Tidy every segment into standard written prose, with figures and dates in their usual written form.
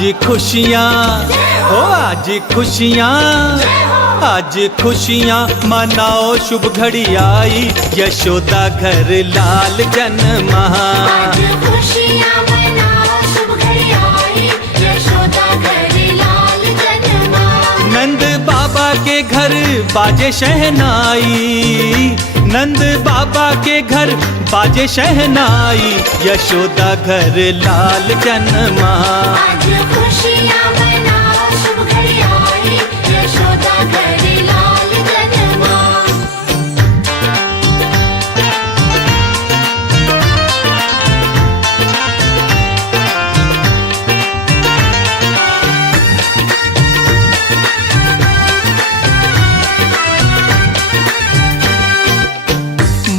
आज खुशियाँ मनाओ, शुभ घड़ी आई, यशोदा घर लाल जन्मा। आज खुशियाँ मनाओ, शुभ घड़ी आई, यशोदा घर लाल जन्मा। नंद बाबा के घर बाजे शहनाई, नंद बाबा के घर बाजे शहनाई, यशोदा घर लाल जन्मा। आज खुशियाँ मनाओ, शुभ घड़ी आई, यशोदा घर लाल जन्मा।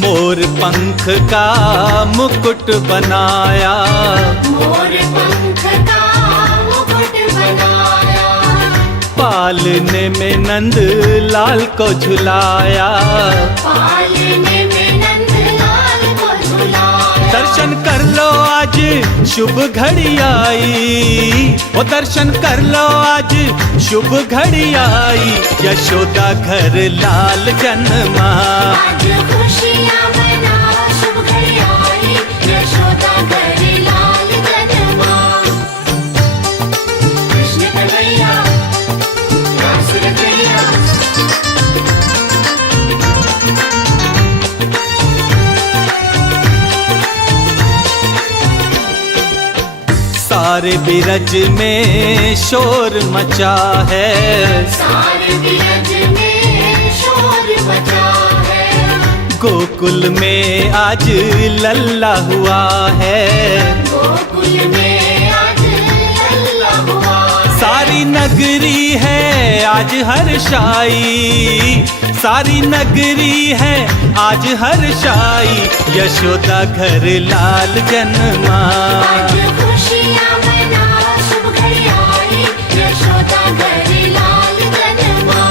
मोर पंख का मुकुट बनाया, मोर पंख का मुकुट बनाया, पालने में नंद लाल को झुलाया, पालने में नंद लाल को झुलाया। दर्शन कर लो आज शुभ घड़ी आई, ओ दर्शन कर लो आज शुभ घड़ी आई, यशोदा घर लाल जन्मा। आज खुशियाँ मनाओ, शुभ घड़ी आई, यशोदा घर लाल जन्मा। कृष्ण कन्हैया, रास रचैया। सारे बिरज में शोर मचा है, सारे बिरज में शोर मचा है, गोकुल में आज लल्ला हुआ है, गोकुल में आज लल्ला हुआ है। सारी नगरी है आज हर्षाई, सारी नगरी है आज हर्षाई, यशोदा घर लाल जन्मा। आज खुशियाँ मनाओ, शुभ घड़ी आई, यशोदा घर लाल जन्मा।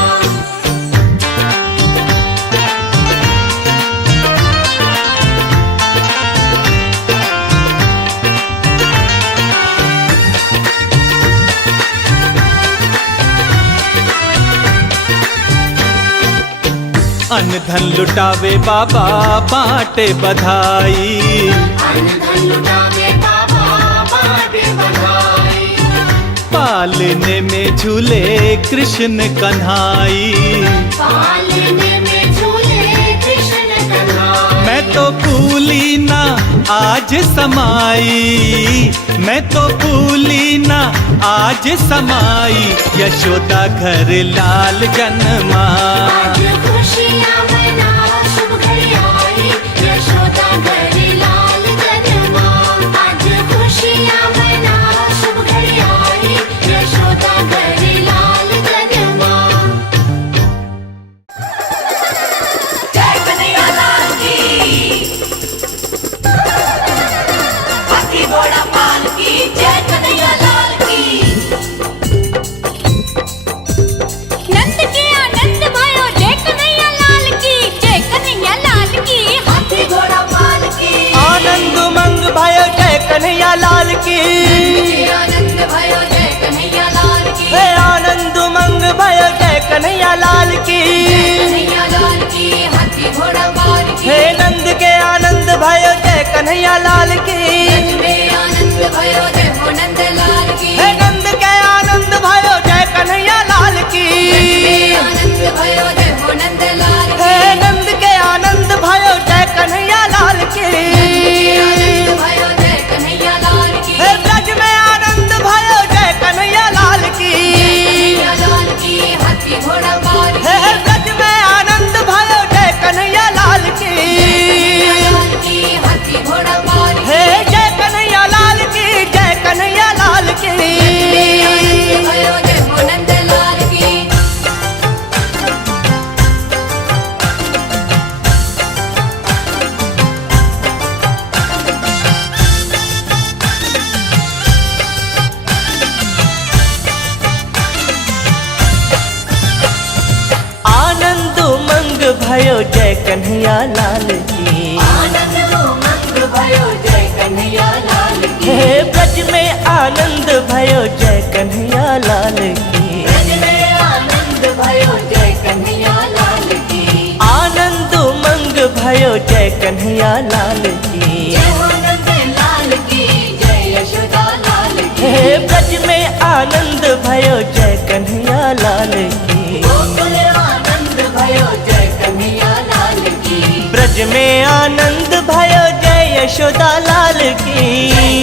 अन्न धन लुटावे बाबा बाटे बधाई, अन्न धन लुटावे बाबा बाटे बधाई, पालने में झूले कृष्ण कन्हाई, पालने में झूले कृष्ण कन्हाई। मैं तो भूली ना आज समाई, मैं तो भूली ना आज समाई, यशोदा घर लाल जन्मा। आज खुशियाँ मनाओ, शुभ घड़ी आई, यशोदा घर लाल जन्मा। आज खुशियाँ मनाओ, शुभ घड़ी आई, यशोदा घर लाल जन्मा। जय कन्हैया लाल की, हाथी घोड़ा पाल की, जय कन्हैया लाल की। नंद के आनंद भयो, जय कन्हैया लाल की, जय कन्हैया लाल की, हाथी घोड़ा पाल की। आनंद मंग भयो जय कन्हैया लाल की, आनंद भयो, जय कन्हैया लाल की, हे आनंद मंग भयो जय कन्हैया लाल की, कन्हैया लाल की, हाथी घोड़ा पाल की। हे नंद के आनंद भयो जय कन्हैया लाल की, में आनंद भयो, जय हो नंद लाल की, हे नंद के आनंद भयो जय कन्हैया लाल की, में आनंद भयो, जय हो नंद लाल की, हे नंद के आनंद भयो जय कन्हैया लाल की, आनंद भयो, जय कन्हैया लाल की, हे ब्रज में आनंद भयो जय कन्हैया लाल की, कन्हैया लाल की, हाथी घोड़ा पाल की, हे ब्रज में आनंद भयो जय कन्हैया लाल की, लाल की, हाथी घोड़ा पाल की। हे जय कन्हैया लाल की, जय कन्हैया लाल की, आनंद भयो, जय हो नंद लाल की। आनंद उमंग भयो जय कन्हैया लाल की, आनंद उमंग भयो, जय कन्हैया लाल की, हे ब्रज में आनंद भयो जय जय कन्हैया लाल की। जय हो नंद लाल की, जय यशोदा लाल की। हे ब्रज में आनंद भयो जय कन्हैया लाल की। गोकुल आनंद भयो जय कन्हैया लाल की। ब्रज में आनंद भयो जय यशोदा लाल की।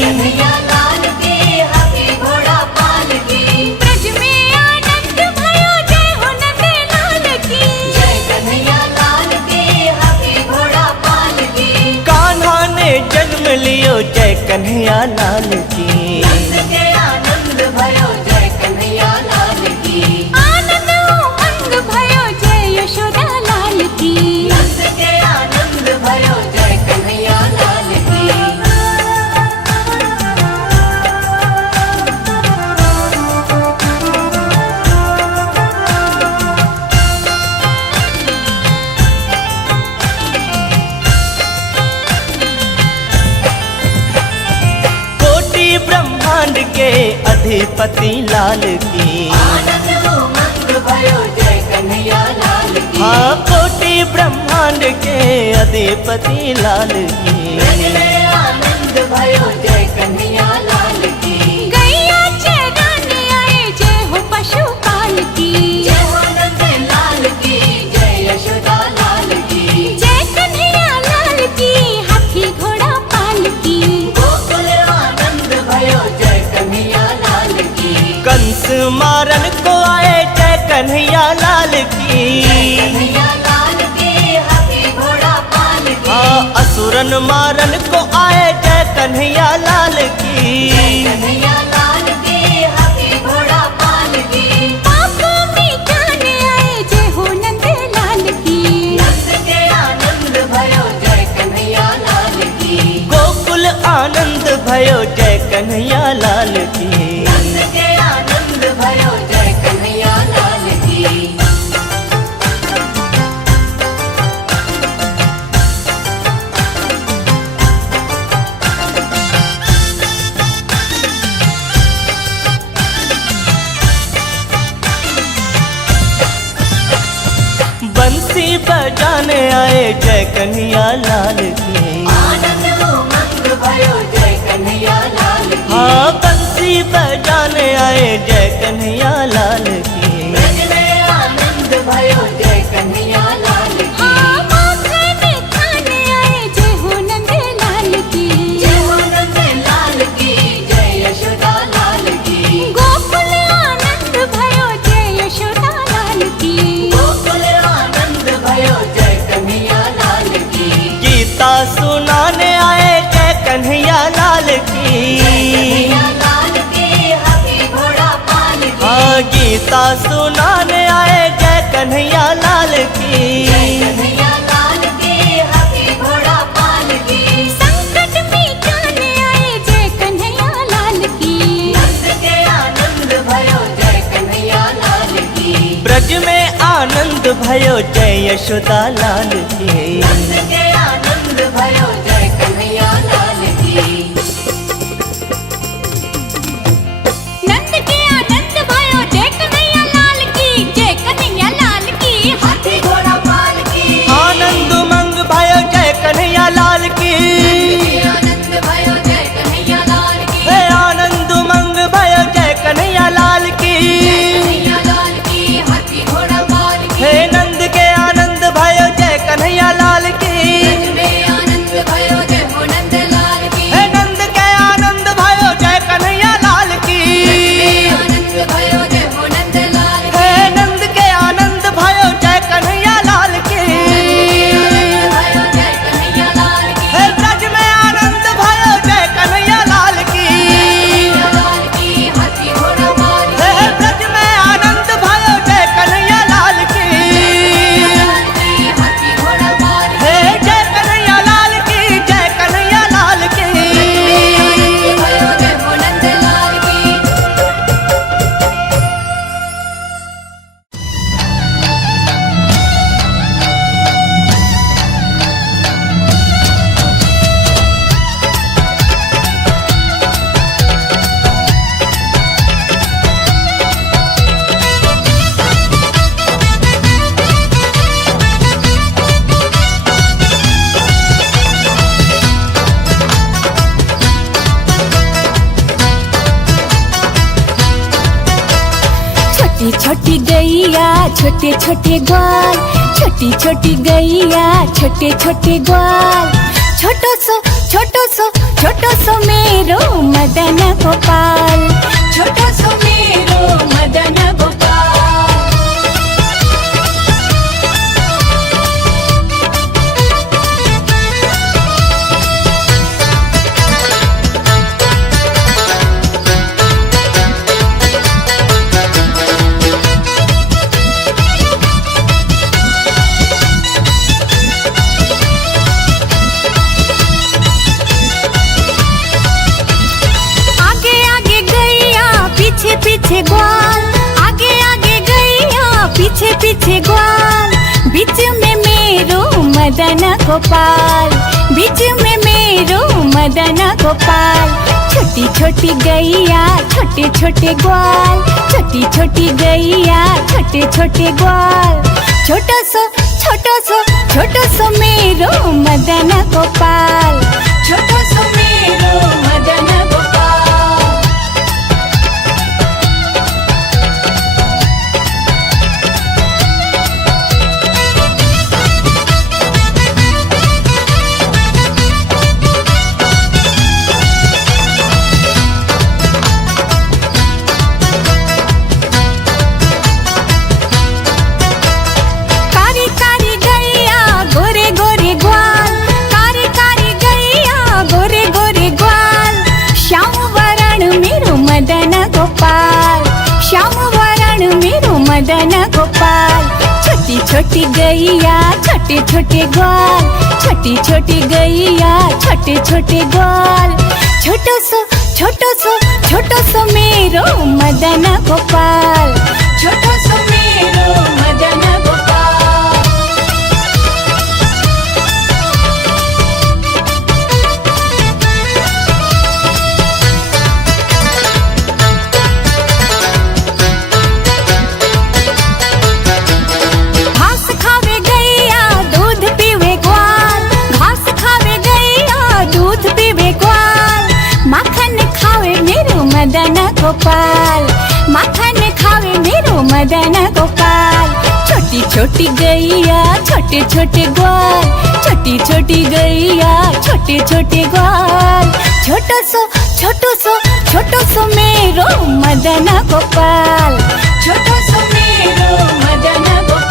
कन्हैया लाल की, हाथी घोड़ा पाल की। ब्रज में आनंद भयो जय हो नंद लाल की। जय कन्हैया लाल की, हाथी घोड़ा पाल की। कान्हा ने जन्म लियो जय कन्हैया लाल की। नंद के आनंद भयो जय कन्हैया लाल की। आनंद उमंग भयो जय यशोदा लाल की। नंद के आनंद भयो जय कन्हैया लाल की। कोटि ब्रह्मांड के अधिपति लाल की। आनंद उमंग भयो जय कन्हैया लाल की। हाँ कोटि ब्रह्मांड के अधिपति लाल की। ब्रज में आनंद भयो जय कन्हैया लाल की। गैया चराने आए जय हो पशुपाल की। जय हो नंद लाल की, जय यशोदा लाल की। जय कन्हैया लाल की, हाथी घोड़ा पाल की। गोकुल आनंद भयो जय कन्हैया लाल की। कंस मारन को आए जय कन्हैया लाल की। कन्हैया लाल की, हाथी घोड़ा पाल की। हाँ असुरन मारन को आए जय कन्हैया लाल की। कन्हैया लाल की, हाथी घोड़ा पाल की। पाप मिटाने आए जय हो नंद लाल की। नंद के आनंद भयो जय कन्हैया लाल की। गोकुल आनंद भयो जय कन्हैया लाल की। नंद के आनंद भयो जय कन्हैया लाल की। बंसी बजाने आए जय कन्हैया लाल की। आनंद उमंग भयो जय कन्हैया लाल की। हाँ बंसी बजाने आए जय कन्हैया लाल की। ब्रज में आनंद भयो जय कन्हैया लाल की। हाँ माखन खाने आए जय हो नंद लाल की। जय हो नंद लाल की, जय यशोदा लाल की। गोकुल आनंद भयो जय यशोदा लाल की। गोकुल आनंद भयो जय कन्हैया लाल की। गीता सुनाने आए जय कन्हैया लाल की। कन्हैया लाल की, हाथी घोड़ा पाल की। हाँ गीता सुनाने आए जय कन्हैया लाल की। कन्हैया लाल की, हाथी घोड़ा पाल की। संकट मिटाने आए जय कन्हैया लाल की। नंद के आनंद भयो जय कन्हैया लाल की। ब्रज में आनंद भयो जय यशोदा लाल की। नंद के आनंद भयो जय कन्हैया लाल की। नंद के आनंद भयो जय कन्हैया लाल की। जय कन्हैया लाल की, हाथी घोड़ा पाल की। आनंद उमंग भयो जय कन्हैया लाल की। आनंद भयो जय कन्हैया लाल की। हे आनंद उमंग भयो जय कन्हैया लाल की। कन्हैया लाल की, हाथी घोड़ा पाल की। हे नंद के आनंद भयो जय कन्हैया लाल की। ब्रज में आनंद छोटे छोटे ग्वाल, छोटी छोटी गैया छोटे छोटे ग्वाल। छोटो सो मेरो मदन गोपाल, छोटो सो मेरो मदन गोपाल। पीछे ग्वाल, आगे आगे गैया पीछे पीछे ग्वाल। बीच में मेरो मदन गोपाल, बीच में मेरो मदन गोपाल। छोटी छोटी गैया छोटे छोटे ग्वाल, छोटी छोटी गैया छोटे छोटे ग्वाल। छोटो सो मेरो मदन गोपाल, छोटो सो मेरो मदन गोपाल। मदन गोपाल। छोटी छोटी गैया छोटे छोटे ग्वाल, छोटी छोटी गैया छोटे छोटे ग्वाल। छोटो सो मेरो मदन गोपाल, छोटो सो मेरो मदन गोपाल। मदन गोपाल, माखन खावे मेरो मदन गोपाल। छोटी छोटी गैया छोटे छोटे ग्वाल, छोटी छोटी गैया छोटे छोटे ग्वाल। छोटो सो मेरो मदन गोपाल, छोटो सो मेरो मदन गोपाल।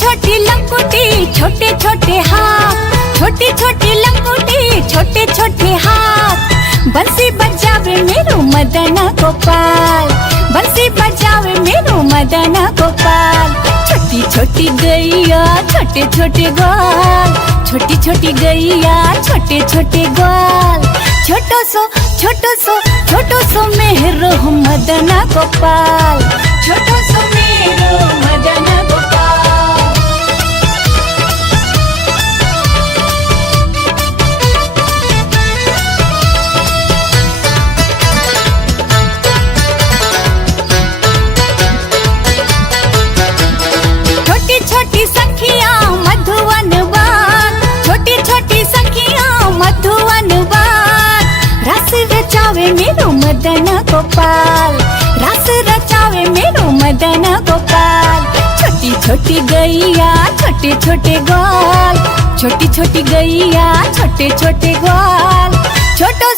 छोटी लंगोटी छोटे छोटे हाथ, छोटी छोटी लंगोटी छोटे छोटे हाथ। बंसी बजावे मेरो मदन गोपाल, बंसी बजावे मेरो मदन गोपाल। छोटी छोटी गैया छोटे छोटे ग्वाल, छोटी छोटी गैया छोटे छोटे ग्वाल। छोटो सो मेरो मदन गोपाल, छोटो सो मेरो मदन गोपाल। छोटी सखिया मधुवन बाग, छोटी छोटी सखिया मधुवन बाग। रस रचावे मेरो मदन गोपाल, रस रचावे मेरो मदन गोपाल। छोटी छोटी गैया छोटे छोटे ग्वाल, छोटी छोटी गैया छोटे छोटे ग्वाल। छोटो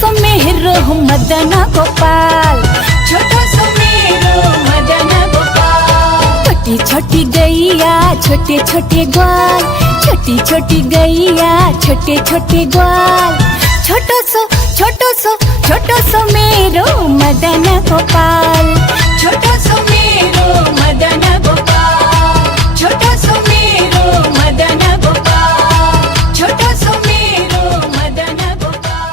सो मेरो मदन गोपाल, छोटो सो मेरो मदन गोपाल। छोटी छोटी गैया छोटे छोटे ग्वाल, छोटी छोटी गैया छोटे छोटे ग्वाल। छोटो सो मेरो मदन गोपाल, छोटो सो मेरो मदन गोपाल। छोटो सो मेरो मदन गोपाल, छोटो सो मेरो मदन गोपाल।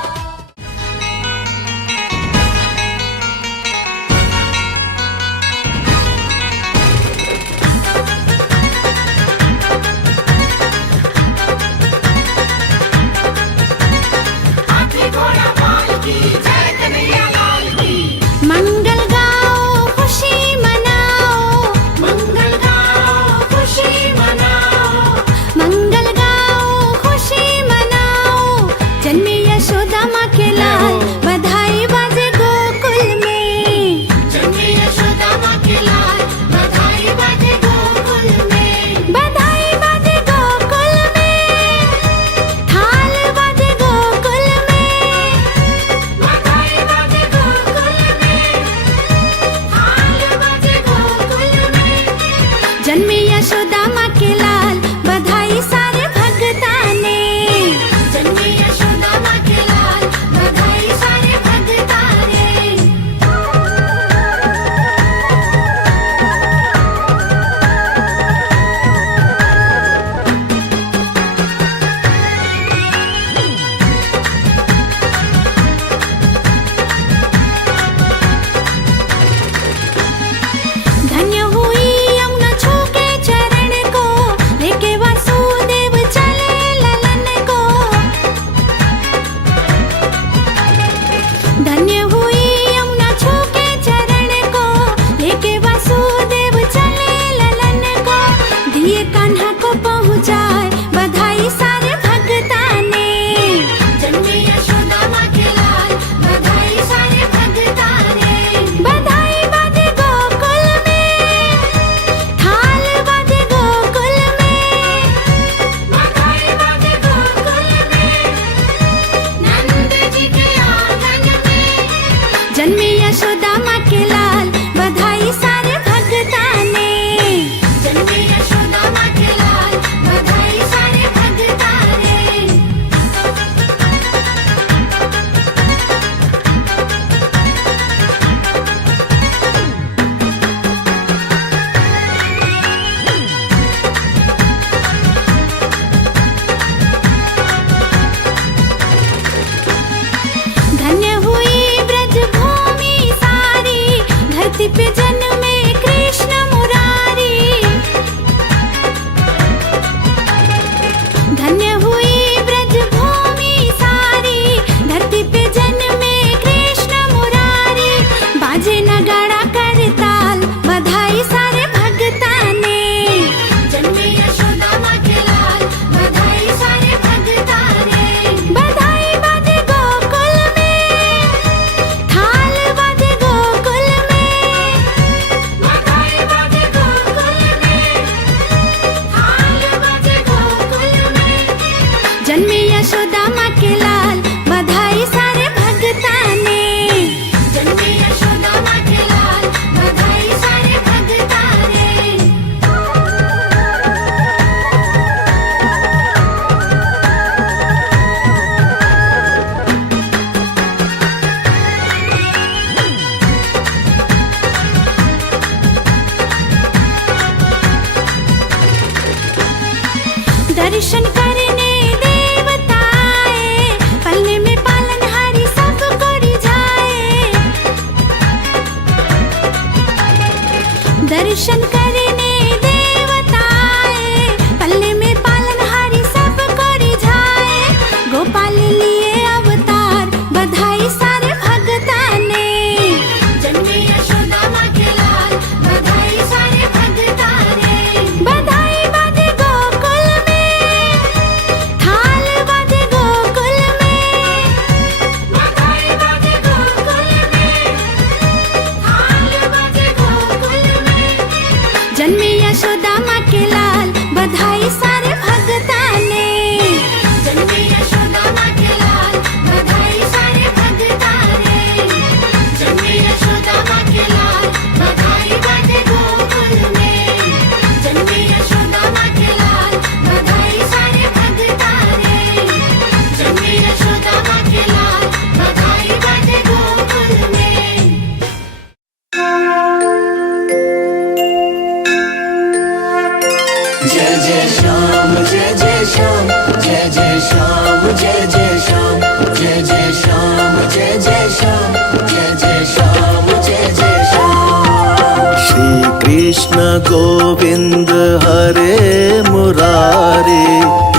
गोविंद हरे मुरारी,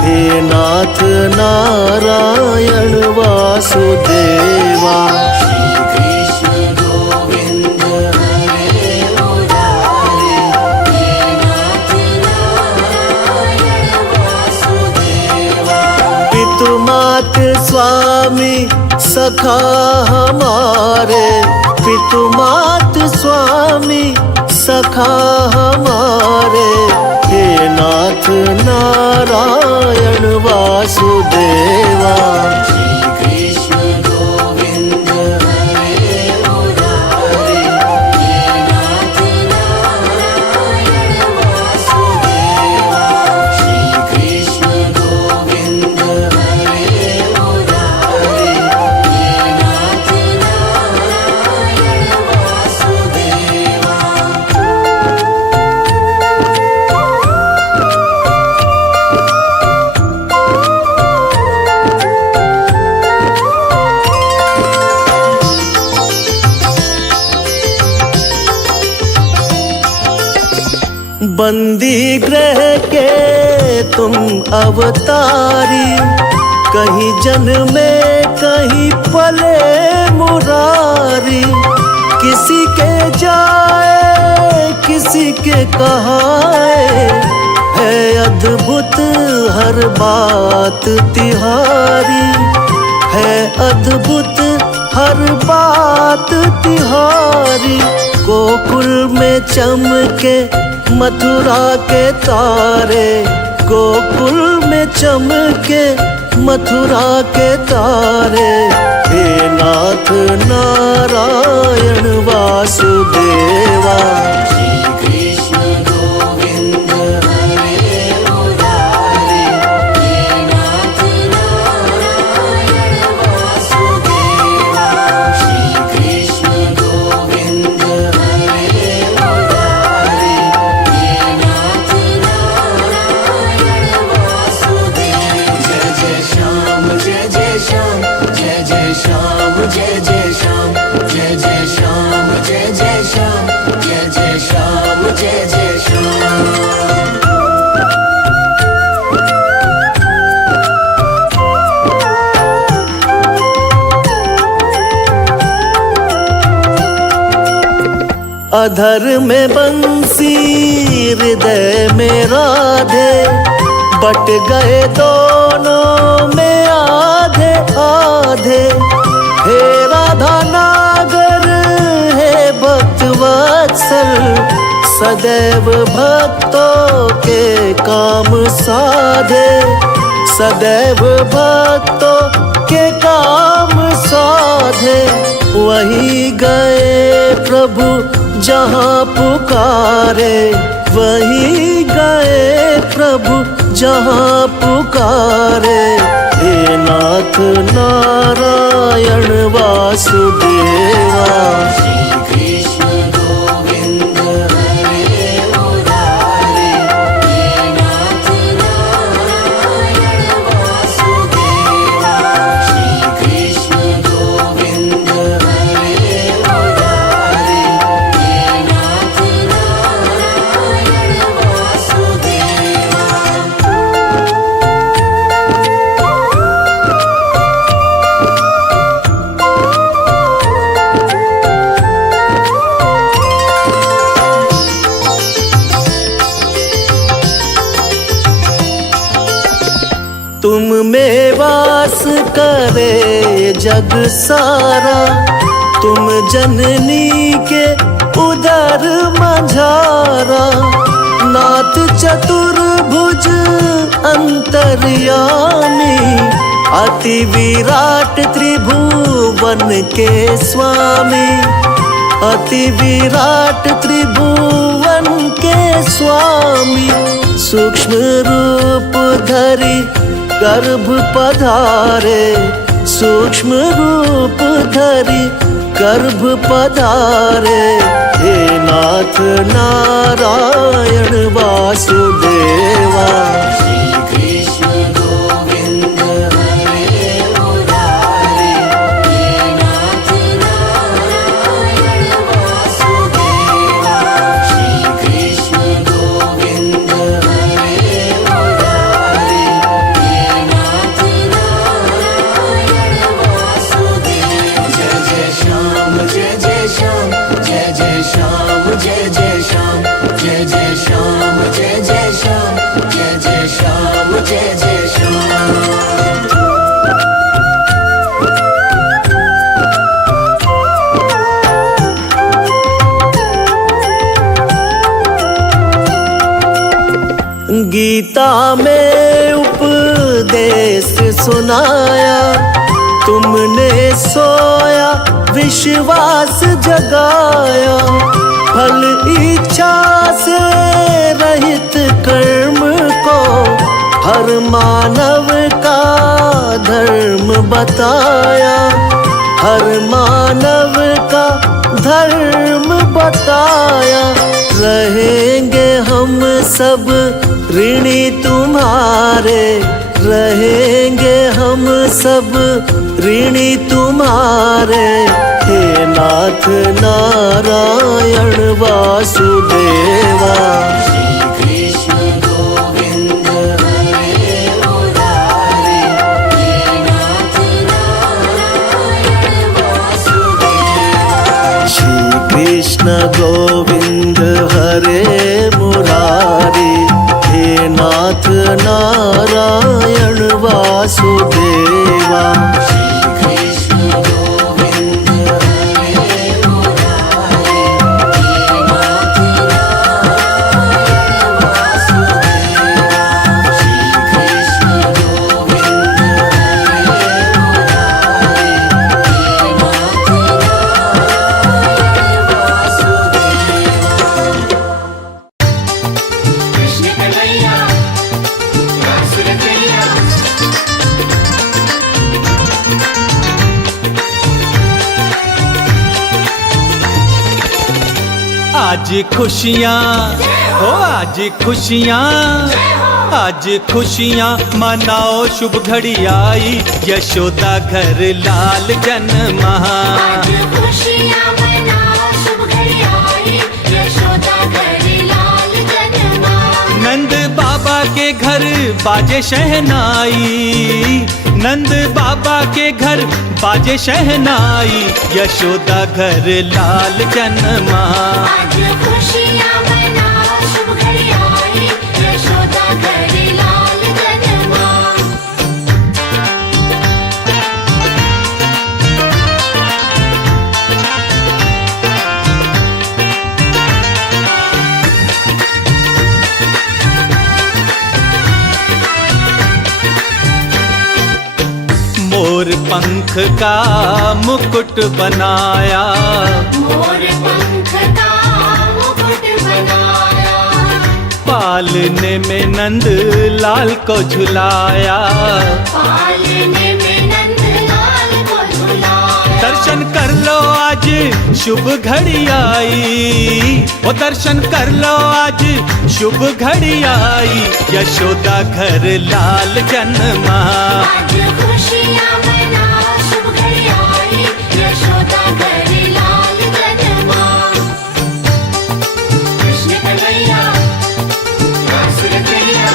हे नाथ नारायण वासुदेवा। श्री कृष्ण गोविंद हरे मुरारी, हे नाथ नारायण वासुदेवा। पितु मात स्वामी सखा हमारे, पितु मात स्वामी सखा हमारे, हे नाथ नारायण वासुदेवा। श्री कृष्ण गोविंद हरे मुरारी, हे नाथ नारायण वासुदेवा। श्री कृष्ण गोविंद हरे मुरारी, हे नाथ नारायण वासुदेवा। बंदी ग्रह के तुम अवतारी, कहीं जन्मे कहीं पले मुरारी। किसी के जाए किसी के कहाए, है अद्भुत हर बात तिहारी, है अद्भुत हर बात तिहारी। गोकुल में चमके मथुरा के तारे, गोकुल में चमके मथुरा के तारे, हे नाथ नारायण वासुदेवा। श्री कृष्ण गोविंद हरे मुरारी, हे नाथ नारायण वासुदेवा। श्री कृष्ण गोविंद हरे मुरारी, हे नाथ नारायण वासुदेवा। जय जय श्याम जय जय श्याम, जय जय श्याम जय जय श्याम, जय जय श्याम जय जय श्याम, जय जय श्याम जय जय श्याम। अधर में बंसी हृदय में राधे, बट गए दोनों में आधे आधे। हे राधा नागर हे भक्त वत्सल, सदैव भक्तों के काम साधे, सदैव भक्तों के काम साधे। वही गए प्रभु जहाँ पुकारे, वही गए प्रभु जहाँ पुकारे, हे नाथ नारायण वासुदेवा। श्री कृष्ण गोविंद हरे मुरारी, हे नाथ नारायण वासुदेवा। श्री कृष्ण गोविंद हरे मुरारी, हे नाथ नारायण वासुदेवा। तुम में वास करे जग सारा, तुम जननी के उदर मझारा। नाथ चतुर्भुज अंतर्यामी, अति विराट त्रिभुवन के स्वामी, अति विराट त्रिभुवन के स्वामी। सूक्ष्म रूप धरि गर्भ पधारे, सूक्ष्म रूप धरि गर्भ पधारे, हे नाथ नारायण वासुदेवा। श्री कृष्ण गोविंद हरे मुरारी, हे नाथ नारायण वासुदेवा। श्री कृष्ण गीता में उपदेश सुनाया, तुमने सोया विश्वास जगाया। फल इच्छा से रहित कर्म को हर मानव का धर्म बताया, हर मानव का धर्म बताया। रहेंगे हम सब ऋणी तुम्हारे, रहेंगे हम सब ऋणी तुम्हारे। हे नाथ नारायण वासुदेवा। कृष्ण गोविंद हरे मुरारी, हे नाथ नारायण वासुदेवा। आज खुशियाँ हो, आज खुशियाँ, आज खुशियाँ मनाओ, शुभ घड़ी आई, यशोदा घर लाल जन्मा। आज खुशियाँ मनाओ, शुभ घड़ी आई, यशोदा घर लाल जन्मा। नंद बाबा के घर बाजे शहनाई, नंद बाबा के घर बाजे शहनाई, यशोदा घर लाल जन्मा। आज खुशियाँ मनाओ, शुभ घड़ी आई, यशोदा घर लाल जन्मा। मोर पंख का मुकुट बनाया, मोर पंख का मुकुट बनाया। पालने में नंद लाल को झुलाया, पालने में नंद लाल को झुलाया। दर्शन कर लो आज शुभ घड़ी आई, ओ दर्शन कर लो आज शुभ घड़ी आई, यशोदा घर लाल जन्मा। आज खुशियाँ मनाओ, शुभ घड़ी आई, यशोदा घर लाल जन्मा। कृष्ण कन्हैया रास रचैया।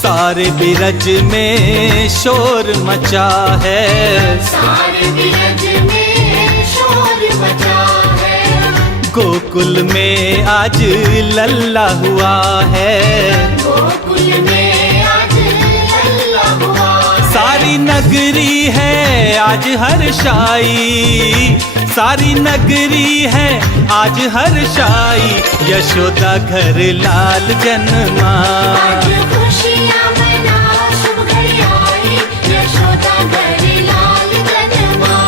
सारे बिरज में शोर मचा है, सारे बिरज में शोर मचा है। गोकुल में आज लल्ला हुआ है, गोकुल में आज लल्ला हुआ है। सारी नगरी है आज हर्षाई, सारी नगरी है आज हर्षाई, यशोदा घर लाल जन्मा। आज खुशियाँ मनाओ, शुभ घड़ी आई, यशोदा घर लाल जन्मा।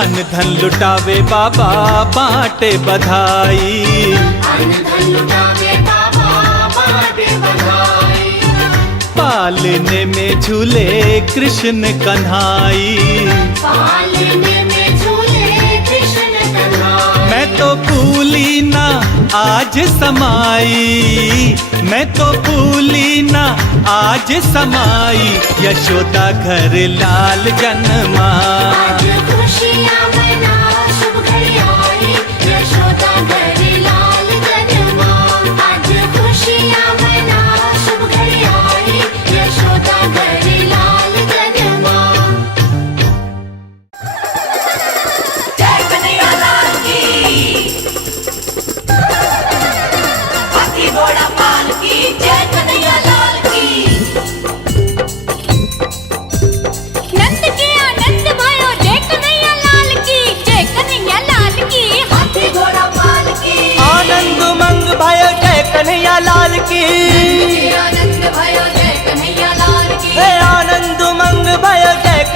अन्न धन लुटावे बाबा बांटे बधाई, अन्न धन लुटावे बाबा बांटे बधाई। पालने में झूले कृष्ण कन्हाई, पालने में झूले कृष्ण कन्हाई। मैं तो भूली ना आज समाई, मैं तो भूली ना आज समाई, यशोदा घर लाल जन्मा। आज खुशियाँ मनाओ, शुभ घड़ी आई, यशोदा घर लाल जन्मा। आज खुशियाँ मनाओ, शुभ घड़ी आई, यशोदा घर लाल जन्मा।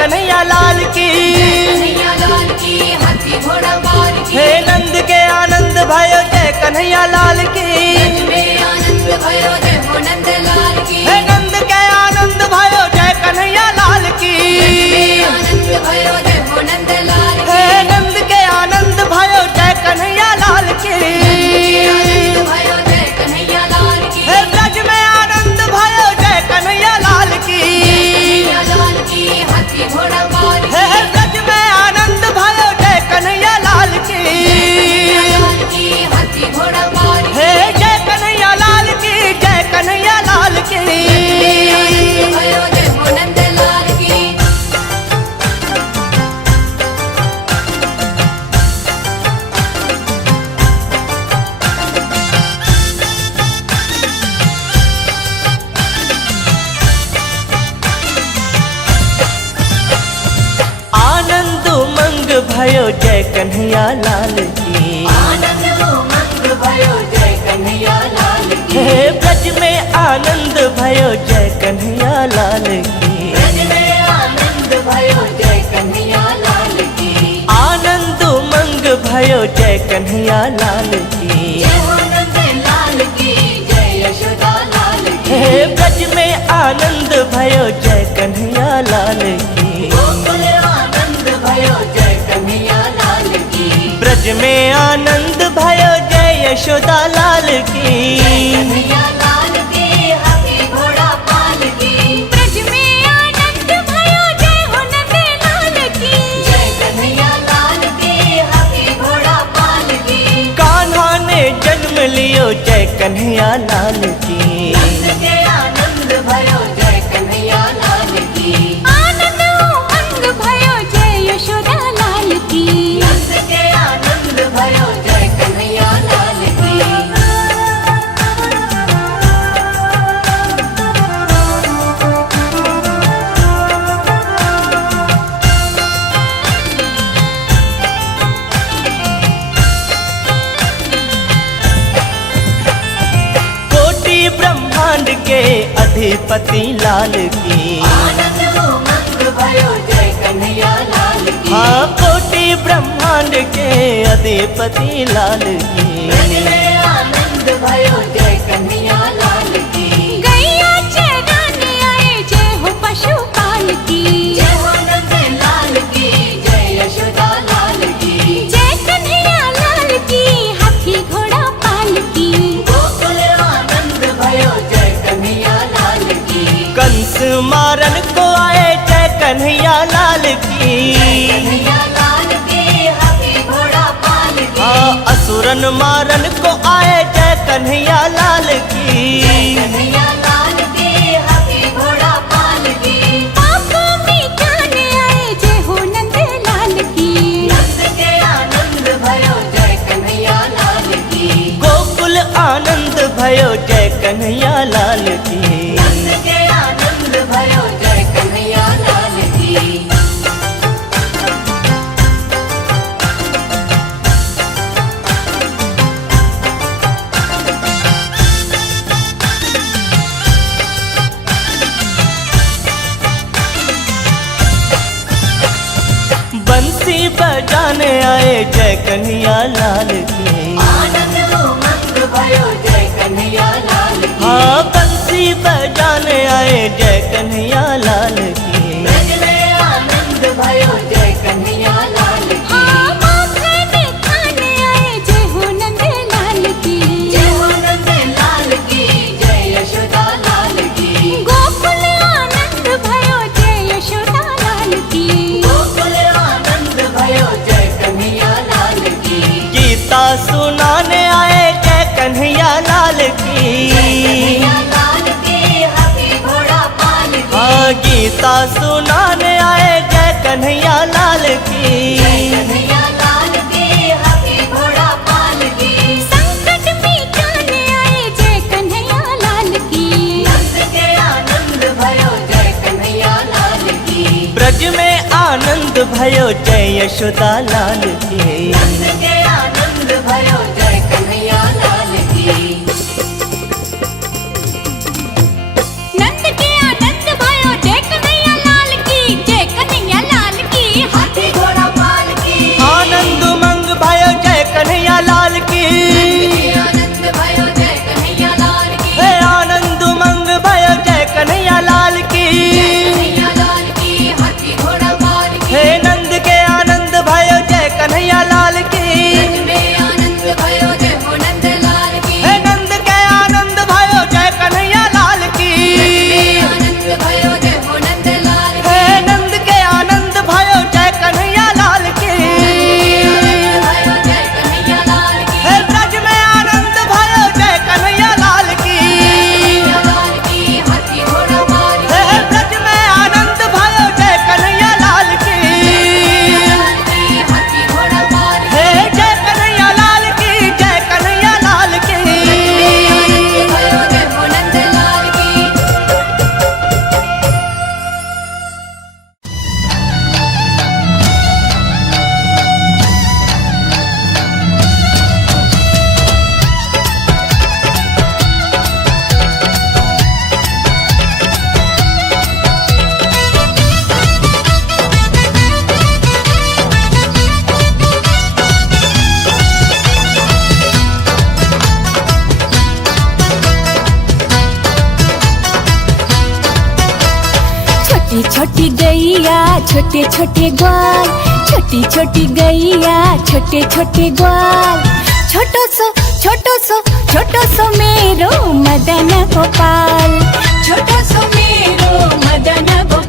कन्हैया लाल की। कन्हैया लाल की हाथी घोड़ा बार की। हे नंद के आनंद भयो जय कन्हैया लाल की। ब्रज में आनंद भयो जय हो नंद लाल की। हे नंद के आनंद भयो जय कन्हैया लाल की। आनंद भयो जय हो नंद लाल की। हे नंद के आनंद भयो जय कन्हैया लाल की। आनंद भयो जय कन्हैया लाल की। हे ब्रज में आनंद भयो जय कन्हैया लाल की। कन्हैया लाल की हाथी घोड़ा बार की। हे ब्रज में आनंद भयो जय कन्हैया लाल की। लाल की हाथी घोड़ा बार की। हे जय कन्हैया लाल की, जय कन्हैया लाल की। आनंद भयो जय हो नंद लाल की। आनंद उमंग भयो जय कन्हैया लाल की। आनंद उमंग भयो जय कन्हैया लाल की। हे ब्रज में आनंद भयो जय कन्हैया लाल की। ब्रज में आनंद भयो जय कन्हैया लाल की। आनंद उमंग भयो जय कन्हैया लाल की। जय हो नंद लाल की जय यशोदा लाल की। हे ब्रज में आनंद भयो जय कन्हैया लाल की। गोकुल आनंद भयो जय कन्हैया लाल की। ब्रज में आनंद भयो जय यशोदा लाल की। कन्हैया लाल की हाथी घोड़ा पाल की। ब्रज में आनंद भयो जय हो नंद लाल की। जय कन्हैया लाल की हाथी घोड़ा पाल की। कान्हा ने जन्म लियो जय कन्हैया लाल की। नंद के आनंद भयो जय कन्हैया लाल की। आनंद उमंग भयो जय यशोदा लाल की। नंद के आनंद भयो जय कन्हैया लाल की। कोटि ब्रह्मांड के अधिपति लाल की। आनंद उमंग भयो जय कन्हैया लाल की। हाँ कोटि ब्रह्मांड के अधिपति लाल की। ब्रज में आनंद भयो जय कन्हैया लाल की। गैया चराने आए जय हो पशुपाल की। जय हो नंद लाल की जय यशोदा लाल की। जय कन्हैया लाल की हाथी घोड़ा पाल की। गोकुल आनंद भयो जय कन्हैया लाल की। कंस मारन को आए जय कन्हैया लाल की। कन्हैया लाल की हाथी घोड़ा पाल की। हाँ असुरन मारन को आए जय कन्हैया लाल की। कन्हैया लाल की हाथी घोड़ा पाल की। पाप मिटाने आए जय हो नंद लाल की। नंद के आनंद भयो जय कन्हैया लाल की। गोकुल आनंद भयो जय कन्हैया लाल की। नंद के आनंद भयो जय कन्हैया लाल की। बंसी बजाने आए जय कन्हैया लाल की। आनंद उमंग भयो जय कन्हैया लाल की। हाँ बंसी बजाने आए जय कन्हैया लाल की। ब्रज में आनंद भयो जय कन्हैया लाल की। हाँ माखन खाने आए जय हो नंद लाल की। जय हो नंद लाल की जय यशोदा लाल की। गोकुल आनंद भयो जय यशोदा लाल की। गोकुल आनंद भयो जय कन्हैया लाल की। गीता सुनाने आए जय कन्हैया लाल की। कन्हैया लाल की हाथी घोड़ा पाल की। हाँ गीता सुनाने आए जय कन्हैया लाल की। कन्हैया लाल की हाथी घोड़ा पाल की। संकट मिटाने आए जय कन्हैया लाल की। नंद के आनंद भयो जय कन्हैया लाल की। ब्रज में आनंद भयो जय यशोदा लाल की। नंद के आनंद भयो जय कन्हैया लाल की। नंद के आनंद भयो जय कन्हैया लाल की। जय कन्हैया गैया छोटे छोटे ग्वाल, छोटी छोटी गैया छोटे छोटे ग्वाल। छोटो सो मेरो मदन गोपाल, छोटो सो मेरो मदन गोपाल।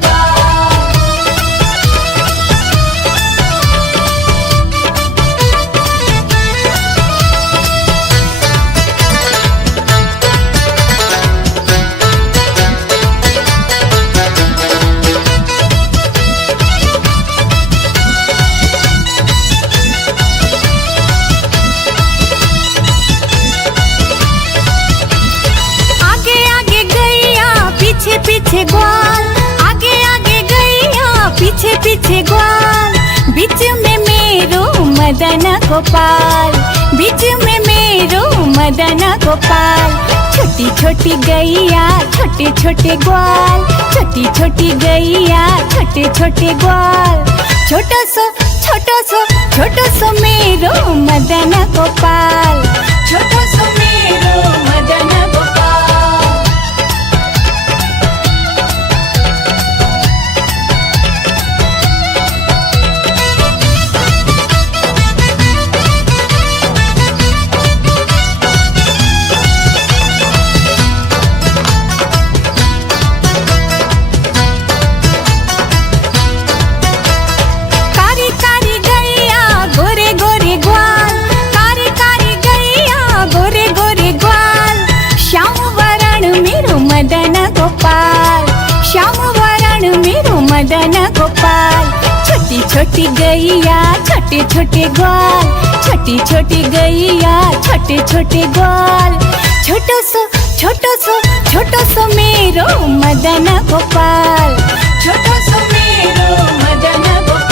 पीछे ग्वाल, आगे आगे गैया पीछे पीछे ग्वाल। बीच में मेरो मदन गोपाल, बीच में मेरो मदन गोपाल। छोटी छोटी गैया छोटे छोटे ग्वाल, छोटी छोटी गैया छोटे छोटे ग्वाल। छोटो सो मेरो मदन गोपाल, छोटो सो मेरो मदन गोपाल। मदन गोपाल। छोटी छोटी गैया छोटे छोटे ग्वाल, छोटी छोटी गैया छोटे छोटे ग्वाल। छोटो सो मेरो मदन गोपाल, छोटो सो मेरो मदन गोपाल।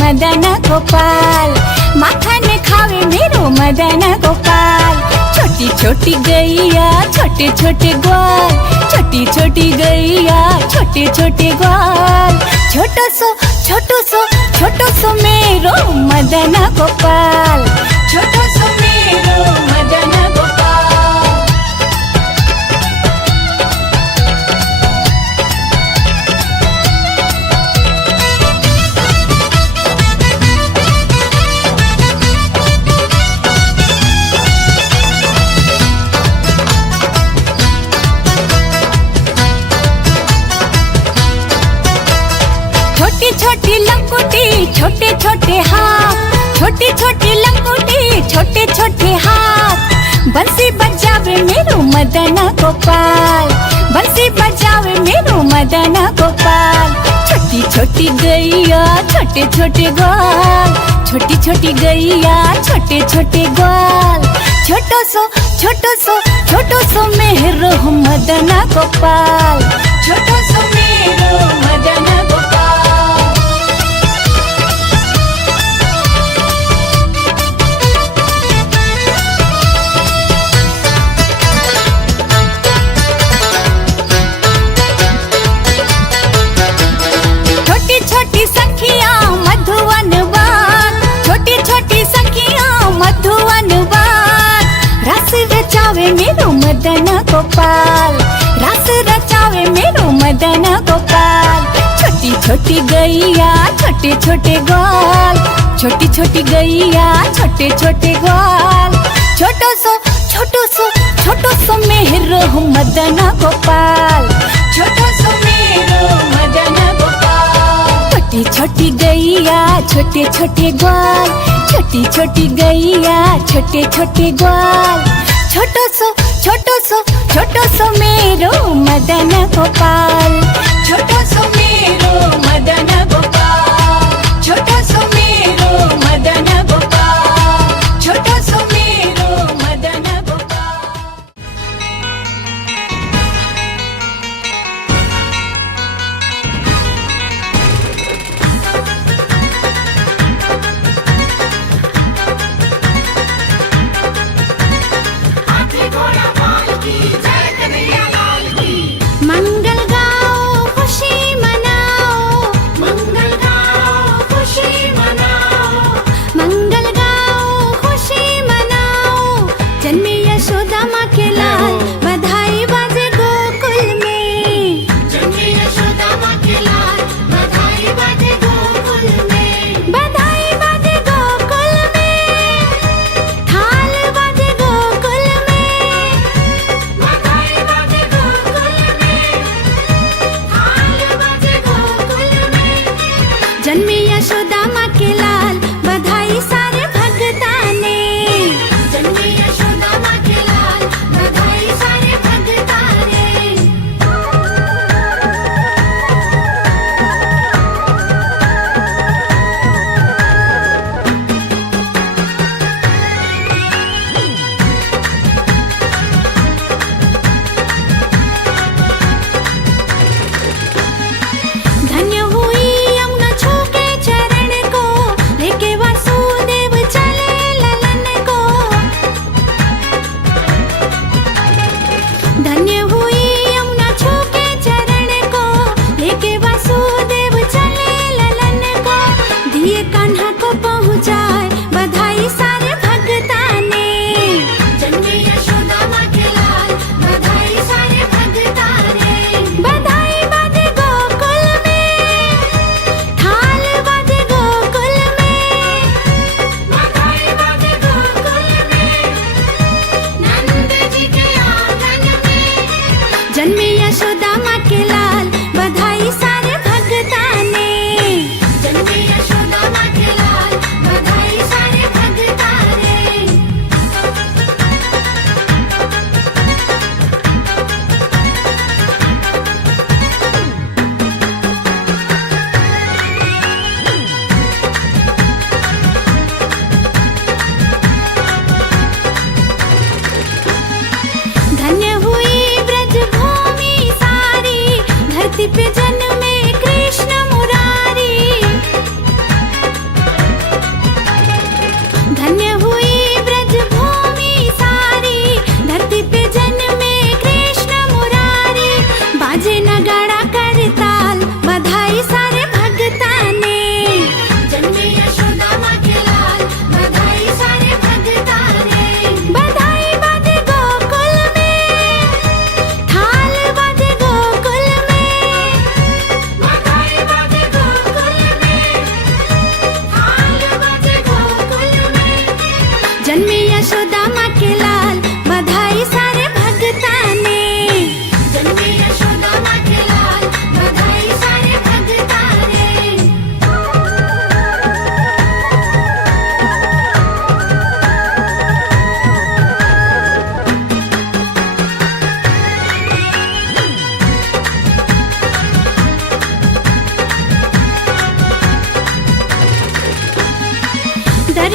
मदन गोपाल, माखन खावे मेरो मदन गोपाल। छोटी छोटी गैया छोटे छोटे ग्वाल, छोटी छोटी गैया छोटे छोटे ग्वाल। छोटो सो मेरो मदन गोपाल, छोटो सो मेरो मदन गोपाल। छोटी लंगोटी छोटे छोटे हाथ, छोटी छोटी लंगोटी छोटे छोटे हाथ। बंसी बजावे मेरो मदन गोपाल, बंसी बजावे मेरो मदन गोपाल। छोटी छोटी गैया छोटे छोटे ग्वाल, छोटी छोटी गैया छोटे छोटे ग्वाल। छोटो सो मेरो मदन गोपाल, छोटो सो मेरो मदन गोपाल। छोटी सखियां मधुवन बात, छोटी छोटी सखियां मधुवन बात। रस रचावे मेरो मदन गोपाल, रस रचावे मेरो मदन गोपाल। छोटी छोटी गैया छोटे छोटे ग्वाल, छोटी छोटी गैया छोटे छोटे ग्वाल। छोटो सो मेरो मदन गोपाल, छोटो सो मेरो मदन गोपाल। छोटी छोटी गैया छोटे छोटे ग्वाल, छोटी छोटी गैया छोटे छोटे ग्वाल। छोटो सो मेरो मदन गोपाल, छोटो सो मेरो मदन गोपाल। छोटो सो मेरो मदन गोपाल, छोटो सो मेरो मदन गोपाल।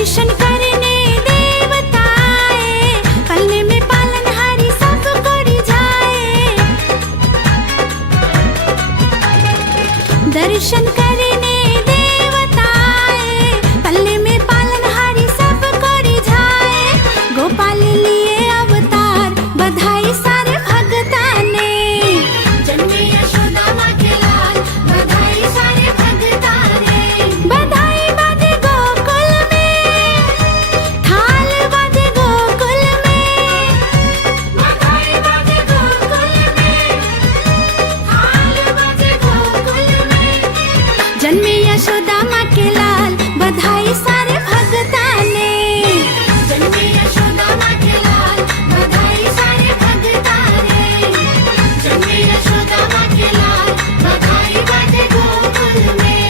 दर्शन करने देवता आए, पलने में पालनहारी सबको रिझाए। दर्शन करने देवता आए, पलने में पालनहारी सबको रिझाए। गोपाल लिए अवतार, बधाई सारे भगता ने। जन्मे यशोदा माँ के लाल, बधाई सारे भगता ने। बधाई बाजे गोकुल में, थाल बाजे गोकुल में। बधाई बाजे गोकुल में, थाल बाजे गोकुल में। जन्मे यशोदा माँ के लाल, बधाई सारे भगता ने। जन्मे यशोदा माँ के लाल, बधाई सारे भगता ने। जन्मे यशोदा माँ के लाल, बधाई बाजे गोकुल में।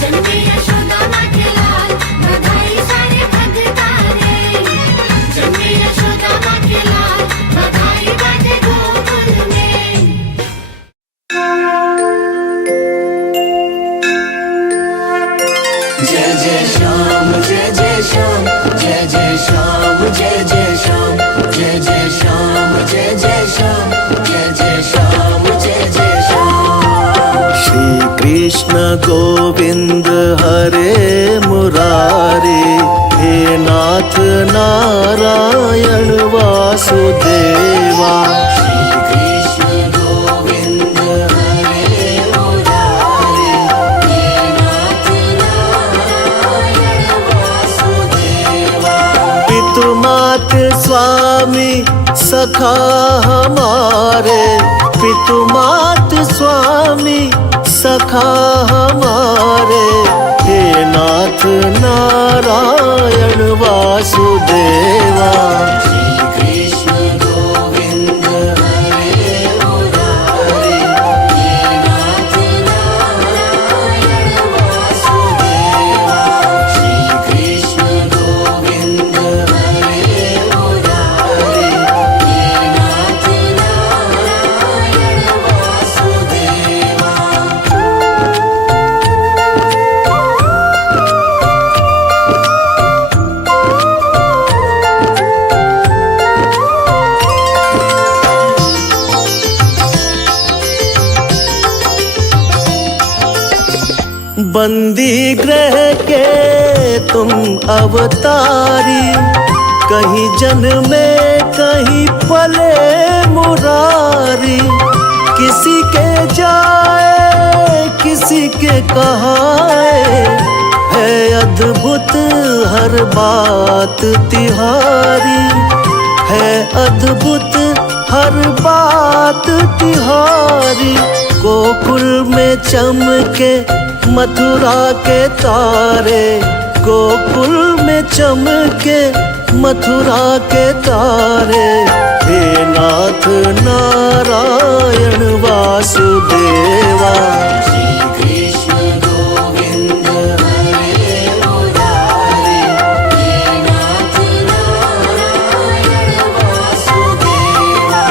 जन्मे यशोदा माँ के लाल, बधाई सारे भगता ने। जन्मे यशोदा माँ के लाल, बधाई बाजे गोकुल में। जय जय श्याम जय जय श्याम, जय जय श्याम जय जय श्याम, जय जय श्याम जय जय श्याम, जय जय श्याम जय जय श्याम। श्री कृष्ण गोविंद हरे मुरारी, हे नाथ नारायण वासुदेवा। श्री कृष्ण गोविंद हरे मुरारी, हे नाथ नारायण वासुदेवा। पितु मात स्वामी सखा हमारे, पितु मात स्वामी सखा हमारे। हे नाथ नारायण वासुदेवा। श्री कृष्ण गोविंद हरे मुरारी, हे नाथ नारायण वासुदेवा। श्री कृष्ण गोविंद हरे मुरारी, हे नाथ नारायण वासुदेवा। बंदी ग्रह के तुम अवतारी, कहीं जन्मे कहीं पले मुरारी। किसी के जाए किसी के कहाए, है अद्भुत हर बात तिहारी। है अद्भुत हर बात तिहारी। गोकुल में चमके मथुरा के तारे, गोकुल में चमके मथुरा के तारे। हे नाथ नारायण वासुदेवा। श्री कृष्ण गोविंद हरे मुरारी, हे नाथ नारायण वासुदेवा।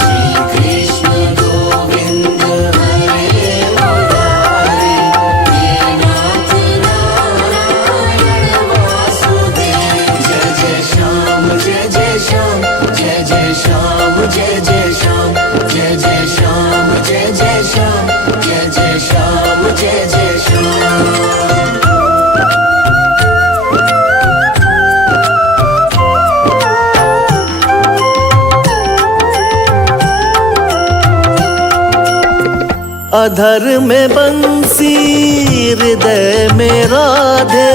श्री कृष्ण गोविंद हरे मुरारी, हे नाथ नारायण वासुदेवा। जय जय श्याम जय जय श्याम, जय जय श्याम जय जय श्याम, जय जय श्याम जय जय श्याम, जय जय श्याम जय जय श्याम। अधर में बंसी हृदय में राधे,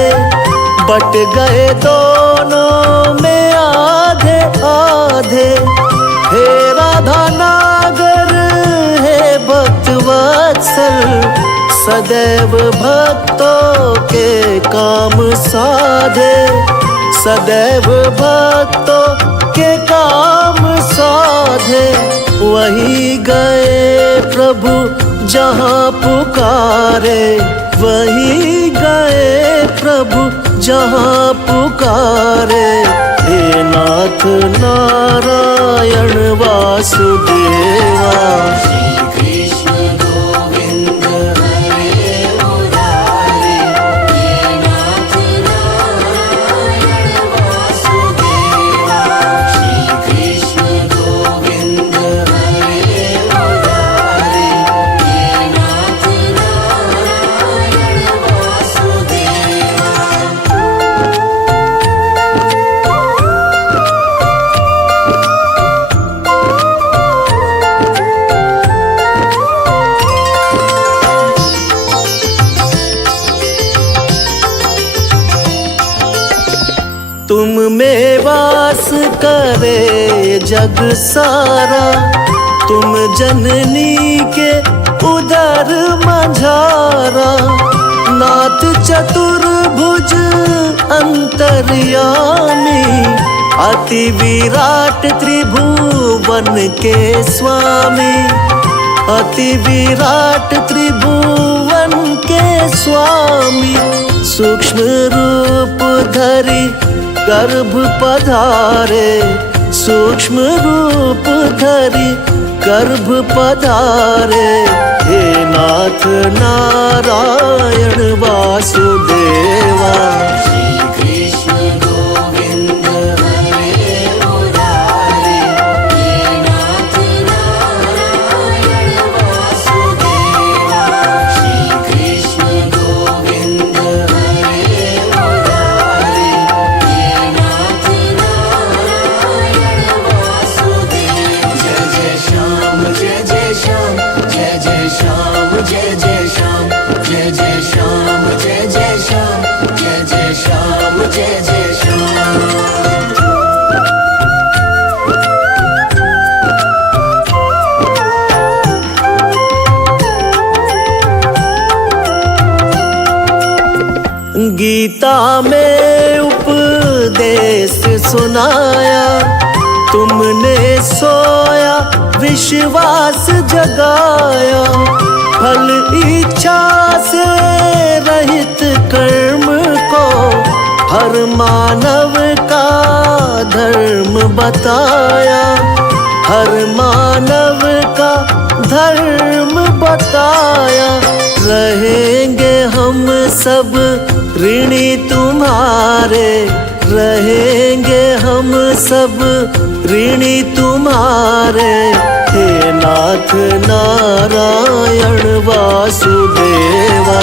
बट गए दोनों में आधे आधे। हे राधा नागर हे भक्त वत्सल, सदैव भक्तों के काम साधे। सदैव भक्तों के काम साधे। वही गए प्रभु जहाँ पुकारे, वही गए प्रभु जहाँ पुकारे। हे नाथ नारायण वासुदेवा। श्री कृष्ण गोविंद हरे मुरारी, हे नाथ नारायण तुम में वास करे जग सारा, तुम जननी के उदर मझारा। नाथ चतुर्भुज अंतर्यामी, अति विराट त्रिभुवन के स्वामी। अति विराट त्रिभुवन के स्वामी, सूक्ष्म रूप धरि गर्भ पधारे। सूक्ष्म रूप धरि गर्भ पधारे। हे नाथ नारायण वासुदेवा। गीता में उपदेश सुनाया, तुमने सोया विश्वास जगाया। फल इच्छा से रहित कर्म को हर मानव का धर्म बताया। हर मानव का धर्म बताया। रहेंगे हम सब ऋणी तुम्हारे। रहेंगे हम सब ऋणी तुम्हारे। हे नाथ नारायण वासुदेवा।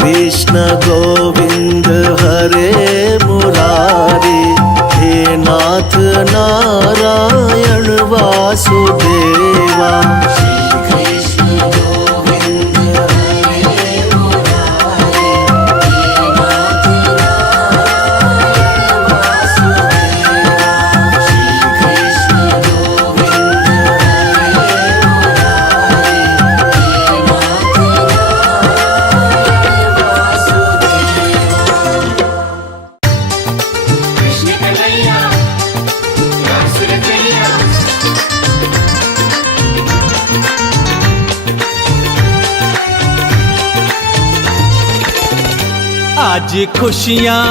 कृष्ण गोविंद हरे मुरारी। हे नाथ नारायण वासुदेवा। आज खुशियाँ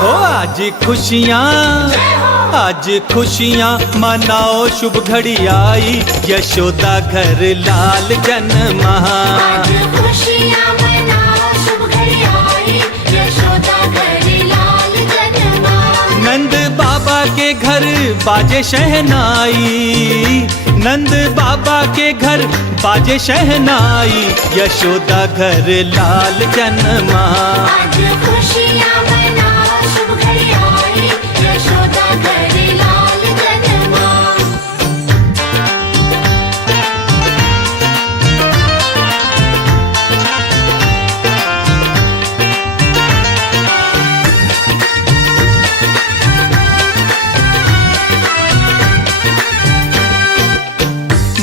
हो, आज खुशियाँ, आज खुशियाँ मनाओ, शुभ घड़ी आई, यशोदा घर लाल जन्मा। आज खुशियाँ मनाओ, शुभ घड़ी आई, यशोदा घर लाल जन्मा। नंद बाबा के घर बाजे शहनाई। नंद बाबा के घर बाजे शहनाई, यशोदा घर लाल जन्मा। आज खुशियाँ मनाओ, शुभ घड़ी आई, यशोदा घर लाल जन्मा।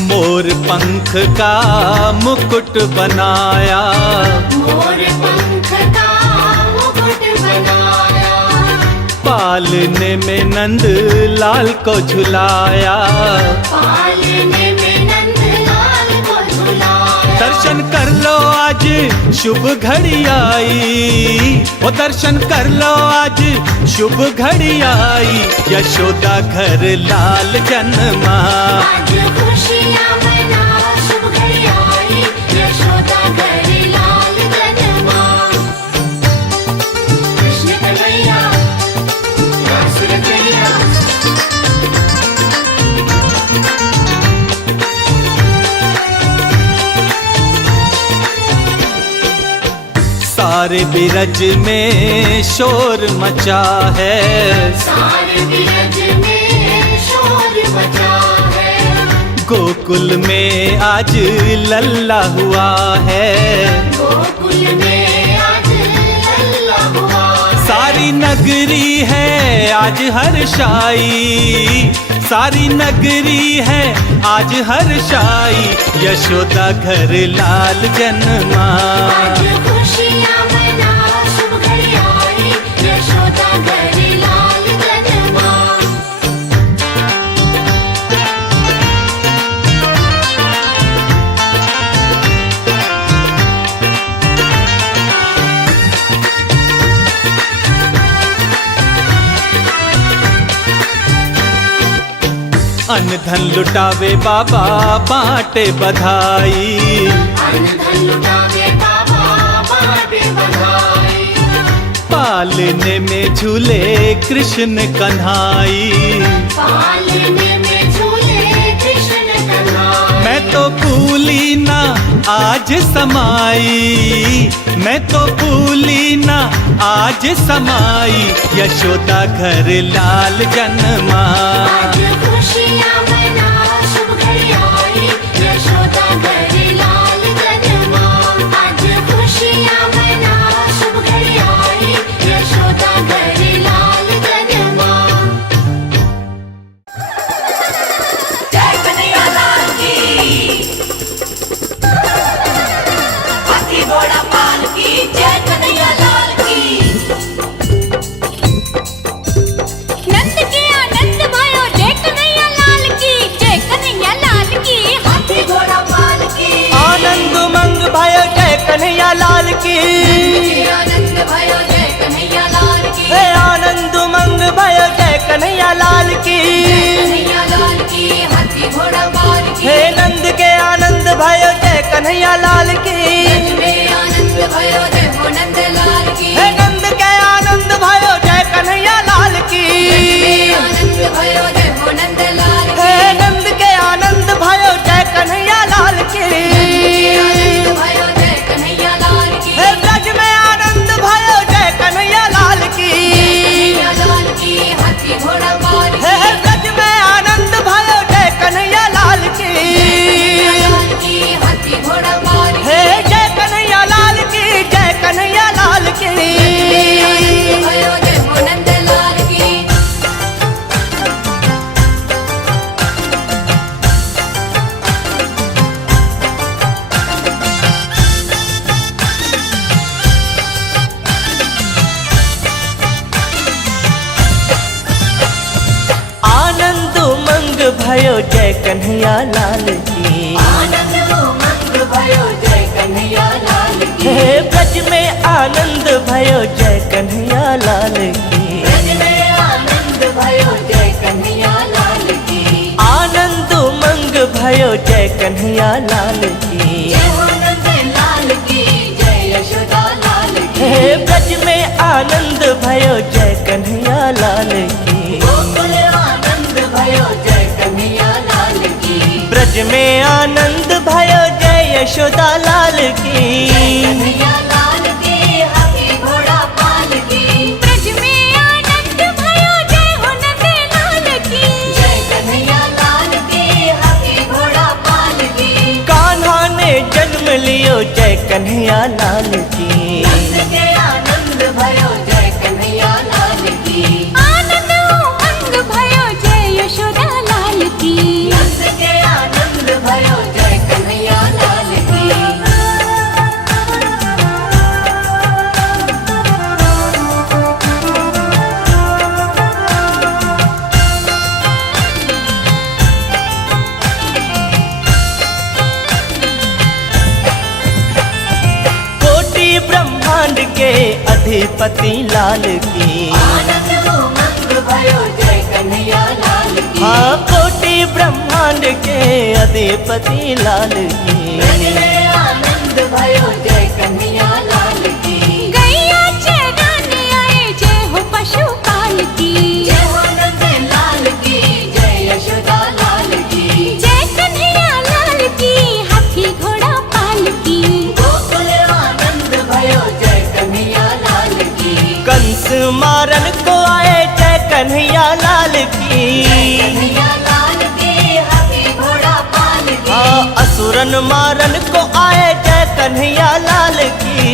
मोर पंख का मुकुट बनाया। मोर पंख का मुकुट बनाया। पालने में नंद लाल को झुलाया। पालने में नंद लाल को झुलाया। दर्शन कर लो आज शुभ घड़ी आई। ओ दर्शन कर लो आज शुभ घड़ी आई, यशोदा घर लाल जन्मा। आज खुशियाँ मनाओ, शुभ घड़ी आई, यशोदा घर लाल जन्मा। कृष्ण कन्हैया रासुर कन्हैया। सारे बिरज में शोर मचा है। सारे बिरज में शोर मचा गोकुल में आज लल्ला हुआ है, गोकुल में आज लल्ला हुआ है। सारी नगरी है आज हर्षाई, सारी नगरी है आज हर्षाई, यशोदा घर लाल जन्मा। आज खुशियाँ मना शुभ घड़ी आई, यशोदा घर लाल जन्मा। अन्न धन लुटावे बाबा बांटे बधाई, अन्न धन लुटावे बाबा बांटे बधाई। पालने में झूले कृष्ण कन्हाई, पालने में झूले कृष्ण कन्हाई। मैं तो भूली ना आज समाई, मैं तो भूली ना आज समाई, यशोदा घर लाल जन्मा। आज खुशियाँ मना शुभ घड़ी आई, यशोदा घर लाल जन्मा। आज खुशियाँ मना शुभ घड़ी आई, यशोदा घर लाल जन्मा। जय कन्हैया लाल की, हाथी घोड़ा पाल की, जय कन्हैया लाल की। नंद के आनंद भयो जय कन्हैया लाल की, जय कन्हैया लाल की। हाथी घोड़ा पाल की, आनंद उमंग भयो जय कन्हैया लाल की, आनंद भयो जय कन्हैया लाल की। हे आनंद उमंग भयो जय कन्हैया लाल की, कन्हैया लाल की, हाथी घोड़ा पाल की। हे नंद के आनंद भयो जय कन्हैया लाल की, में आनंद भयो जय हो नंद लाल की। हे नंद के आनंद भयो जय कन्हैया लाल की, आनंद भयो जय हो नंद लाल की। हे नंद के आनंद भयो जय कन्हैया लाल की, आनंद भयो जय कन्हैया लाल की। हे ब्रज में आनंद भयो जय कन्हैया लाल की, कन्हैया लाल की, हाथी घोड़ा पाल की। हे ब्रज में आनंद भयो जय कन्हैया लाल की, लाल की, हाथी घोड़ा पाल की। हे जय कन्हैया लाल की, जय कन्हैया लाल की। आनंद भयो जय हो नंद लाल की। आनंद उमंग भयो जय कन्हैया लाल की, आनंद उमंग भयो जय कन्हैया लाल की। हे ब्रज में आनंद भयो जय कन्हैया लाल की, ब्रज में आनंद भयो जय कन्हैया लाल की। आनंद उमंग भयो जय कन्हैया लाल की, जय हो नंद लाल की, जय यशोदा लाल की। हे ब्रज में आनंद भयो जय कन्हैया लाल की, गोकुल आनंद भयो जय कन्हैया लाल की। ब्रज में आनंद भयो जय यशोदा लाल की, कन्हैया लाल की, हाथी घोड़ा पाल की। ब्रज में आनंद भयो जय हो नंद लाल की। जय कन्हैया लाल की, हाथी घोड़ा पाल की। कान्हा ने जन्म लियो जय कन्हैया लाल की, नंद के आनंद भयो जय कन्हैया लाल की। आनंद उमंग भयो जय यशोदा लाल की। नंद के आनंद भयो जय कन्हैया लाल की। कोटि ब्रह्मांड के अधिपति लाल की, आनंद उमंग भयो जय कन्हैया लाल की। हाँ कोटि ब्रह्मांड के अधिपति लाल की, ब्रज में आनंद भयो जय कन्हैया लाल की। गैया चराने आए जय हो पशुपाल की। जय हो नंद लाल की, जय यशोदा लाल की। जय कन्हैया लाल की, हाथी घोड़ा पाल की। गोकुल आनंद भयो जय कन्हैया लाल की। कंस मारन को आए जय कन्हैया लाल की, कन्हैया लाल की, हाथी घोड़ा पाल मारन मारन को आए जय कन्हैया लाल की।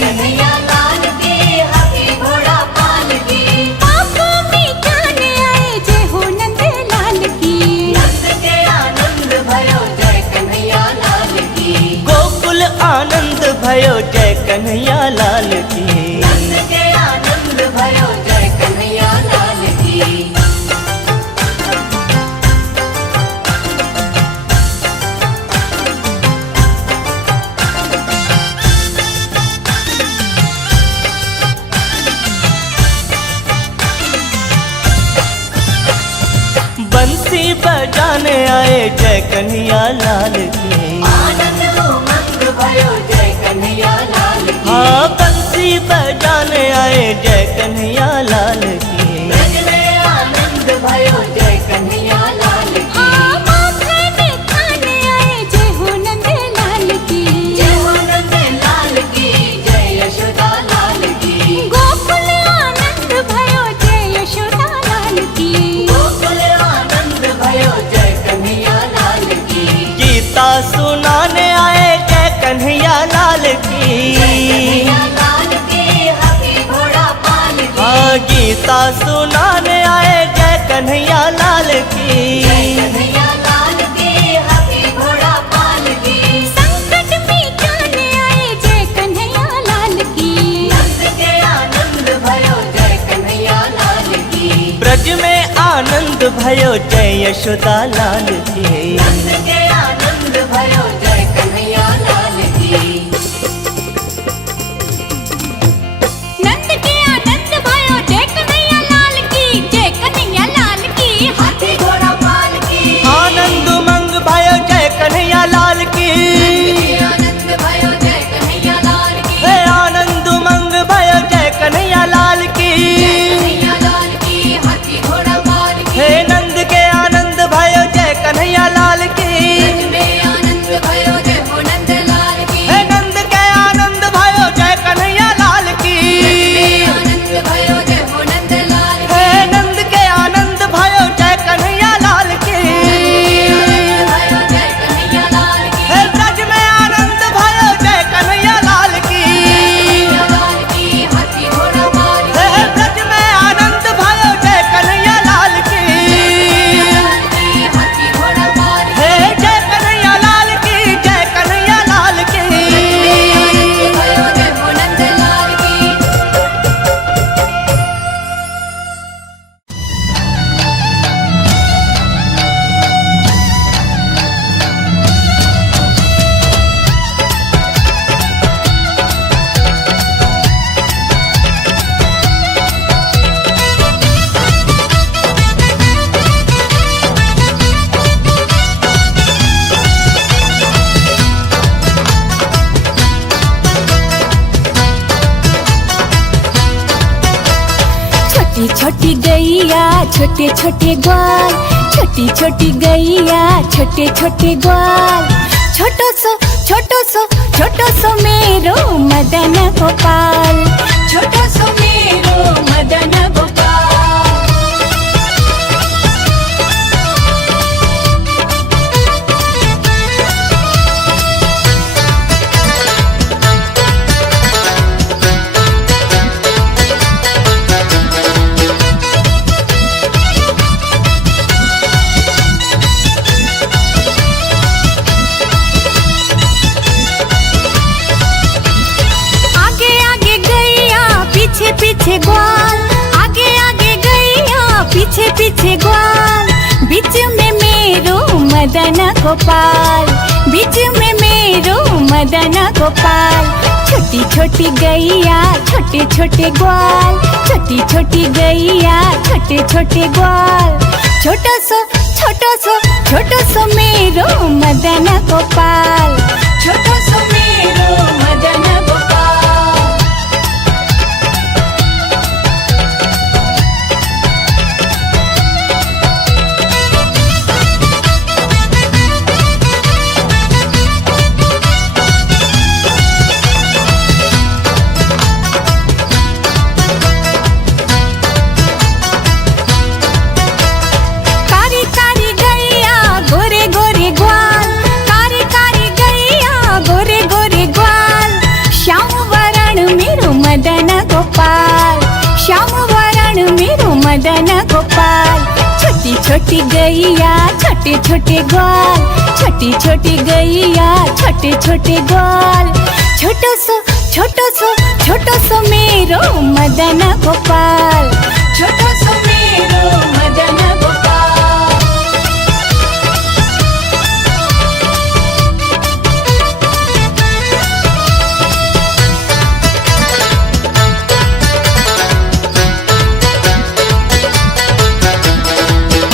कन्हैया लाल की हाथी घोड़ा पाल की। पापों मिटाने आए जय हो नंद लाल की। नंद के आनंद भयो जय कन्हैया लाल की। गोकुल आनंद भयो जय कन्हैया लाल की। नंद के आनंद भयो जय कन्हैया लाल की। बंसी बजाने आए जय कन्हैया लाल की। आनंद उमंग भयो जय कन्हैया लाल की। हाँ बंसी बजाने आए जय कन्हैया लाल की। ब्रज में आनंद भयो जय कन्हैया लाल की। माथे में खाने आए जय हो नंद लाल की। जय हो नंद लाल की जय यशोदा लाल की। गोकुल आनंद भयो जय यशोदा लाल की। गोकुल आनंद भयो जय कन्हैया लाल की। गीता सुनाने आए जय कन्हैया लाल की। कन्हैया लाल की हाथी घोड़ा पाल की। हाँ गीता सुनाने आए जय कन्हैया लाल की। कन्हैया लाल की हाथी घोड़ा पाल की। संकट मिटाने आए जय कन्हैया लाल की। नंद के आनंद भयो जय कन्हैया लाल की। ब्रज में आनंद भयो जय यशोदा लाल की। नंद के आनंद भयो जय कन्हैया लाल की। नंद के आनंद भयो जय कन्हैया लाल की। जय कन्हैया लाल की हाथी घोड़ा पाल की। आनंद उमंग भयो जय कन्हैया लाल की। आनंद भयो जय कन्हैया लाल की। हे आनंद उमंग भयो जय कन्हैया लाल की। कन्हैया लाल की हाथी घोड़ा पाल की। हे नंद के आनंद भयो जय कन्हैया लाल की। ब्रज में आनंद भयो जय हो नंद लाल की। हे नंद के आनंद भयो जय कन्हैया लाल की। आनंद भयो जय हो नंद लाल की। हे नंद के आनंद भयो जय कन्हैया लाल की। भयो जय कन्हैया लाल की। हे ब्रज में आनंद भयो जय कन्हैया लाल की। कन्हैया लाल की हाथी घोड़ा पाल की। हे ब्रज में आनंद भयो जय कन्हैया लाल की। लाल की हाथी घोड़ा पाल की। हे जय कन्हैया लाल की जय कन्हैया लाल की। आनंद भयो जय हो नंद लाल की। छोटी छोटी गैया छोटे छोटे ग्वाल। छोटी छोटी गैया छोटे छोटे ग्वाल। छोटो सो मेरो मदन गोपाल। छोटो सो मेरो मदन गोपाल। आगे आगे गैया पीछे पीछे ग्वाल। आगे आगे गैया पीछे पीछे ग्वाल। बीच में मेरो मदन गोपाल। बीच में मेरो मदन गोपाल। छोटी छोटी गैया छोटे छोटे ग्वाल। छोटी छोटी गैया छोटे छोटे ग्वाल। छोटो सो मेरो मदन गोपाल। छोटो सो मेरो मदन गोपाल। कारी कारी गैया गोरे गोरे ग्वाल। कारी कारी मदन गोपाल। छोटी छोटी गैया छोटे छोटे ग्वाल, छोटी छोटी गैया छोटे छोटे ग्वाल। छोटो सो मेरो मदन गोपाल, छोटो सो मेरो मदन गोपाल।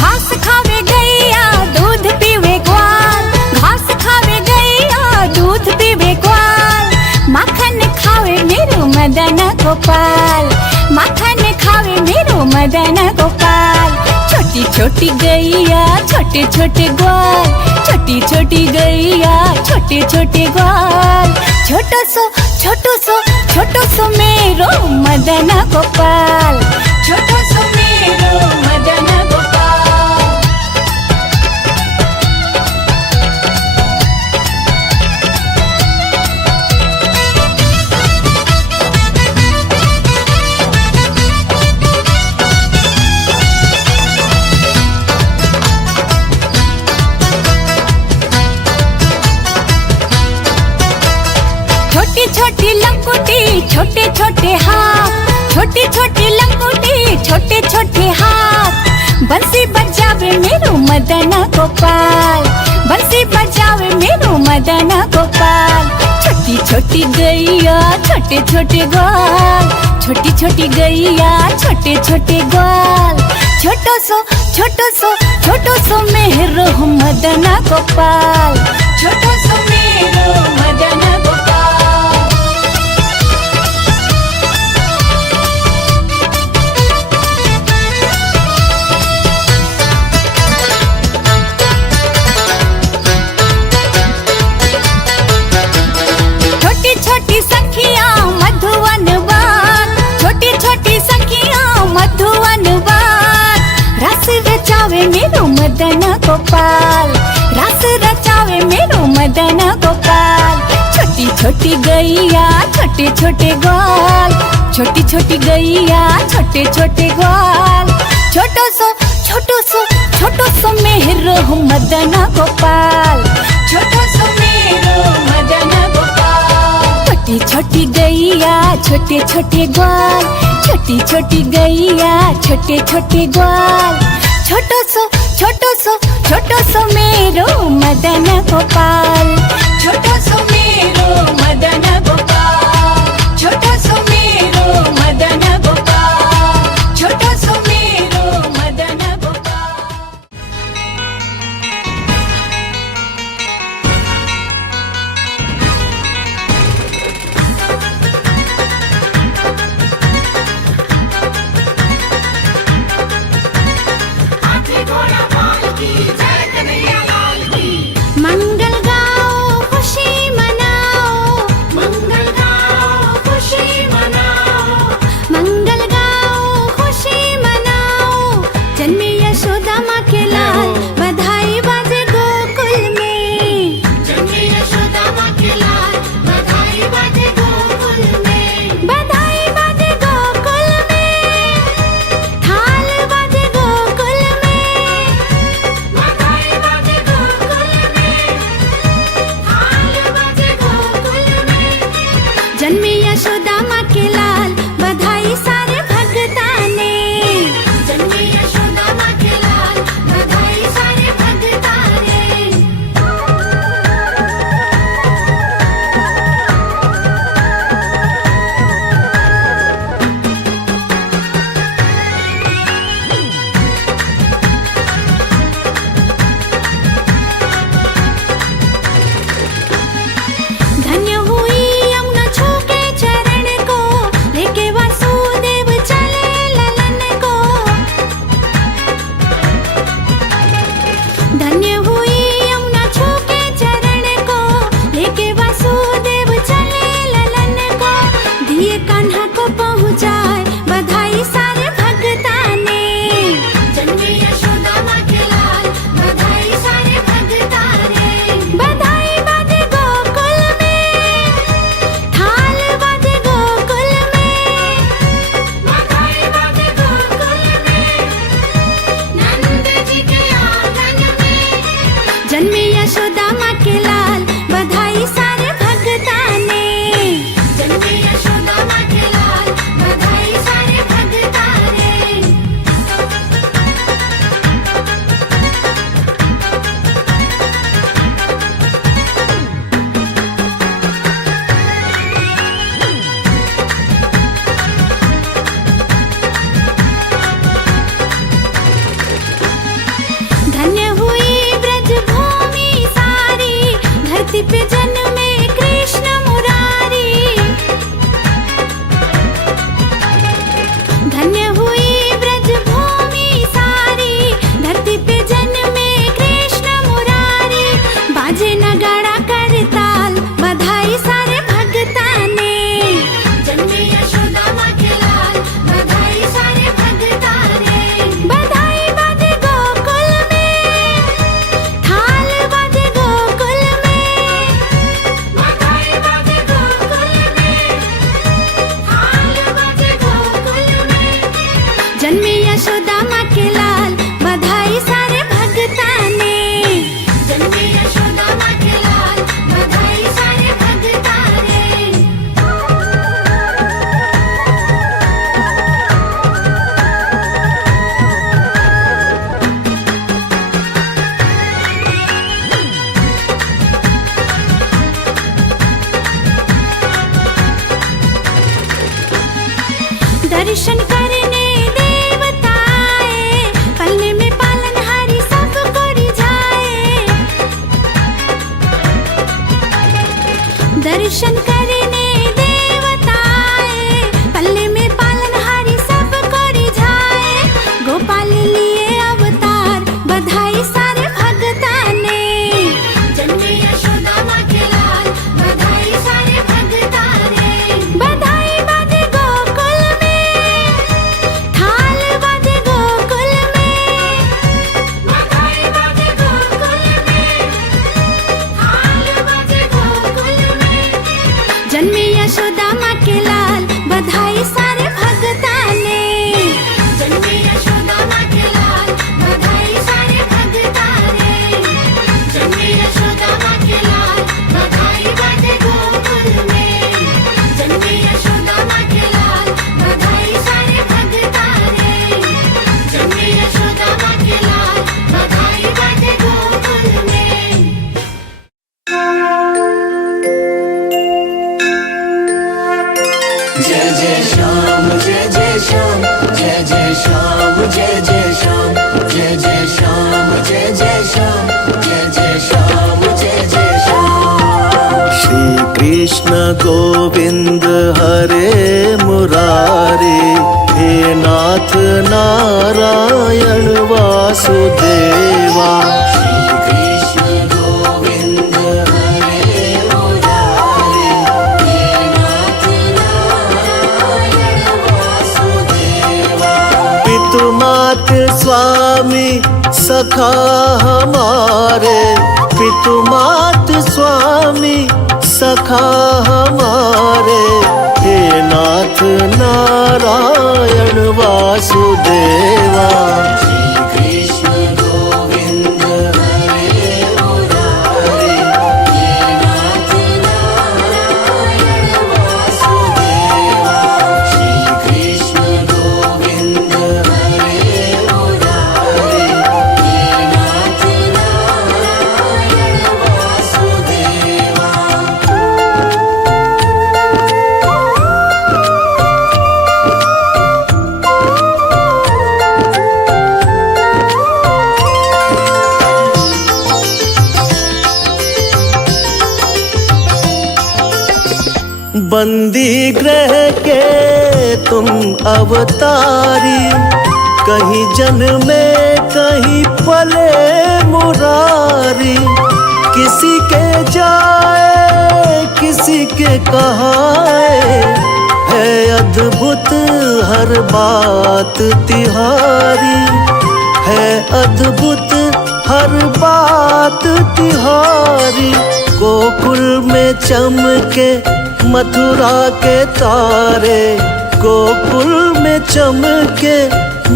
घास खावे गैया दूध पीवे ग्वाल, घास खावे गैया दूध पीवे ग्वाल। माखन खावे मेरो मदन गोपाल, माखन खावे मेरो मदन गोपाल। छोटी छोटी गैया छोटे छोटे ग्वाल, छोटी छोटी गैया छोटे छोटे ग्वाल। छोटो सो मेरो मदन गोपाल, छोटो सो मेरो मदन गोपाल। छोटी छोटी लंगोटी छोटे छोटे हाथ, छोटी छोटी लंगोटी छोटे छोटे हाथ। बंसी बजावे मेरो मदन गोपाल, बंसी बजावे मेरो मदन गोपाल। छोटी छोटी गैया छोटे छोटे ग्वाल, छोटी छोटी गैया छोटे छोटे ग्वाल। छोटो सो मेरो मदन गोपाल, छोटो सो मेरो मदन गोपाल। छोटी छोटी सखियां मधुवन बान, छोटी छोटी सखियां मधुवन बान। रस रचावे मेरो मदन गोपाल, रस रचावे मेरो मदन गोपाल। छोटी छोटी गैया छोटे छोटे ग्वाल, छोटी छोटी गैया छोटे छोटे ग्वाल। छोटो सो मेरो मदन गोपाल, छोटो सो मेरो मदन गोपाल। छोटी छोटी गैया छोटे छोटे ग्वाल, छोटी छोटी गैया छोटे छोटे ग्वाल। छोटो सो मेरो मदन गोपाल, छोटो सो मेरो मदन गोपाल। छोटो सो मेरो मदन गोपाल, छोटो सो मेरो मदन गोपाल। मंगल गाओ खुशी मनाओ, मंगल गाओ खुशी मनाओ। गोविंद हरे मुरारी, हे नाथ नारायण वासुदेवा। पितुमात स्वामी सखा हमारे, पितुमात स्वामी सखा हमारे, हे नाथ नारायण वासुदेवा। बंदी ग्रह के तुम अवतारी, कहीं जन्मे कहीं पले मुरारी। किसी के जाए किसी के कहाए, है अद्भुत हर बात तिहारी, है अद्भुत हर बात तिहारी। गोकुल में चमके मथुरा के तारे, गोकुल में चमके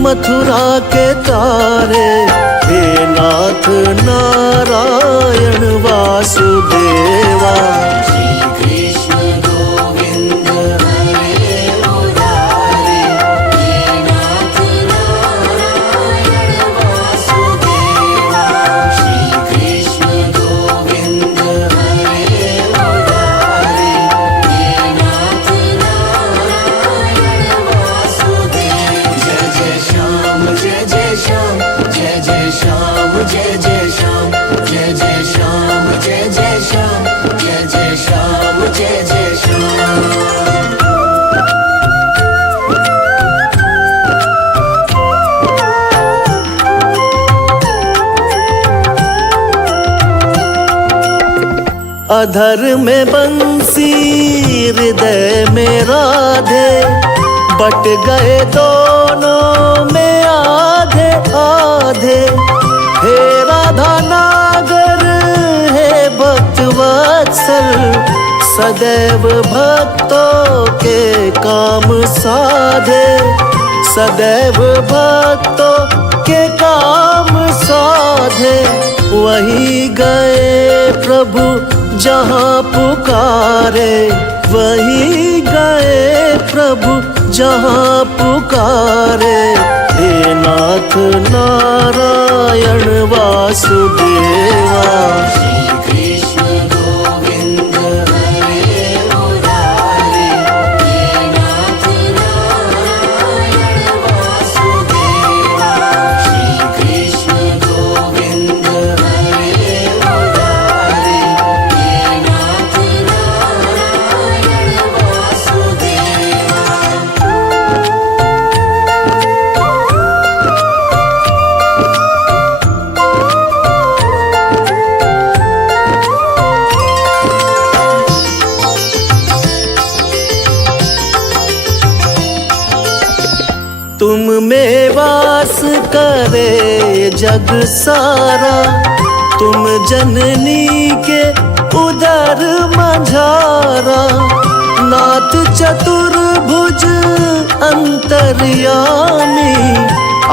मथुरा के तारे, हे नाथ नारायण वासुदेवा। अधर में बंसी हृदय में राधे, बट गए दोनों में आधे आधे। हे राधा नागर हे भक्त वत्सल, सदैव भक्तों के काम साधे, सदैव भक्तों के काम साधे। वही गए प्रभु जहाँ पुकारे, वही गए प्रभु जहाँ पुकारे, हे नाथ नारायण वासुदेवा। तुम में वास करे जग सारा, तुम जननी के उदर मझारा। नाथ चतुर्भुज अंतर्यामी,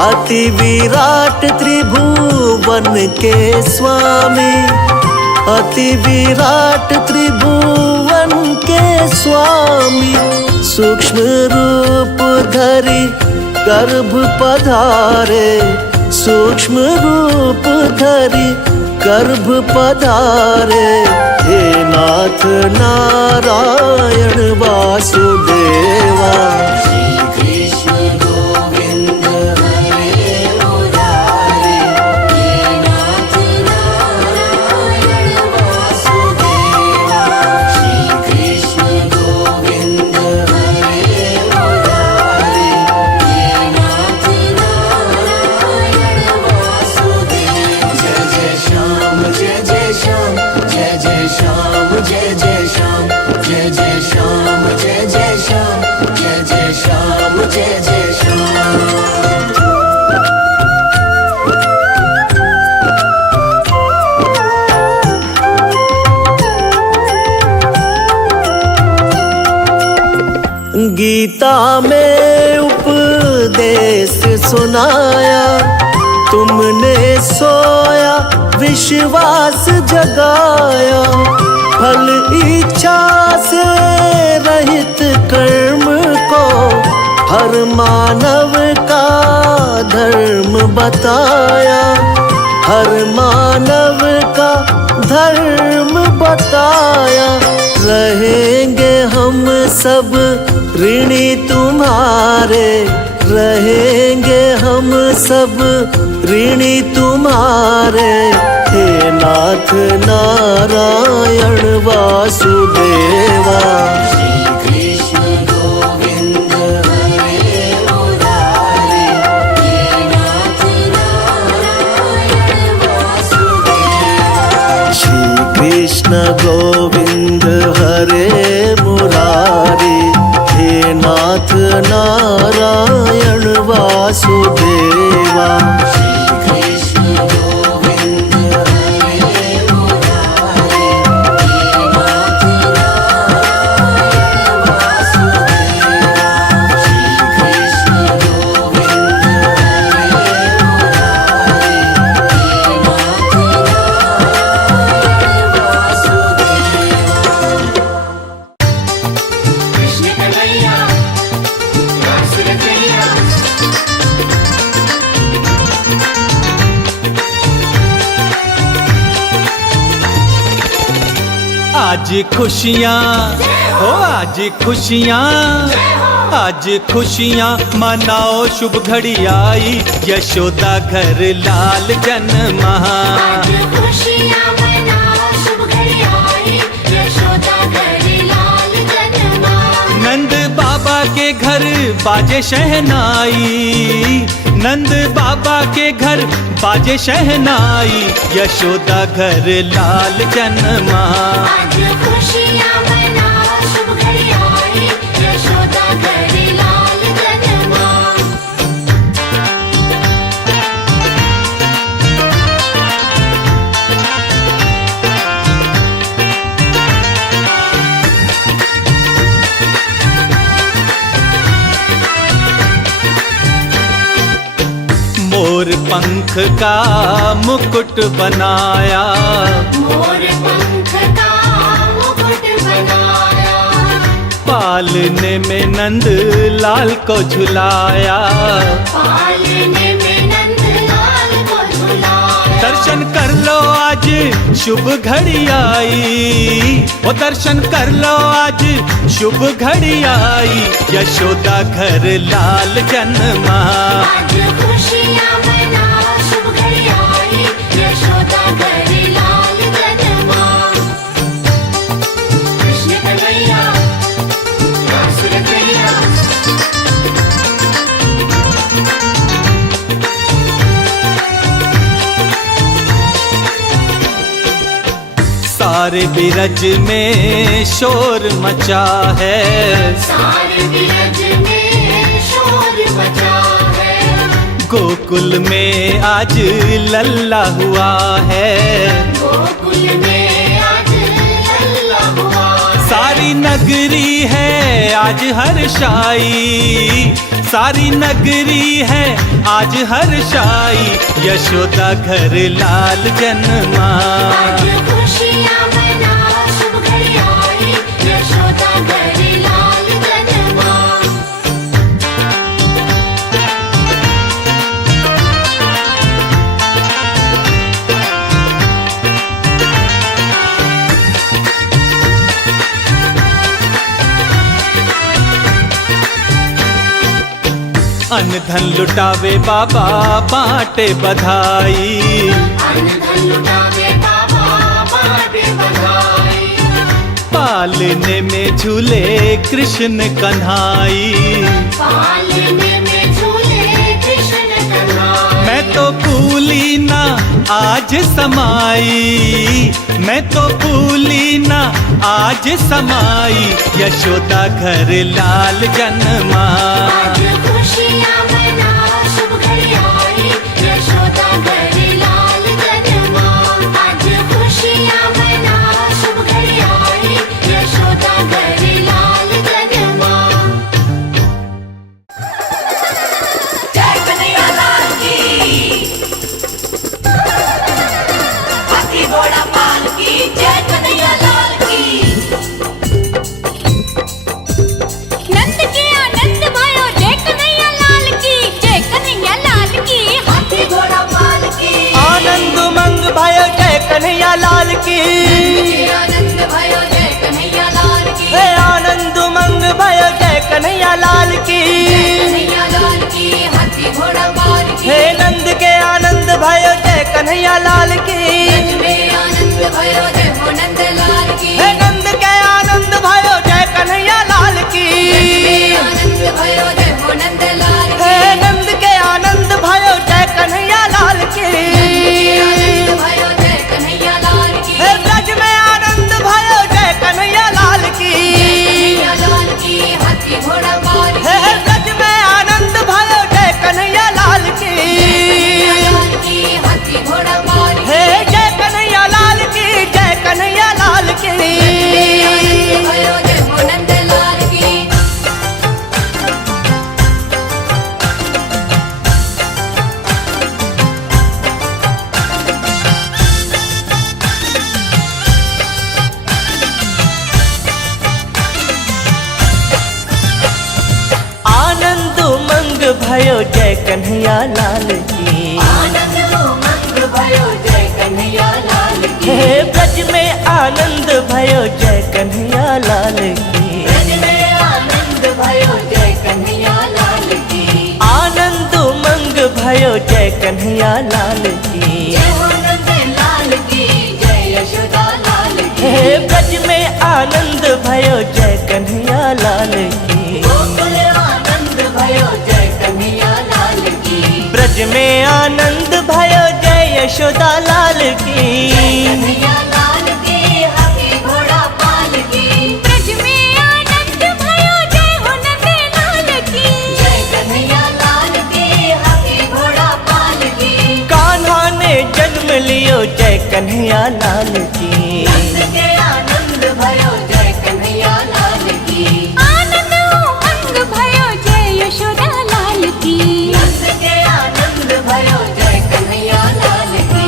अति विराट त्रिभुवन के स्वामी, अति विराट त्रिभुवन के स्वामी। सूक्ष्म रूप धरी गर्भ पधारे, सूक्ष्म रूप धरी गर्भ पधारे, हे नाथ नारायण वासुदेवा। कृष्ण गीता में उपदेश सुनाया, तुमने सोया विश्वास जगाया। फल इच्छा से रहित कर्म को हर मानव का धर्म बताया, हर मानव का धर्म बताया। रहेंगे हम सब ऋणी तुम्हारे, रहेंगे हम सब ऋणी तुम्हारे। हे नाथ नारायण वासुदेवा। कृष्ण गोविंद हरे मुरारी, हे नाथ नारायण वासुदेवा। आज खुशियाँ हो, आज खुशियाँ, आज खुशियाँ मनाओ, शुभ घड़ी आई, यशोदा घर लाल जन्मा। आज खुशियाँ मनाओ, शुभ घड़ी आई, यशोदा घर लाल जन्मा। नंद बाबा के घर बाजे शहनाई, नंद बाबा के घर बाजे शहनाई, यशोदा घर लाल जन्मा। आज खुशियाँ मनाओ, शुभ घड़ी आई, यशोदा घर लाल जन्मा। मोर पंख का मुकुट बनाया, मोर पंख का मुकुट बनाया। पालने में नंद लाल को झुलाया, पालने में नंद लाल को झुलाया। दर्शन कर लो आज शुभ घड़ी आई, ओ दर्शन कर लो आज शुभ घड़ी आई, यशोदा घर लाल जन्मा। आज खुशियाँ मनाओ, शुभ घड़ी आई, यशोदा घर लाल जन्मा। कृष्ण कन्हैया, रास रचैया। सारे बिरज में शोर मचा है, सारे बिरज में शोर मचा है। गोकुल में आज लल्ला हुआ है, गोकुल में आज लल्ला हुआ है। सारी नगरी है आज हर्षाई, सारी नगरी है आज हर्षाई, यशोदा घर लाल जन्मा। आज खुशियाँ मनाओ, शुभ घड़ी आई, यशोदा घर लाल जन्मा। अन्न धन लुटावे बाबा बाटे बधाई, अन्न धन लुटावे बाबा बाटे बधाई। पालने में झूले कृष्ण कन्हाई, पालने में झूले कृष्ण कन्हाई। मैं तो भूली ना आज समाई, मैं तो भूली ना आज समाई, यशोदा घर लाल जन्मा। आज खुशियाँ मनाओ, शुभ घड़ी आई, यशोदा घर लाल जन्मा। आज खुशियाँ मनाओ, शुभ घड़ी आई, यशोदा घर लाल जन्मा। जय कन्हैया लाल की। आनंद उमंग भयो जय कन्हैया लाल की। हे ब्रज में आनंद भयो जय कन्हैया लाल की। ब्रज में आनंद भयो जय कन्हैया लाल की। आनंद उमंग भयो जय कन्हैया लाल की। जय हो नंद लाल की जय यशोदा लाल की। हे ब्रज में आनंद भयो जय कन्हैया लाल की। गोकुल आनंद भयो जय कन्हैया लाल की। ब्रज में आनंद भयो जय यशोदा लाल की। कन्हैया लाल की हाथी घोड़ा पाल की। ब्रज में आनंद भयो जय हो नंद लाल की। जय कन्हैया लाल की हाथी घोड़ा पाल की। कान्हा ने जन्म लियो जय कन्हैया लाल की। नंद के आनंद भयो जय कन्हैया लाल की। आनंद उमंग भयो जय यशोदा लाल की। नंद के आनंद भयो जय कन्हैया लाल की।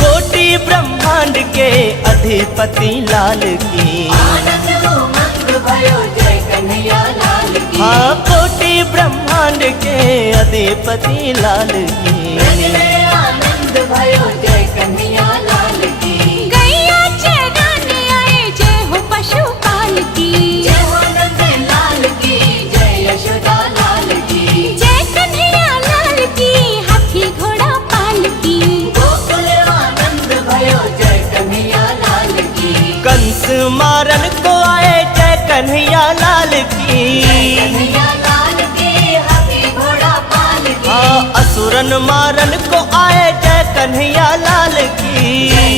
कोटि ब्रह्मांड के अधिपति लाल की। आनंद उमंग भयो जय कन्हैया लाल की। हाँ कोटि ब्रह्मांड के अधिपति लाल की। ब्रज में आनंद भयो जय कन्हैया लाल की। गैया चराने आए जय हो पशुपाल की। जय हो नंद लाल की जय यशोदा लाल की। जय कन्हैया लाल की हाथी घोड़ा पाल की। गोकुल आनंद भयो जय कन्हैया लाल की। कंस मारन को आए जय कन्हैया लाल की। कन्हैया लाल की हाथी घोड़ा पाल की। हाँ असुरन मारन को आए जय कन्हैया लाल की।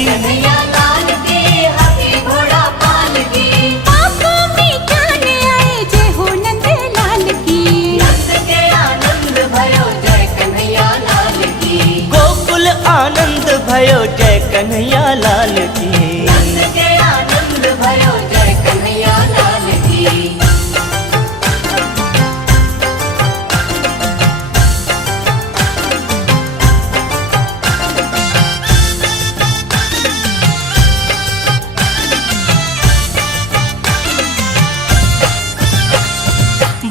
कन्हैया लाल की हाथी घोड़ा पाल की। पाप मिटाने आए जय हो नंद लाल की। नंद के आनंद भयो जय कन्हैया लाल की। गोकुल आनंद भयो जय कन्हैया लाल की। नंद के आनंद भयो जय कन्हैया लाल की।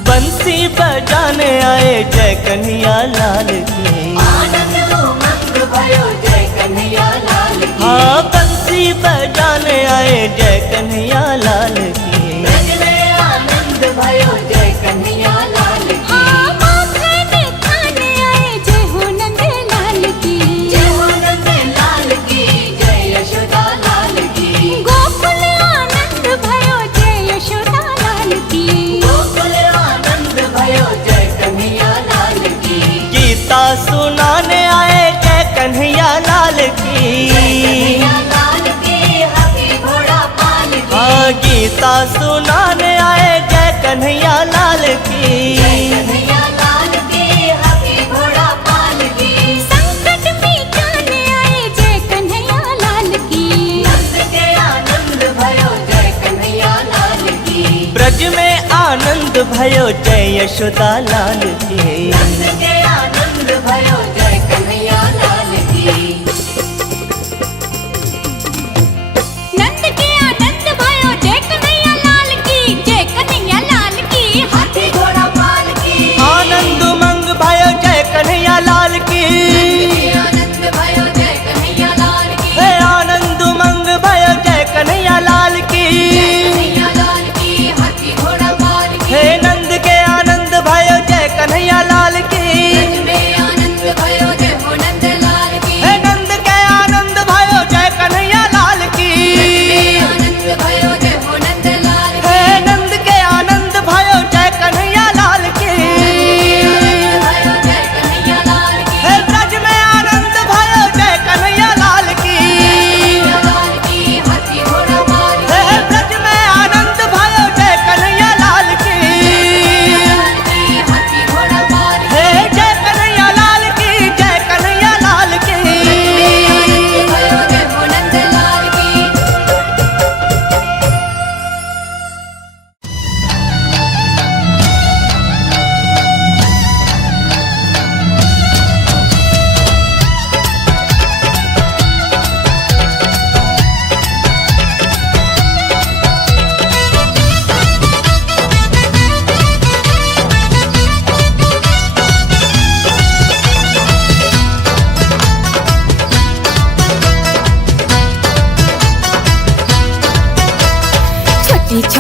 बंसी बजाने आए जय कन्हैया लाल की। आनंद उमंग भयो जय कन्हैया लाल की। हाँ बंसी बजाने आए जय कन्हैया लाल की। ब्रज में आनंद भयो जय कन्हैया लाल की। हाँ माखन खाने आए जय हो नंद लाल की। जय हो नंद लाल की जय यशोदा लाल की। गोकुल आनंद भयो जय यशोदा लाल की। गोकुल आनंद भयो जय कन्हैया लाल की। गीता सुनाने आए जय कन्हैया लाल की। कन्हैया लाल की हाथी घोड़ा पाल की। हाँ गीता सुनाने आए जय कन्हैया लाल की। कन्हैया लाल की हाथी घोड़ा पाल की। संकट मिटाने आए जय कन्हैया लाल की। नंद के आनंद भयो जय कन्हैया लाल की। ब्रज में आनंद भयो जय यशोदा लाल की। नंद के आनंद भयो जय कन्हैया लाल की। नंद के आनंद भयो जय कन्हैया लाल की। जय कन्हैया लाल की हाथी घोड़ा पाल की। आनंद उमंग भयो जय कन्हैया लाल की। आनंद भयो जय कन्हैया लाल की। हे आनंद उमंग भयो जय कन्हैया लाल की। कन्हैया लाल की हाथी घोड़ा पाल की। हे नंद के आनंद भयो जय कन्हैया लाल की। ब्रज में आनंद भयो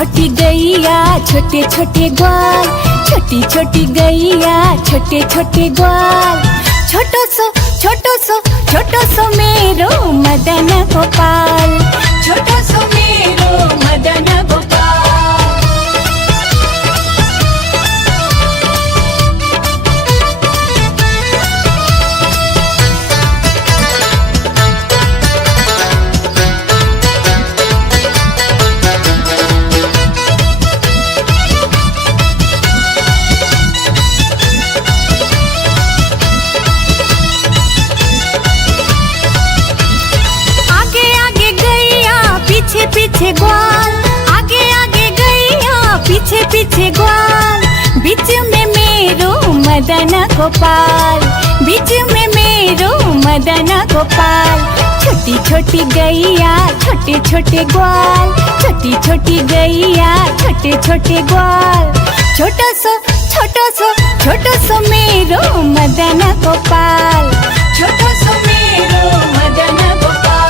छोटी गैया छोटे छोटे ग्वाल, छोटी छोटी गैया छोटे छोटे ग्वाल। छोटो सो मेरो मदन गोपाल, छोटो सो मेरो मदन गोपाल। पीछे ग्वाल, आगे आगे गैया पीछे पीछे ग्वाल। बीच में मेरो मदन गोपाल, बीच में मेरो मदन गोपाल। छोटी छोटी गैया छोटे छोटे ग्वाल, छोटी छोटी गैया छोटे छोटे ग्वाल। छोटो सो मेरो मदन गोपाल, छोटो सो मेरो मदन गोपाल।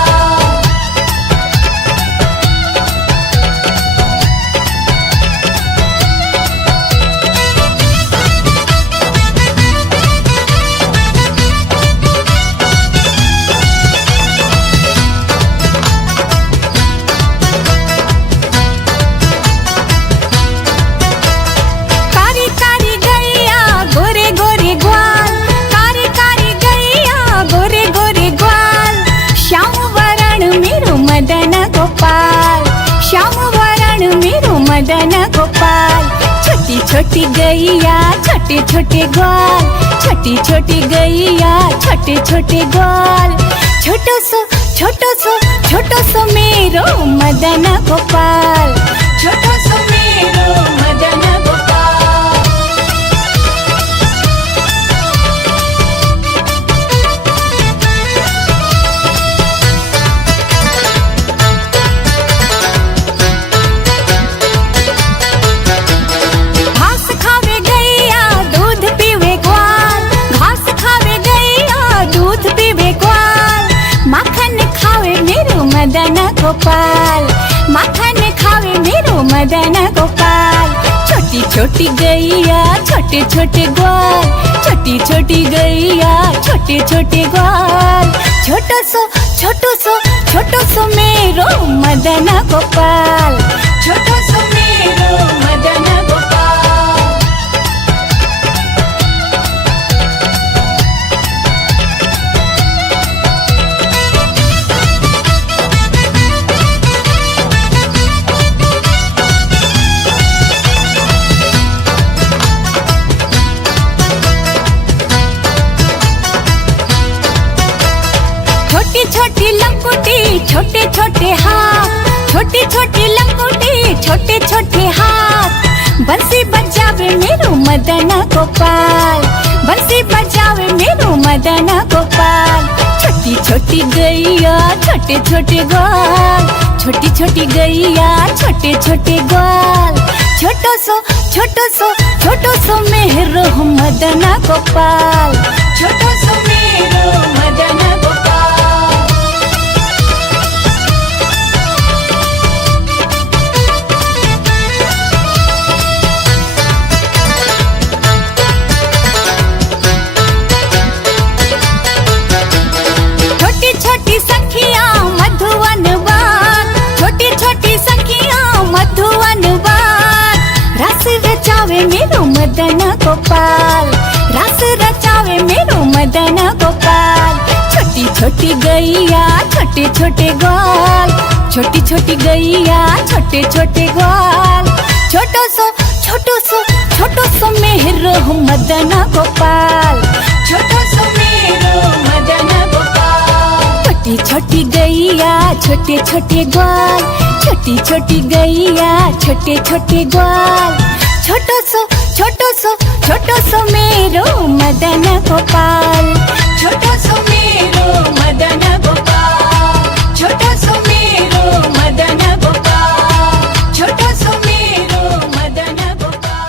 मदन गोपाल। छोटी छोटी गैया छोटे छोटे ग्वाल, छोटी छोटी गैया छोटे छोटे ग्वाल। छोटो सो मेरो मदन गोपाल, छोटो सो मेरो मदन गोपाल। मदन गोपाल, माखन खावे मेरो मदन गोपाल। छोटी छोटी गैया छोटे छोटे ग्वाल, छोटी छोटी गैया छोटे छोटे ग्वाल। छोटो सो मेरो मदन गोपाल, छोटो सो मेरो मदन गोपाल। छोटी लंगोटी छोटे छोटे हाथ, छोटी छोटी लंगोटी छोटे छोटे हाथ। बंसी बजावे मेरो मदन गोपाल, बंसी बजावे मेरो मदन गोपाल। छोटी छोटी गैया छोटे छोटे ग्वाल, छोटी छोटी गैया छोटे छोटे ग्वाल। छोटो सो मेरो मदन गोपाल, छोटो सो मेरो मदन गोपाल। मेरो मदन गोपाल, रास रचावे मेरो मदन गोपाल। छोटी छोटी गैया छोटे छोटे ग्वाल, छोटी छोटी गैया छोटे छोटे ग्वाल। छोटो सो मेरो मदन गोपाल, छोटो सो मेरो मदन गोपाल। छोटी छोटी गैया छोटे छोटे ग्वाल, छोटी छोटी गैया छोटे छोटे ग्वाल। छोटो सो मेरो मदन गोपाल, छोटो सो मेरो मदन गोपाल। छोटो सो मेरो मदन गोपाल, छोटो सो मेरो मदन गोपाल।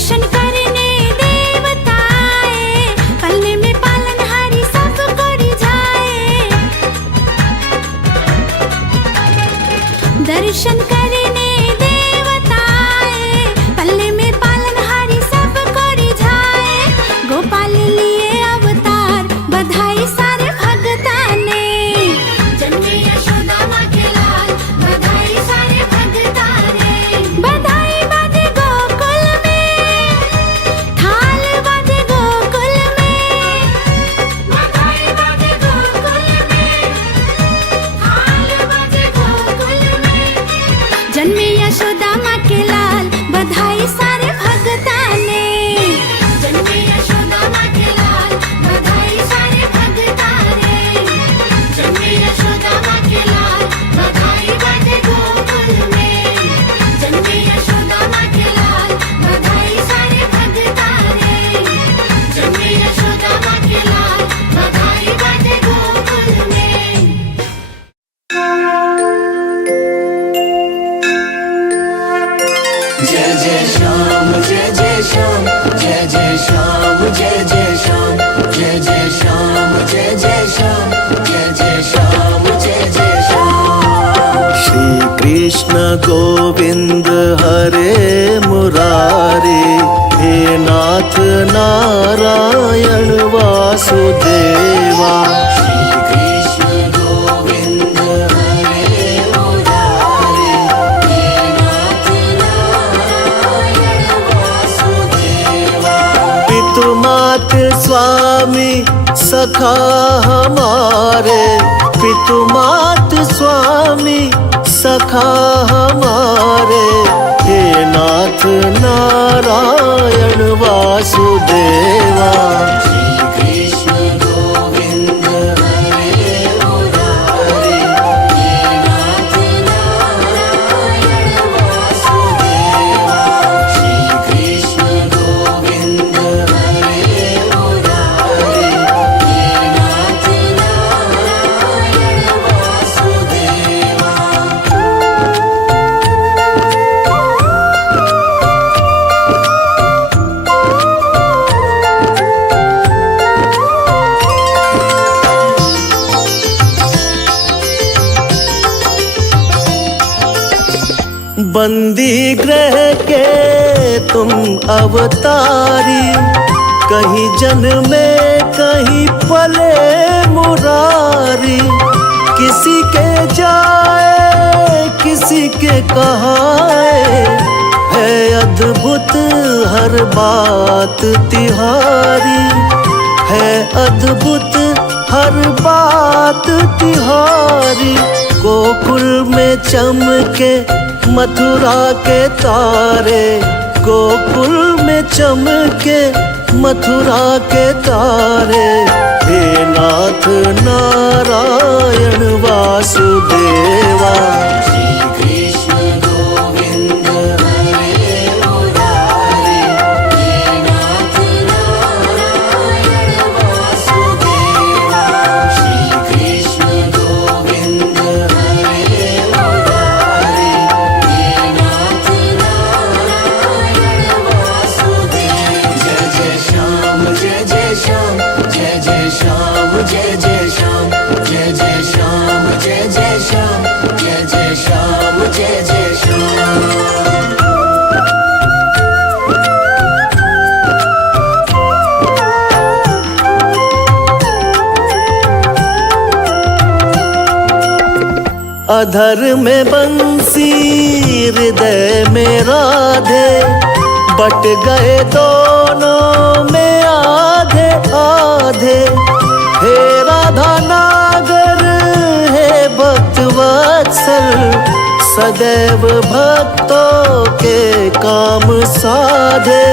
दर्शन करने देवता आए, पलने में पालनहारी सब को रिझाए। दर्शन करने देवता आए, पलने में पालनहारी सब को रिझाए। गोपाल लिए अवतार, बधाई सारे भगता ने। जन्मे यशोदा माँ के लाल, बधाई सारे भगता ने। बधाई बाजे गोकुल में, थाल बाजे गोकुल में। बधाई बाजे गोकुल में, थाल बाजे गोकुल में। जन्मे यशोदा माँ के लाल, बधाई सारे भगता ने। जन्मे यशोदा माँ के लाल, बधाई सारे भगता ने। जन्मे यशोदा माँ के लाल, बधाई बाजे गोकुल में। जन्मे यशोदा माँ के लाल, बधाई सारे भगता ने। जन्मे यशोदा माँ के लाल, बधाई बाजे गोकुल में। जय जय श्याम जय जय श्याम जय जय श्याम जय जय श्याम जय जय श्याम जय जय श्याम जय जय श्याम जय जय श्याम। श्री कृष्ण गोविंद हरे मुरारी, हे नाथ नारायण वासुदेवा। श्री कृष्ण गोविंद हरे मुरारी, हे नाथ नारायण वासुदेवा। पितु मात स्वामी सखा हमारे, पितु मात स्वामी सखा हमारे। हे नाथ नारायण वासुदेवा। श्री कृष्ण गोविंद हरे मुरारी, हे नाथ नारायण वासुदेवा। श्री कृष्ण गोविंद हरे मुरारी, हे नाथ नारायण वासुदेवा। बंदी ग्रह के तुम अवतारी, कहीं जन्मे कहीं पले मुरारी। किसी के जाए किसी के कहाए, है अद्भुत हर बात तिहारी। है अद्भुत हर बात तिहारी। गोकुल में चमके मथुरा के तारे, गोकुल में चमके मथुरा के तारे। हे नाथ नारायण वासुदेवा। श्री कृष्ण गोविंद हरे मुरारी, हे नाथ नारायण वासुदेवा। श्री कृष्ण गोविंद हरे मुरारी, हे नाथ नारायण वासुदेवा। जय जय श्याम जय जय श्याम जय जय श्याम जय जय श्याम जय जय श्याम जय जय श्याम जय जय श्याम जय जय श्याम। अधर में बंसी हृदय में राधे, बट गए दोनों में आधे आधे। हे राधा नागर हे भक्त वत्सल, सदैव भक्तों के काम साधे।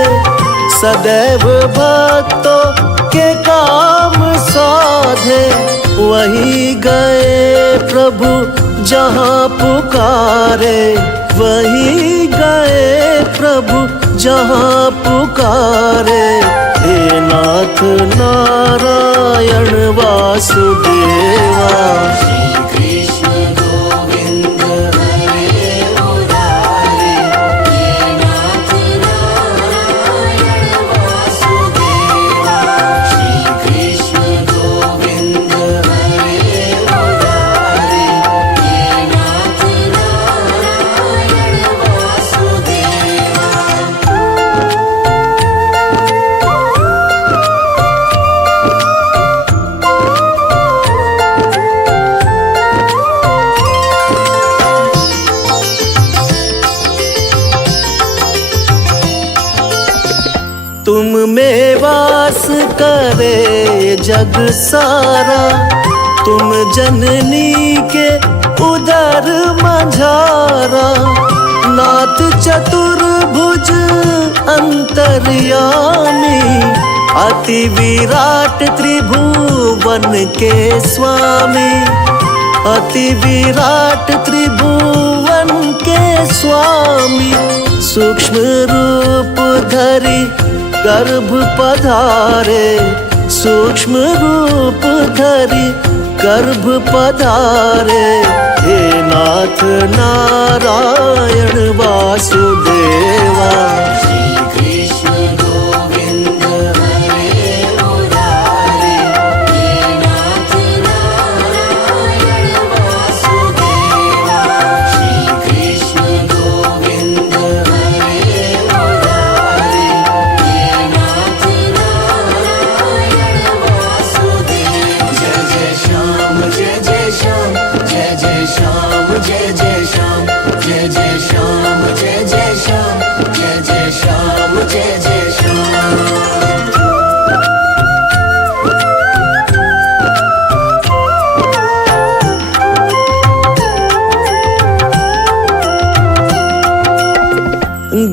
सदैव भक्तों के काम साधे। वही गए प्रभु जहाँ पुकारे, वही गए प्रभु जहाँ पुकारे। हे नाथ नारायण वासुदेवा। श्री कृष्ण गोविंद हरे मुरारी, हे नाथ नारायण जग सारा, तुम जननी के उदर मझारा। नाथ चतुर्भुज अंतर्यामी, अति विराट त्रिभुवन के स्वामी। अति विराट त्रिभुवन के स्वामी, सूक्ष्म रूप धरि गर्भ पधारे। सूक्ष्म रूप धरि गर्भ पधारे, हे नाथ नारायण वासुदेवा।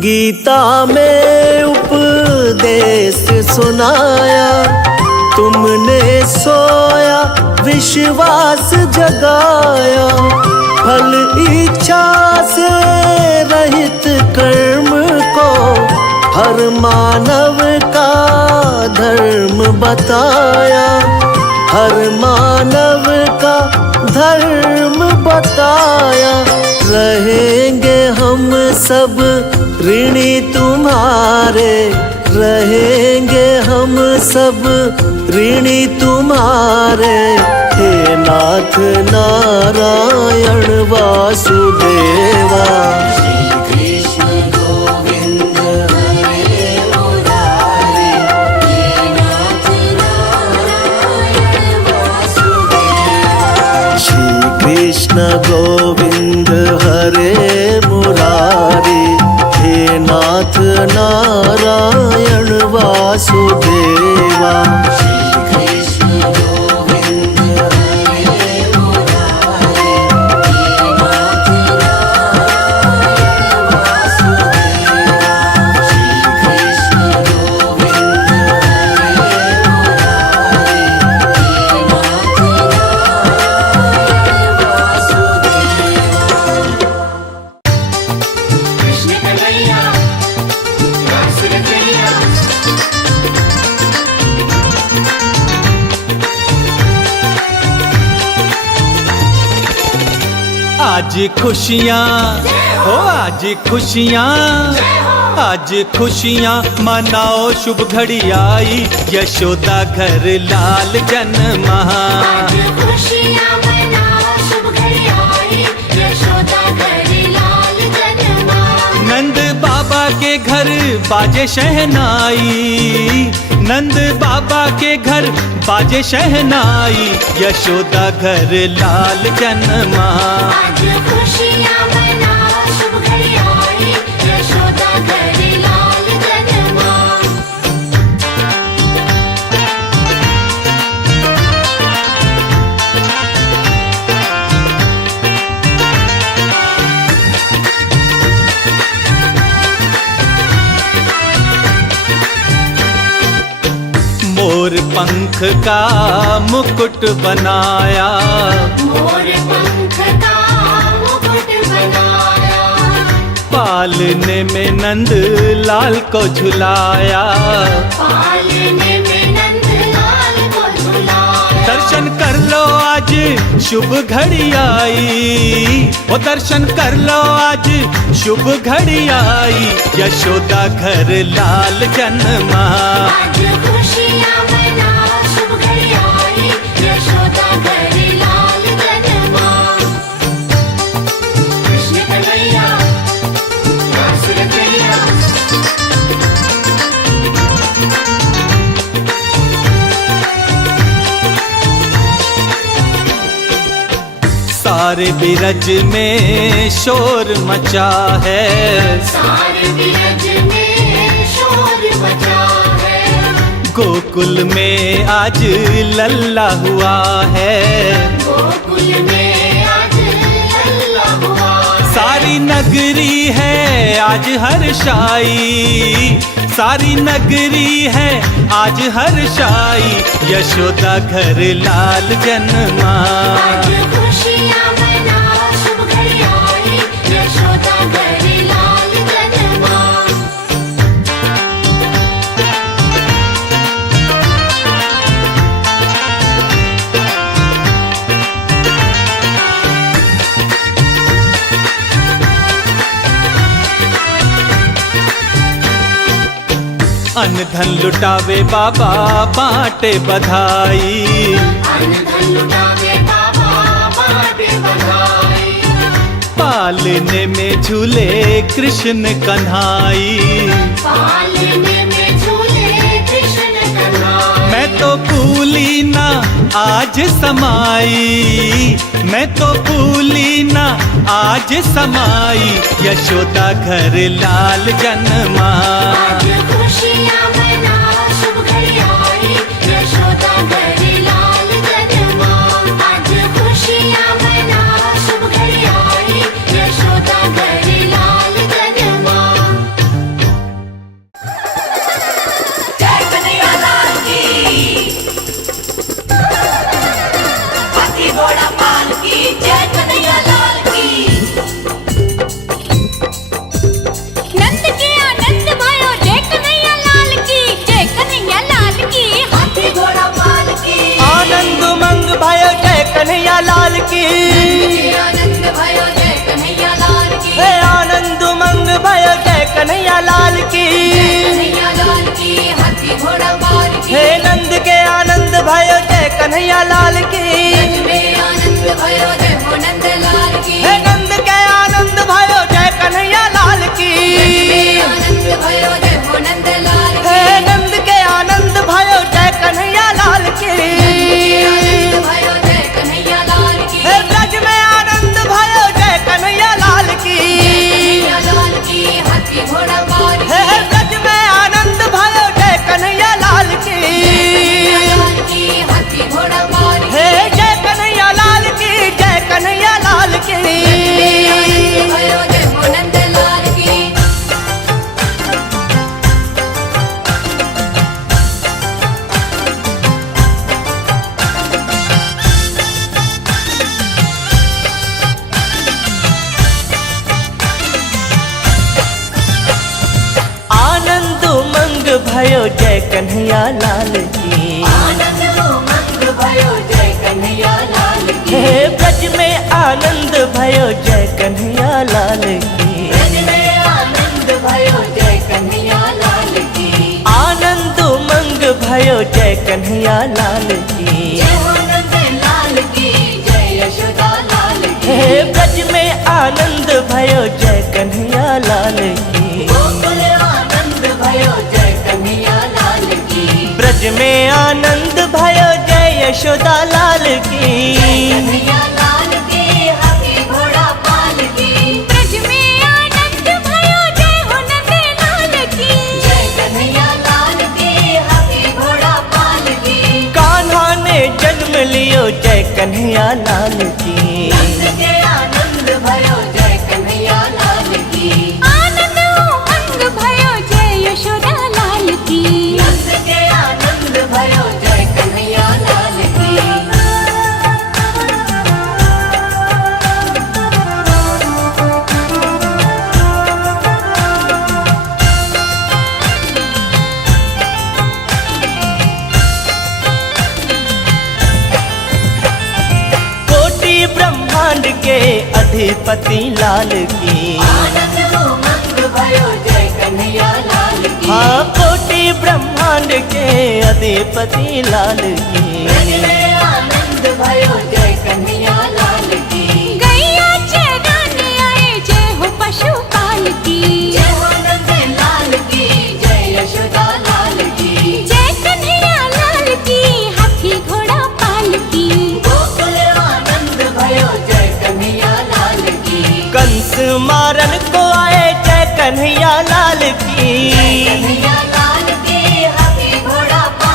गीता में उपदेश सुनाया, तुमने सोया विश्वास जगाया। फल इच्छा से रहित कर्म को हर मानव का धर्म बताया। हर मानव का धर्म बताया। रहेंगे हम सब ऋणी तुम्हारे, रहेंगे हम सब ऋणी तुम्हारे। हे नाथ नारायण वासुदेवा। कृष्ण गोविंद हरे मुरारी, हे नाथ नारायण वासुदेवा। आज खुशियाँ हो, आज खुशियाँ, आज खुशियाँ मनाओ, शुभ घड़ी आई, यशोदा घर लाल जन्मा। आज खुशियाँ मनाओ, शुभ घड़ी आई, यशोदा घर लाल जन्मा। नंद बाबा के घर बाजे शहनाई, नंद बाबा के घर बाजे शहनाई, यशोदा घर लाल जन्मा। आज खुशियाँ मनाओ, शुभ घड़ी आई, यशोदा घर लाल जन्मा। मोर पंख का मुकुट बनाया, मोर पंख का मुकुट बनाया। पालने में नंद लाल को झुलाया, पालने में नंद लाल को झुलाया। दर्शन कर लो आज शुभ घड़ी आई, ओ दर्शन कर लो आज शुभ घड़ी आई, यशोदा घर लाल जन्मा। आज खुशियाँ मनाओ, शुभ घड़ी आई, यशोदा घर लाल जन्मा। कृष्ण कन्हैया रास रचैया। सारे बिरज में शोर मचा है, सारे बिरज में शोर मचा है। गोकुल में आज लल्ला हुआ है, गोकुल में आज लल्ला हुआ है। सारी नगरी है आज हर्षाई, सारी नगरी है आज हर्षाई, यशोदा घर लाल जन्मा। आज खुशियाँ मनाओ शुभ घड़ी आई, यशोदा घर लाल जन्मा। अन्न धन लुटावे बाबा बांटे बधाई, अन्न धन लुटावे बाबा बांटे बधाई। पालने में झूले कृष्ण कन्हाई, पालने में झूले कृष्ण कन्हाई। मैं तो भूली ना आज समाई, मैं तो भूली ना आज समाई, यशोदा घर लाल जन्मा। आज खुशियाँ मनाओ शुभ घड़ी आई, यशोदा घर लाल जन्मा। आज खुशियाँ मनाओ शुभ घड़ी आई, यशोदा घर लाल जन्मा। जय कन्हैया लाल की, हाथी घोड़ा पाल की, जय कन्हैया लाल की। नंद के आनंद भयो जय कन्हैया लाल की, जय कन्हैया लाल की। हाथी घोड़ा पाल की, आनंद उमंग भयो जय कन्हैया लाल की, आनंद भयो जय कन्हैया लाल की। हे आनंद उमंग भयो जय कन्हैया लाल की, कन्हैया लाल की, हाथी घोड़ा पाल की। हे नंद के आनंद भयो जय कन्हैया लाल की, में आनंद भयो जय हो नंद लाल की। हे नंद के आनंद भयो जय कन्हैया लाल की, में आनंद भयो जय हो नंद लाल की। हे नंद के आनंद भयो जय कन्हैया लाल की, आनंद भयो जय कन्हैया लाल की। हे ब्रज में आनंद भयो जय कन्हैया लाल की, कन्हैया लाल की, हाथी घोड़ा पाल की। हे ब्रज में आनंद भयो जय कन्हैया लाल की, लाल की, हाथी घोड़ा पाल की। हे जय कन्हैया लाल की, जय कन्हैया लाल की। आनंद भयो जय हो नंद लाल की। आनंद उमंग भयो जय कन्हैया लाल की, आनंद उमंग भयो जय कन्हैया लाल की। हे ब्रज में आनंद भयो जय कन्हैया लाल की, ब्रज में आनंद भयो जय कन्हैया लाल की। आनंद उमंग भयो जय कन्हैया लाल की, जय हो नंद लाल की, जय यशोदा लाल की। हे ब्रज में आनंद भयो जय कन्हैया लाल की, गोकुल आनंद भयो जय कन्हैया लाल की। ब्रज में आनंद भयो जय यशोदा लाल की, कन्हैया लाल की, हाथी घोड़ा पाल की। ब्रज में आनंद भयो जय हो नंद लाल की। जय कन्हैया लाल की, हाथी घोड़ा पाल की। कान्हा ने जन्म लियो जय कन्हैया लाल की, नंद के आनंद भयो जय कन्हैया लाल की। आनंद उमंग भयो जय यशोदा लाल की। नंद के आनंद भयो जय कन्हैया लाल की। कोटि ब्रह्मांड के अधिपति लाल की, आनंद उमंग भयो जय कन्हैया लाल की। हाँ कोटि ब्रह्मांड के अधिपति लाल की, ब्रज में आनंद भयो जय कन्हैया लाल की। गैया चराने आए जय हो पशुपाल की। जय हो नंद लाल की, जय यशोदा लाल की। जय कन्हैया लाल की, हाथी घोड़ा पाल की। गोकुल आनंद भयो जय कन्हैया लाल की। कंस मारन को आए जय कन्हैया लाल की, कन्हैया लाल की, हाथी घोड़ा पाल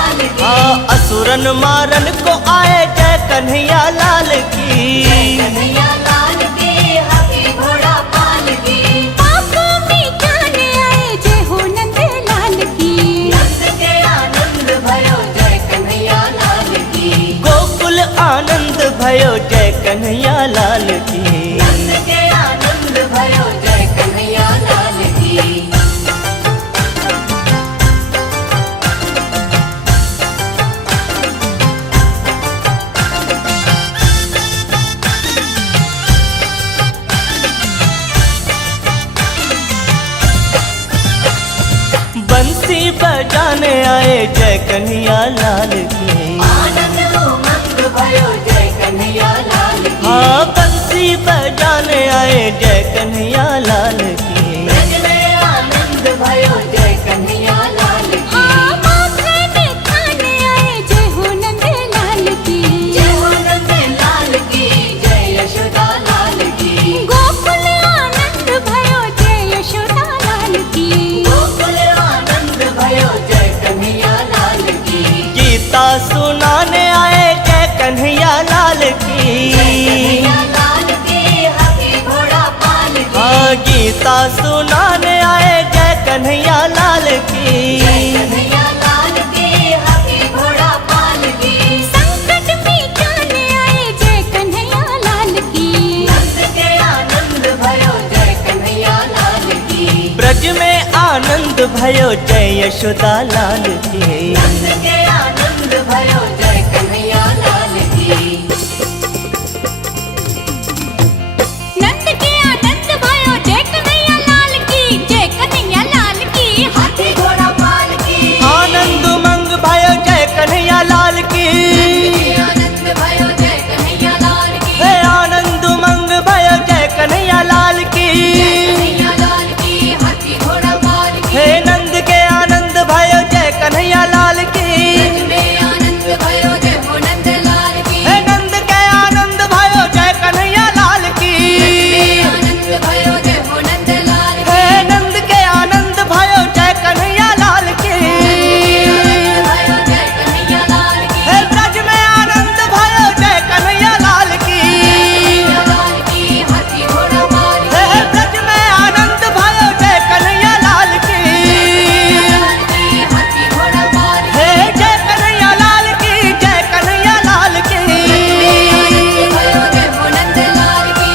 चोरन मारन को आए जय कन्हैया लाल की। कन्हैया लाल की हाथी घोड़ा पाल की। पापों मिटाने आए जय हो नंद लाल की। नंद के आनंद भयो जय कन्हैया लाल की। गोकुल आनंद भयो जय कन्हैया लाल की। नंद के आनंद भयो जय कन्हैया लाल की। बंसी बजाने आए जय कन्हैया लाल की। आनंद उमंग भयो जय कन्हैया लाल की। हाँ बंसी बजाने आए जय कन्हैया लाल की। ब्रज में आनंद भयो जय कन्हैया लाल की। माथे खाने आए जय हो नंद लाल की। जय हो नंद लाल की जय यशोदा लाल की। गोकुल आनंद भयो जय यशोदा लाल की। गोकुल आनंद भयो जय कन्हैया लाल की। गीता सुनाने आए जय कन्हैया लाल की। कन्हैया लाल की हाथी घोड़ा पाल की। हाँ गीता सुनाने आए जय कन्हैया लाल की। कन्हैया लाल की हाथी घोड़ा पाल की। संकट मिटाने आए जय कन्हैया लाल की। नंद के आनंद भयो जय कन्हैया लाल की। ब्रज में आनंद भयो जय यशोदा लाल की। नंद के आनंद भयो जय कन्हैया लाल की। नंद के आनंद भयो जय कन्हैया लाल की। जय कन्हैया लाल की हाथी घोड़ा पाल की। आनंद उमंग भयो जय कन्हैया लाल की। आनंद भयो जय कन्हैया लाल की। हे आनंद उमंग भयो जय कन्हैया लाल की। कन्हैया लाल की हाथी घोड़ा पाल की। हे नंद के आनंद भयो जय कन्हैया लाल की। ब्रज में आनंद भयो जय हो नंद लाल की। हे नंद के आनंद भयो जय कन्हैया लाल की। आनंद भयो जय हो नंद लाल की। हे नंद के आनंद भयो जय कन्हैया लाल की। आनंद भयो जय कन्हैया लाल की। हे ब्रज में आनंद भयो जय कन्हैया लाल की। कन्हैया लाल की हाथी घोड़ा पाल की। हे ब्रज में आनंद भयो जय कन्हैया लाल की। लाल की हाथी घोड़ा पाल की। हे जय कन्हैया लाल की जय कन्हैया लाल की। आनंद भयो जय हो नंद लाल की।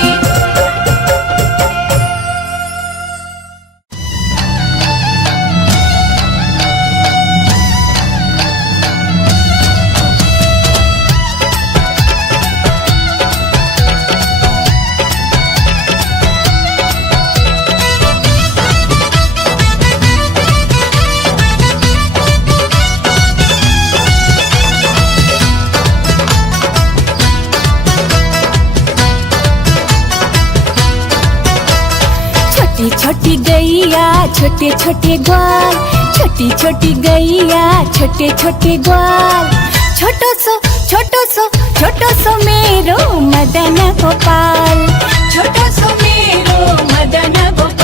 छोटी छोटी गैया छोटे छोटे ग्वाल। छोटी छोटी गैया छोटे छोटे ग्वाल। छोटो सो मेरो मदन गोपाल। छोटो सो मेरो मदन गोपाल।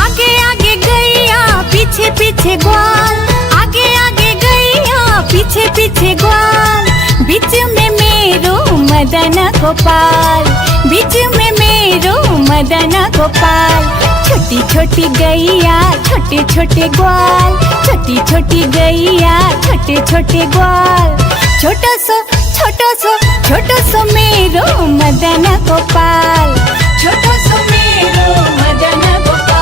आगे आगे गैया पीछे पीछे ग्वाल। आगे आगे गैया पीछे पीछे ग्वाल। बीच में मेरो मदन गोपाल। बीच में मेरो मदन गोपाल। छोटी छोटी गैया छोटे छोटे ग्वाल। छोटी छोटी गैया छोटे छोटे ग्वाल। छोटो सो मेरो मदन गोपाल। छोटो सो मेरो मदन गोपाल।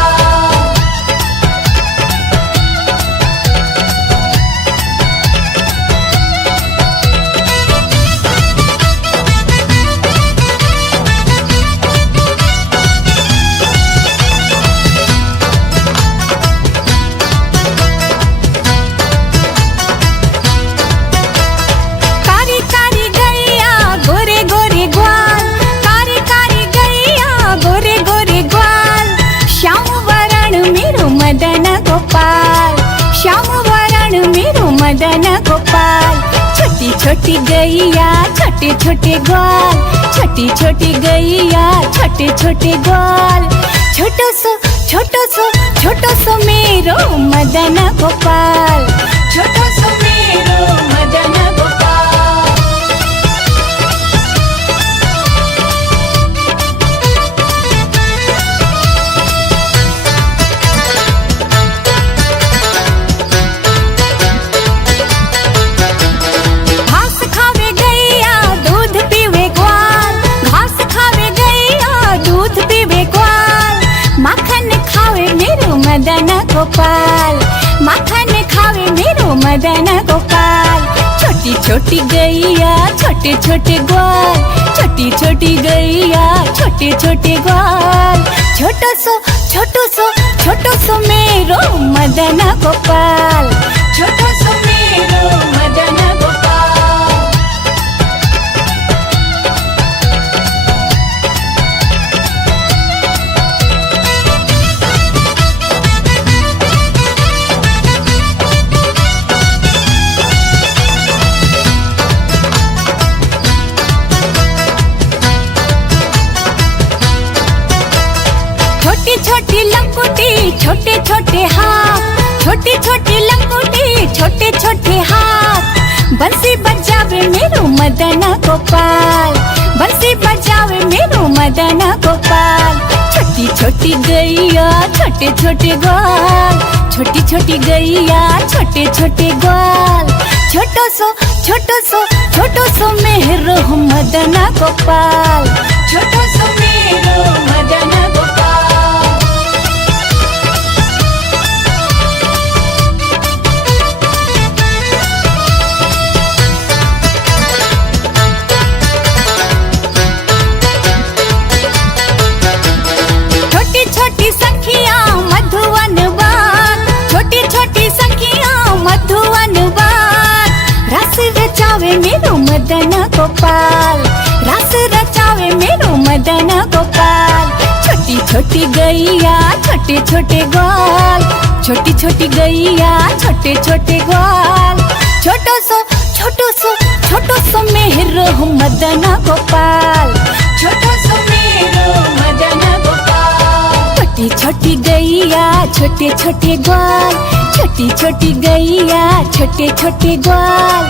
कारी कारी गैया गोरे गोरे ग्वाल। कारी कारी गोपाल। छोटी छोटी गैया छोटे छोटे ग्वाल, छोटी छोटी गैया छोटे छोटे ग्वाल। छोटो सो मेरो मदन गोपाल, छोटो सो मेरो मदन गोपाल। घास खावे गैया दूध पीवे ग्वाल, घास खावे गैया दूध पीवे ग्वाल। माखन खावे मेरो मदन गोपाल, माखन खावे मेरो मदन गोपाल। छोटी छोटी गैया छोटे छोटे ग्वाल, छोटी छोटी गैया छोटे छोटे ग्वाल। छोटो सो मेरो मदन गोपाल, छोटो सो मेरो मदन गोपाल। छोटी छोटी लंगोटी छोटे छोटे हाथ, छोटी छोटी लंगोटी छोटे छोटे हाथ। बंसी बजावे मेरो मदन गोपाल, बंसी बजावे मेरो मदन गोपाल। छोटी छोटी गैया छोटे छोटे ग्वाल, छोटी छोटी गैया छोटे छोटे ग्वाल। छोटो सो मेरो मदन गोपाल, छोटो सो मेरो मदन गोपाल। छोटी छोटी सखियां मधुवन बाग, छोटी छोटी सखियां मधुवन बाग। रस रचावे मेरो मदन गोपाल, रस रचावे मेरो मदन गोपाल। छोटी छोटी गैया छोटे छोटे ग्वाल, छोटी छोटी गैया छोटे छोटे ग्वाल। छोटो सो मेरो मदन गोपाल, छोटो सो मेरो मदन गोपाल। छोटी छोटी गैया छोटे छोटे ग्वाल, छोटी छोटी गैया छोटे छोटे ग्वाल।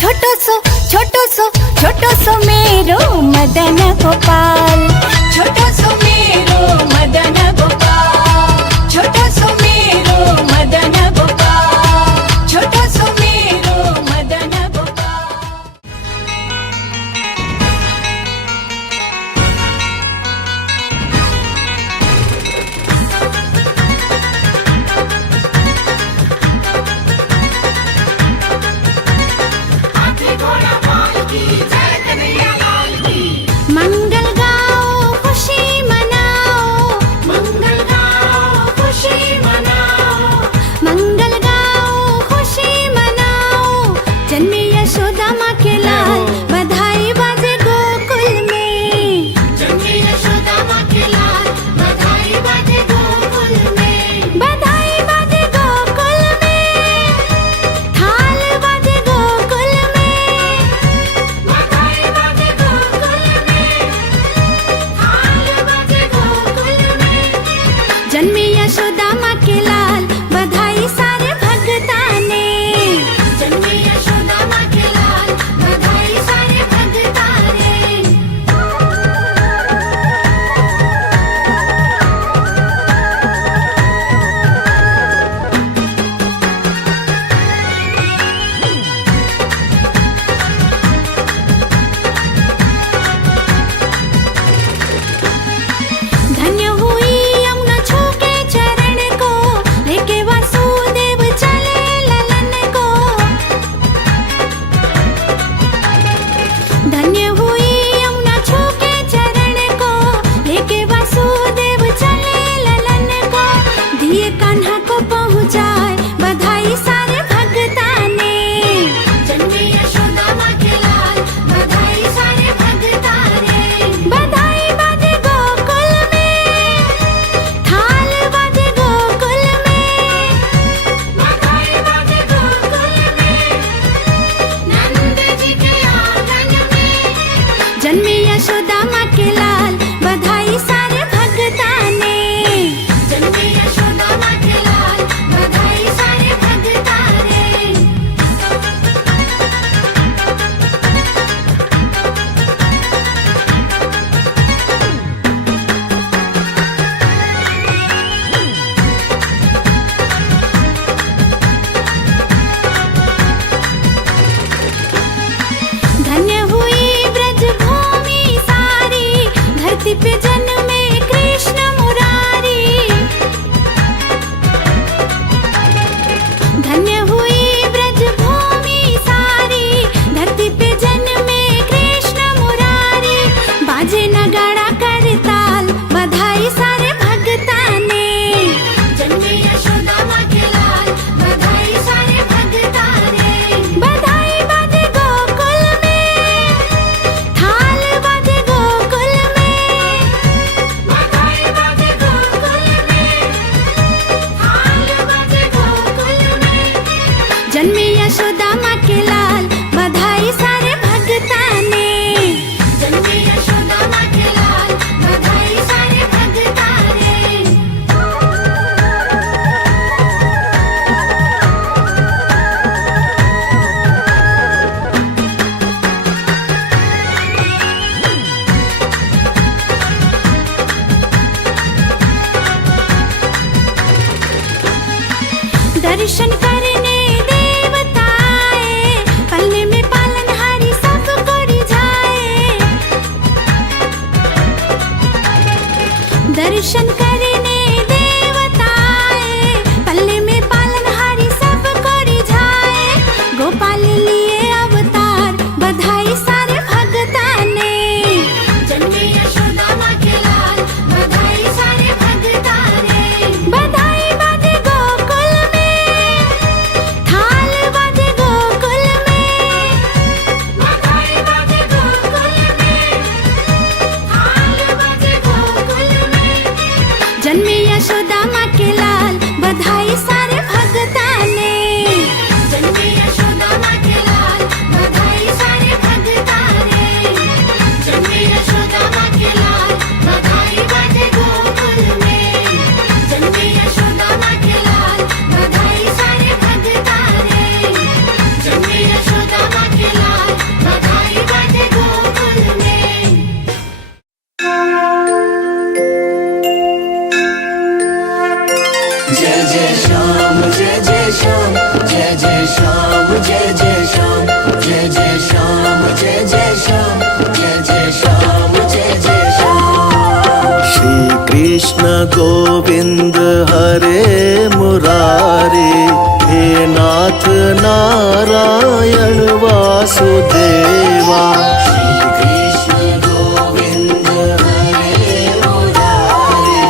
छोटो सो मेरो मदन गोपाल, छोटो सो मेरो मदन गोपाल। छोटो सो मेरो मदन गोपाल, छोटो सो मेरो मदन गोपाल। मंगल गाओ खुशी मनाओ, मंगल गाओ दर्शन करने देवता आए, पल्ले में पालनहारी सब को रिझाए। दर्शन करने देवता आए, पल्ले में पालनहारी सब को रिझाए। गोपाल लिए अवतार, बधाई सारे भगता ने। जन्मे यशोदा माँ के लाल, बधाई सारे भगता ने। बधाई बाजे गोकुल में, थाल बाजे गोकुल में। बधाई बाजे गोकुल में, थाल बाजे गोकुल में। जन्मे यशोदा माँ के लाल, बधाई सारे भगता ने। जन्मे यशोदा माँ के लाल, बधाई सारे भगता ने। जन्मे यशोदा माँ के लाल, बधाई बाजे गोकुल में। जन्मे यशोदा माँ के लाल, बधाई सारे भगता ने। जन्मे यशोदा माँ के लाल, बधाई बाजे गोकुल में। जय जय श्याम जय जय श्याम, जय जय श्याम जय जय श्याम, जय जय श्याम जय जय श्याम, जय जय श्याम जय जय श्याम। श्री कृष्ण गोविंद हरे मुरारी, हे नाथ नारायण वासुदेवा। श्री कृष्ण गोविंद हरे मुरारी,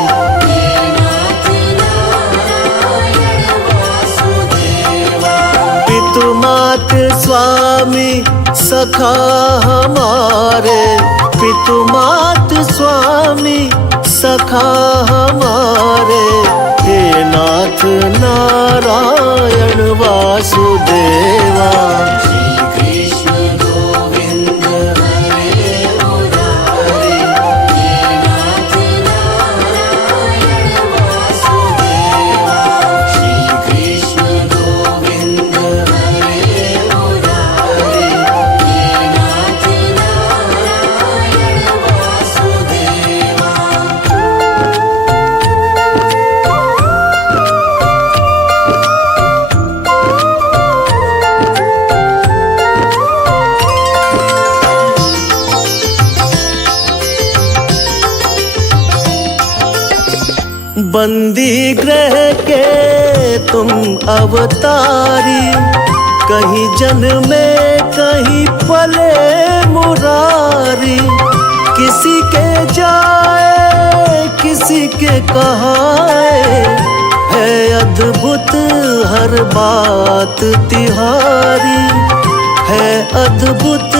हे नाथ नारायण वासुदेवा। पितु मात स्वामी सखा हमारे, पितु मात स्वामी सखा हमारे। हे नाथ नारायण वासुदेवा। श्री कृष्ण गोविंद हरे मुरारी, हे नाथ नारायण वासुदेवा। श्री कृष्ण गोविंद हरे मुरारी, हे नाथ नारायण वासुदेवा। बंदी ग्रह के तुम अवतारी, कहीं जन्मे कहीं पले मुरारी। किसी के जाए किसी के कहाए, है अद्भुत हर बात तिहारी। है अद्भुत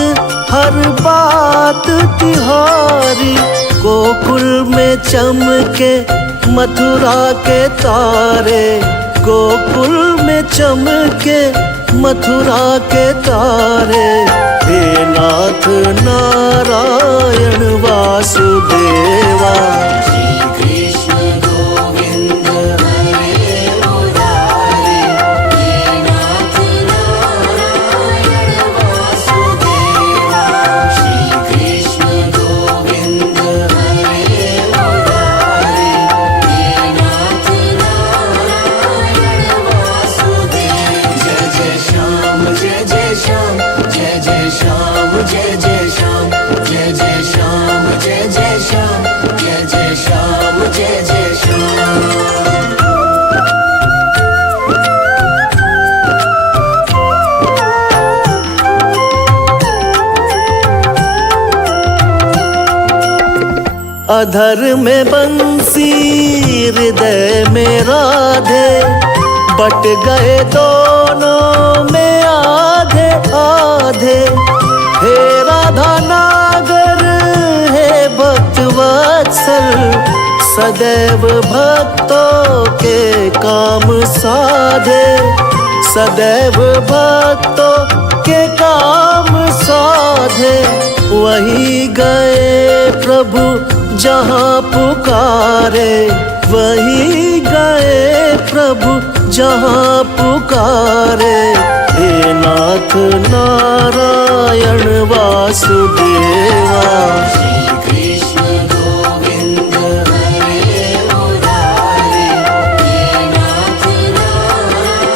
हर बात तिहारी। गोकुल में चमके मथुरा के तारे, गोकुल में चमके मथुरा के तारे। हे नाथ नारायण वासुदेवा। श्री कृष्ण गोविंद हरे मुरारी, हे नाथ नारायण वासुदेवा। श्री कृष्ण गोविंद हरे मुरारी, हे नाथ नारायण वासुदेवा। जय जय श्याम जय जय श्याम, जय जय श्याम जय जय श्याम, जय जय श्याम जय जय श्याम, जय जय श्याम जय जय श्याम। अधर में बंसी हृदय में राधे, बट गए दोनों में आधे आधे। हे राधा नागर हे भक्त वत्सल, सदैव भक्तों के काम साधे। सदैव भक्तों के काम साधे। वही गए प्रभु जहाँ पुकारे, वही गए प्रभु जहाँ पुकारे। हे नाथ नारायण वासुदेवा। श्री कृष्ण गोविंद हरे मुरारी, हे नाथ नारायण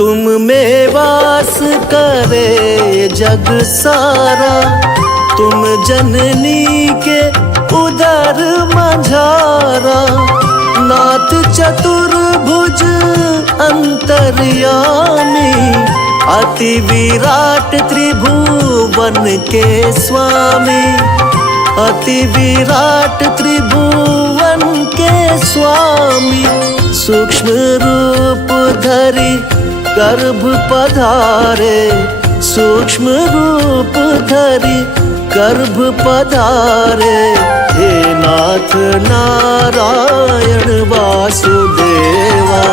तुम में वास करे जग सारा, तुम जननी के उदर मझारा। नाथ चतुर्भुज अंतर्यामी, अति विराट त्रिभुवन के स्वामी। अति विराट त्रिभुवन के स्वामी, सूक्ष्म रूप धरि गर्भ पधारे। सूक्ष्म रूप धरि गर्भ पधारे। हे नाथ नारायण वासुदेवा।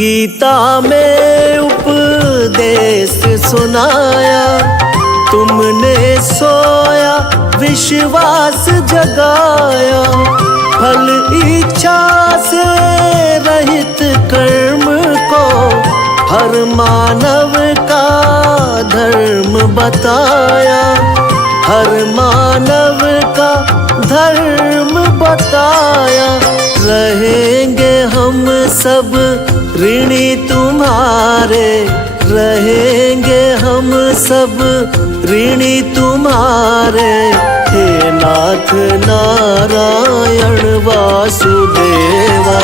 गीता में उपदेश सुनाया, तुमने सोया विश्वास जगाया। फल इच्छा से रहित कर्म को हर मानव का धर्म बताया। हर मानव का धर्म बताया। रहेंगे हम सब ऋणी तुम्हारे। रहेंगे हम सब ऋणी तुम्हारे। हे नाथ नारायण वासुदेवा।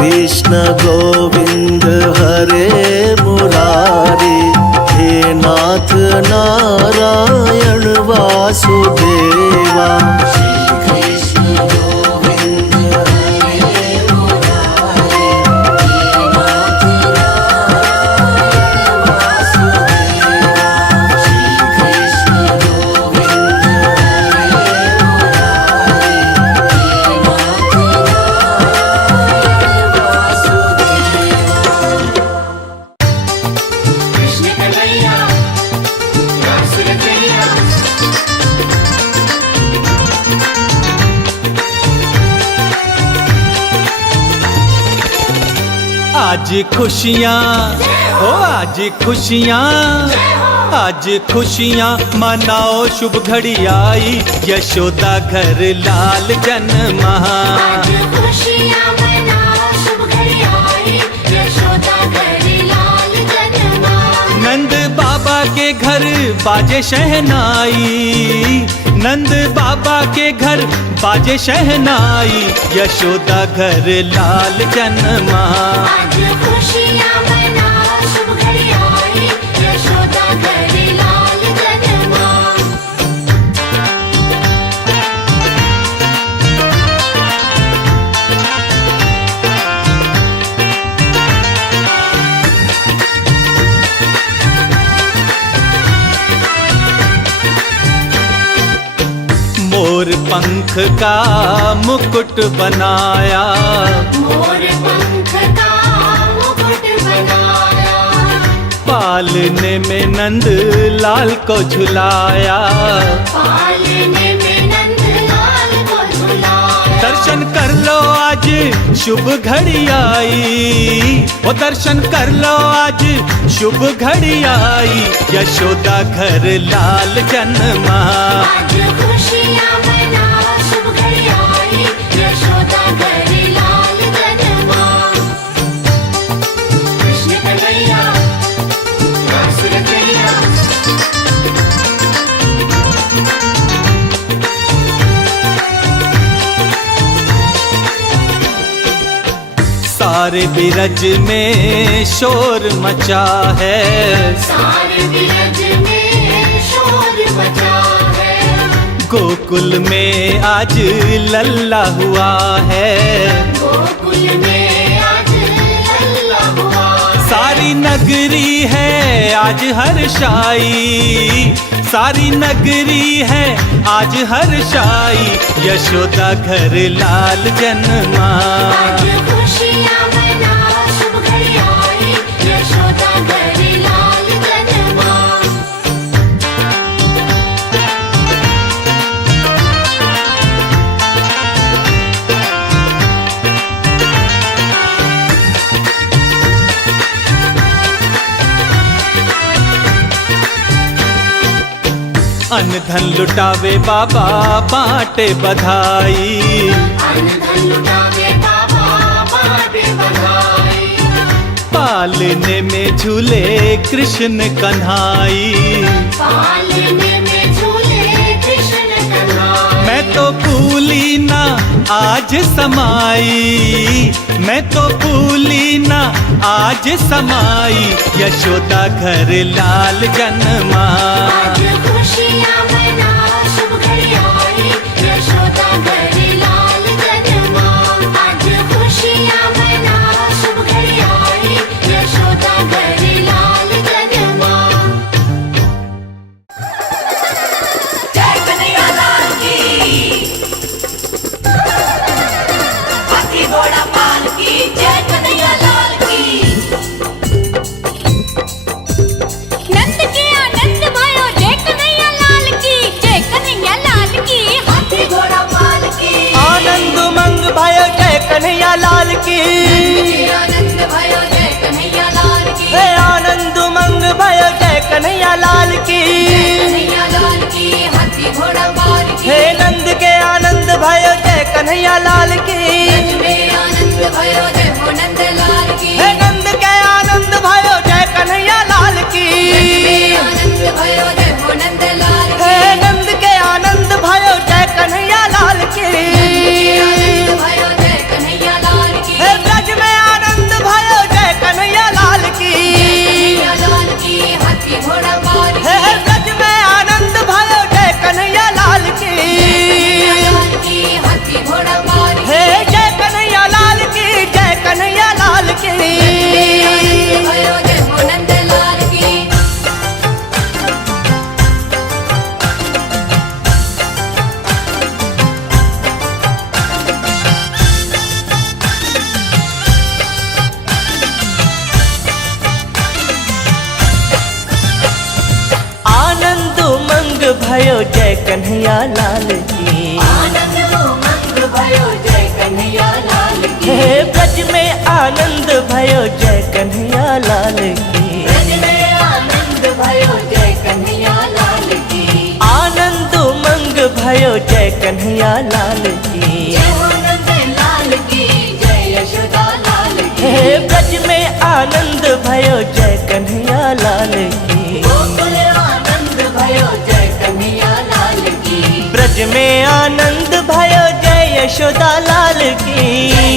कृष्ण गोविंद हरे मुरारी। हे नाथ नारायण वासुदेवा। आज खुशियाँ हो, आज खुशियाँ, आज खुशियाँ मनाओ, शुभ घड़ी आई, यशोदा घर लाल जन्मा। आज खुशियाँ मनाओ, शुभ घड़ी आई, यशोदा घर लाल जन्मा। नंद बाबा के घर बाजे शहनाई। नंद बाबा के घर बाजे शहनाई, यशोदा घर लाल जन्मा। आज खुशियाँ मनाओ, शुभ घड़ी आई, यशोदा घर लाल जन्मा। मोर पंख का मुकुट बनाया। मोर पंख का मुकुट बनाया। पालने में नंद लाल को झुलाया। पालने में नंद लाल को झुलाया। दर्शन कर लो आज शुभ घड़ी आई। ओ दर्शन कर लो आज शुभ घड़ी आई, यशोदा घर लाल जन्मा। आज खुशियाँ मनाओ, शुभ घड़ी आई, यशोदा घर लाल जन्मा। कृष्ण कन्हैया रासुर कन्हैया। सारे बिरज में शोर मचा है। सारे बिरज में शोर मचा गोकुल में आज लल्ला हुआ है, गोकुल में आज लल्ला हुआ है। सारी नगरी है आज हर्षाई, सारी नगरी है आज हर्षाई, यशोदा घर लाल जन्मा। आज खुशियाँ मना शुभ घड़ी आई, यशोदा घर लाल जन्मा। अन्न धन लुटावे बाबा बाटे बधाई, अन्न धन लुटावे बाबा बाटे बधाई। पालने में झूले कृष्ण कन्हाई, पालने में झूले कृष्ण कन्हाई। मैं तो भूली ना आज समाई, मैं तो भूली ना आज समाई, यशोदा घर लाल जन्मा। आज खुशियाँ मना शुभ घड़ी आई, यशोदा घर लाल जन्मा। आज खुशियाँ मना शुभ घड़ी आई, यशोदा घर लाल जन्मा। जय कन्हैया लाल की, हाथी घोड़ा पाल की, जय कन्हैया लाल की। नंद के आनंद भयो जय कन्हैया लाल की, जय कन्हैया लाल की। हाथी घोड़ा पाल की, आनंद मंग भयो जय कन्हैया लाल की, आनंद भयो जय कन्हैया लाल की। हे आनंद मंग भयो जय कन्हैया लाल की, कन्हैया लाल की, हाथी घोड़ा पाल की। हे नंद के आनंद भयो जय कन्हैया लाल की, में आनंद भयो जय हो नंद लाल की। हे नंद के आनंद भयो जय कन्हैया लाल की, में आनंद भयो जय हो नंद लाल की। हे नंद के आनंद भयो जय कन्हैया लाल की, आनंद भयो जय कन्हैया लाल की। हे ब्रज में आनंद भयो जय कन्हैया लाल की, कन्हैया लाल की, हाथी घोड़ा पाल की। हे ब्रज में आनंद भयो जय कन्हैया लाल की, लाल की, हाथी घोड़ा पाल की। हे जय कन्हैया लाल की, जय कन्हैया लाल की। आनंद भयो जय हो नंद लाल की। आनंद मंग भयो जय कन्हैया लाल की, आनंद उमंग भयो जय कन्हैया लाल की। हे ब्रज में आनंद भयो जय कन्हैया लाल की, ब्रज में आनंद भयो जय कन्हैया लाल की। आनंद मंग भयो जय कन्हैया लाल की, जय हो नंद लाल की, जय यशोदा लाल की। हे ब्रज में आनंद भयो जय कन्हैया लाल की, गोकुल आनंद भयो जय कन्हैया लाल की। ब्रज में आनंद भयो जय यशोदा लाल की,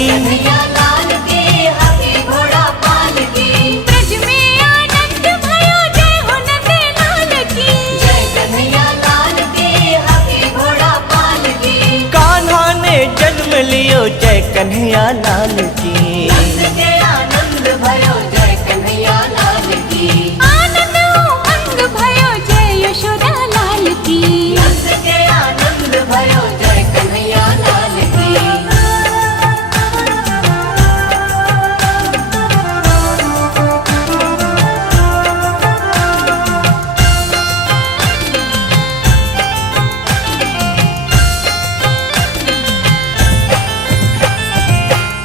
कन्हैया लाल की, हाथी घोड़ा पाल की। ब्रज में आनंद भयो जय हो नंद लाल की। जय कन्हैया लाल की, हाथी घोड़ा पाल की। कान्हा ने जन्म लियो जय कन्हैया लाल की, नंद के आनंद भयो जय कन्हैया लाल की। आनंद उमंग भयो जय यशोदा लाल की। नंद के आनंद भयो जय कन्हैया लाल की।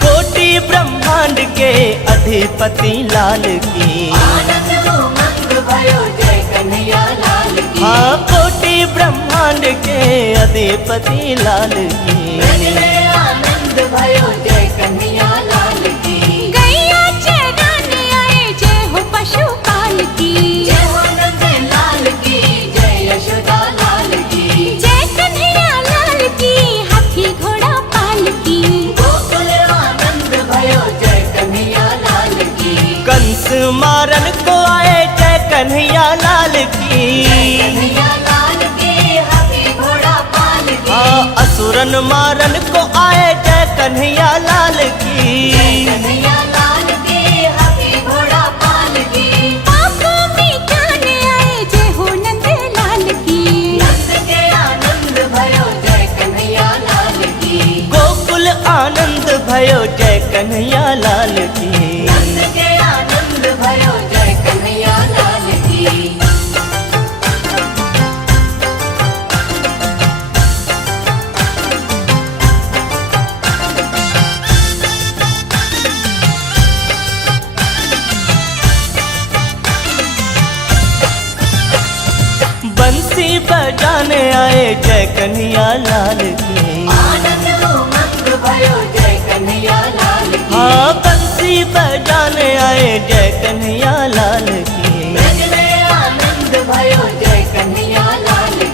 कोटि ब्रह्मांड के अधिपति लाल की, आनंद उमंग भयो जय कन्हैया लाल की। हाँ कोटि ब्रह्मांड के अधिपति लाल की, ब्रज में आनंद भयो जय कन्हैया लाल की। गैया चराने आए जय हो पशुपाल की। जय हो नंद लाल की, जय यशोदा लाल की। जय कन्हैया लाल की, हाथी घोड़ा पाल की। गोकुल आनंद भयो जय कन्हैया लाल की। कंस मारन को आए जय कन्हैया लाल की, कन्हैया लाल की, हाथी घोड़ा पाल कन्हैया लाल की। कन्हैया लाल की हाथी घोड़ा पाल की पापों मिटाने आए जय हो नंद लाल की। नंद के आनंद भयो जय कन्हैया लाल की। गोकुल आनंद भयो जय कन्हैया लाल की। नंद के आनंद भयो जय कन्हैया लाल की। बंसी बजाने आए जय कन्हैया लाल की। आनंद उमंग भयो जय कन्हैया लाल की। हाँ बंसी बजाने आए जय कन्हैया लाल की। ब्रज में आनंद भयो जय कन्हैया लाल की।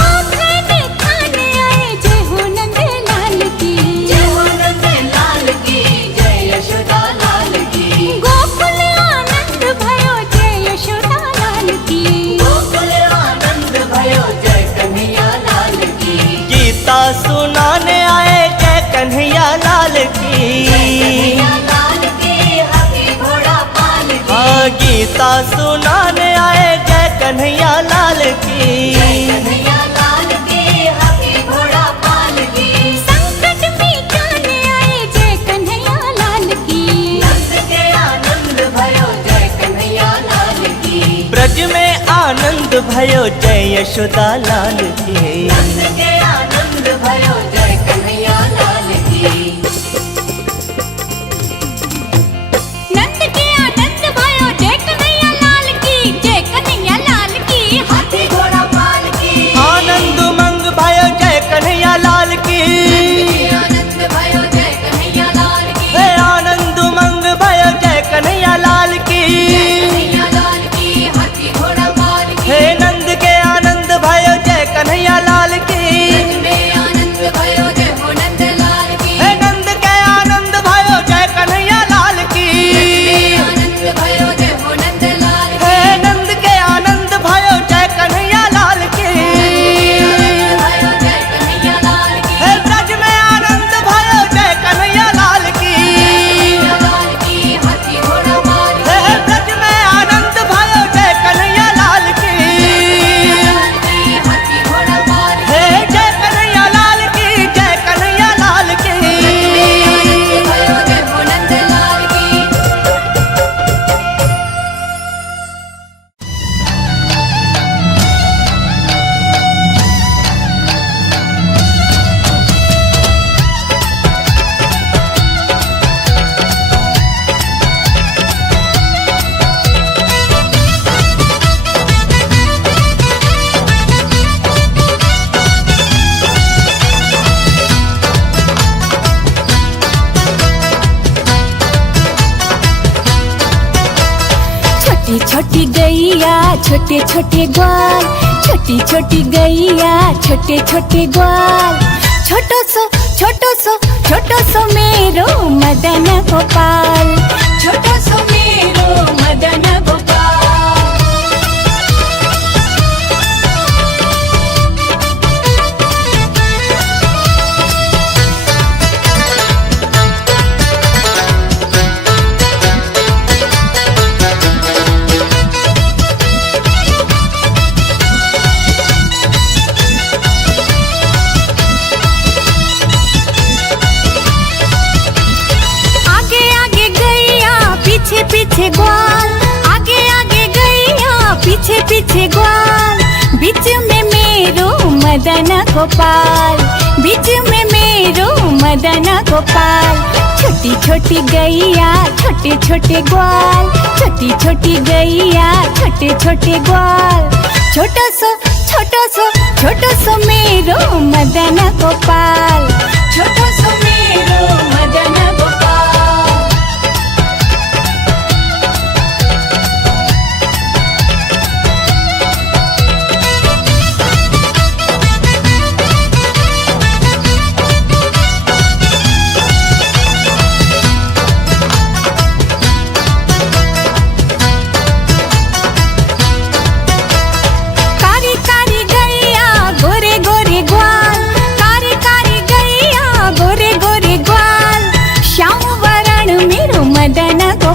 माखन खाने आए जय हो नंद लाल की। जय हो नंद लाल की जय यशोदा लाल की। गोकुल आनंद भयो जय यशोदा लाल की। गोकुल आनंद भयो जय कन्हैया लाल की। गीता सुनाने आए जय कन्हैया लाल की। कन्हैया लाल की हाथी घोड़ा पाल की। हाँ गीता सुनाने आए जय कन्हैया लाल की। कन्हैया लाल की हाथी घोड़ा पाल की। संकट मिटाने आए जय कन्हैया लाल की। नंद के आनंद भयो जय कन्हैया लाल की। ब्रज में आनंद भयो जय यशोदा लाल की। नंद के आनंद भयो जय कन्हैया लाल की। नंद के आनंद भयो जय कन्हैया लाल की। जय कन्हैया लाल की हाथी घोड़ा पाल की। आनंद उमंग भयो जय कन्हैया लाल की। आनंद भयो जय कन्हैया लाल की। हे आनंद उमंग भयो जय कन्हैया लाल की। कन्हैया लाल की हाथी घोड़ा पाल की। हे नंद के आनंद भयो जय कन्हैया लाल की। ब्रज में आनंद भयो जय हो नंद लाल की। हे नंद के आनंद भयो जय कन्हैया लाल की। आनंद भयो जय हो नंद लाल की। हे नंद के आनंद भयो जय कन्हैया लाल की। आनंद भयो जय कन्हैया लाल की। हे ब्रज में आनंद भयो जय कन्हैया लाल की। कन्हैया लाल की हाथी घोड़ा पाल की। हे ब्रज में आनंद भयो जय कन्हैया लाल की। लाल की हाथी घोड़ा पाल की। हे जय कन्हैया लाल की जय कन्हैया लाल की। आनंद भयो जय हो नंद लाल की। छोटी छोटी गैया छोटे छोटे ग्वाल। छोटी छोटी गैया छोटे छोटे ग्वाल। छोटो सो मेरो मदन गोपाल। छोटो सो मेरो मदन गोपाल। आगे आगे गैया पीछे पीछे ग्वाल। आगे आगे गैया पीछे पीछे ग्वाल। बीच में मेरो मदन गोपाल। बीच में मेरो मदन गोपाल। छोटी छोटी गैया छोटे छोटे ग्वाल। छोटी छोटी गैया छोटे छोटे ग्वाल। छोटो सो मेरो मदन गोपाल। छोटो सो मेरो मदन गोपाल। कारी कारी गैया गोरे गोरे ग्वाल। कारी कारी गैया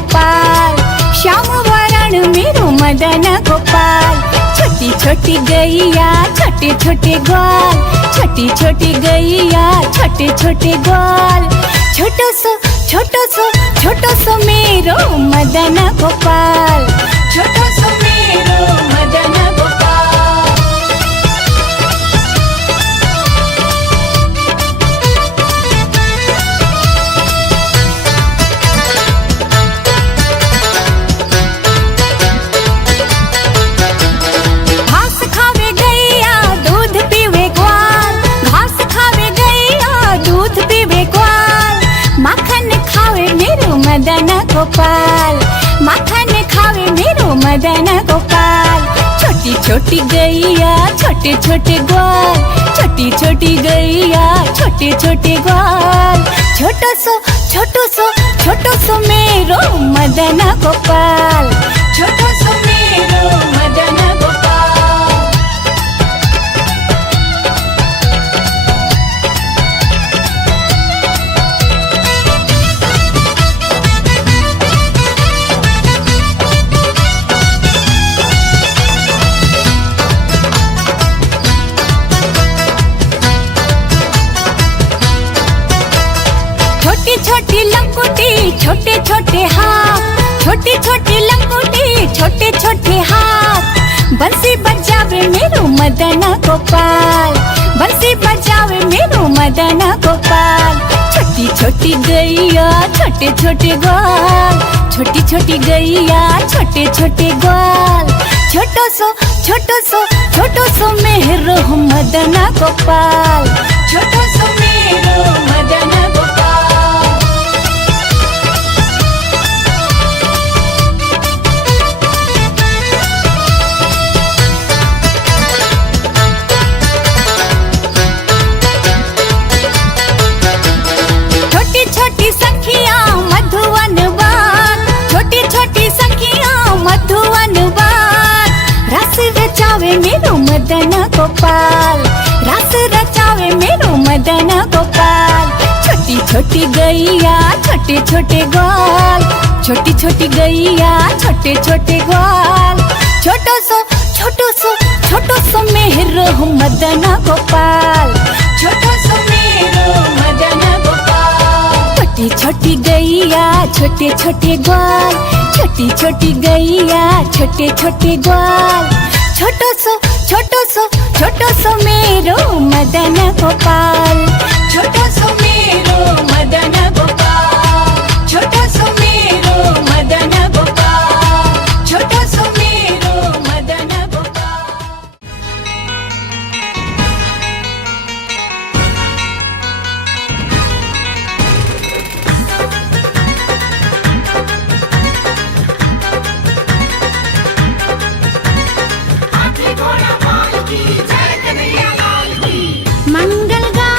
गोपाल, श्याम वरण मेरो मदन गोपाल। छोटी छोटी गैया छोटे छोटे ग्वाल, छोटी छोटी गैया छोटे छोटे ग्वाल। छोटो सो मेरो मदन गोपाल, छोटो सो मेरो मदन गोपाल। घास खावे गैया दूध पीवे ग्वाल, घास खावे गैया दूध पीवे ग्वाल। माखन खावे मेरो मदन गोपाल, माखन खावे मेरो मदन गोपाल। छोटी छोटी गैया छोटे छोटे ग्वाल, छोटी छोटी गैया छोटे छोटे ग्वाल। छोटो सो मेरो मदन गोपाल, छोटो सो मेरो मदन गोपाल। छोटी छोटी लंगोटी छोटे छोटे हाथ, छोटी छोटी लंगोटी छोटे छोटे हाथ। बंसी बजावे मेरो मदन गोपाल, बंसी बजावे मेरो मदन गोपाल। छोटी छोटी गैया छोटे छोटे ग्वाल, छोटी छोटी गैया छोटे छोटे ग्वाल। छोटो सो मेरो मदन गोपाल, छोटो सो मेरो मदन गोपाल। छोटी छोटी सखियां मधुवन बाग, छोटी छोटी सखियां मधुवन बाग। रस रचावे मेरो मदन गोपाल, रस रचावे मेरो मदन गोपाल। छोटी छोटी गैया छोटे छोटे ग्वाल, छोटी छोटी गैया छोटे छोटे ग्वाल। छोटो सो मेरो मदन गोपाल, छोटो सो मेरो मदन गोपाल। छोटी छोटी गैया छोटे छोटे ग्वाल, छोटी छोटी गैया छोटे छोटे ग्वाल। छोटो सो मेरो मदन गोपाल, छोटो सो मेरो मदन गोपाल। छोटो सो मेरो मदन गोपाल, छोटो सो मेरो मदन गोपाल। मंगल गा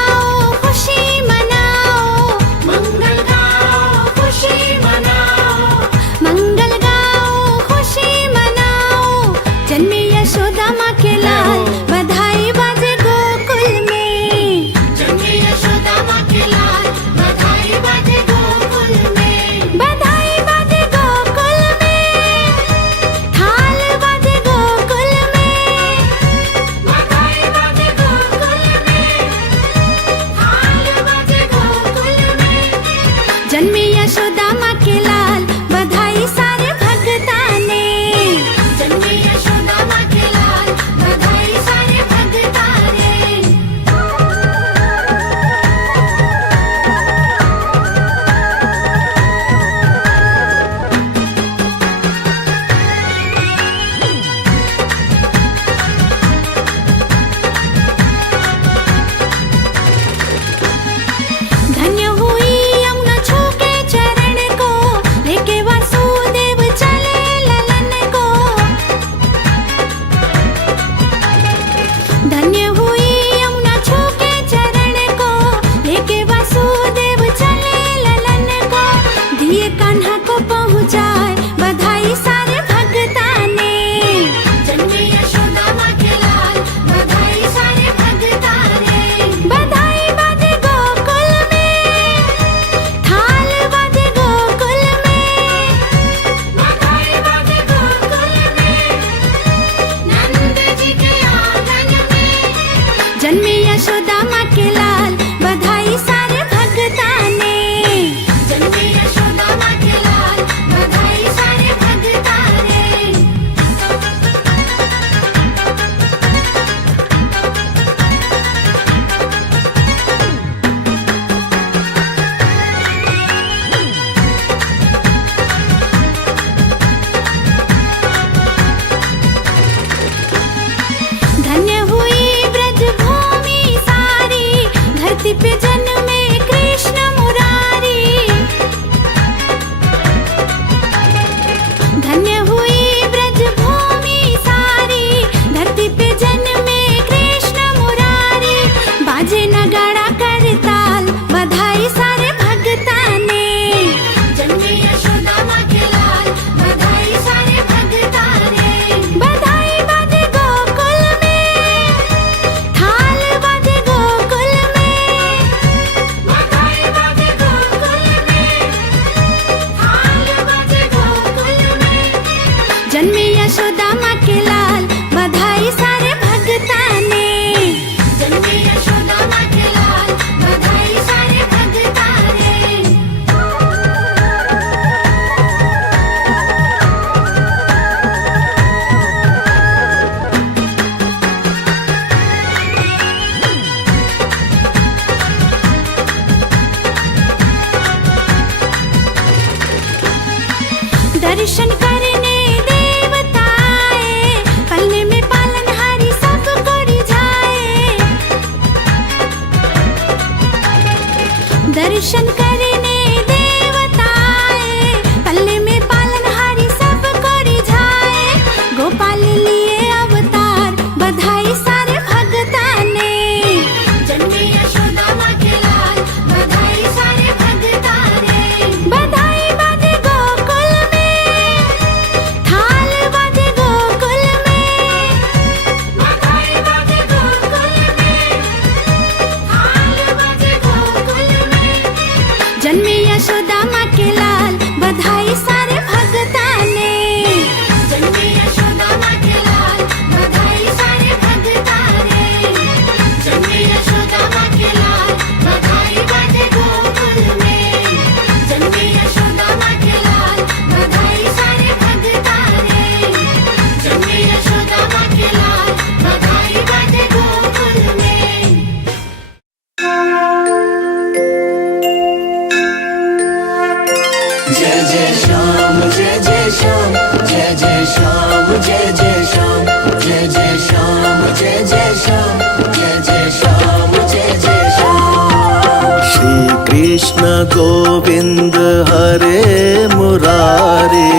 गोविंद हरे मुरारी,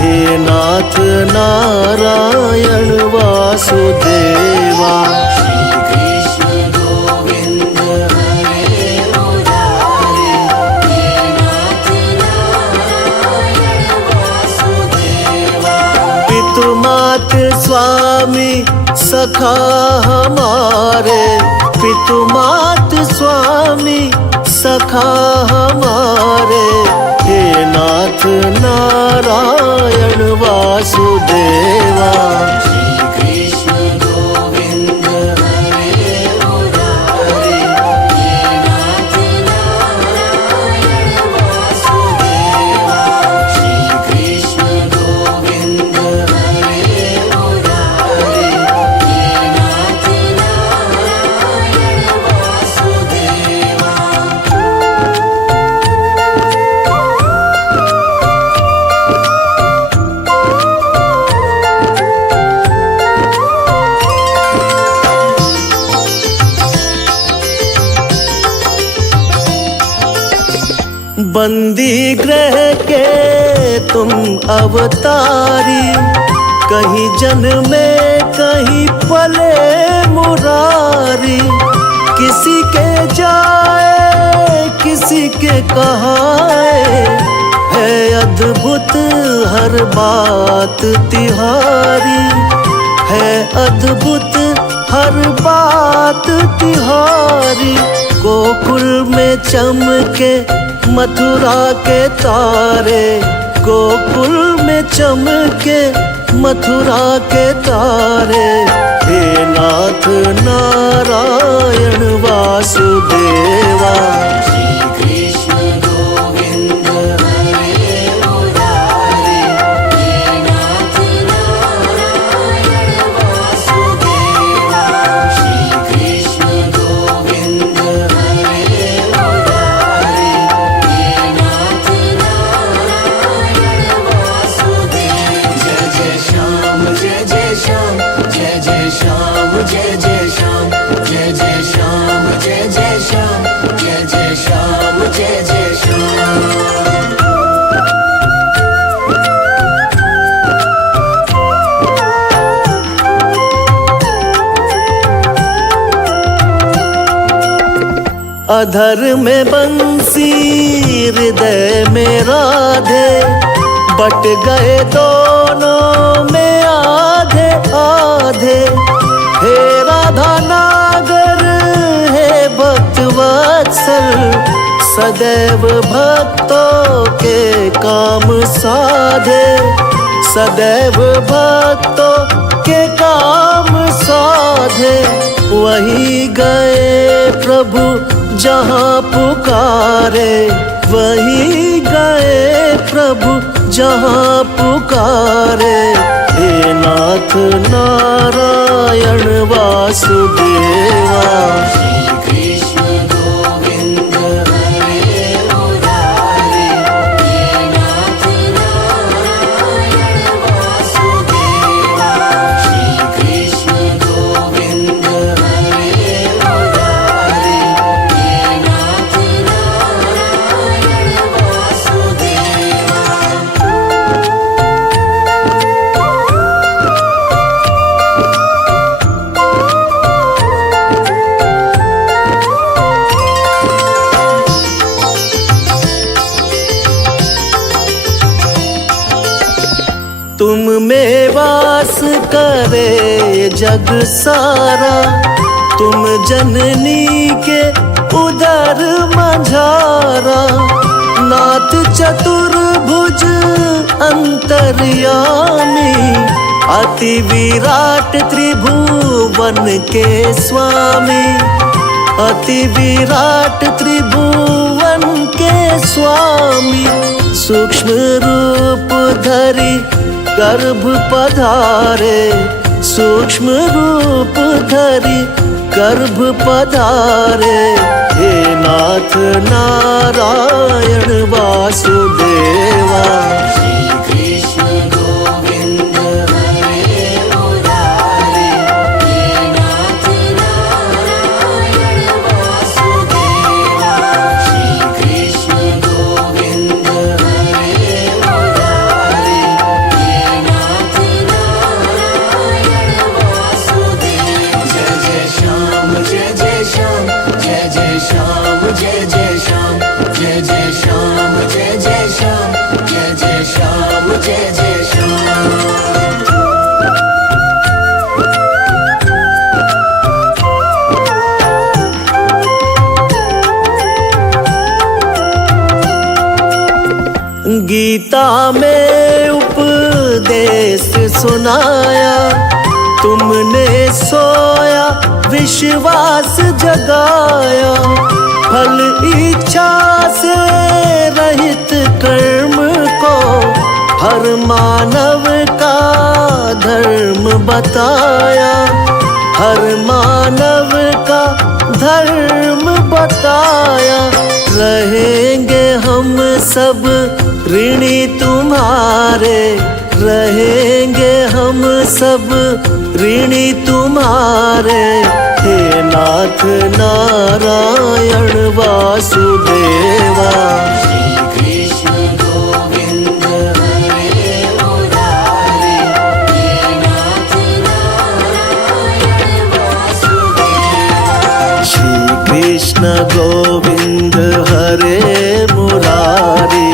हे नाथ नारायण वासुदेवा। पितुमात स्वामी सखा हमारे, पितुमात स्वामी सखा हमारे, हे नाथ नारायण वासुदेवा। बंदी ग्रह के तुम अवतारी, कहीं जन्मे कहीं पले मुरारी। किसी के जाए किसी के कहाए, है अद्भुत हर बात तिहारी, है अद्भुत हर बात तिहारी। गोकुल में चमके मथुरा के तारे, गोकुल में चमके मथुरा के तारे, हे नाथ नारायण वासुदेवा। अधर में बंसी हृदय में राधे, बट गए दोनों में आधे आधे। हे राधा नागर हे भक्त वत्सल, सदैव भक्तों के काम साधे, सदैव भक्तों के काम साधे। वही गए प्रभु जहाँ पुकारे, वही गए प्रभु जहाँ पुकारे, हे नाथ नारायण वासुदेवा। तुम में वास करे जग सारा, तुम जननी के उदर मझारा। नाथ चतुर्भुज अंतर्यामी, अति विराट त्रिभुवन के स्वामी, अति विराट त्रिभुवन के स्वामी। सूक्ष्म रूप धरी गर्भ पधारे, सूक्ष्म रूप धरी गर्भ पधारे, हे नाथ नारायण वासुदेवा। गीता में उपदेश सुनाया, तुमने सोया विश्वास जगाया। फल इच्छा से रहित कर्म को हर मानव का धर्म बताया, हर मानव का धर्म बताया। रहेंगे हम सब ऋणी तुम्हारे, रहेंगे हम सब ऋणी तुम्हारे। हे नाथ नारायण वासुदेवा। कृष्ण गोविंद हरे मुरारी,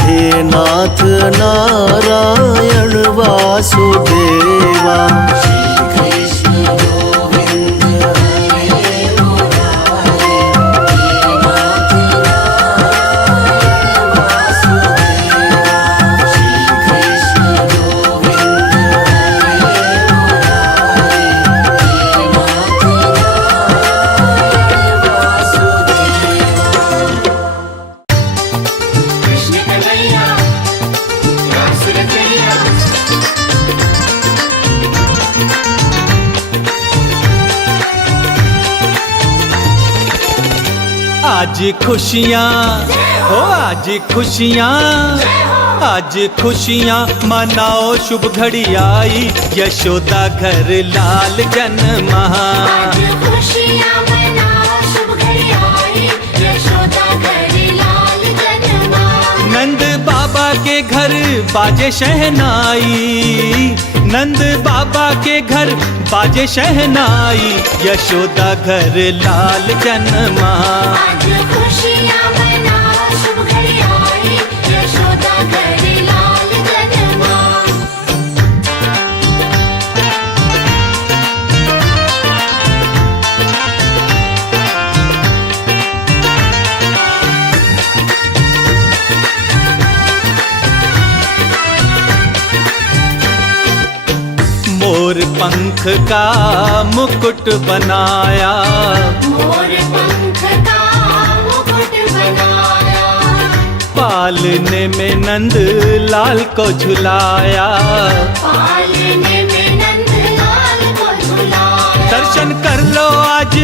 हे नाथ नारायण वासुदेवा। आज खुशियाँ हो, आज खुशियाँ, आज खुशियाँ मनाओ, शुभ घड़ी आई, यशोदा घर लाल जन्मा। आज खुशियाँ मनाओ, शुभ घड़ी आई, यशोदा घर लाल जन्मा। नंद बाबा के घर बाजे शहनाई, नंद बाबा के घर बाजे शहनाई, यशोदा घर लाल जन्मा। आज खुशियाँ मनाओ, शुभ घड़ी आई, यशोदा घर लाल जन्मा। मोर पंख का मुकुट बनाया, मोर पंख का मुकुट बनाया। पालने में नंद लाल को झुलाया, पालने में नंद लाल को झुलाया। दर्शन कर लो आज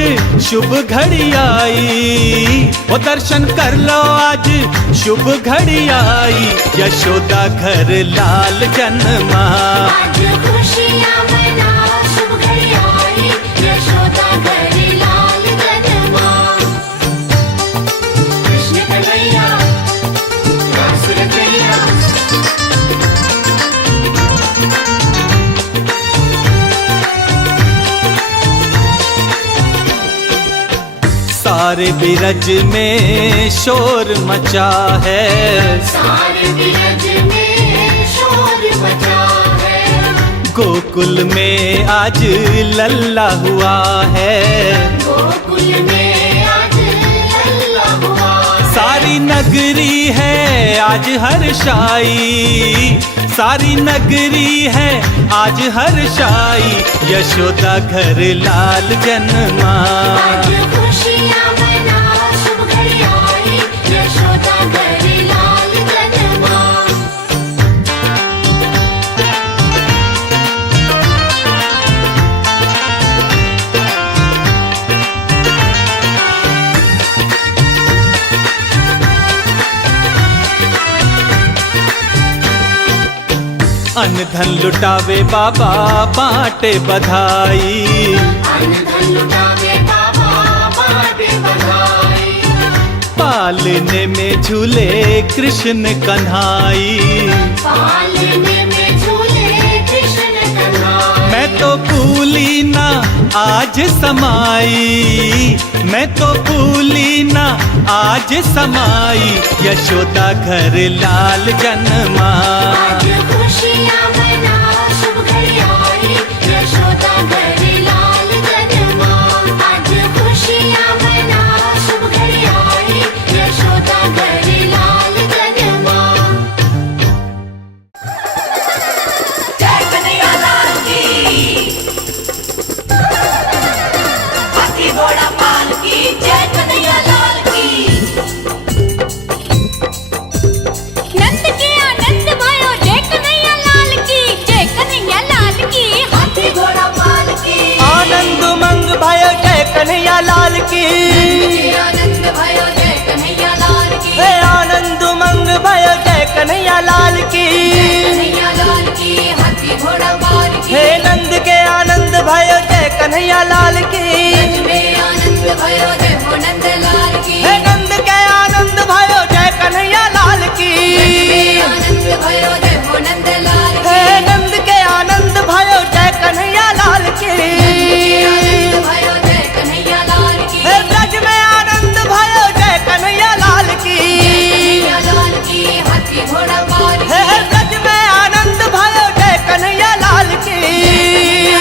शुभ घड़ी आई, ओ दर्शन कर लो आज शुभ घड़ी आई, यशोदा घर लाल जन्मा। आज खुशियाँ मनाओ, शुभ घड़ी आई, यशोदा घर लाल जन्मा। कृष्ण कन्हैया रासुर कन्हैया। सारे बिरज में शोर मचा है, सारे बिरज में शोर मचा है। गोकुल में आज लल्ला हुआ है, गोकुल में आज लल्ला हुआ है। सारी नगरी है आज हर्षाई, सारी नगरी है आज हर्षाई, यशोदा घर लाल जन्मा। आज खुशियाँ मनाओ, शुभ घड़ी आई, यशोदा घर लाल जन्मा। अन्न धन लुटावे बाबा बांटे बधाई, अन्न धन लुटावे बाबा बांटे बधाई। पालने में झूले कृष्ण कन्हाई, पालने में झूले कृष्ण कन्हाई। मैं तो भूली ना आज समाई, मैं तो भूली ना आज समाई, यशोदा घर लाल जन्मा। आज खुशियाँ मनाओ, शुभ घड़ी आई, यशोदा घर लाल जन्मा। आज खुशियाँ मनाओ, शुभ घड़ी आई, यशोदा घर लाल जन्मा। की। आनंद भयो जय कन्हैया लाल की। हे आनंद उमंग भयो जय कन्हैया लाल की। कन्हैया लाल की हाथी घोड़ा पाल की। हे नंद के आनंद भयो जय कन्हैया लाल की। ब्रज में आनंद भयो जय हो नंद लाल की। हे नंद के आनंद भयो जय कन्हैया लाल की। आनंद भयो जय हो नंद लाल की। हे नंद के आनंद भयो जय कन्हैया लाल की। आनंद भयो जय कन्हैया लाल की। हे ब्रज में आनंद भयो जय कन्हैया लाल की। कन्हैया लाल की हाथी घोड़ा पाल की। हे ब्रज में आनंद भयो जय कन्हैया लाल की।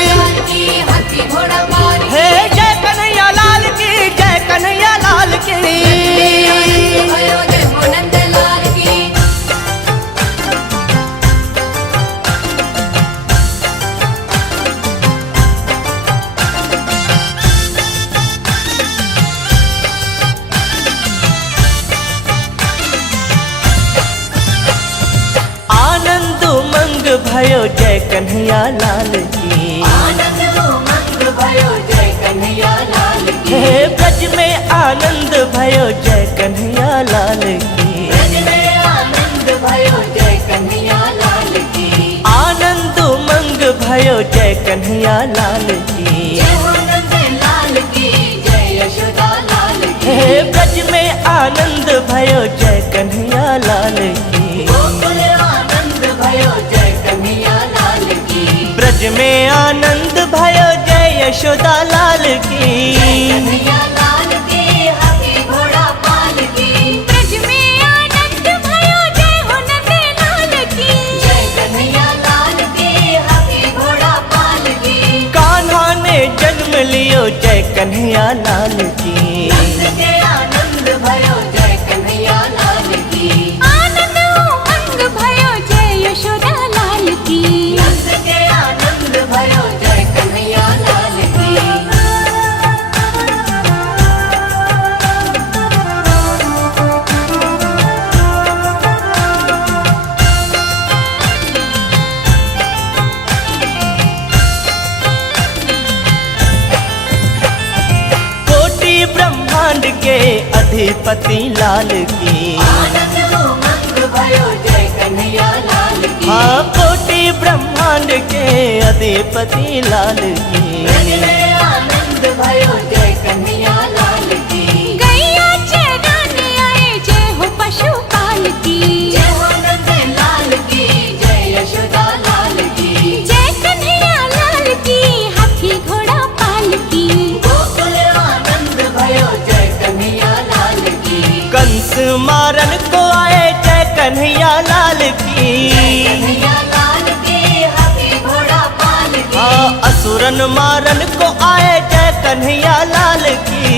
लाल की हाथी घोड़ा पाल की। हे जय कन्हैया लाल की, जय कन्हैया लाल की। आनंद भयो जय हो नंद लाल की। आनंद उमंग भयो जय कन्हैया लाल की। आनंद उमंग भयो जय कन्हैया लाल की। हे ब्रज में आनंद भयो जय कन्हैया लाल की। ब्रज में आनंद भयो जय कन्हैया लाल की। आनंद उमंग भयो जय कन्हैया लाल की। जय हो नंद लाल की जय यशोदा लाल की। हे ब्रज में आनंद भयो जय कन्हैया लाल की। गोकुल आनंद भयो जय कन्हैया लाल की। ब्रज में आनंद भयो जय यशोदा लाल की। कन्हैया लाल की हाथी घोड़ा पाल की। ब्रज में आनंद भयो जय हो नंद लाल की। जय कन्हैया लाल की हाथी घोड़ा पाल की। कान्हा ने जन्म लियो जय कन्हैया लाल की। नंद के आनंद भयो जय कन्हैया लाल की। आनंद उमंग भयो जय यशोदा लाल की। नंद के आनंद भयो जय कन्हैया लाल की। कोटि ब्रह्मांड के अधिपति लाल की। आनंद उमंग भयो जय कन्हैया लाल की। हाँ कोटि ब्रह्मांड के अधिपति लाल की। ब्रज में आनंद भयो जय कन्हैया लाल की। गैया चराने आए जय हो पशुपाल की। जय हो नंद लाल की जय यशोदा लाल की। जय कन्हैया लाल की हाथी घोड़ा पाल की। गोकुल आनंद भयो जय कन्हैया लाल की। कंस मारन को आए जय कन्हैया लाल की। कन्हैया लाल की हाथी घोड़ा पाल की। हाँ असुरन मारन को आए जय कन्हैया लाल की।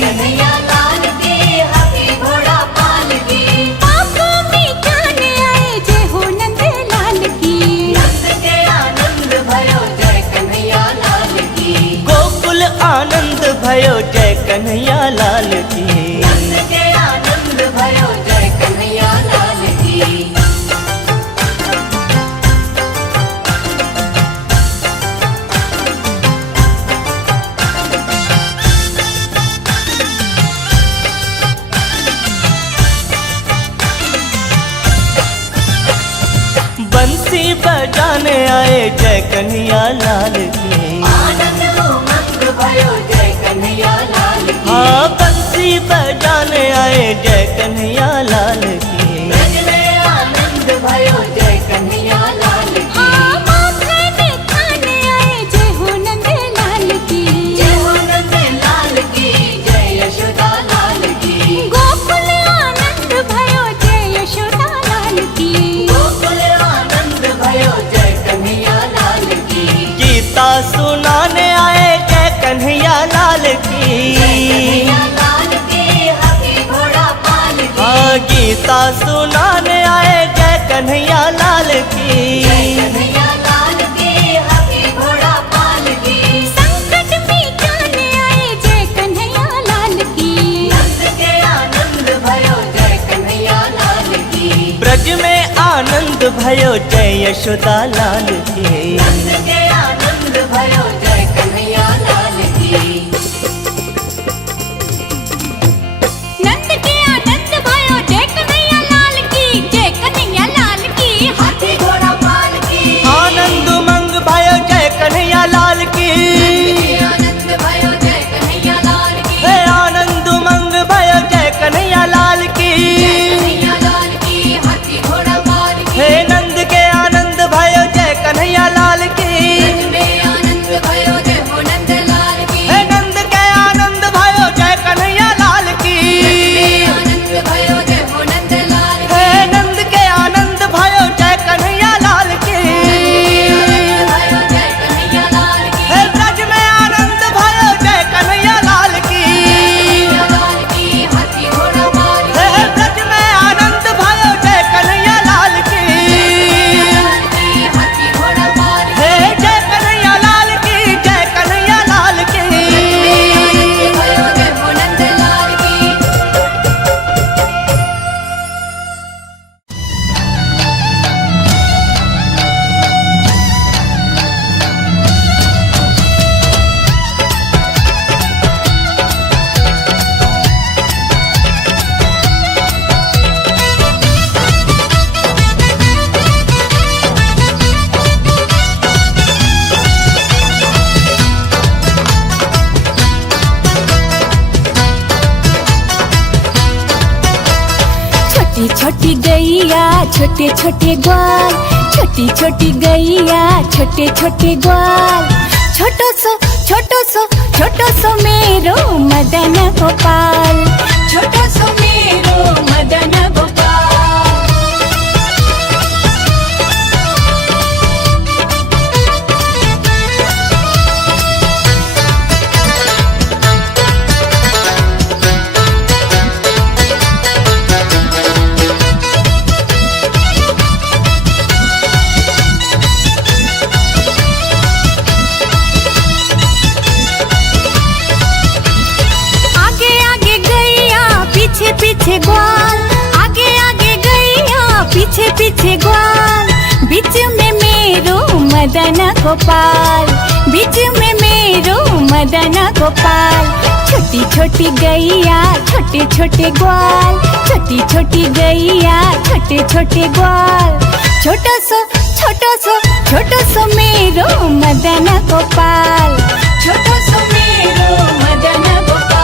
कन्हैया लाल की हाथी घोड़ा पाल की। पाप मिटाने आए जय हो नंद लाल की। नंद के आनंद भयो जय कन्हैया लाल की। गोकुल आनंद भयो जय कन्हैया लाल की। नंद के आनंद भयो जय कन्हैया लाल की। बंसी बजाने आए जय कन्हैया लाल की। आनंद उमंग भयो जय कन्हैया लाल की। हाँ बंसी बजाने आए जय कन्हैया लाल की। ब्रज में आनंद भयो जय कन्हैया लाल की। माखन खाने आए जय हो नंद लाल की। जय हो नंद लाल की जय यशोदा लाल की। गोकुल आनंद भयो जय यशोदा लाल की। गोकुल आनंद भयो जय कन्हैया लाल की। गीता सुनाने आए जय कन्हैया लाल की। कन्हैया लाल की हाथी घोड़ा पाल की। हाँ गीता सुनाने आए जय कन्हैया लाल की। कन्हैया लाल की हाथी घोड़ा पाल की। संकट मिटाने आए जय कन्हैया लाल की। नंद के आनंद भयो जय कन्हैया लाल की। ब्रज में आनंद भयो जय यशोदा लाल की। नंद के आनंद भयो जय कन्हैया लाल की। छोटी गैया छोटे छोटे ग्वाल, छोटी छोटी गैया छोटे छोटे ग्वाल। छोटो सो मेरो मदन गोपाल, छोटो सो मेरो मदन गोपाल। पीछे ग्वाल, आगे आगे गैया पीछे पीछे ग्वाल। बीच में मेरो मदन गोपाल, बीच में मेरो मदन गोपाल। छोटी छोटी गैया छोटे छोटे ग्वाल, छोटी छोटी गैया छोटे छोटे ग्वाल। छोटो सो मेरो मदन गोपाल, छोटो सो मेरो मदन गोपाल।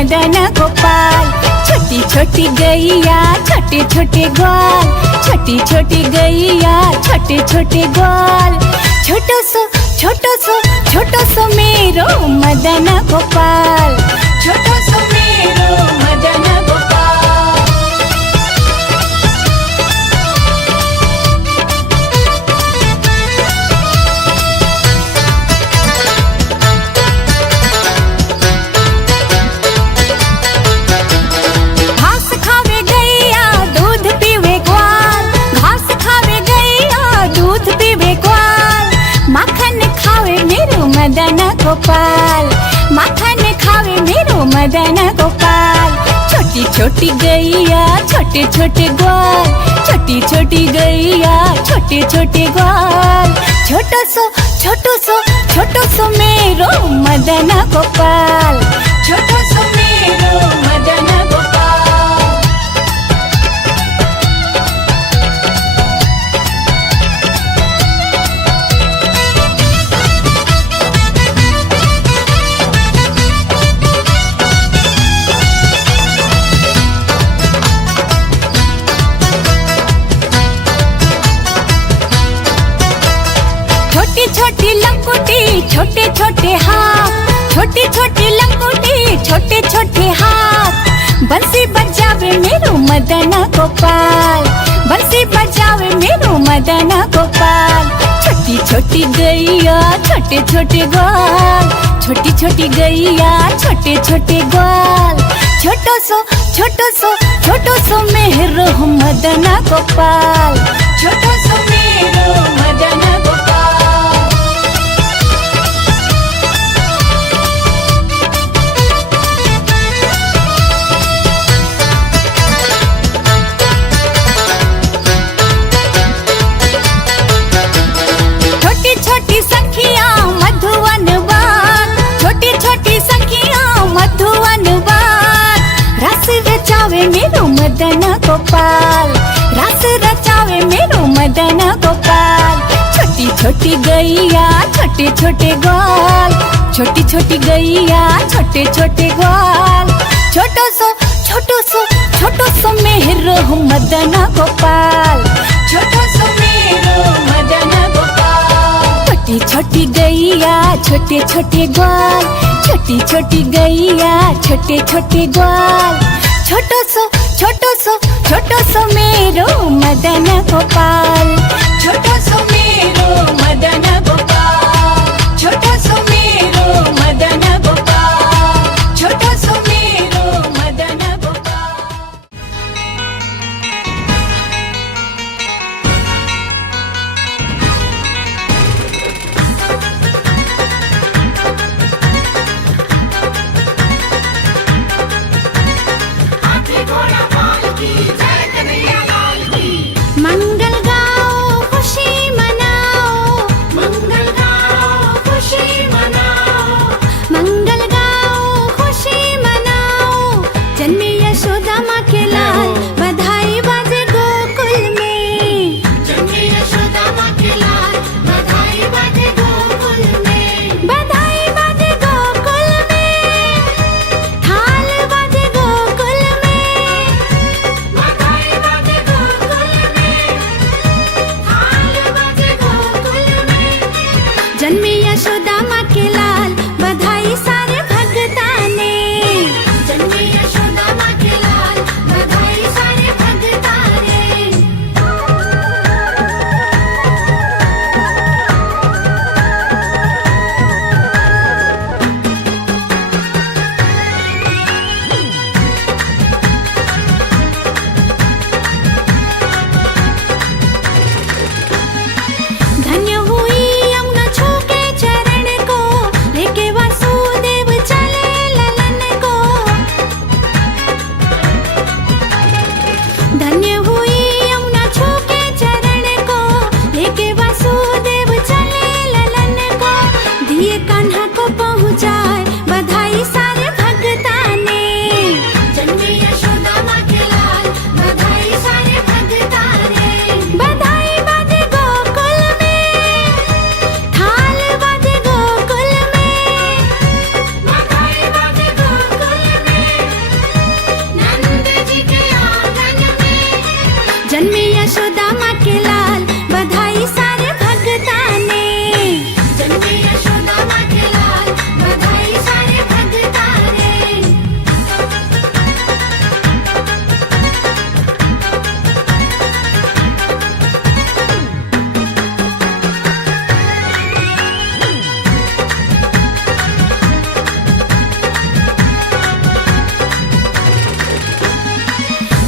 मदन गोपाल। छोटी छोटी गैया छोटे छोटे ग्वाल, छोटी छोटी गैया छोटे छोटे ग्वाल। छोटो सो मेरो मदन गोपाल, छोटो सो मेरो मदन गोपाल। मदन गोपाल, माखन खावे मेरो मदन गोपाल। छोटी छोटी गैया छोटे छोटे ग्वाल, छोटी छोटी गैया छोटे छोटे ग्वाल। छोटो सो मेरो मदन गोपाल, छोटो सो मेरो मदन गोपाल। छोटी लंगोटी छोटे छोटे हाथ, छोटी छोटी लंगोटी छोटे छोटे हाथ। बंसी बजावे मेरो मदन गोपाल, बंसी बजावे मेरो मदन गोपाल। छोटी छोटी गैया छोटे छोटे ग्वाल, छोटी छोटी गैया छोटे छोटे ग्वाल। छोटो सो मेरो मदन गोपाल, छोटो सो मेरो मदन गोपाल। मेरो मदन गोपाल, रस रचावे मेरो मदन गोपाल। छोटी छोटी गैया छोटे छोटे ग्वाल, छोटी छोटी गैया छोटे छोटे ग्वाल। छोटो सो मेरो मदन गोपाल, छोटो सो मेरो मदन गोपाल। छोटी छोटी गैया छोटे छोटे ग्वाल, छोटी छोटी गैया छोटे छोटे ग्वाल। छोटो सो मेरो मदन गोपाल, छोटो सो मेरो मदन गोपाल। छोटो सो मेरो मदन गोपाल, छोटो सो मेरो मदन गोपाल। जन्मे यशोदा माँ के लाल बधाई सारे भगता ने। जन्मे यशोदा माँ के लाल बधाई सारे भगता ने। धन्य हुई यमुना छू के चरण को, लेके वासुदेव चले ललन को। धन्य हुई यमुना छू के चरण को, लेके वासुदेव चले ललन को। दिए कान्हा को पहुँचाए बधाई सारे भगता ने। जन्मे यशोदा माँ के लाल बधाई सारे भगता ने। बधाई बाजे गोकुल में, थाल बाजे गोकुल में। बधाई बाजे गोकुल में, नंद जी के आंगन में। जन्मे यशोदा माँ के लाल बधाई सारे भगता ने। जन्मे यशोदा माँ के लाल बधाई सारे भगता ने।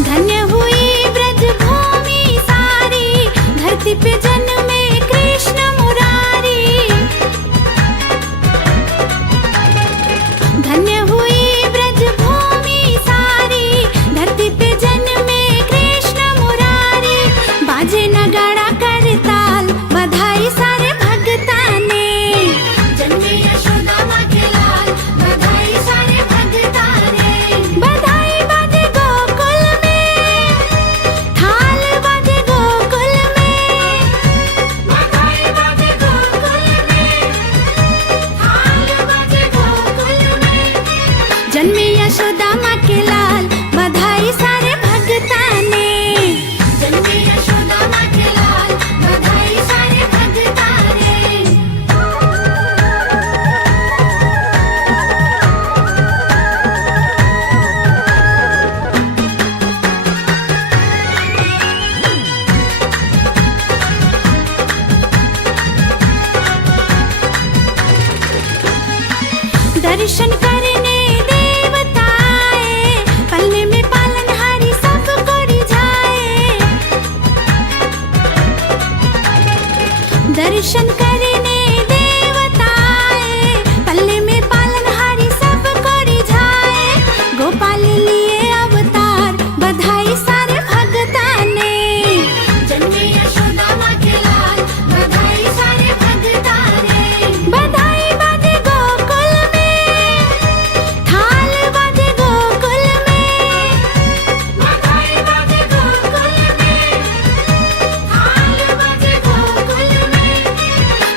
धन्य हुई ब्रज भूमि सारी, धरती पे जन्मे कृष्ण मुरारी। धन्य हुई ब्रज भूमि सारी, धरती पे जन्मे कृष्ण मुरारी। बाजे नगाड़ा करताल बधाई सारे भगता ने। जन्मे यशोदा माँ के लाल बधाई सारे भगता ने। बधाई बाजे गोकुल में, थाल बाजे गोकुल में। बधाई बाजे गोकुल में, थाल बाजे गोकुल में। जन्मे यशोदा माँ के लाल बधाई सारे भगता ने। जन्मे यशोदा माँ के लाल बधाई सारे भगता ने। दर्शन करने देवता आए, पलने में पालनहारी सबको रिझाए। दर्शन करने देवता आए, पलने में पालनहारी सबको रिझाए। गोपाल लिए अवतार बधाई सारे भगता ने। जन्मे यशोदा माँ के लाल बधाई सारे भगता ने। बधाई बाजे गोकुल में, थाल बाजे गोकुल में। बधाई बाजे गोकुल में, थाल बाजे गोकुल में।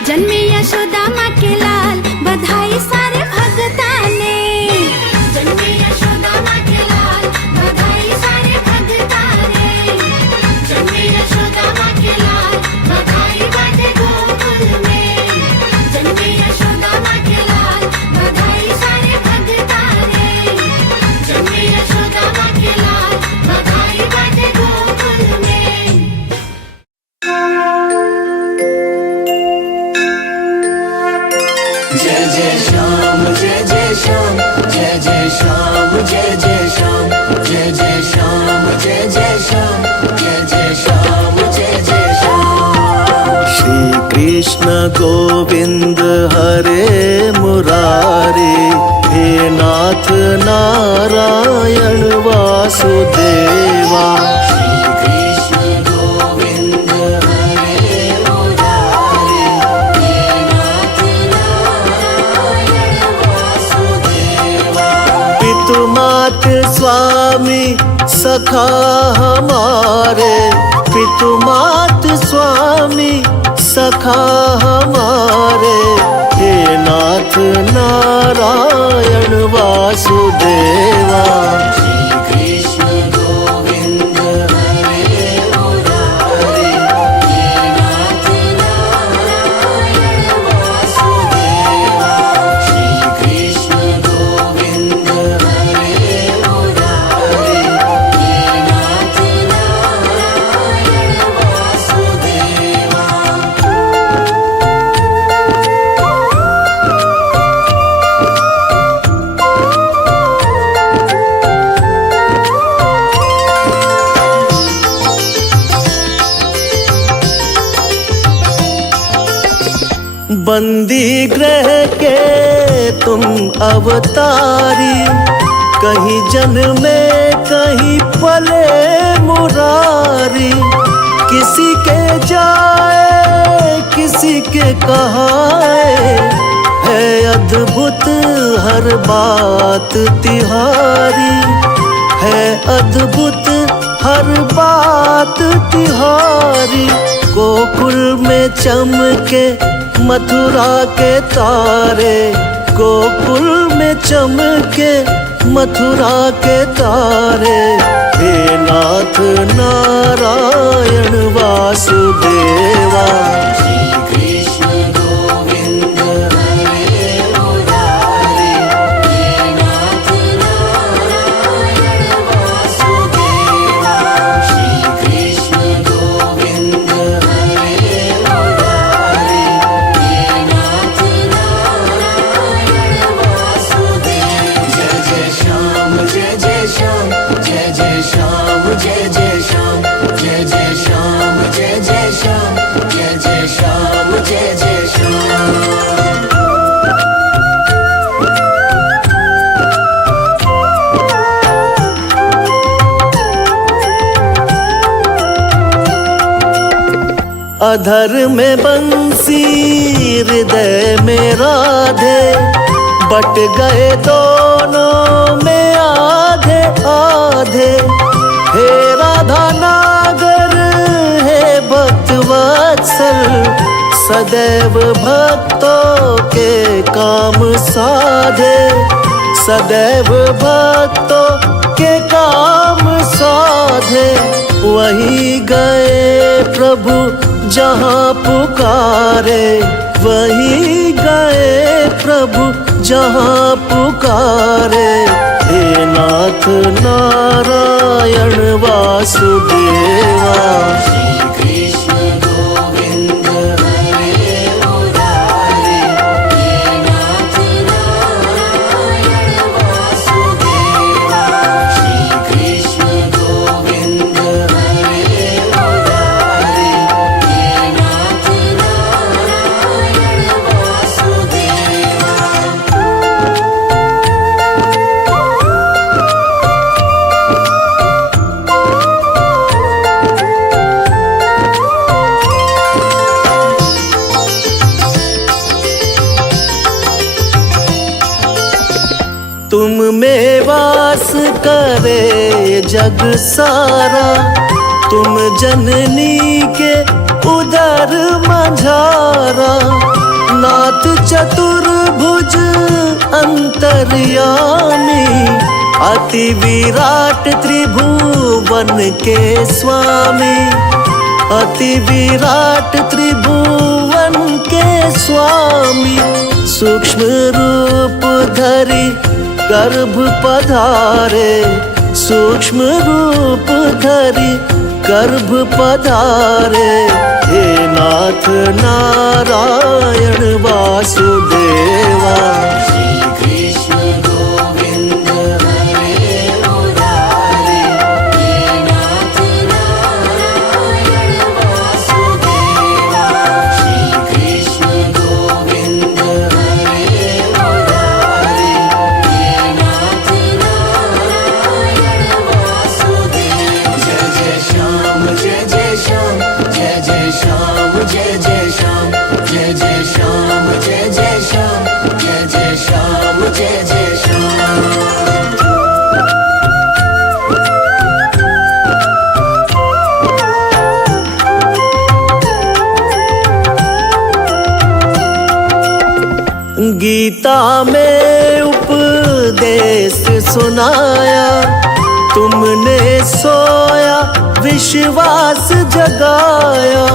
जन्मे यशोदा माँ के लाल बधाई सारे भगता ने। जन्मे यशोदा माँ के लाल बधाई सारे भगता ने। जन्मे यशोदा माँ के लाल बधाई बाजे गोकुल में। जन्मे यशोदा माँ के लाल बधाई सारे भगता ने। जन्मे यशोदा माँ के लाल बधाई बाजे गोकुल में। जय जय श्याम जय जय श्याम जय जय श्याम जय जय श्याम जय जय श्याम जय जय श्याम जय जय श्याम जय जय श्याम। श्री कृष्ण गोविंद हरे मुरारी, हे नाथ नारायण वासुदेवा। श्री कृष्ण गोविंद हरे मुरारी, हे नाथ नारायण वासुदेवा। पितु मात स्वामी सखा हमारे, पितु मात स्वामी सखा हमारे। हे नाथ नारायण वासुदेवा। श्री कृष्ण गोविंद हरे मुरारी, हे नाथ नारायण वासुदेवा। बंदी ग्रह के तुम अवतारी, कहीं जन्मे कहीं पले मुरारी। किसी के जाए किसी के कहाए, है अद्भुत हर बात तिहारी, है अद्भुत हर बात तिहारी। गोकुल में चमके मथुरा के तारे, गोकुल में चमके मथुरा के तारे। हे नाथ नारायण वासुदेवा, श्री कृष्ण गोविंद हरे मुरारी। हे नाथ नारायण वासुदेवा, श्री कृष्ण गोविंद हरे मुरारी। हे नाथ नारायण वासुदेवा। जय जय श्याम जय जय श्याम, जय जय श्याम जय जय श्याम, जय जय श्याम जय जय श्याम, जय जय श्याम जय जय श्याम। अधर में बंसी हृदय में राधे, बट गए दोनों में आधे आधे। हे राधा नागर हे भक्त वत्सल, सदैव भक्तों के काम साधे, सदैव भक्तों के काम साधे। वही गए प्रभु जहाँ पुकारे, वही गए प्रभु जहाँ पुकारे। हे नाथ नारायण वासुदेवा, श्री कृष्ण गोविंद हरे मुरारी। हे नाथ नारायण वासुदेवा, श्री कृष्ण गोविंद हरे मुरारी। हे नाथ नारायण वासुदेवा। तुम में वास करे जग सारा, तुम जननी के उदर मझारा। नाथ चतुर्भुज अंतर्यामी, अति विराट त्रिभुवन के स्वामी, अति विराट त्रिभुवन के स्वामी। सूक्ष्म रूप धरी गर्भ पधारे, सूक्ष्म रूप धरी गर्भ पधारे। हे नाथ नारायण वासुदेवा, श्री कृष्ण गोविंद हरे मुरारी। हे नाथ नारायण वासुदेवा, श्री कृष्ण गोविंद हरे मुरारी। हे नाथ नारायण वासुदेवा। जय जय श्याम जय जय श्याम, जय जय श्याम जय जय श्याम, जय जय श्याम जय जय श्याम, जय जय श्याम जय जय श्याम। गीता में उपदेश सुनाया, तुमने सोया विश्वास जगाया।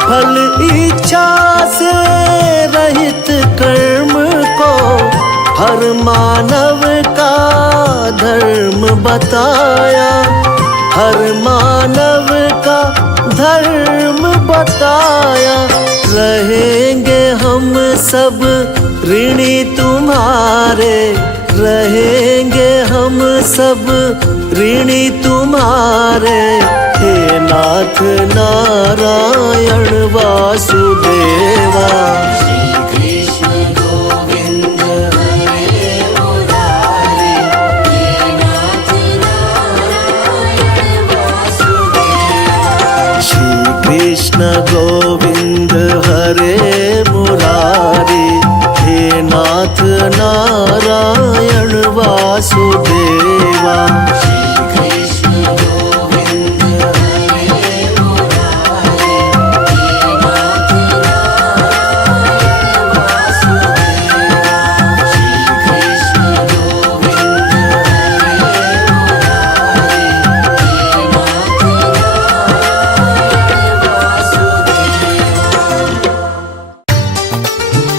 फल इच्छा से रहित कर्म को हर मानव का धर्म बताया, हर मानव का धर्म बताया। रहेंगे हम सब ऋणी तुम्हारे, रहेंगे हम सब ऋणी तुम्हारे। हे नाथ नारायण वासुदेवा, श्री नाथ नारायण वासुदेवा। कृष्ण गोविंद हरे मुरारे, नाथ नारायण वासुदेवा। कृष्ण गोविंद हरे मुरारे, नाथ नारायण वासुदेवा।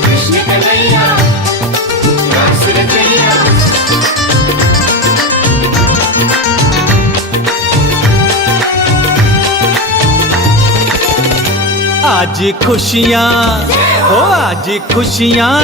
कृष्ण कन्हैया रास रचैया। आज खुशियाँ हो आज खुशियाँ,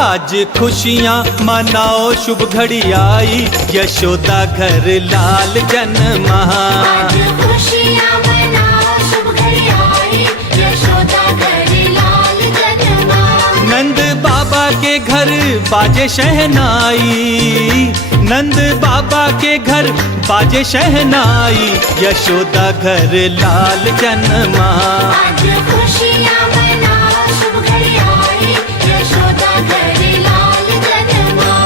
आज खुशियाँ मनाओ शुभ घड़ी आई, यशोदा घर लाल जन्मा। आज खुशियाँ मनाओ शुभ घड़ी आई, यशोदा घर लाल जन्मा। नंद बाबा के घर बाजे शहनाई, नंद बाबा के घर बाजे शहनाई, यशोदा घर लाल जन्मा। आज खुशियाँ मनाओ शुभ घड़ी आई, यशोदा घर लाल जन्मा।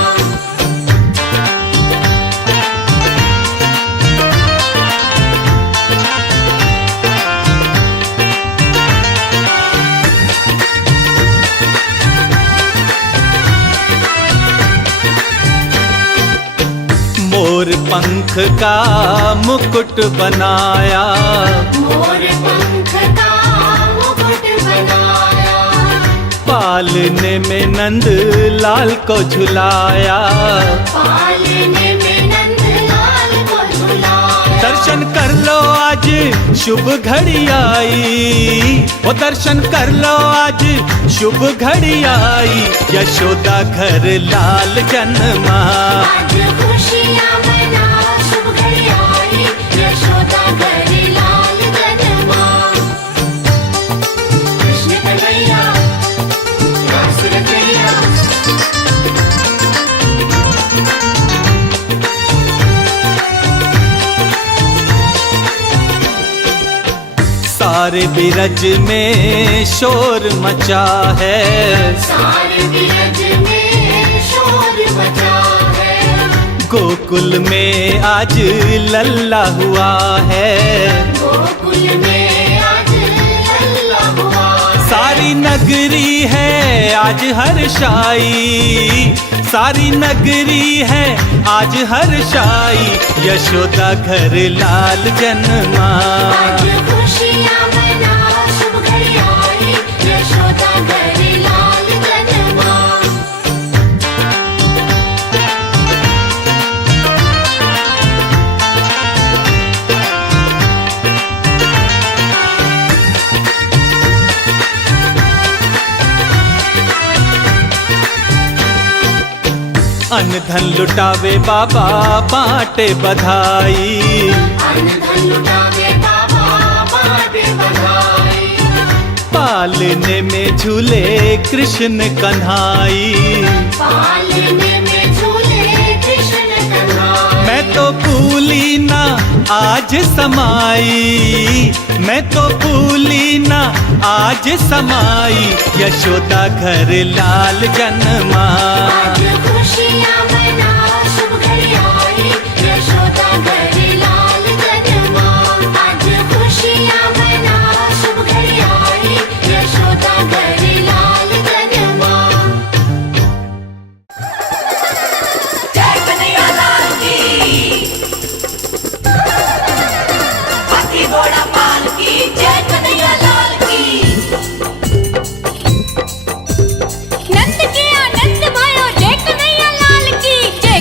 मोर पंख का मुकुट बनाया, मोर पंख का मुकुट बनाया। पालने में नंद लाल को झुलाया। पालने में नंद लाल को झुलाया। दर्शन कर लो आज शुभ घड़ी आई, ओ दर्शन कर लो आज शुभ घड़ी आई, यशोदा घर लाल जन्मा। आज खुशियाँ मनाओ शुभ घड़ी आई, यशोदा घर लाल जन्मा। कृष्ण कन्हैया रास रचैया। सारे बिरज में शोर मचा है, सारे बिरज में शोर मचा है। गोकुल में आज लल्ला हुआ है। गोकुल में आज लल्ला हुआ है। सारी नगरी है आज हर्षाई, सारी नगरी है आज हर्षाई, यशोदा घर लाल जन्मा। आज खुशियाँ मनाओ शुभ घड़ी आई, यशोदा घर लाल जन्मा। अन्न धन लुटावे बाबा बांटे बधाई, अन्न धन लुटावे बाबा बांटे बधाई। पालने में झूले कृष्ण कन्हाई। पालने में झूले कृष्ण कन्हाई। मैं तो भूली ना आज समाई, मैं तो भूली ना आज समाई, यशोदा घर लाल जन्मा। आज खुशियाँ मनाओ शुभ घड़ी आई, यशोदा घर लाल जन्मा। आज खुशियाँ मनाओ शुभ घड़ी आई, यशोदा घर लाल जन्मा। जय कन्हैया लाल की, हाथी घोड़ा पाल की, जय कन्हैया लाल की। नंद के आनंद भयो, जय कन्हैया लाल की जय।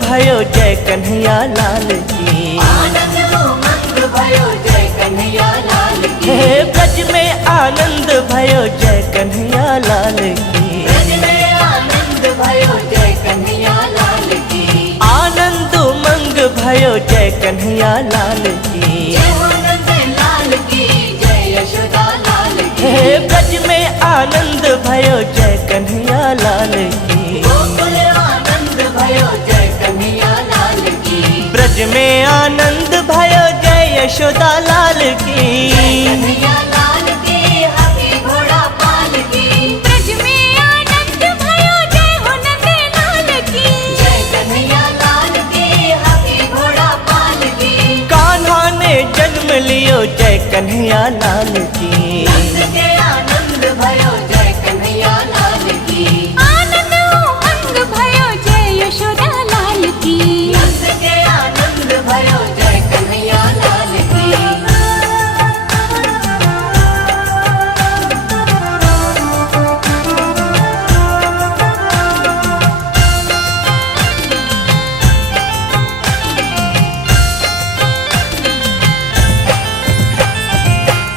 भयो जय कन्हैया लाल की। आनंद उमंग भयो जय कन्हैया लाल की। हे ब्रज में आनंद भयो जय कन्हैया लाल की। ब्रज में आनंद भयो जय कन्हैया लाल की। आनंद उमंग भयो जय कन्हैया लाल की। जय हो नंद लाल की, जय यशोदा लाल की। हे ब्रज में आनंद भयो जय कन्हैया लाल की। गोकुल आनंद भयो जय कन्हैया लाल की। ब्रज में आनंद भयो जय यशोदा लाल की। कन्हैया लाल की, हाथी घोड़ा पाल की। ब्रज में आनंद भयो जय हो नंद लाल की। जय कन्हैया लाल की, हाथी घोड़ा पाल की। कान्हा ने जन्म लियो जय कन्हैया लाल की। नंद के आनंद भयो जय कन्हैया लाल की। आनंद उमंग भयो जय यशोदा लाल की। नंद के आनंद भयो जय कन्हैया लाल की।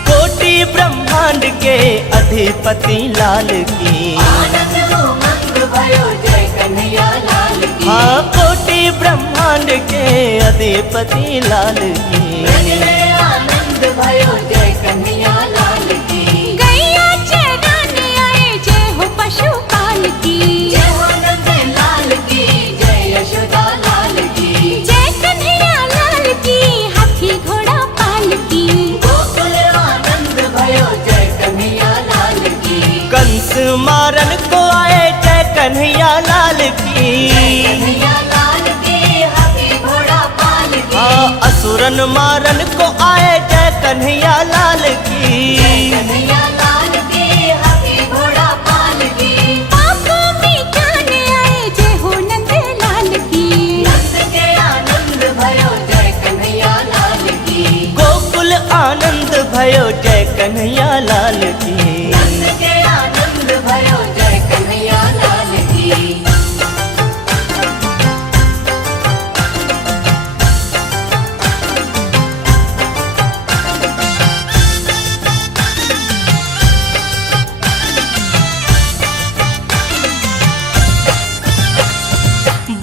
कोटि ब्रह्मांड के अधिपति लाल की। आनंद उमंग भयो जय कन्हैया लाल की। हाँ कोटि ब्रह्मांड के अधिपति लाल की। ब्रज में आनंद भयो जय कन्हैया लाल की। गैया चराने आए जय हो पशुपाल की। जय हो नंद लाल की, जय यशोदा लाल की। जय कन्हैया लाल की, हाथी घोड़ा पाल की। गोकुल आनंद भयो जय कन्हैया लाल की। कंस मारन को आए जय कन्हैया लाल की। कन्हैया लाल की, हाथी घोड़ा पाल की। हाँ असुरन मारन को आए जय कन्हैया लाल की। कन्हैया लाल की, हाथी घोड़ा पाल की। पाप मिटाने आए जय हो नंद लाल की। नंद के आनंद भयो जय कन्हैया लाल की। गोकुल आनंद भयो जय कन्हैया लाल की। नंद के आनंद भयो जय कन्हैया लाल की।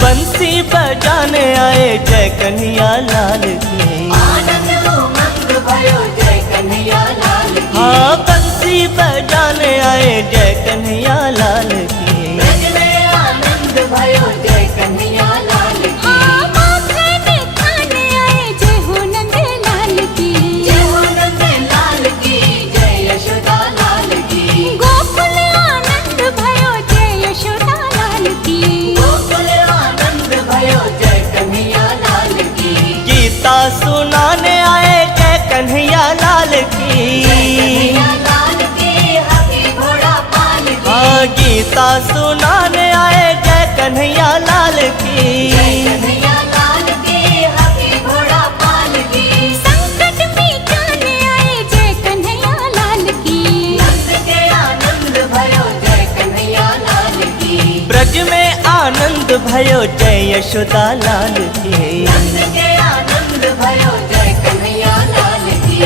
बंसी बजाने आए जय कन्हैया लाल की। आनंद उमंग भयो जय कन्हैया लाल की। हाँ बंसी बजाने आए जय कन्हैया लाल की। ब्रज में आनंद भयो जय कन्हैया लाल की। माखन खाने आए जय हो नंद लाल की। जय हो नंद लाल की, जय यशोदा लाल की। गोकुल आनंद भयो जय यशोदा लाल की। गोकुल आनंद भयो जय कन्हैया लाल की। गीता सुनाने आए जय कन्हैया लाल की। कन्हैया लाल की, हाथी घोड़ा पाल की। हाँ गीता सुनाने आए जय कन्हैया लाल की। कन्हैया लाल की, हाथी घोड़ा पाल की। संकट मिटाने आए जय कन्हैया लाल की। नंद के आनंद भयो जय कन्हैया लाल की। ब्रज में आनंद भयो जय यशोदा लाल की। नंद के आनंद भयो जय कन्हैया लाल की।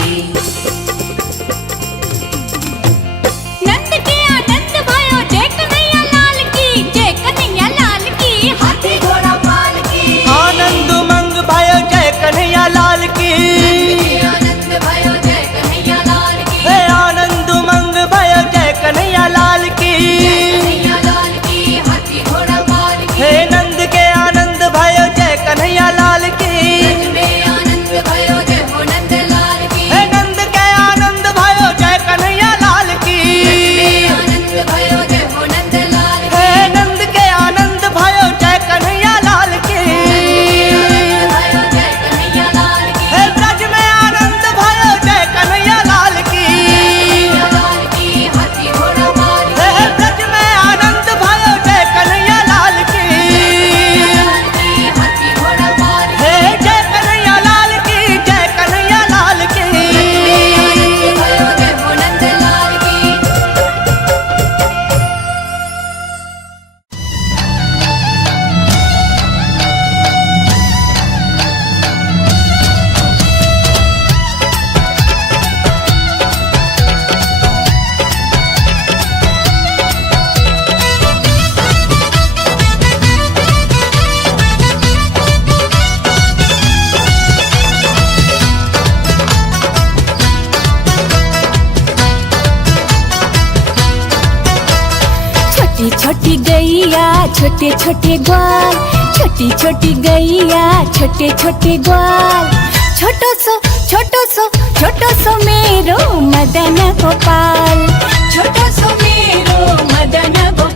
नंद के आनंद भयो जय कन्हैया लाल की। जय कन्हैया लाल की, हाथी घोड़ा पाल की। आनंद उमंग भयो जय कन्हैया लाल की। आनंद भयो जय कन्हैया लाल की। हे आनंद उमंग भयो जय कन्हैया लाल की। कन्हैया लाल की, हाथी घोड़ा पाल की। हे नंद के आनंद भयो जय कन्हैया लाल की। ब्रज में आनंद भयो जय हो नंद लाल की। हे नंद के आनंद भयो जय कन्हैया लाल की। आनंद भयो जय हो नंद लाल की। हे नंद के छोटी गैया छोटे छोटे ग्वाल, छोटी छोटी गैया छोटे छोटे ग्वाल। छोटो सो मेरो मदन गोपाल, छोटो सो मेरो मदन गोपाल।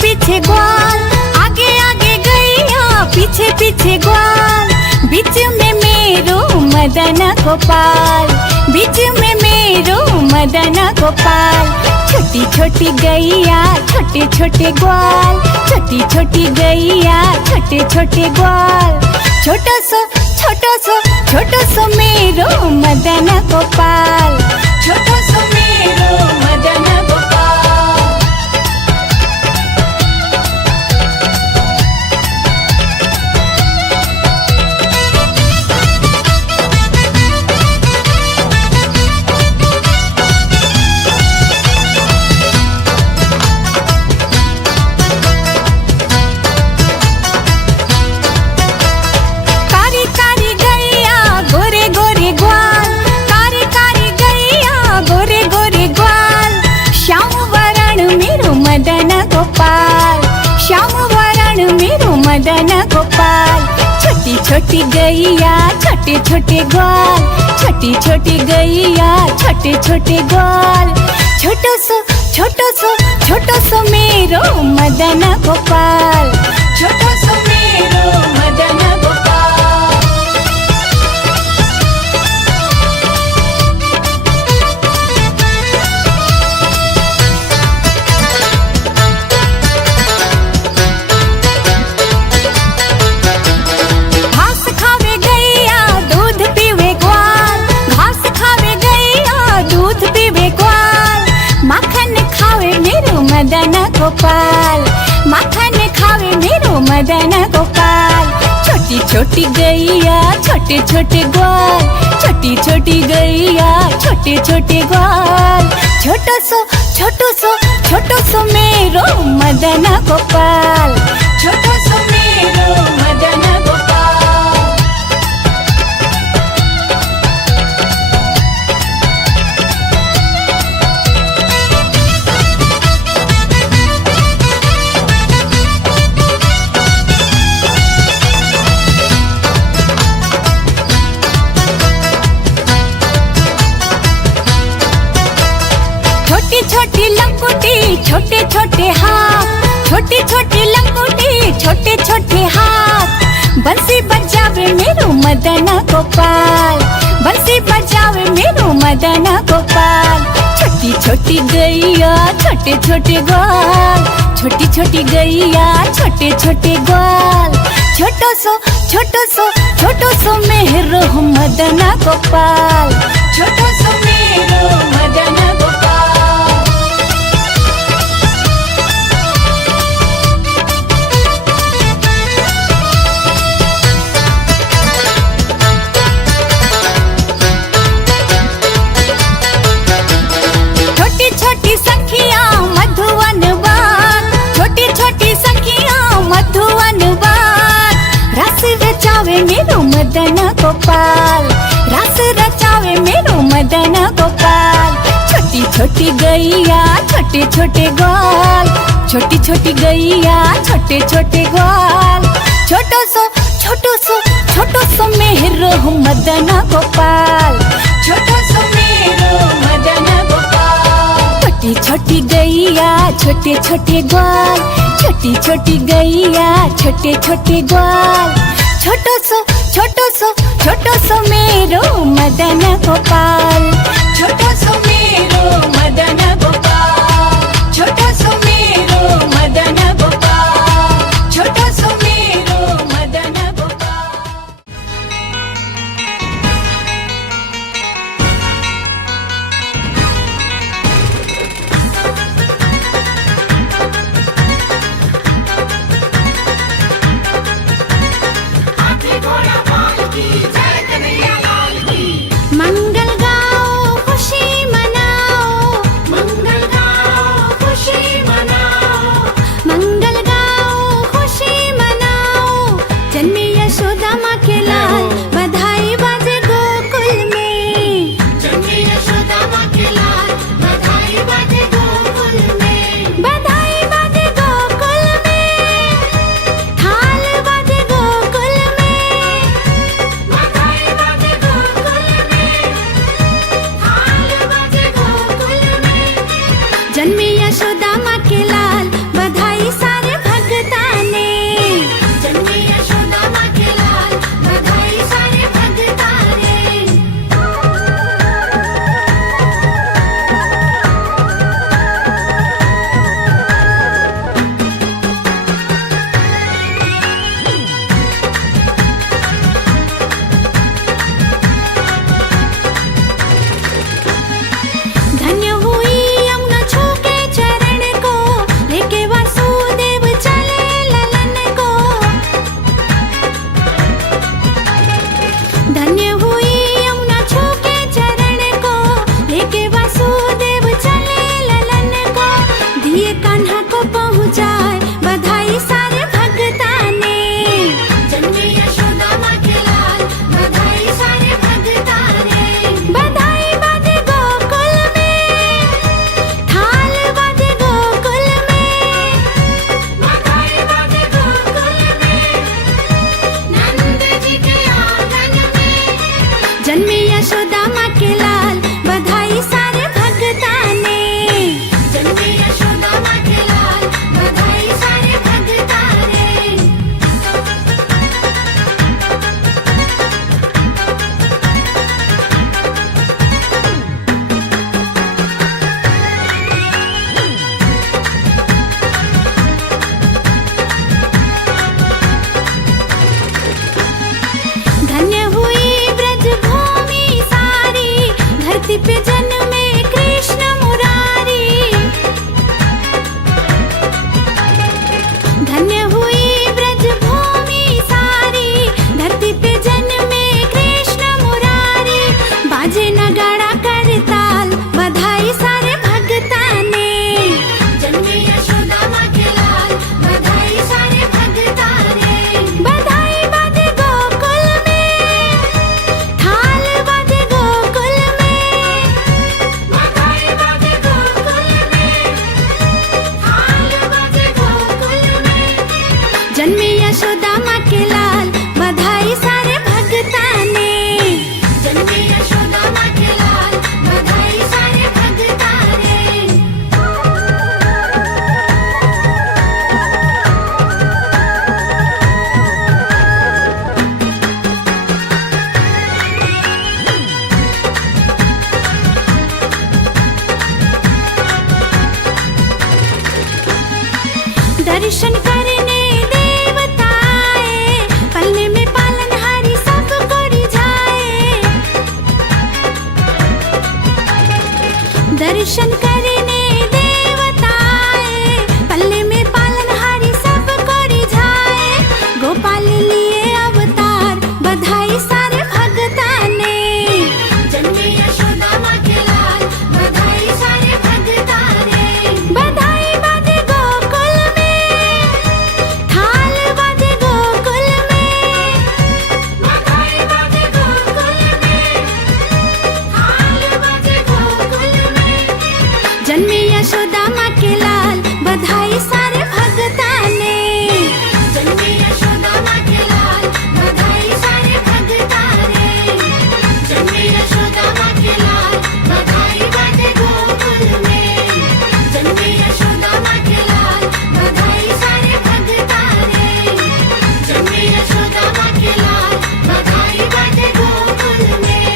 पीछे ग्वाल, आगे आगे गैया पीछे पीछे ग्वाल। बीच में मेरो मदन गोपाल, बीच में मेरो मदन गोपाल। छोटी छोटी गैया छोटे छोटे ग्वाल, छोटी छोटी गैया छोटे छोटे ग्वाल। छोटो सो मेरो मदन गोपाल, छोटो सो मेरो मदन गोपाल। मदन गोपाल। छोटी छोटी गैया छोटे छोटे ग्वाल, छोटी छोटी गैया छोटे छोटे ग्वाल। छोटो सो मेरो मदन गोपाल, छोटो सो मेरो मदन गोपाल। मदन गोपाल, माखन खावे मेरो मदन गोपाल। छोटी छोटी गैया छोटे छोटे ग्वाल, छोटी छोटी गैया छोटे छोटे ग्वाल। छोटो सो मेरो मदन गोपाल, छोटो सो मेरो मदन गोपाल। छोटी छोटी लंगोटी छोटे छोटे हाथ, छोटी छोटी लंगोटी छोटे छोटे हाथ। बंसी बजावे मेरो मदन गोपाल, बंसी बजावे मेरो मदन गोपाल। छोटी छोटी गैया छोटे छोटे ग्वाल, छोटी छोटी गैया छोटे छोटे ग्वाल। छोटो सो मेरो मदन गोपाल, छोटो सो मेरो मदन गोपाल। मेरो मदन गोपाल, रस रचावे मेरो मदन गोपाल। छोटी छोटी गैया छोटे छोटे ग्वाल, छोटी छोटी गैया छोटे छोटे ग्वाल। छोटो सो मेरो मदन गोपाल, छोटो सो मेरो मदन गोपाल। छोटी छोटी गैया छोटे छोटे ग्वाल, छोटी छोटी गैया छोटे छोटे ग्वाल। छोटो सो मेरो मदन गोपाल, छोटो सो मेरो मदन गोपाल। छोटो सो मेरो मदन गोपाल, छोटो सो मेरो मदन गोपाल। यशोदा माँ के लाल बधाई सारे भगता ने। जन्मे यशोदा माँ के लाल बधाई सारे भगता ने। दर्शन करने देवता आए, पलने में पालनहारी सब को रिझाए। दर्शन करने देवता आए, पलने में पालनहारी सब को रिझाए। गोपाल लिए अवतार बधाई सारे भगता ने। जन्मे यशोदा माँ के लाल बधाई सारे भगता ने। बधाई बाजे गोकुल में, थाल बाजे गोकुल में। बधाई बाजे गोकुल में, थाल बाजे गोकुल में। जन्मे यशोदा माँ के लाल बधाई सारे भगता ने। जन्मे यशोदा माँ के लाल बधाई सारे भगता ने। जन्मे यशोदा माँ के लाल बधाई बाजे गोकुल में। जन्मे यशोदा माँ के लाल बधाई सारे भगता ने। जन्मे यशोदा माँ के लाल बधाई बाजे गोकुल में।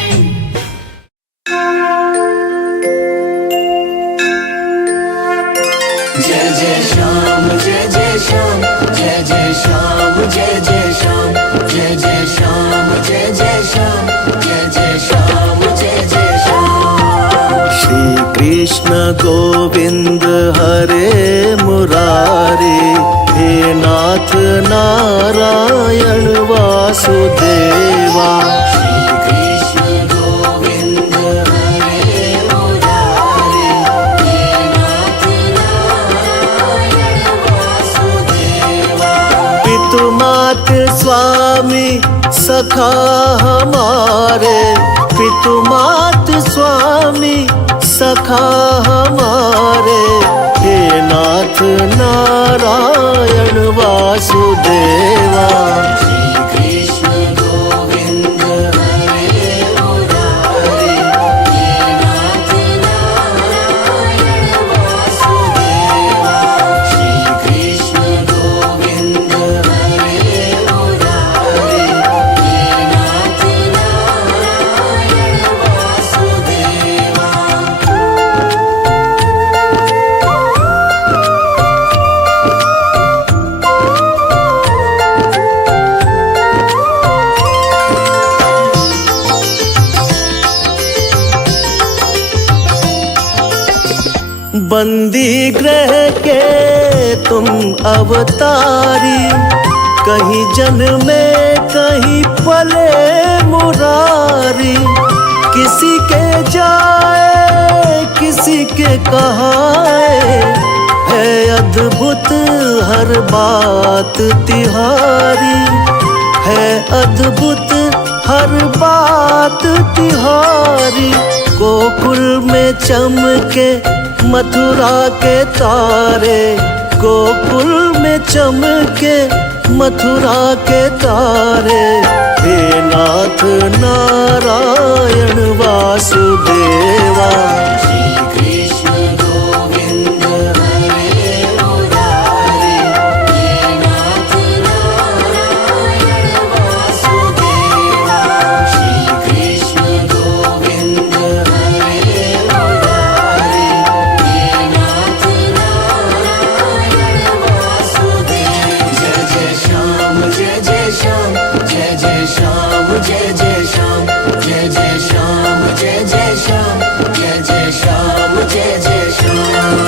जय जय श्याम जय जय श्याम जय जय श्याम जय जय श्याम जय जय श्याम जय जय श्याम जय जय श्याम जय जय श्याम। श्री कृष्ण गोविंद हरे मुरारी, हे नाथ नारायण वासुदेवा। श्री कृष्ण गोविंद हरे मुरारी, हे नाथ नारायण वासुदेवा। पितु मात स्वामी सखा हमारे, पितु मात स्वामी सखा हमारे। हे नाथ नारायण वासुदेवा। श्री कृष्ण गोविंद हरे मुरारी, हे नाथ नारायण वासुदेवा। श्री कृष्ण गोविंद हरे मुरारी, हे नाथ नारायण वासुदेवा। बंदी ग्रह के तुम अवतारी, कहीं जन्मे कहीं पले मुरारी। किसी के जाए किसी के कहाए, है अद्भुत हर बात तिहारी। है अद्भुत हर बात तिहारी। गोकुल में चमके मथुरा के तारे, गोकुल में चमके मथुरा के तारे। हे नाथ नारायण वासुदेवा। श्री कृष्ण गोविंद हरे मुरारी, हे नाथ नारायण वासुदेवा। श्री कृष्ण गोविंद हरे मुरारी, हे नाथ नारायण वासुदेवा। जय जय श्याम जय जय श्याम जय जय श्याम जय जय श्याम जय जय श्याम जय जय श्याम जय जय श्याम जय जय श्याम।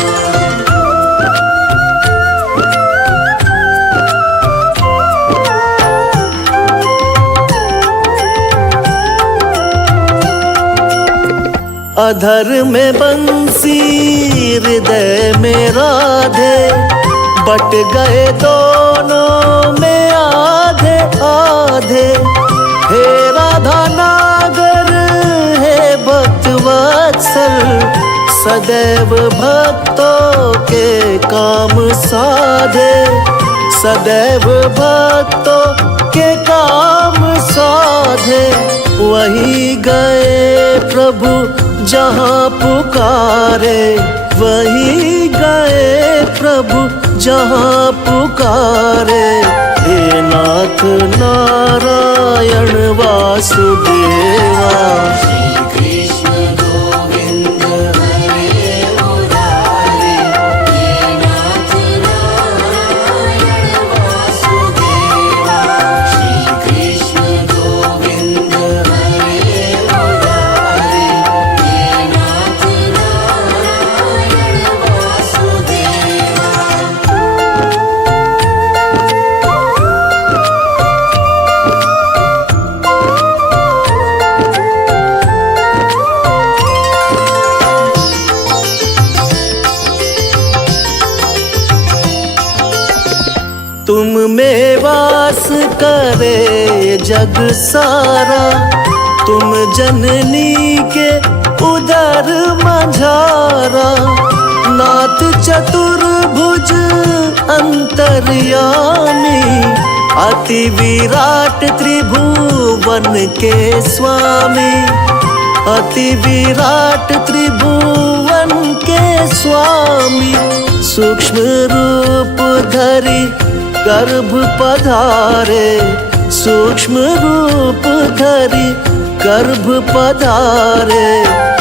अधर में बंसी हृदय में राधे, बट गए दोनों में आधे आधे। हे राधा नागर हे भक्त वत्सल, सदैव भक्तों के काम साधे। सदैव भक्तों के काम साधे। वही गए प्रभु जहाँ पुकारे, वही गए प्रभु जहाँ पुकारे। हे नाथ नारायण वासुदेवा, तुम में वास करे जग सारा। तुम जननी के उदर मझारा। नाथ चतुर्भुज अंतर्यामी, अति विराट त्रिभुवन के स्वामी। अति विराट त्रिभुवन के स्वामी। सूक्ष्म रूप धरि गर्भ पधारे, सूक्ष्म रूप धरि गर्भ पधारे।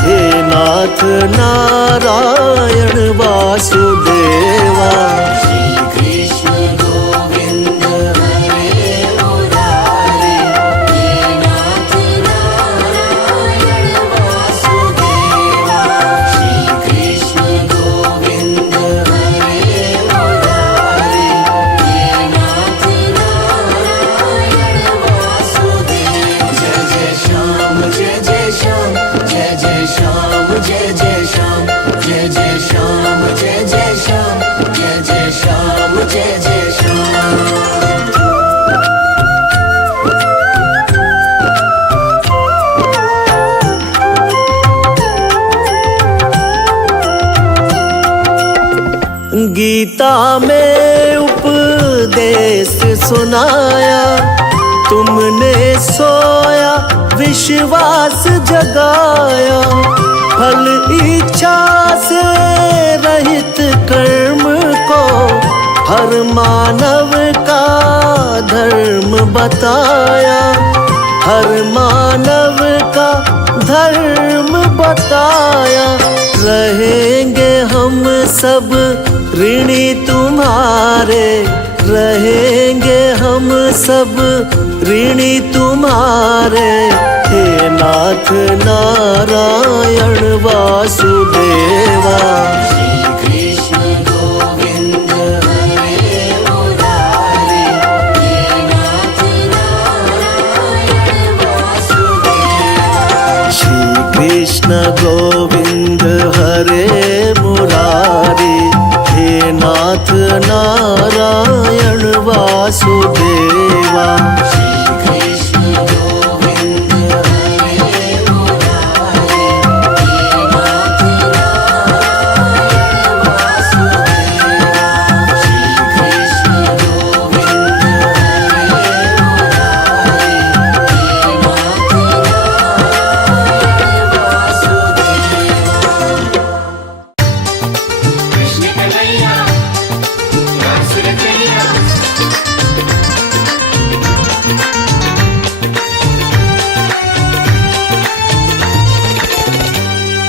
हे नाथ नारायण वासुदेवा, गीता में उपदेश सुनाया। तुमने सोया विश्वास जगाया। फल इच्छा से रहित कर्म को हर मानव का धर्म बताया। हर मानव का धर्म बताया। रहेंगे हम सब ऋणी तुम्हारे, रहेंगे हम सब ऋणी तुम्हारे। हे नाथ नारायण वासुदेवा, कृष्ण गोविंद हरे मुरारी। हे नाथ नारायण वासुदेवा,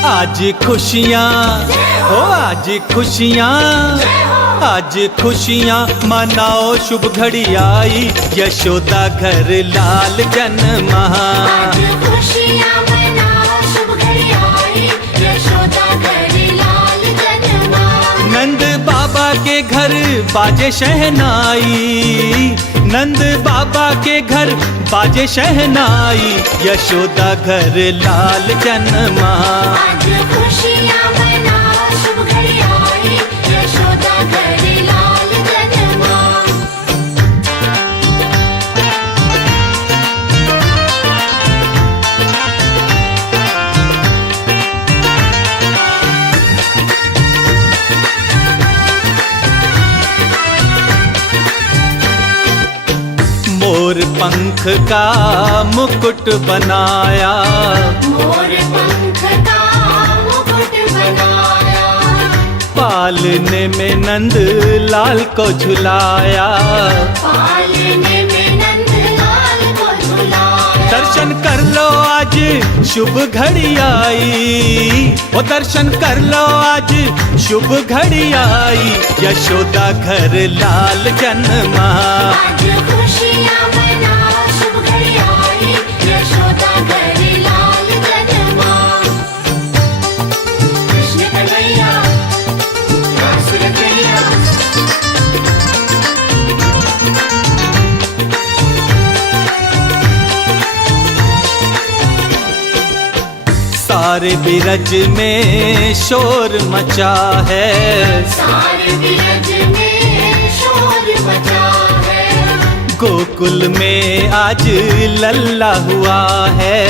आज खुशियाँ हो, आज खुशियाँ, आज खुशियाँ मनाओ, शुभ घड़ी आई, यशोदा घर लाल जन्मा। आज खुशियाँ मनाओ, शुभ घड़ी आई, यशोदा घर लाल जन्मा। नंद बाबा के घर बाजे शहनाई, नंद बाबा के घर बाजे शहनाई, यशोदा घर लाल जन्मा। आज खुशियाँ मनाओ, शुभ घड़ी आई, यशोदा घर लाल जन्मा। मोर पंख का मुकुट बनाया, मोर पंख का मुकुट बनाया, पालने में नंद लाल को झुलाया, पालने में नंद लाल को झुलाया। दर्शन कर लो आज शुभ घड़ी आई, ओ दर्शन कर लो आज शुभ घड़ी आई, यशोदा घर लाल जन्मा। आज खुशियाँ मनाओ शुभ घड़ी आई, यशोदा घर लाल जन्मा। कृष्ण कन्हैया रास रचैया, सारे बिरज में शोर मचा है, सारे बिरज में शोर मचा है, गोकुल में आज लल्ला हुआ है,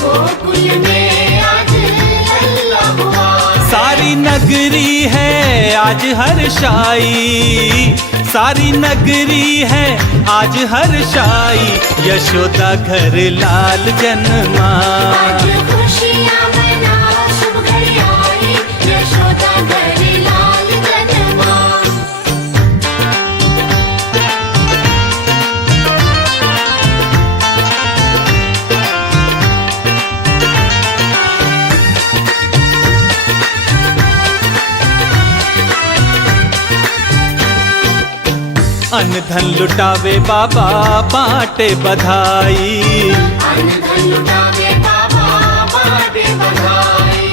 गोकुल में आज लल्ला हुआ। सारी नगरी है आज हर्षाई, सारी नगरी है आज हर्षाई, यशोदा घर लाल जन्मा। आज खुशियाँ मनाओ शुभ घड़ी आई, यशोदा घर लाल जन्मा। अन्न धन लुटावे बाबा बाटे बधाई, अन्न धन लुटावे बाबा बाटे बधाई,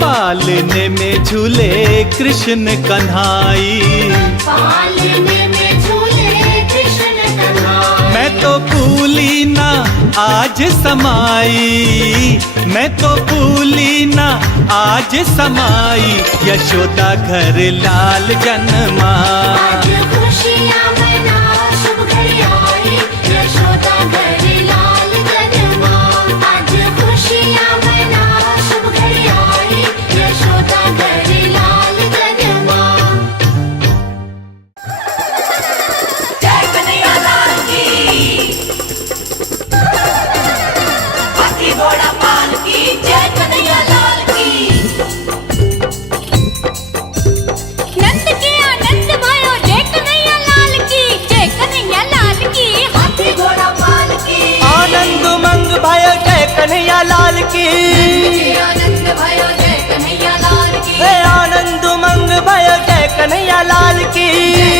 पालने में झूले कृष्ण कन्हाई, पालने में झूले कृष्ण कन्हाई। मैं तो भूली ना आज समाई, मैं तो भूली ना आज समाई, यशोदा घर लाल जन्मा। आज खुशियाँ मनाओ शुभ घड़ी आई, यशोदा घर लाल जन्मा। आज खुशियाँ मनाओ शुभ घड़ी आई, यशोदा घर लाल जन्मा। जय कन्हैया लाल की, हाथी घोड़ा पाल की, जय कन्हैया लाल की। नंद के आनंद भयो जय कन्हैया लाल की, जय कन्हैया लाल की। हाथी घोड़ा पाल की, आनंद उमंग भयो जय कन्हैया लाल की, आनंद भयो जय कन्हैया लाल की। हे आनंद उमंग भयो जय कन्हैया लाल की,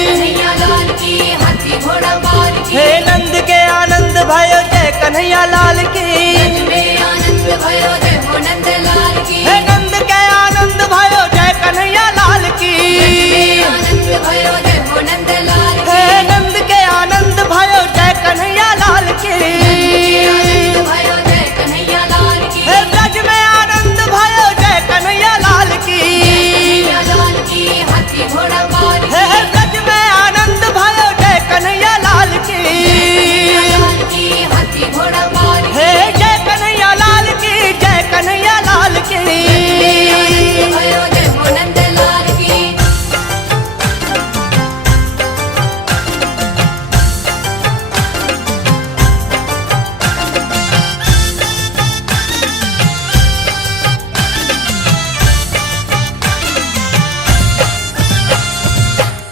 कन्हैया लाल की, हाथी घोड़ा पाल की। हे नंद के आनंद भयो जय कन्हैया लाल की, में आनंद भयो जय हो नंद लाल की। हे नंद के आनंद भयो जय कन्हैया लाल की, आनंद भयो जय हो नंद लाल की। हे नंद के आनंद भयो जय कन्हैया लाल की, आनंद भयो जय कन्हैया लाल की। हे ब्रज में आनंद भयो जय कन्हैया लाल की, कन्हैया लाल की, हाथी घोड़ा पाल की। हे ब्रज में आनंद भयो जय कन्हैया लाल की, लाल की, हाथी घोड़ा पाल की। हे जय कन्हैया लाल की, जय कन्हैया लाल की। आनंद भयो जय हो नंद लाल की।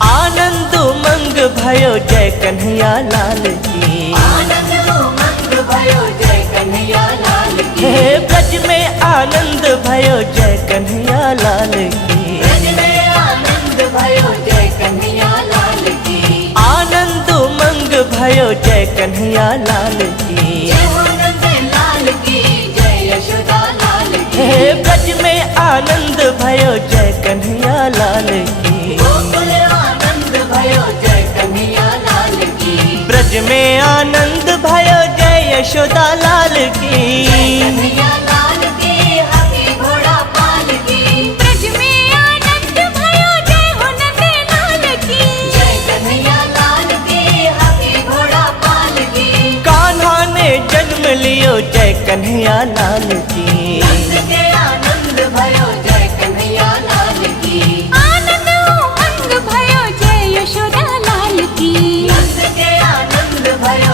आनंद उमंग भयो जय कन्हैया लाल की, आनंद उमंग भयो जय कन्हैया लाल की। हे ब्रज में आनंद भयो जय कन्हैया लाल की, ब्रज में आनंद भयो जय कन्हैया लाल की। आनंद उमंग भयो जय कन्हैया लाल की, जय हो नंद लाल की, जय यशोदा लाल की। हे ब्रज में आनंद भयो जय कन्हैया लाल की, गोकुल आनंद भयो जय कन्हैया लाल की। ब्रज में आनंद भयो जय यशोदा लाल की, कन्हैया लाल की, हाथी घोड़ा पाल की। ब्रज में आनंद भयो जय हो नंद लाल की। जय कन्हैया लाल की, हाथी घोड़ा पाल की। कान्हा ने जन्म लियो जय कन्हैया लाल की, नंद के आनंद भयो जय कन्हैया लाल की। आनंद उमंग भयो जय यशोदा लाल की। नंद के आनंद भयो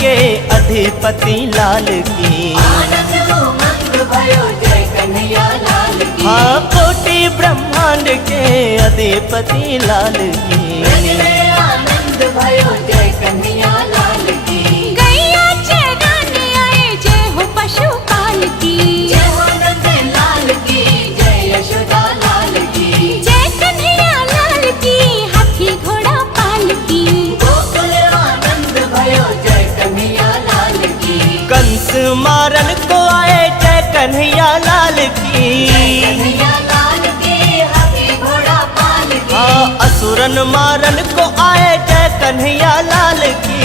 के अधिपति लाल की। आनंद उमंग भयो जय कन्हैया लाल की। हाँ कोटि ब्रह्मांड के अधिपति लाल की। ब्रज में आनंद भयो जय कन्हैया लाल की। गैया चराने आए जय हो पशुपाल की। जय हो नंद लाल की जय यशोदा लाल की। जय कन्हैया लाल की हाथी घोड़ा पाल की। गोकुल आनंद भयो जय कन्हैया लाल की। कंस मारन को आए जय कन्हैया लाल की। कन्हैया लाल की हाथी घोड़ा पाल की। हाँ असुरन मारन को आए जय कन्हैया लाल की।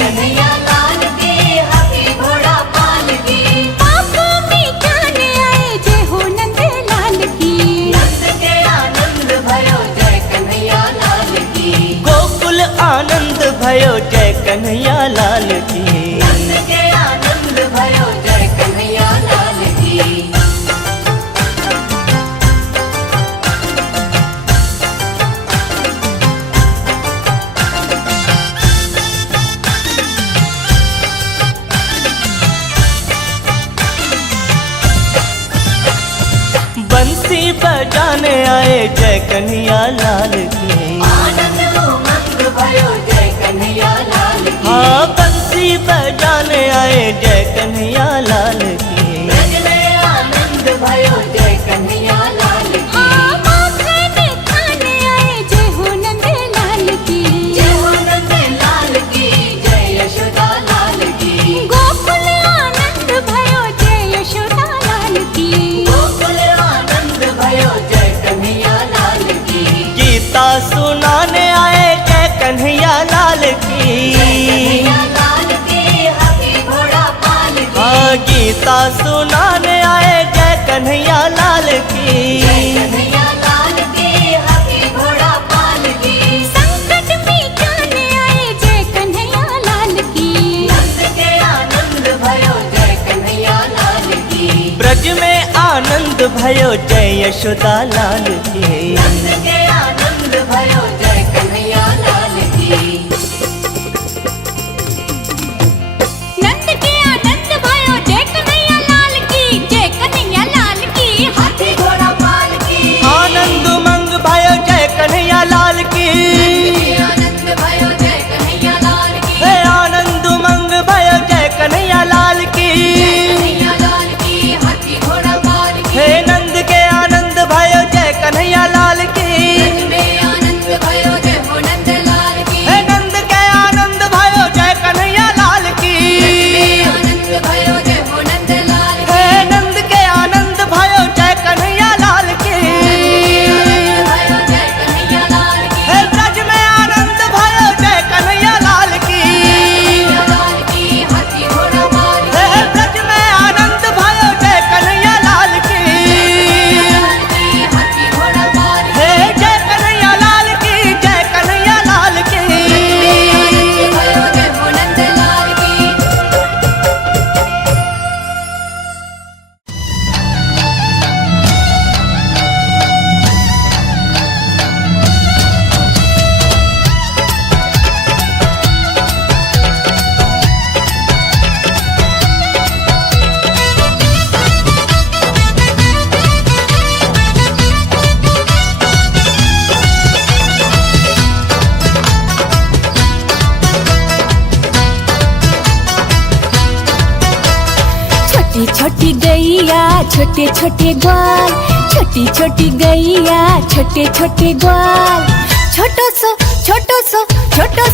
कन्हैया लाल की हाथी घोड़ा पाल की। पापों मिटाने आए जय हो नंद लाल की। नंद के आनंद भयो जय कन्हैया लाल की। गोकुल आनंद भयो जय कन्हैया लाल की। नंद के आनंद भयो जय कन्हैया लाल की। बंसी बजाने आए जय कन्हैया लाल की। आनंद उमंग भयो जय कन्हैया लाल की। हाँ बंसी बजाने आए जय कन्हैया लाल की। ब्रज में आनंद भयो जय कन्हैया लाल की। माखन खाने आए जय हो नंद लाल की। जय हो नंद लाल की जय यशोदा लाल की। गोकुल आनंद भयो जय यशोदा लाल की। गोकुल आनंद भयो जय कन्हैया लाल की। गीता सुनाने आए जय कन्हैया लाल की। कन्हैया लाल की हाथी घोड़ा पाल की। हाँ गीता सुनाने आए जय कन्हैया लाल की। कन्हैया लाल की हाथी घोड़ा पाल की। संकट मिटाने आए जय कन्हैया लाल की। नंद के आनंद भयो जय कन्हैया लाल की। ब्रज में आनंद भयो जय यशोदा लाल की। नंद के आनंद भयो जय कन्हैया लाल की। नंद के आनंद भयो जय कन्हैया लाल की। जय कन्हैया लाल की हाथी घोड़ा पाल की। आनंद उमंग भयो जय कन्हैया लाल की। आनंद भयो जय कन्हैया लाल की। हे आनंद उमंग भयो जय कन्हैया लाल की। कन्हैया लाल की हाथी घोड़ा पाल की। हे नंद के आनंद भयो जय कन्हैया लाल की। ब्रज में आनंद भयो जय हो नंद लाल की। हे नंद के आनंद भयो जय कन्हैया लाल की। आनंद भयो जय हो नंद लाल की। हे नंद के आनंद भयो जय कन्हैया लाल की। भयो जय कन्हैया लाल की। हे ब्रज में आनंद भयो जय कन्हैया लाल की। लाल की हाथी घोड़ा पाल की। हे ब्रज में आनंद भयो जय कन्हैया लाल की। लाल की हाथी घोड़ा पाल की। हे जय कन्हैया लाल की जय कन्हैया लाल की। भयो जय हो नंद लाल की। छोटी छोटी गैया छोटे छोटे ग्वाल। छोटी छोटी गैया छोटे छोटे ग्वाल। छोटो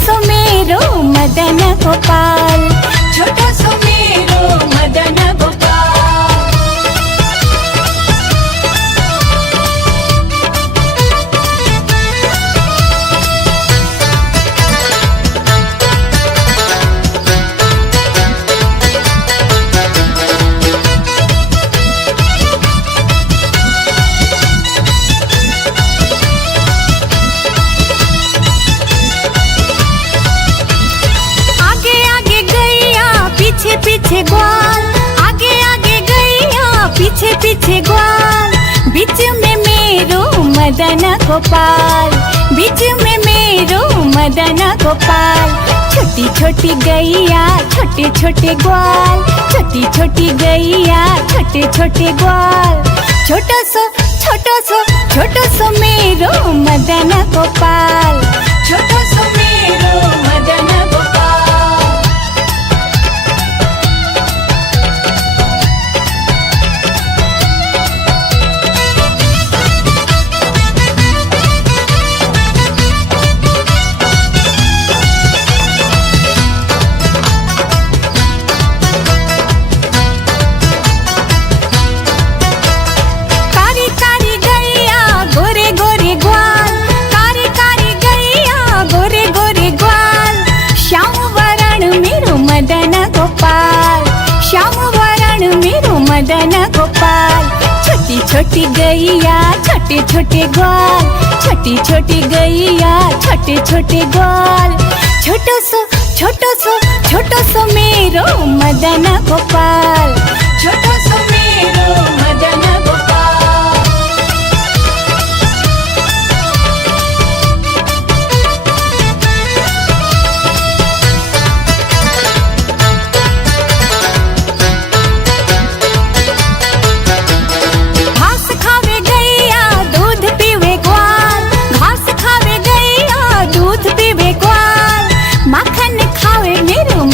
सो मेरो मदन गोपाल। छोटो सो मेरो मदन गोपाल। आगे आगे गैया पीछे पीछे ग्वाल। आगे आगे गैया पीछे पीछे ग्वाल। बीच में मेरो मदन गोपाल। बीच में मेरो मदन गोपाल। छोटी छोटी छोटी गैया छोटे छोटे ग्वाल, छोटी छोटी गैया छोटे छोटे ग्वाल। छोटो सो मेरो मदन गोपाल, छोटो सो मेरो मदन गोपाल। मदन गोपाल। छोटी छोटी गैया छोटे छोटे ग्वाल, छोटी छोटी गैया छोटे छोटे ग्वाल। छोटो सो मेरो मदन गोपाल, छोटो सो मेरो मदन गोपाल।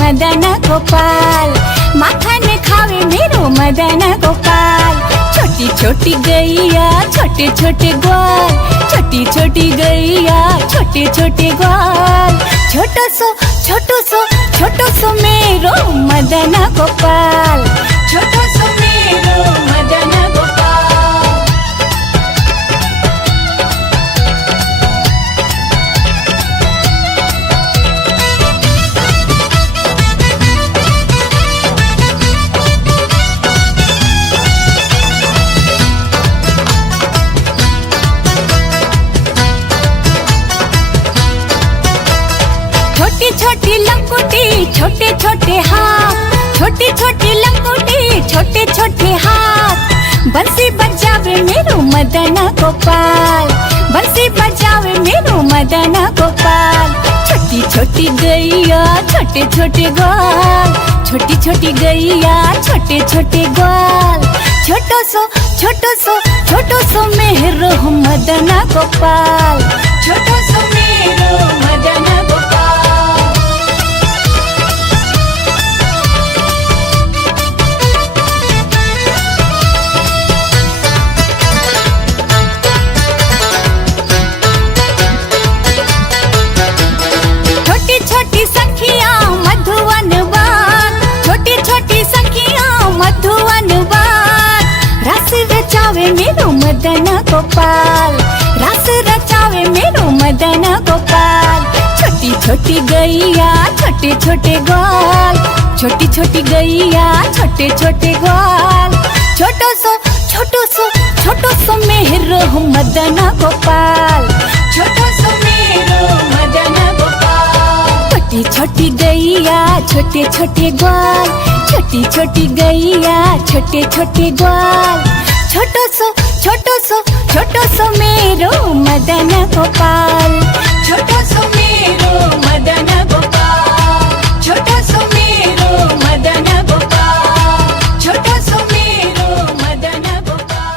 मदन गोपाल, माखन खावे मेरो मदन गोपाल। छोटी छोटी गैया छोटे छोटे ग्वाल, छोटी छोटी गैया छोटे छोटे ग्वाल। छोटो सो मेरो मदन गोपाल, छोटो सो मेरो मदन गोपाल। छोटी छोटी लंगोटी छोटे छोटे हाथ, छोटी छोटी लंगोटी छोटे छोटे हाथ। बंसी बजावे मेरो मदन गोपाल, बंसी बजावे मेरो मदन गोपाल। छोटी छोटी गैया छोटे छोटे ग्वाल, छोटी छोटी गैया छोटे छोटे ग्वाल। छोटो सो मेरो मदन गोपाल, छोटो सो मेरो मदन गोपाल। मेरो मदन गोपाल, रस रचावे मेरो मदन गोपाल। छोटी छोटी गैया छोटे छोटे ग्वाल, छोटी छोटी गैया छोटे छोटे ग्वाल। छोटो सो मेरो मदन गोपाल, छोटो सो मेरो मदन गोपाल। छोटी छोटी गैया छोटे छोटे ग्वाल, छोटी छोटी गैया छोटे छोटे ग्वाल। छोटो सो मेरो मदन गोपाल, छोटो सो मेरो मदन गोपाल। छोटो सो मेरो मदन गोपाल, छोटो सो मेरो मदन गोपाल।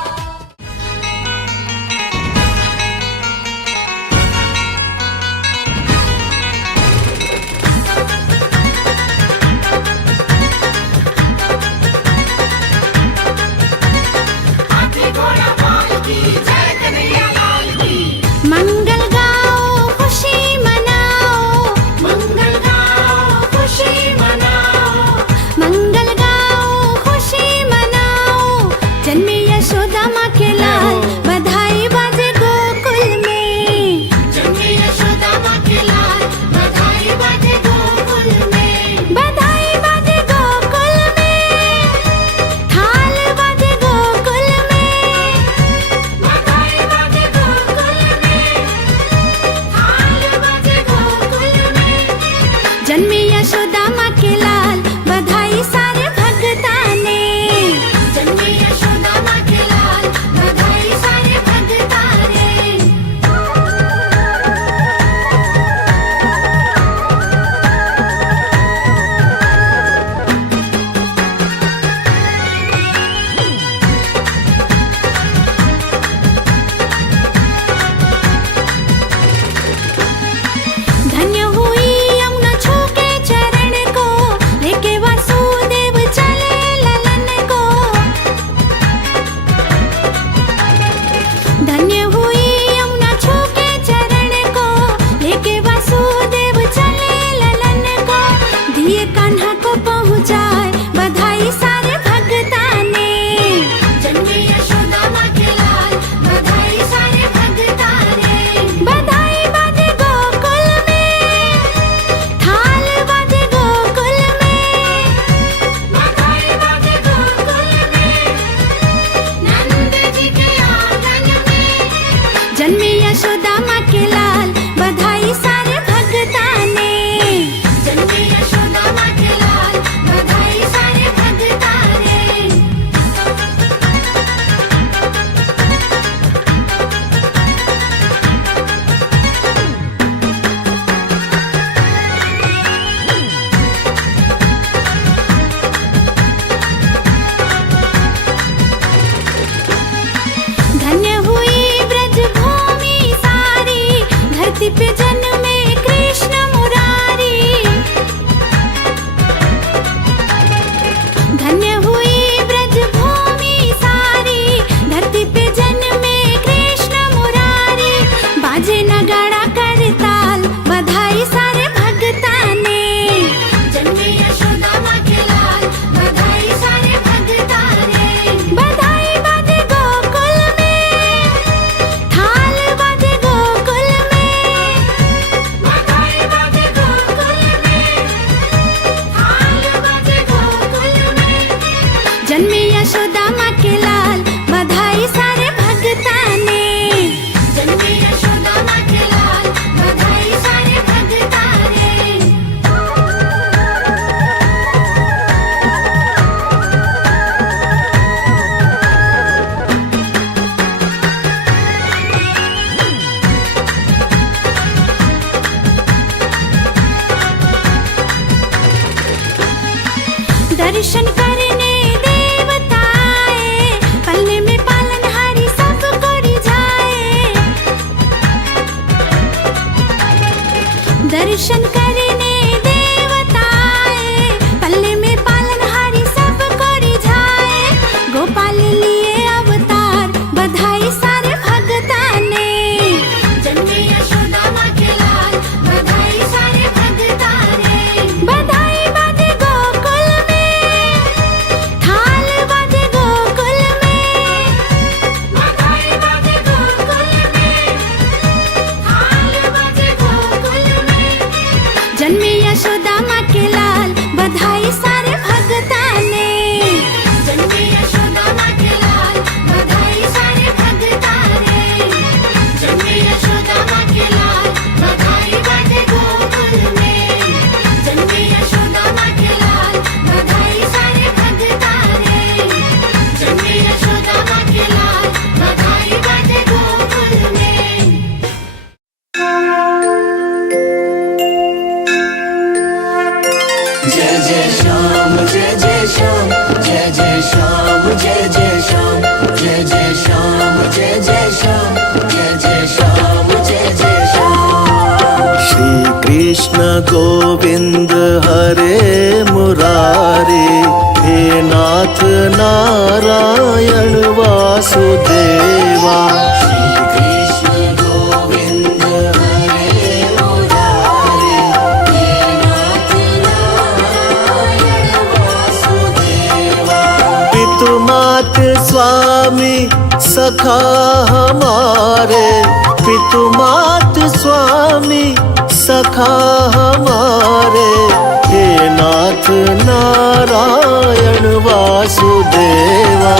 मंगल गा दर्शन करने देवता आए, पलने में पालनहारी सब कोरी जाए। दर्शन करने देवता आए, पलने में पालनहारी सब कोरी जाए। गोपाल लिए अवतार, बधाई सारे भगता ने। जन्मे यशोदा माँ के लाल, बधाई सारे भगता ने। बधाई बाजे गोकुल में, थाल बाजे गोकुल में। बधाई बाजे गोकुल में, थाल बाजे गोकुल में। जन्मे यशोदा माँ के लाल, बधाई सारे भगता ने। जन्मे यशोदा माँ के लाल, बधाई सारे भगता ने। जन्मे यशोदा माँ के लाल, बधाई बाजे गोकुल में। जन्मे यशोदा माँ के लाल, बधाई सारे भगता ने। जन्मे यशोदा माँ के लाल, बधाई बाजे गोकुल में। जय जय श्याम जय जय श्याम जय जय श्याम जय जय श्याम जय जय श्याम जय जय श्याम जय जय श्याम जय जय श्याम। श्री कृष्ण गोविंद हरे मुरारी, हे नाथ नारायण वासुदेवा। श्री कृष्ण गोविंद हरे मुरारी, हे नाथ नारायण वासुदेवा। पितु मात स्वामी सखा हमारे, पितु मात स्वामी सखा हमारे। हे नाथ नारायण वासुदेवा।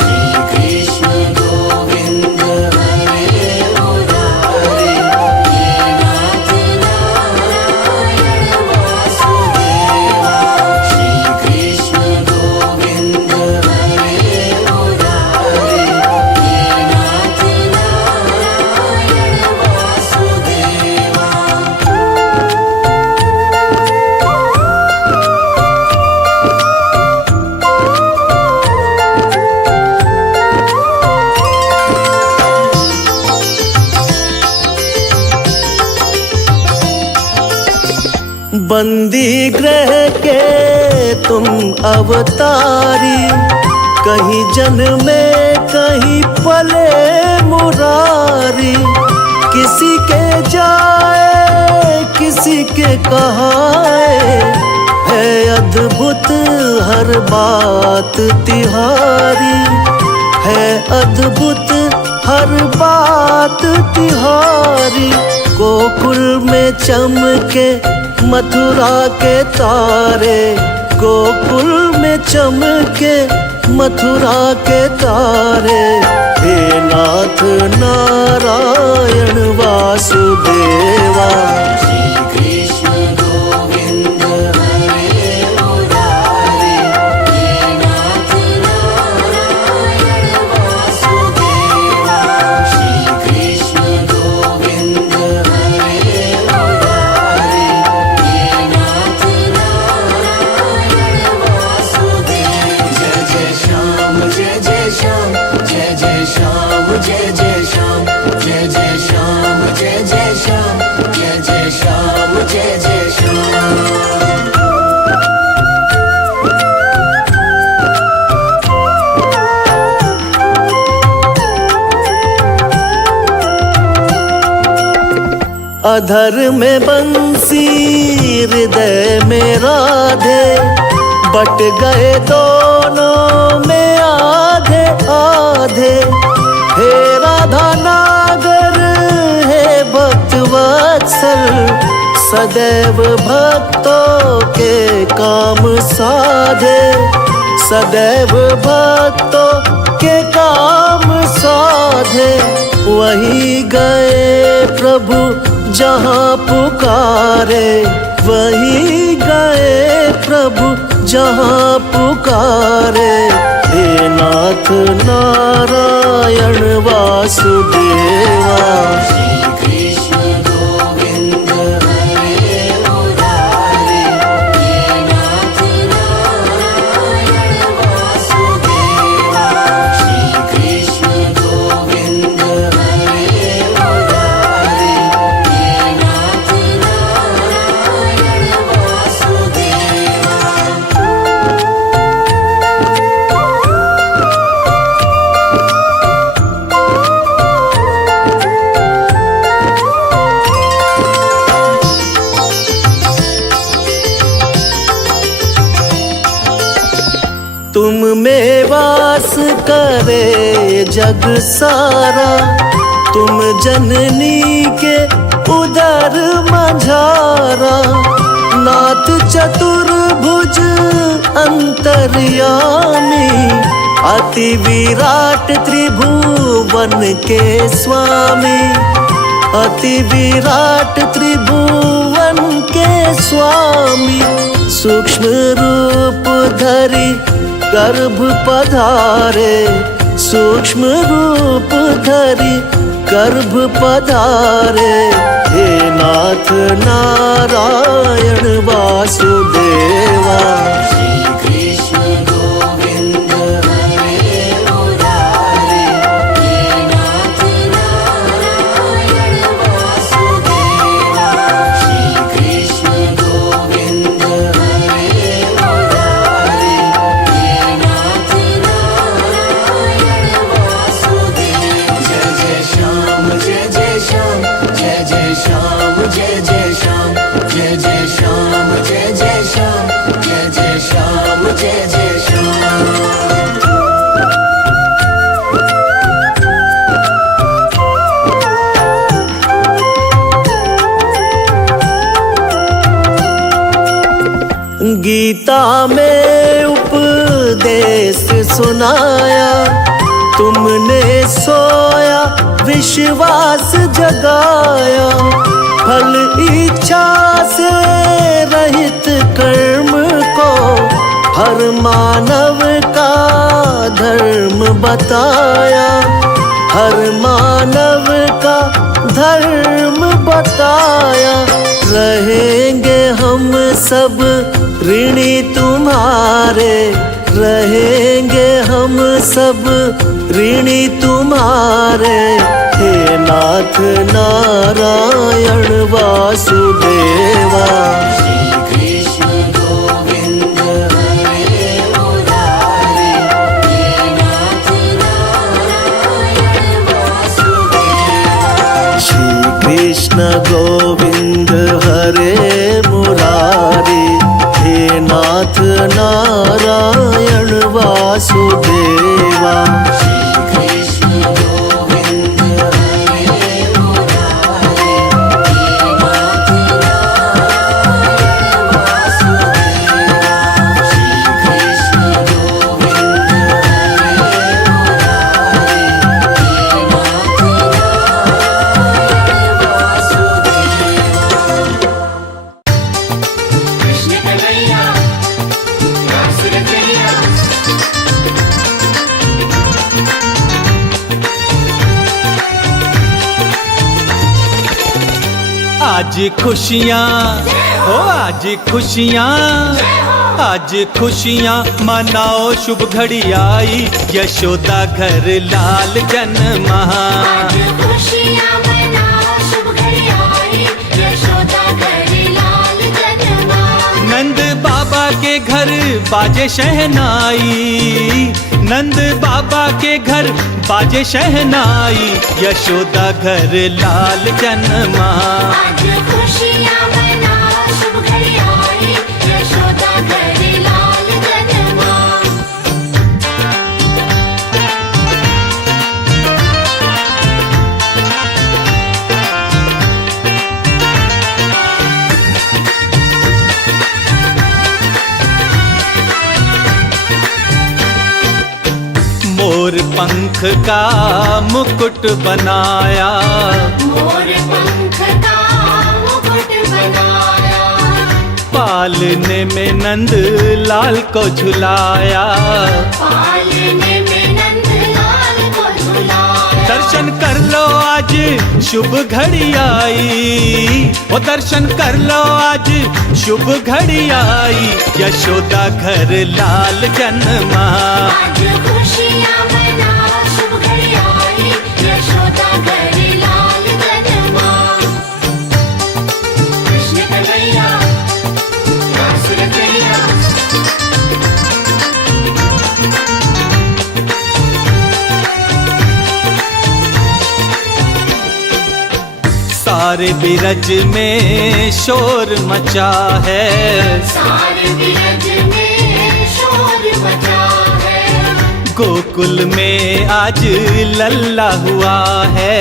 श्री कृष्ण गोविंद हरे मुरारी, हे नाथ नारायण वासुदेवा। श्री कृष्ण गोविंद हरे मुरारी, हे नाथ नारायण वासुदेवा। बंदी ग्रह के तुम अवतारी, कहीं जन्मे कहीं पले मुरारी। किसी के जाए किसी के कहाए, है अद्भुत हर बात तिहारी। है अद्भुत हर बात तिहारी। गोकुल में चमके मथुरा के तारे, गोकुल में चमके मथुरा के तारे। हे नाथ नारायण वासुदेवा। श्री कृष्ण गोविंद हरे मुरारी, हे नाथ नारायण वासुदेवा। श्री कृष्ण गोविंद हरे मुरारी, हे नाथ नारायण वासुदेवा। जय जय श्याम जय जय श्याम जय जय श्याम जय जय श्याम जय जय श्याम जय जय श्याम जय जय श्याम जय जय श्याम। अधर में बंसी हृदय में राधे, बट गए दोनों में आधे आधे। हे राधा नागर हे भक्त वत्सल, सदैव भक्तों के काम साधे। सदैव भक्तों के काम साधे। वही गए प्रभु जहाँ पुकारे, वही गए प्रभु जहाँ पुकारे। हे नाथ नारायण वासुदेवा। श्री कृष्ण गोविंद हरे मुरारी, हे नाथ नारायण तुम में वास करे जग सारा, तुम जननी के उदर मझारा। नाथ चतुर्भुज अंतर्यामी, अति विराट त्रिभुवन के स्वामी। अति विराट त्रिभुवन के स्वामी, सूक्ष्म रूप धरि गर्भ पधारे। सूक्ष्म रूप धरि गर्भ पधारे। हे नाथ नारायण वासुदेवा, श्री कृष्ण गोविंद हरे मुरारे। हे नाथ नारायण वासुदेवा, श्री कृष्ण गोविंद हरे मुरारे। हे नाथ नारायण वासुदेवा। जय जय श्याम जय जय श्याम, जय जय श्याम जय जय श्याम, जय जय श्याम जय जय श्याम, जय जय श्याम जय जय श्याम। गीता में उपदेश सुनाया, तुमने सोया विश्वास जगाया। फल इच्छा से रहित कर्म को हर मानव का धर्म बताया। हर मानव का धर्म बताया। रहेंगे हम सब ऋणी तुम्हारे, रहेंगे हम सब ऋणी तुम्हारे। हे नाथ नारायण वासुदेवा, श्री कृष्ण गोविंद हरे मुरारे। हे नाथ नारायण वासुदेवा, श्री कृष्ण गोविंद हरे मुरारी। हे नाथ नारायण वासुदेवा, श्री कृष्ण गोविंद हरे मुरारे। हे नाथ नारायण वासुदेवा, श्री कृष्ण गोविंद हरे मुरारे। हे नाथ नारायण वासुदेवा। कृष्ण कन्हैया रास रचैया। आज खुशियाँ हो, आज खुशियाँ, आज खुशियाँ मनाओ, शुभ घड़ी आई, यशोदा घर लाल जन्मा। आज खुशियाँ मनाओ, शुभ घड़ी आई, यशोदा घर लाल जन्मा। नंद बाबा के घर बाजे शहनाई, नंद बाबा के घर बाजे शहनाई, यशोदा घर लाल जन्मा। आज खुशियाँ मनाओ, शुभ घड़ी आई, यशोदा घर लाल जन्मा। मोर पंख का मुकुट बनाया, मोर पंख का मुकुट बनाया। पालने में नंद लाल को झुलाया। पालने में नंद लाल को झुलाया। दर्शन कर लो आज शुभ घड़ी आई, ओ दर्शन कर लो आज शुभ घड़ी आई, यशोदा घर लाल जन्मा। आज खुशियाँ मनाओ, शुभ घड़ी आई, यशोदा घर लाल जन्मा। कृष्ण कन्हैया रास रचैया। सारे बिरज में शोर मचा है, सारे बिरज में शोर मचा गोकुल में आज लल्ला हुआ है,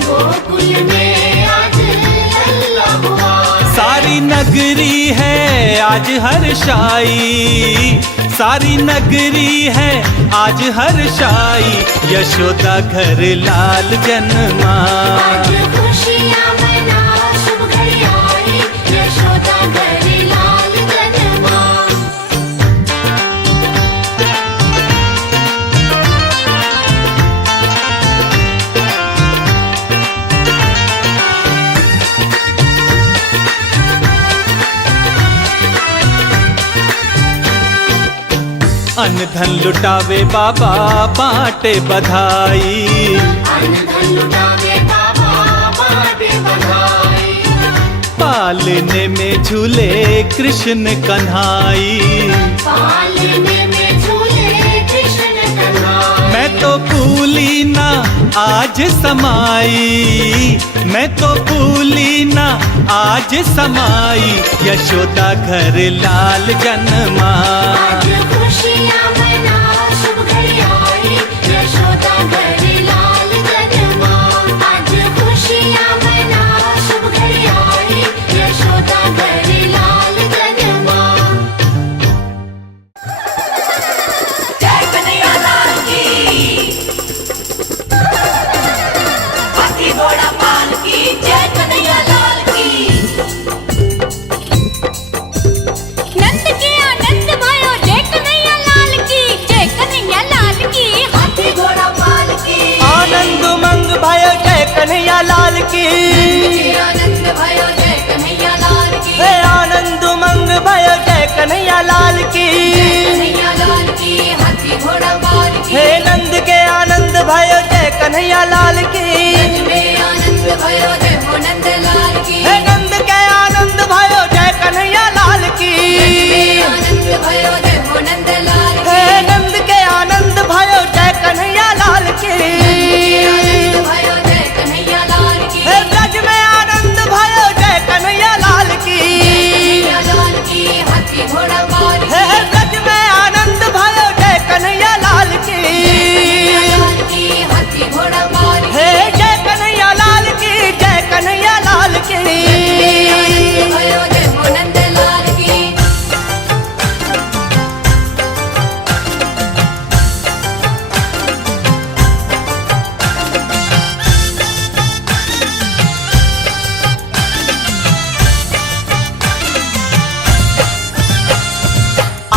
गोकुल में आज लल्ला हुआ। सारी नगरी है आज हर्षाई, सारी नगरी है आज हर्षाई, यशोदा घर लाल जन्मा। आज खुशियाँ मना शुभ घड़ी आई, यशोदा घर लाल जन्मा। अन्न धन लुटावे बाबा बाटे बधाई, अन्न धन लुटावे बाबा बाटे बधाई। पालने में झूले कृष्ण कन्हाई, पालने में झूले कृष्ण कन्हाई। मैं तो भूली ना आज समाई, मैं तो भूली ना आज समाई, यशोदा घर लाल जन्मा। आज खुशियाँ मना शुभ घड़ी आई, यशोदा घर लाल जन्मा। आज खुशियाँ मना शुभ घड़ी आई, यशोदा घर लाल जन्मा। जय कन्हैया लाल की, हाथी घोड़ा पाल की, जय कन्हैया लाल की। नंद के आनंद भयो जय कन्हैया लाल की, जय कन्हैया लाल की। हाथी घोड़ा पाल की, आनंद उमंग भयो जय कन्हैया लाल की, आनंद भयो जय कन्हैया लाल की। हे आनंद उमंग भयो जय कन्हैया लाल की, कन्हैया लाल की, हाथी घोड़ा पाल की। हे नंद के आनंद भयो जय कन्हैया लाल की, में आनंद भयो जय हो नंद लाल की। हे नंद के आनंद भयो जय कन्हैया लाल की, आनंद भयो जय हो नंद लाल की। हे नंद के आनंद भयो जय कन्हैया लाल की, आनंद भयो जय कन्हैया लाल की। हे ब्रज में आनंद भयो जय कन्हैया लाल की, कन्हैया लाल की, हाथी घोड़ा पाल की। हे ब्रज में आनंद भयो जय कन्हैया लाल की, लाल की, हाथी घोड़ा पाल की। हे जय कन्हैया लाल की, जय कन्हैया लाल की। आनंद भयो जय हो नंद लाल की।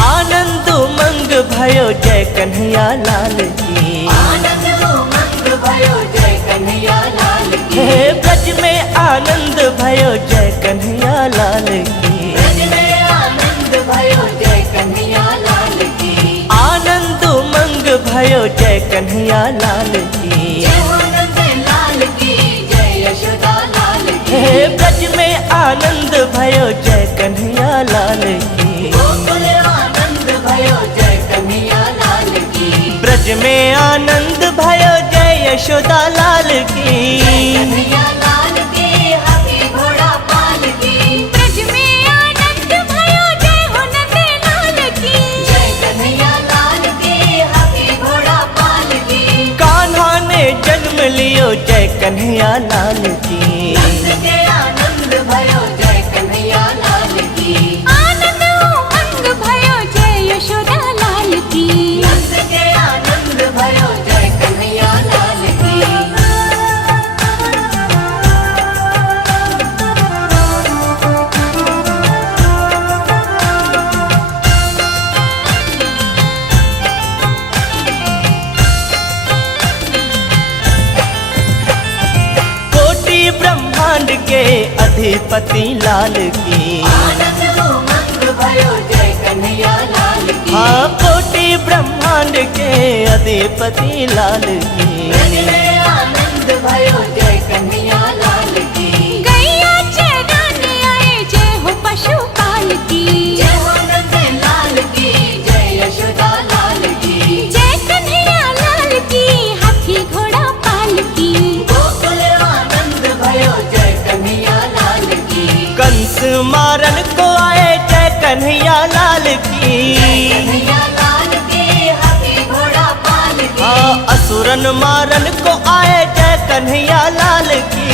आनंद उमंग भयो जय कन्हैया लाल की, आनंद उमंग भयो जय कन्हैया लाल की। हे ब्रज में आनंद भयो जय कन्हैया लाल की, ब्रज में आनंद भयो जय कन्हैया लाल की। आनंद उमंग भयो जय कन्हैया लाल की, जय हो नंद लाल की, जय यशोदा लाल की। हे ब्रज में आनंद भयो जय कन्हैया लाल की, गोकुल आनंद भयो जय कन्हैया लाल की। ब्रज में आनंद भयो जय यशोदा लाल की, कन्हैया लाल की, हाथी घोड़ा पाल की। ब्रज में आनंद भयो जय हो नंद लाल की। जय कन्हैया लाल की, हाथी घोड़ा पाल की। कान्हा ने जन्म लियो जय कन्हैया लाल की, नंद के आनंद भयो जय कन्हैया लाल की। आनंद उमंग भयो जय यशोदा लाल की। नंद के आनंद भयो जय कन्हैया लाल की। कोटि ब्रह्मांड के अधिपति लाल की, आनंद उमंग भयो जय कन्हैया लाल की। हाँ कोटि ब्रह्मांड के अधिपति लाल की, ब्रज में आनंद भयो जय कन्हैया लाल की। गैया चराने आए जय हो पशुपाल की। जय हो नंद लाल की, जय यशोदा लाल की। जय कन्हैया लाल की, हाथी घोड़ा पाल की। गोकुल आनंद भयो जय कन्हैया लाल की। कंस मारन को आए जय कन्हैया लाल की, कन्हैया लाल की, हाथी घोड़ा पाल मारन मारन को आए जय कन्हैया लाल की।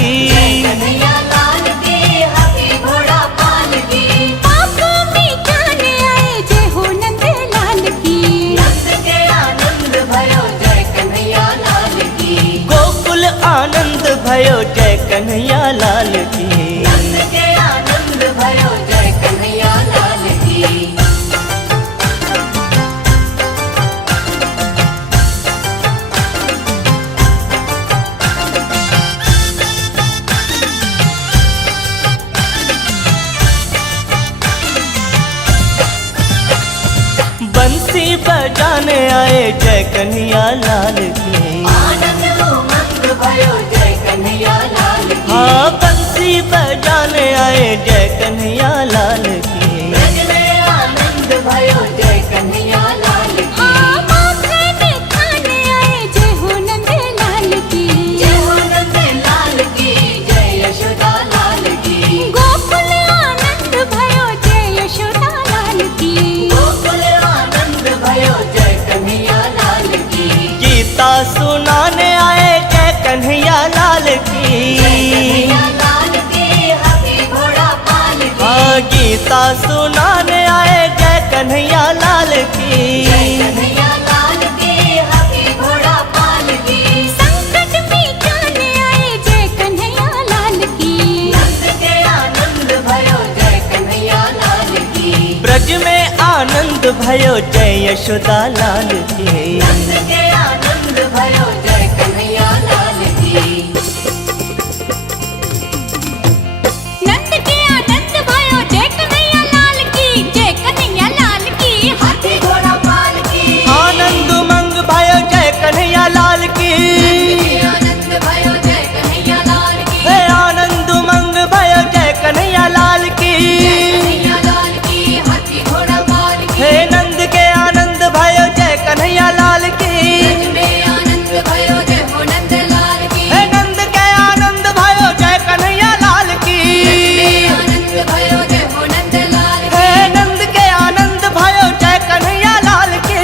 कन्हैया लाल की हाथी घोड़ा पाल की। पाप मिटाने आए जय हो नंद लाल की। नंद के आनंद भयो जय कन्हैया लाल की। गोकुल आनंद भयो जय कन्हैया लाल की। नंद के आनंद भयो जय कन्हैया लाल की। बंसी बजाने आए जय कन्हैया लाल की। आनंद उमंग भयो जय कन्हैया लाल की। हाँ बंसी बजाने आए जय कन्हैया लाल की। ब्रज में आनंद भयो जय कन्हैया लाल की। माखन खाने आए जय हो नंद लाल की। जय हो नंद लाल की जय यशोदा लाल की। गोकुल आनंद भयो जय यशोदा लाल की। गोकुल आनंद भयो जय कन्हैया लाल की। गीता सुनाने आए जय कन्हैया लाल की। कन्हैया लाल की हाथी घोड़ा पाल की। हाँ गीता सुनाने आए जय कन्हैया लाल की। कन्हैया लाल की हाथी घोड़ा पाल की। संकट मिटाने आए जय कन्हैया लाल की। नंद के आनंद भयो जय कन्हैया लाल की। ब्रज में आनंद भयो जय यशोदा लाल की। नंद के आनंद भयो जय कन्हैया लाल की। नंद के आनंद भयो जय कन्हैया लाल की। जय कन्हैया लाल की हाथी घोड़ा पाल की। आनंद उमंग भयो जय कन्हैया लाल की। आनंद भयो जय कन्हैया लाल की। हे आनंद उमंग भयो जय कन्हैया लाल की। कन्हैया लाल की हाथी घोड़ा पाल की। हे नंद के आनंद भयो जय कन्हैया लाल की। ब्रज में आनंद भयो जय हो नंद लाल की। हे नंद के आनंद भयो जय कन्हैया लाल की। आनंद भयो जय हो नंद लाल की। हे नंद के आनंद भयो जय कन्हैया लाल की।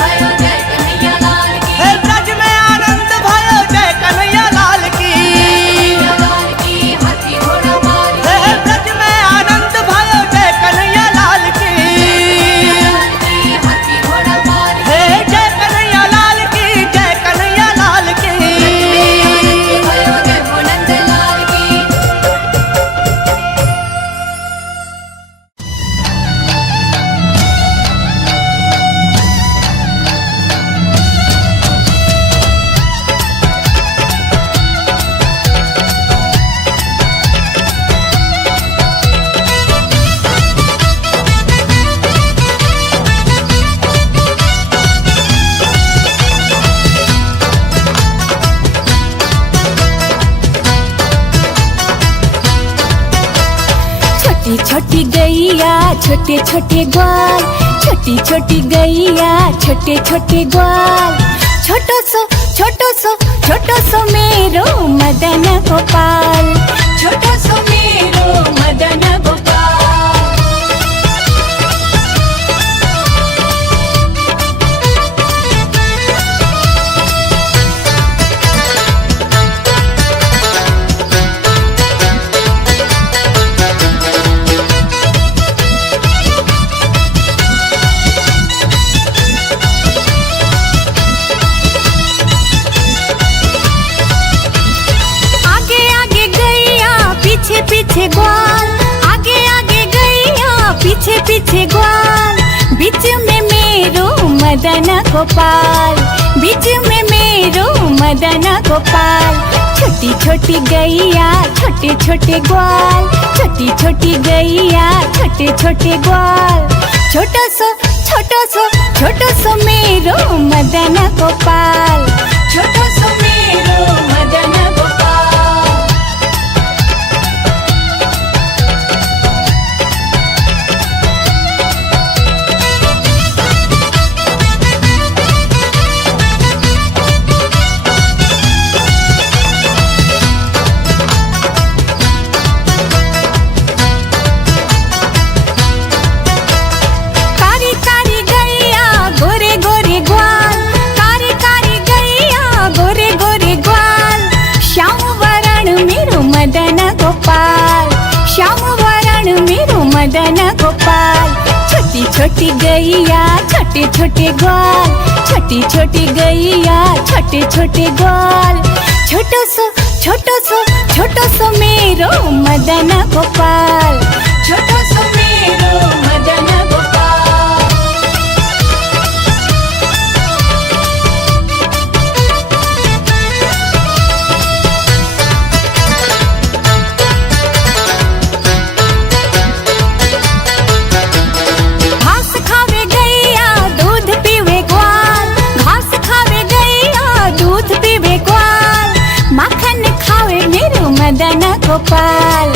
भयो जय कन्हैया लाल की। हे ब्रज में आनंद भयो जय कन्हैया लाल की। लाल की हाथी घोड़ा पाल की। हे ब्रज में आनंद भयो जय कन्हैया लाल की। हाथी घोड़ा पाल की। हे जय कन्हैया लाल की जय कन्हैया लाल की। भयो जय हो नंद लाल की। छोटी छोटी गैया छोटे छोटे ग्वाल। छोटी छोटी गैया छोटे छोटे ग्वाल। छोटो सो मेरो मदन गोपाल। छोटो सो मेरो मदन गोपाल। आगे आगे गैया पीछे पीछे ग्वाल। आगे आगे गैया पीछे पीछे ग्वाल। बीच में मेरो मदन गोपाल। बीच में मेरो मदन गोपाल। छोटी छोटी गैया छोटे छोटे ग्वाल। छोटी छोटी गैया छोटे छोटे ग्वाल। छोटो सो मेरो मदन गोपाल। छोटो सो मेरो मदन गोपाल। कारी कारी गैया गोरे गोरे ग्वाल। कारी कारी मदन गोपाल। छोटी छोटी गैया छोटे छोटे ग्वाल, छोटी छोटी गैया छोटे छोटे ग्वाल। छोटो सो मेरो मदन गोपाल, छोटो सो मेरो मदन गोपाल। घास खावे गैया दूध पीवे ग्वाल, घास खावे गैया दूध पीवे ग्वाल। माखन खावे मेरो मदन गोपाल,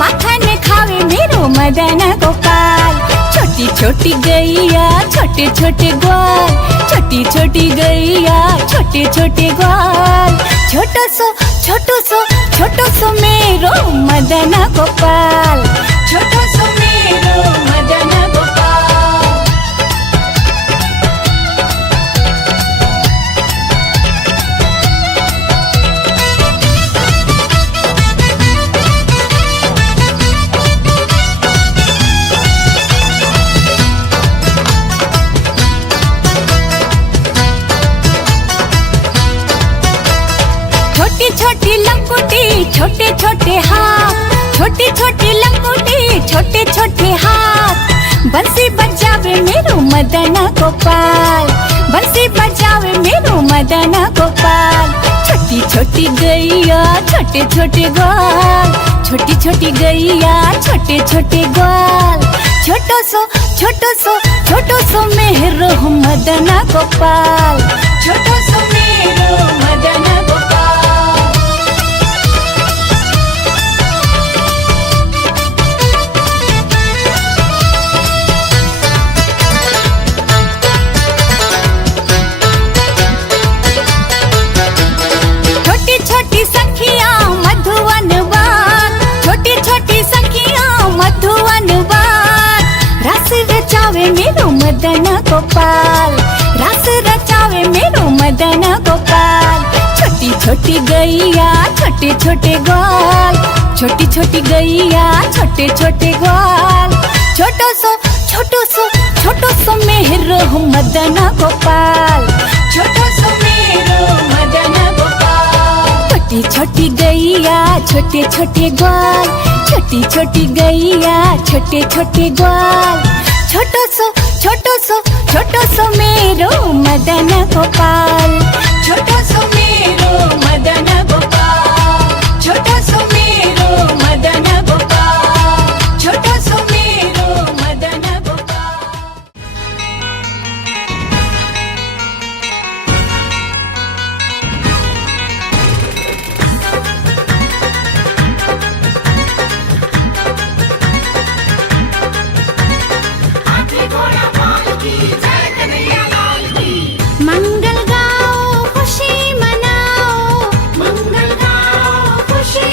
माखन खावे मेरो मदन गोपाल। छोटी छोटी गैया छोटे छोटे ग्वाल, छोटी छोटी गैया छोटे छोटे ग्वाल। छोटो सो मेरो मदन गोपाल, छोटो सो मेरो मदन गोपाल। छोटी छोटी लंगोटी छोटे छोटे हाथ, छोटी छोटी लंगोटी छोटे छोटे हाथ। बंसी बजावे मेरो मदन गोपाल, बंसी बजावे मेरो मदन गोपाल। छोटी छोटी गैया छोटे छोटे ग्वाल, छोटी छोटी गैया छोटे छोटे ग्वाल। छोटो सो मेरो मदन गोपाल, छोटो सो मेरो मदन गोपाल। छोटी छोटी सखियां मधुवन बाग, छोटी छोटी सखियां मधुवन बाग। रस रचावे मेरो मदन गोपाल, रस रचावे मेरो मदन गोपाल। छोटी छोटी गैया छोटे छोटे ग्वाल, छोटी छोटी गैया छोटे छोटे ग्वाल। छोटो सो मेरो मदन गोपाल, छोटो सो मेरो मदन गोपाल। छोटी छोटी गैया छोटे छोटे ग्वाल, छोटी छोटी गैया छोटे छोटे ग्वाल। छोटो सो मेरो मदन गोपाल, छोटो सो मेरो मदन गोपाल। छोटो सो मेरो मदन गोपाल, छोटो सो मेरो मदन गोपाल। मंगल गाओ खुशी मनाओ, मंगल गाओ खुशी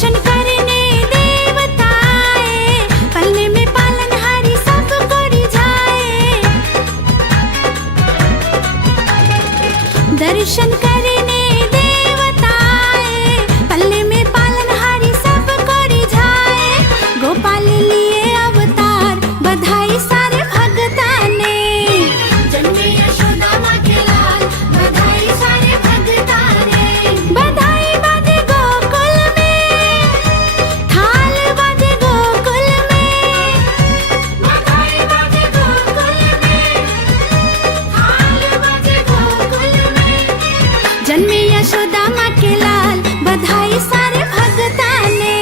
दर्शन करने देवता आए, पलने में पालनहारी सब को रिझाए। दर्शन करने देवता आए, पलने में पालनहारी सब को रिझाए। गोपाल लिए अवतार, बधाई सारे भगता ने। जन्मे यशोदा माँ के लाल, बधाई सारे भगता ने। बधाई बाजे गोकुल में, थाल बाजे गोकुल में। बधाई बाजे गोकुल में, थाल बाजे गोकुल में। जन्मे यशोदा माँ के लाल, बधाई सारे भगता ने।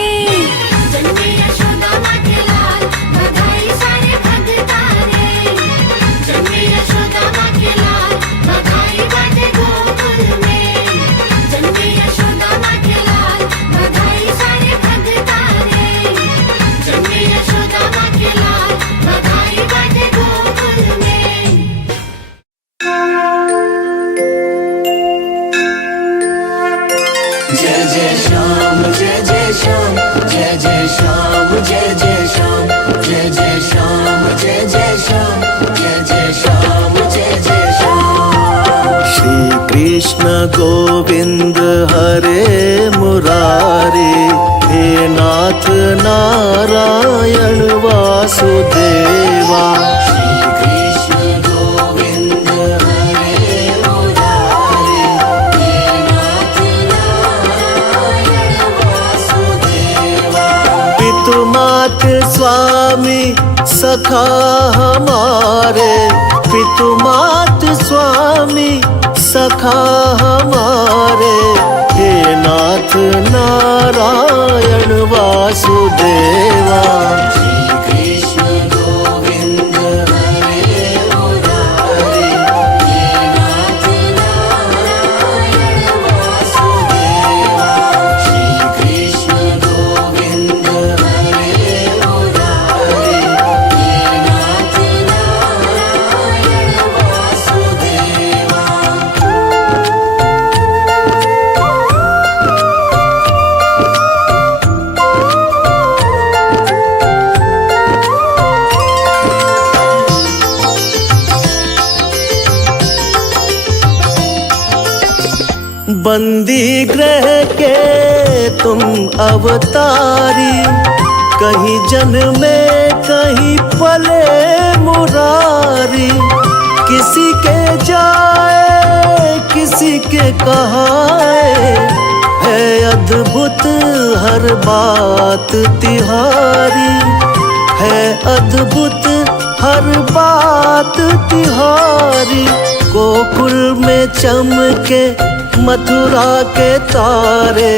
जन्मे यशोदा माँ के लाल, बधाई सारे भगता ने। जन्मे यशोदा माँ के लाल, बधाई बाजे गोकुल में। जन्मे यशोदा माँ के लाल, बधाई सारे भगता ने। जन्मे यशोदा माँ के लाल, बधाई बाजे गोकुल में। जय जय श्याम जय जय श्याम जय जय श्याम जय जय श्याम जय जय श्याम जय जय श्याम जय जय श्याम जय जय श्याम। श्री कृष्ण गोविंद हरे मुरारी, हे नाथ नारायण वासुदेवा। श्री कृष्ण गोविंद हरे मुरारी, हे नाथ नारायण वासुदेवा। पितु मात स्वामी सखा हमारे, पितु मात स्वामी सखा हमारे। हे नाथ नारायण वासुदेवा। श्री कृष्ण गोविंद हरे मुरारी, हे नाथ नारायण वासुदेवा। श्री कृष्ण गोविंद हरे मुरारी, हे नाथ नारायण वासुदेवा। बंदी ग्रह के तुम अवतारी, कहीं जन्मे कहीं पले मुरारी। किसी के जाए किसी के कहाए, है अद्भुत हर बात तिहारी। है अद्भुत हर बात तिहारी। गोकुल में चमके मथुरा के तारे,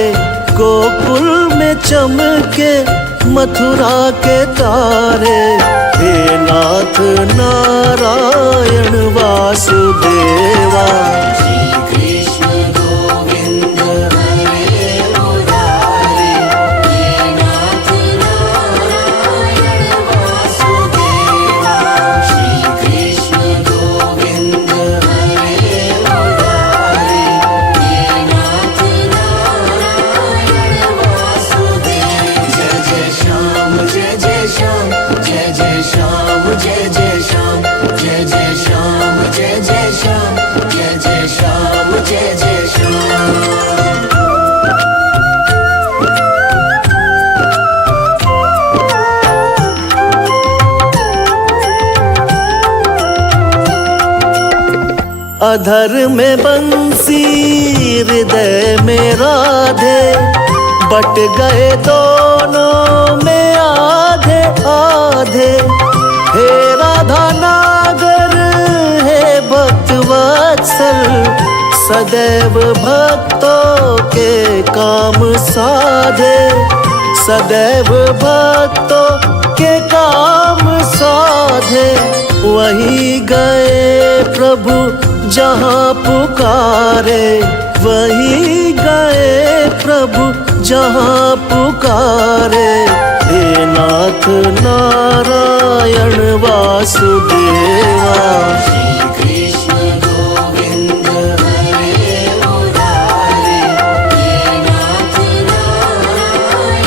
गोकुल में चमके मथुरा के तारे। हे नाथ नारायण वासुदेवा। श्री कृष्ण गोविंद हरे मुरारी, हे नाथ नारायण वासुदेवा। श्री कृष्ण गोविंद हरे मुरारी, हे नाथ नारायण वासुदेवा। जय जय श्याम जय जय श्याम जय जय श्याम जय जय श्याम जय जय श्याम जय जय श्याम जय जय श्याम जय जय श्याम। अधर में बंसी हृदय में राधे, बट गए दोनों में आधे आधे। हे राधा नागर हे भक्त वत्सल, सदैव भक्तों के काम साधे। सदैव भक्तों के काम साधे। वही गए प्रभु जहाँ पुकारे, वही गए प्रभु जहाँ पुकारे। हे नाथ नारायण वासुदेवा। श्री कृष्ण गोविंद हरे मुरारी, हे नाथ नारायण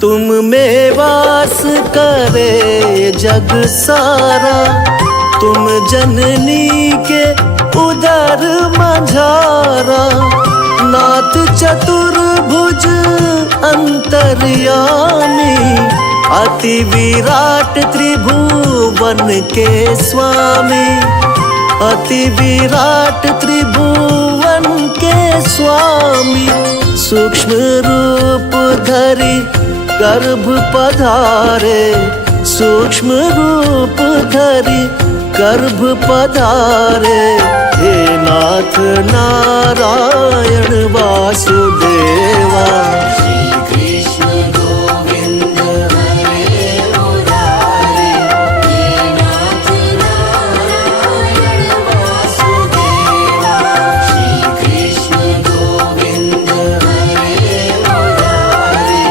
तुम में वास करे जग सारा, तुम जननी के उदर मझारा। नाथ चतुर्भुज अंतर्यामी, अति विराट त्रिभुवन के स्वामी। अति विराट त्रिभुवन के स्वामी, सूक्ष्म रूप धरि गर्भ पधारे। सूक्ष्म रूप धरि गर्भ पधारे। हे नाथ नारायण वासुदेवा, श्री कृष्ण गोविंद हरे मुरारी। हे नाथ नारायण वासुदेवा, श्री कृष्ण गोविंद हरे मुरारी।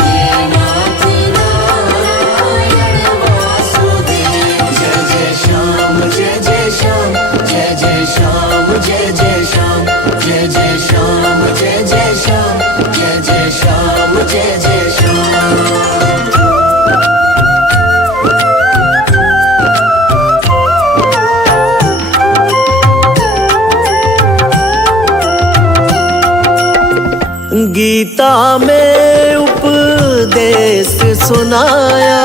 हे नाथ नारायण वासुदेवा। जय जय श्याम जय जय श्याम, जय जय श्याम जय जय श्याम, जय जय श्याम जय जय श्याम, जय जय श्याम जय जय श्याम। गीता में उपदेश सुनाया,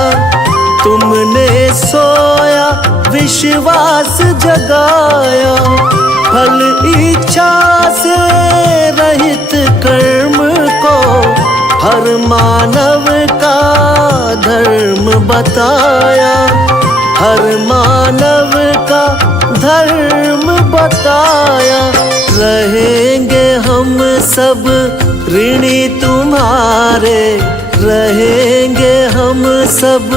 तुमने सोया विश्वास जगाया। फल इच्छा से रहित कर्म को हर मानव का धर्म बताया। हर मानव का धर्म बताया। रहेंगे हम सब ऋणी तुम्हारे, रहेंगे हम सब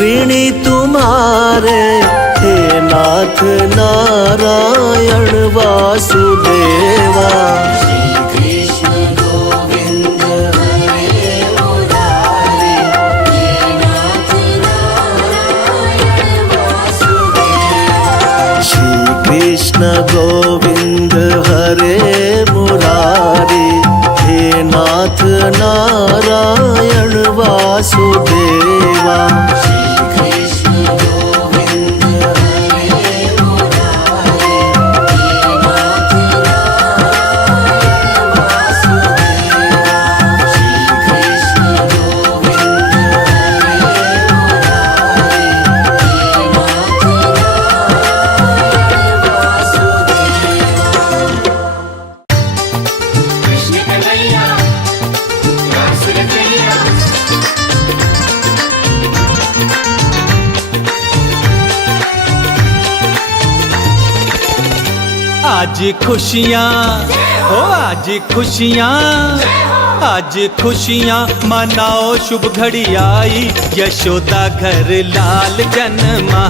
ऋणी तुम्हारे। हे नाथ नारायण वासुदेवा, श्री कृष्ण गोविंद हरे मुरारी। हे नाथ नारायण वासुदेवा, श्री कृष्ण गोविंद हरे मुरारी। हे नाथ नारायण वासुदेवा, श्री कृष्ण गोविंद हरे मुरारी। हे नाथ नारायण वासुदेवा, श्री कृष्ण गोविंद हरे मुरारी। हे नाथ नारायण वासुदेवा। कृष्ण कन्हैया रास रचैया। आज खुशियाँ हो, आज खुशियाँ, आज खुशियाँ मनाओ, शुभ घड़ी आई, यशोदा घर लाल जन्मा।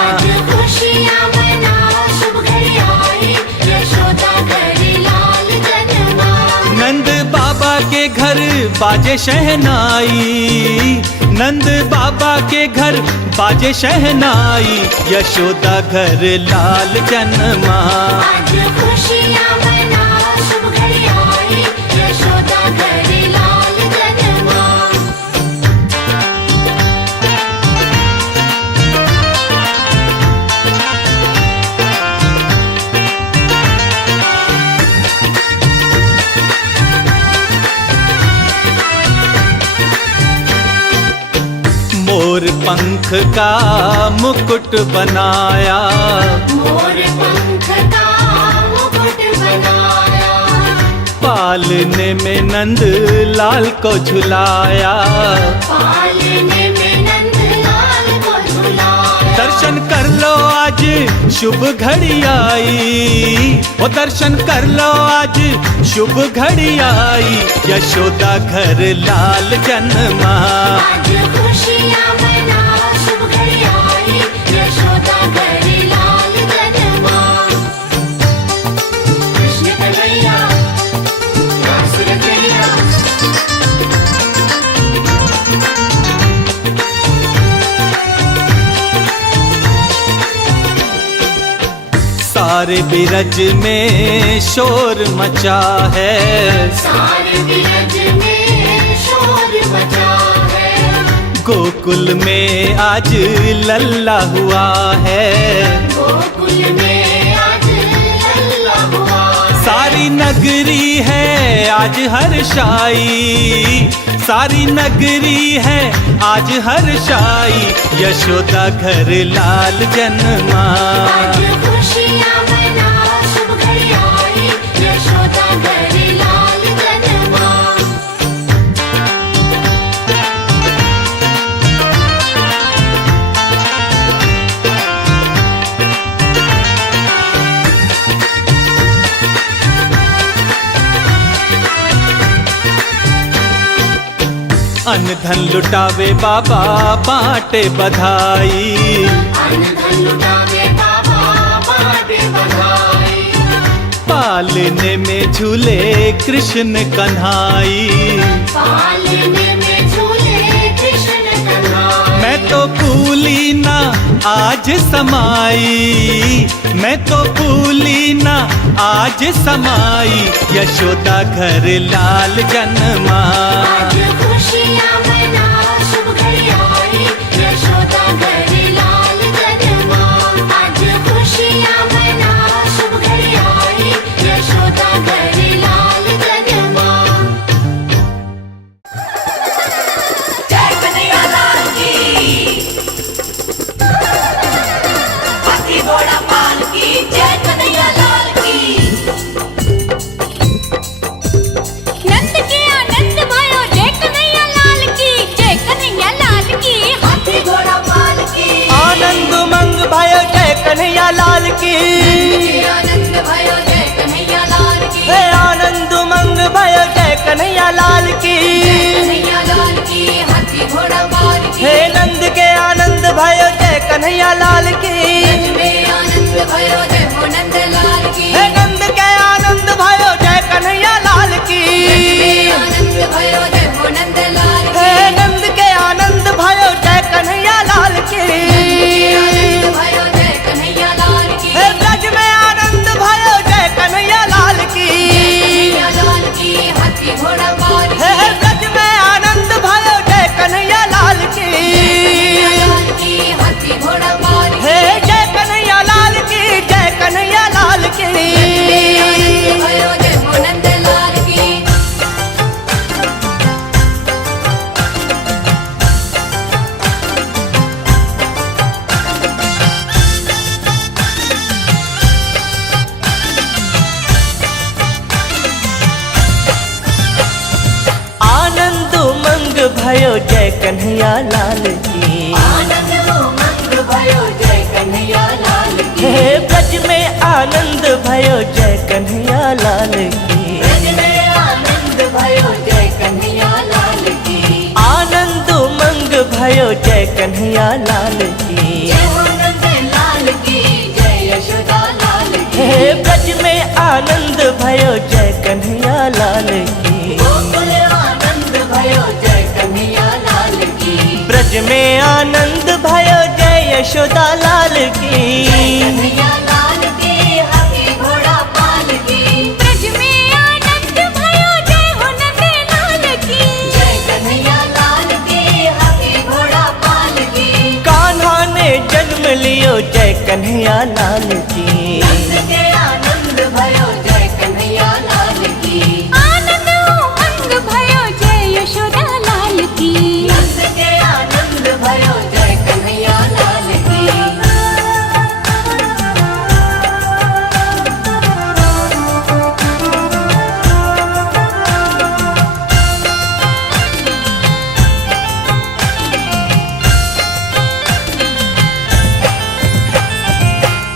आज खुशियाँ मनाओ, शुभ घड़ी आई, यशोदा घर लाल जन्मा। नंद बाबा के घर बाजे शहनाई, नंद बाबा के घर बाजे शहनाई, यशोदा घर लाल जन्मा। आज खुशियाँ मनाओ, शुभ घड़ी आई, यशोदा घर लाल जन्मा। मोर पंख का मुकुट बनाया, मोर पंख का मुकुट बनाया। पालने में नंद लाल को झुलाया। पालने में नंद लाल को झुलाया। दर्शन कर लो आज शुभ घड़ी आई, ओ दर्शन कर लो आज शुभ घड़ी आई, यशोदा घर लाल जन्मा। आज खुशियाँ मनाओ, शुभ घड़ी आई, यशोदा घर लाल जन्मा। कृष्ण कन्हैया रास रचैया। सारे बिरज में शोर मचा है, सारे बिरज में शोर मचा गोकुल में आज लल्ला हुआ है, गोकुल में आज लल्ला हुआ है। सारी नगरी है आज हर्षाई, सारी नगरी है आज हर्षाई, यशोदा घर लाल जन्मा। आज खुशियाँ मनाओ शुभ घड़ी आई, यशोदा घर लाल जन्मा। अन्न धन लुटावे बाबा बाटे बधाई, अन्न धन लुटावे बाबा बाटे बधाई। पालने में झूले कृष्ण कन्हाई, पालने में झूले कृष्ण कन्हाई। मैं तो भूली ना आज समाई, मैं तो भूली ना आज समाई, यशोदा घर लाल जन्मा। आज खुशियाँ मनाओ शुभ घड़ी आई, यशोदा घर लाल जन्मा। आज खुशियाँ मनाओ शुभ घड़ी आई, यशोदा घर लाल जन्मा। जय कन्हैया लाल की, हाथी घोड़ा पाल की, जय कन्हैया लाल की। नंद के आनंद भयो जय कन्हैया लाल की, जय कन्हैया लाल की। हाथी घोड़ा पाल की, आनंद उमंग भयो जय कन्हैया लाल की, आनंद भयो जय कन्हैया लाल की। हे आनंद उमंग भयो जय कन्हैया लाल की, कन्हैया लाल की, हाथी घोड़ा पाल की। हे नंद के आनंद भयो जय कन्हैया लाल की, में आनंद भयो जय हो नंद लाल की। हे नंद के आनंद भयो जय कन्हैया लाल की, आनंद भयो जय हो नंद लाल की। हे नंद के आनंद भयो जय कन्हैया लाल की, आनंद भयो जय कन्हैया लाल की। हे ब्रज में आनंद भयो जय कन्हैया लाल की, कन्हैया लाल की, हाथी घोड़ा पाल की। हे ब्रज में आनंद भयो जय कन्हैया लाल की, लाल की, हाथी घोड़ा पाल की। हे जय कन्हैया लाल की, जय कन्हैया लाल की। आनंद भयो जय हो नंद लाल की। आनंद उमंग भयो जय कन्हैया लाल की, आनंद उमंग भयो जय कन्हैया लाल की। हे ब्रज में आनंद भयो जय कन्हैया लाल की, ब्रज में आनंद भयो जय कन्हैया लाल की। आनंद उमंग भयो जय कन्हैया लाल की, जय हो नंद लाल की, जय यशोदा लाल की। हे ब्रज में आनंद भयो जय कन्हैया लाल की, गोकुल आनंद भयो जय कन्हैया लाल की। ब्रज में आनंद भयो जय यशोदा लाल की, कन्हैया लाल की, हाथी घोड़ा पाल की। ब्रज में आनंद भयो जय हो नंद लाल की। जय कन्हैया लाल की, हाथी घोड़ा पाल की। कान्हा ने जन्म लियो जय कन्हैया लाल की, नंद के आनंद भयो जय कन्हैया लाल की। आनंद उमंग भयो जय यशोदा लाल की। नंद के आनंद भयो जय कन्हैया लाल की।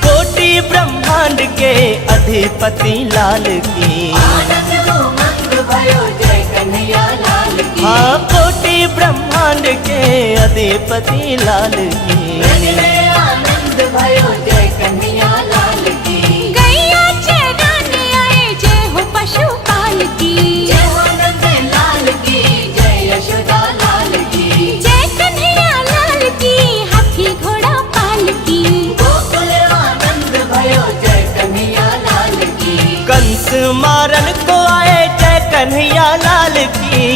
कोटि ब्रह्मांड के अधिपति लाल की, आनंद उमंग भयो जय कन्हैया लाल की। हाँ कोटि ब्रह्मांड के अधिपति लाल की, ब्रज में आनंद भयो जय कन्हैया लाल की। गैया चराने आए जय हो पशुपाल की। जय हो नंद लाल की, जय यशोदा लाल की। जय कन्हैया लाल की, हाथी घोड़ा पाल की। गोकुल आनंद भयो जय कन्हैया लाल की। कंस मारन को आए जय कन्हैया लाल की,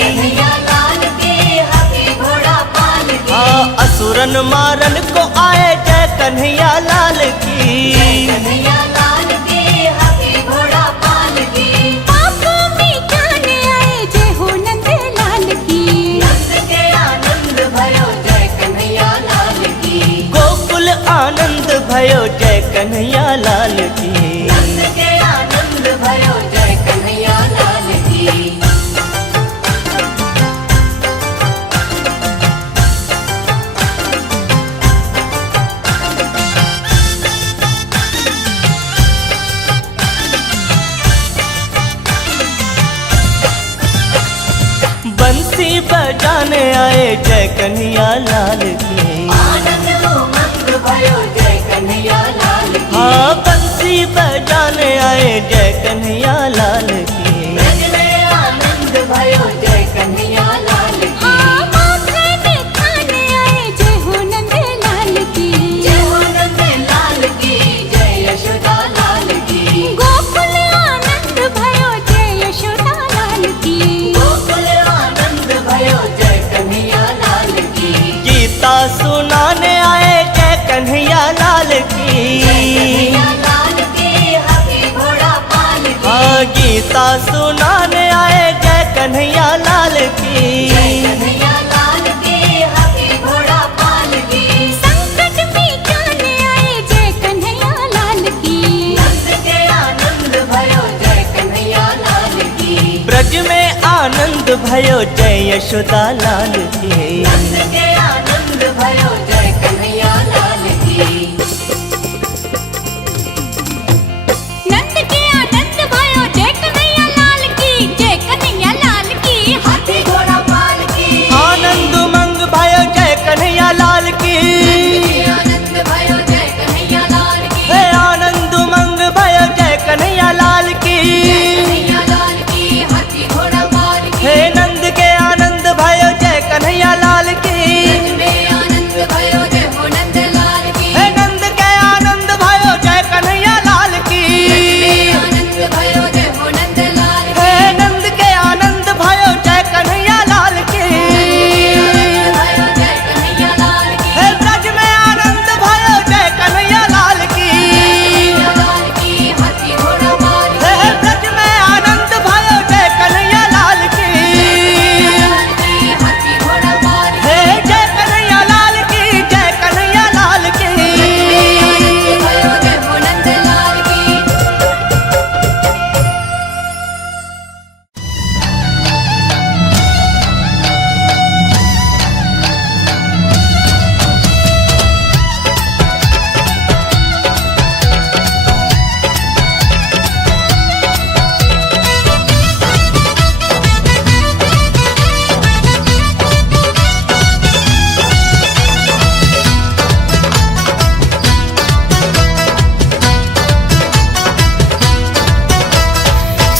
कन्हैया लाल की, हाथी घोड़ा पाल मारन मारन को आए जय कन्हैया लाल की। कन्हैया लाल की हाथी घोड़ा पाल की। पापों मिटाने आए जय हो नंद लाल की। नंद के आनंद भयो जय कन्हैया लाल की। गोकुल आनंद भयो जय कन्हैया लाल की। नंद के आनंद भयो जय कन्हैया लाल की। बंसी बजाने आए जय कन्हैया लाल की। आनंद उमंग भयो जय कन्हैया लाल की। हाँ बंसी बजाने आए जय कन्हैया लाल की। ब्रज में आनंद भयो जय कन्हैया लाल की। माथे में खाने आए जय हो नंद लाल की। जय हो नंद लाल की जय यशोदा लाल की। गोकुल आनंद भयो जय यशोदा लाल की। गोकुल आनंद भयो जय कन्हैया लाल की। गीता सुनाने आए जय कन्हैया लाल की। कन्हैया लाल की हाथी घोड़ा पाल की। हाँ गीता सुनाने आए जय कन्हैया लाल की। कन्हैया लाल की हाथी घोड़ा पाल की। संकट मिटाने आए जय कन्हैया लाल की। नंद के आनंद भयो जय कन्हैया लाल की। ब्रज में आनंद भयो जय यशोदा लाल की। नंद के आनंद भयो जय कन्हैया लाल की। नंद के आनंद भयो जय कन्हैया लाल की। जय कन्हैया लाल की हाथी घोड़ा पाल की। आनंद उमंग भयो जय कन्हैया लाल की। आनंद भयो जय कन्हैया लाल की। हे आनंद उमंग भयो जय कन्हैया लाल की। कन्हैया लाल की हाथी घोड़ा पाल की। हे नंद के आनंद भयो जय कन्हैया लाल की। ब्रज में आनंद भयो जय हो नंद लाल की। हे नंद के आनंद भयो जय कन्हैया लाल की। आनंद भयो जय हो नंद लाल की। हे नंद के आनंद भयो जय कन्हैया लाल की। भयो जय कन्हैया लाल की। हे ब्रज में आनंद भयो जय कन्हैया लाल की। लाल की हाथी घोड़ा पाल की। हे ब्रज में आनंद भयो जय कन्हैया लाल की। लाल की हाथी घोड़ा पाल की। हे जय कन्हैया लाल की जय कन्हैया लाल की। भयो जय हो नंद लाल की।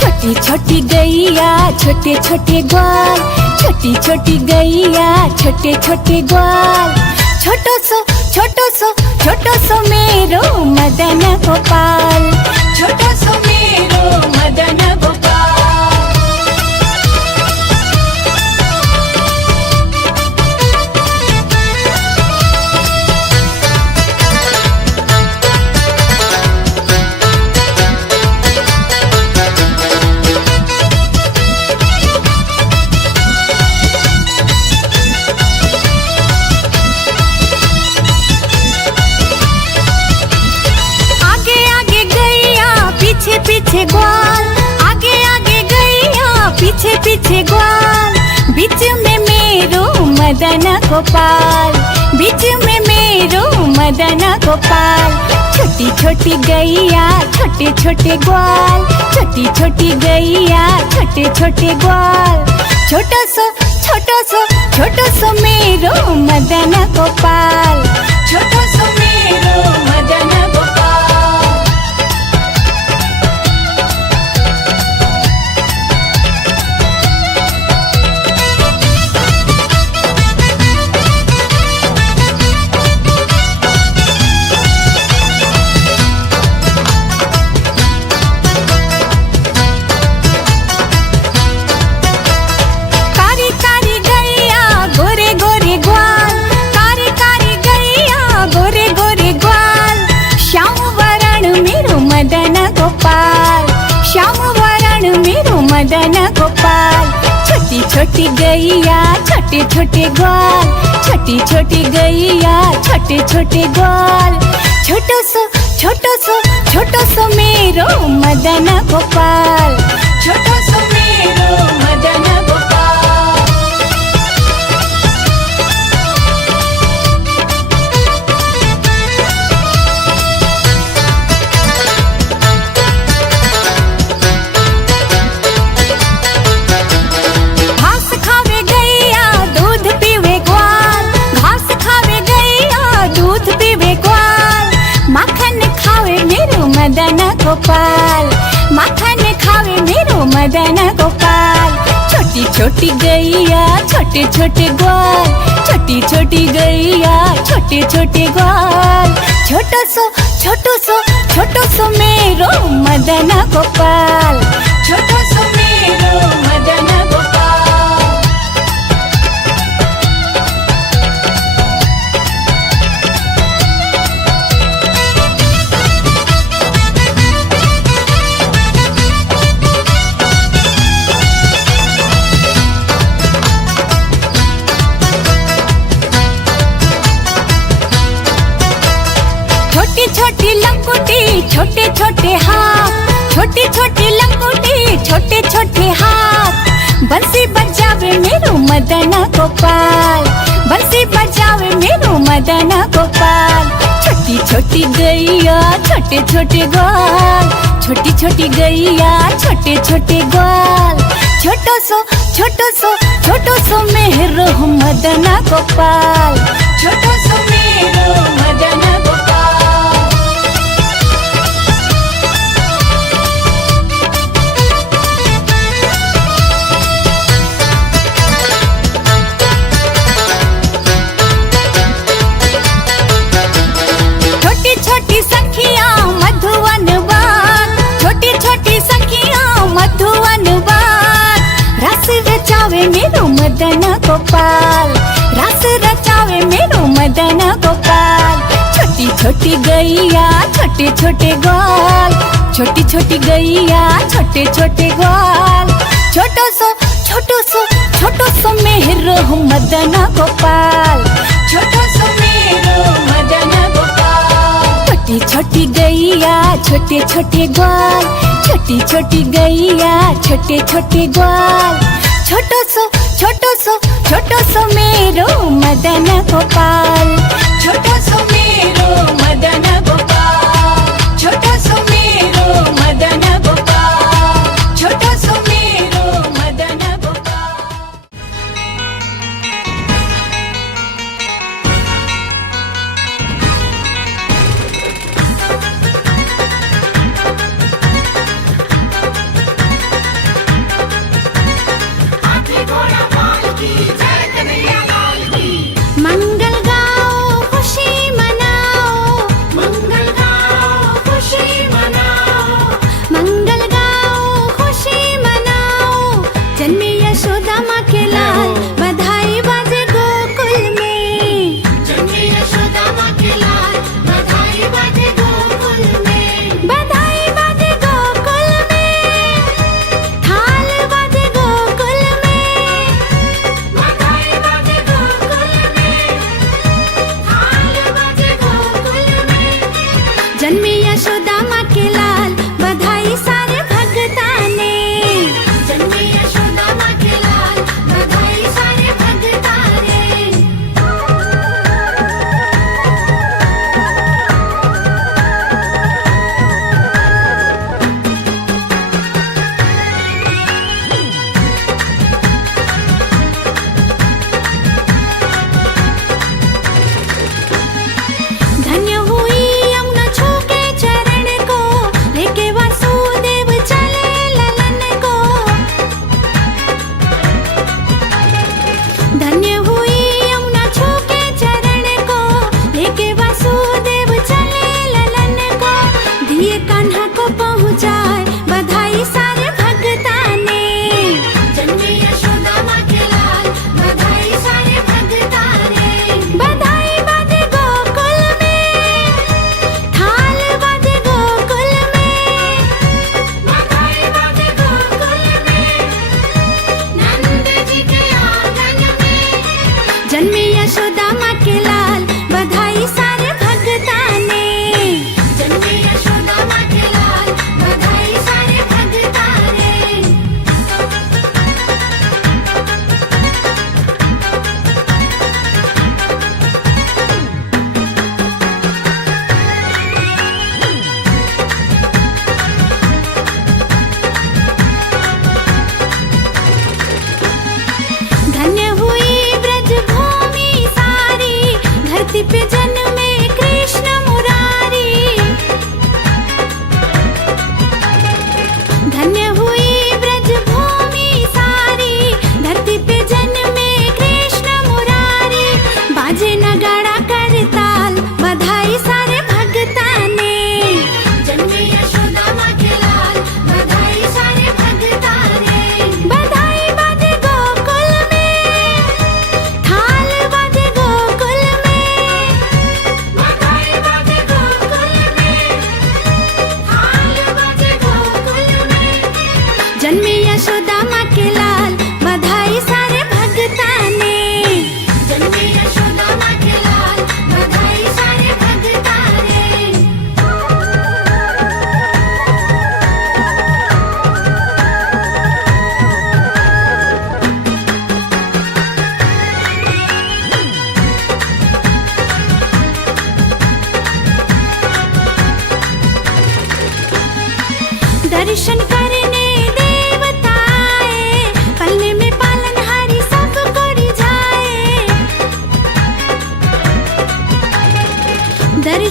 छोटी छोटी गैया छोटे छोटे ग्वाल। छोटी छोटी गैया छोटे छोटे ग्वाल। छोटो सो मेरो मदन गोपाल। छोटो सो मेरो मदन गोपाल। आगे आगे गैया पीछे पीछे ग्वाल। आगे आगे गैया पीछे पीछे ग्वाल। बीच में मेरो मदन गोपाल। बीच में मेरो मदन गोपाल। छोटी छोटी गैया छोटे छोटे ग्वाल। छोटी छोटी गैया छोटे छोटे ग्वाल। छोटो सो मेरो मदन गोपाल। छोटो सो मेरो मदन गोपाल। कारी कारी गैया गोरे गोरे ग्वाल। कारी कारी छोटी गैया छोटे छोटे ग्वाल, छोटी छोटी गैया छोटे छोटे ग्वाल। छोटो सो मेरो मदन गोपाल, छोटो सो मेरो मदन गोपाल। घास खावे गैया दूध पीवे ग्वाल, घास खावे गैया दूध पीवे ग्वाल। माखन खावे मेरो मदन गोपाल, माखन खावे मेरो मदन गोपाल। छोटी छोटी गैया छोटे छोटे ग्वाल, छोटी छोटी गैया छोटे छोटे ग्वाल। छोटो सो मेरो मदन गोपाल, छोटो सो मेरो मदन गोपाल। छोटी छोटी लंगोटी छोटे छोटे हाथ, छोटी छोटी लंगोटी छोटे छोटे हाथ। बंसी बजावे मेरो मदन गोपाल, बंसी बजावे मेरो मदन गोपाल। छोटी छोटी गैया छोटे छोटे ग्वाल, छोटी छोटी गैया छोटे छोटे ग्वाल। छोटो सो मेरो मदन गोपाल, छोटो सो मेरो मदन गोपाल। छोटी छोटी सखियां मधुवन बाग, छोटी छोटी सखियां मधुवन बाग। रस रचावे मेरो मदन गोपाल, रस रचावे मेरो मदन गोपाल। छोटी छोटी गैया छोटे छोटे ग्वाल, छोटी छोटी गैया छोटे छोटे ग्वाल। छोटो सो मेरो मदन गोपाल, छोटो सो मेरो मदन गोपाल। छोटी छोटी गैया छोटे छोटे ग्वाल, छोटी छोटी गैया छोटे छोटे ग्वाल। छोटो सो मेरो मदन गोपाल, छोटो सो मेरो मदन गोपाल। छोटो सो मेरो मदन गोपाल, छोटो सो मेरो मदन गोपाल। मंगल गाओ खुशी मनाओ, मंगल गाओ खुशी मनाओ। मंगल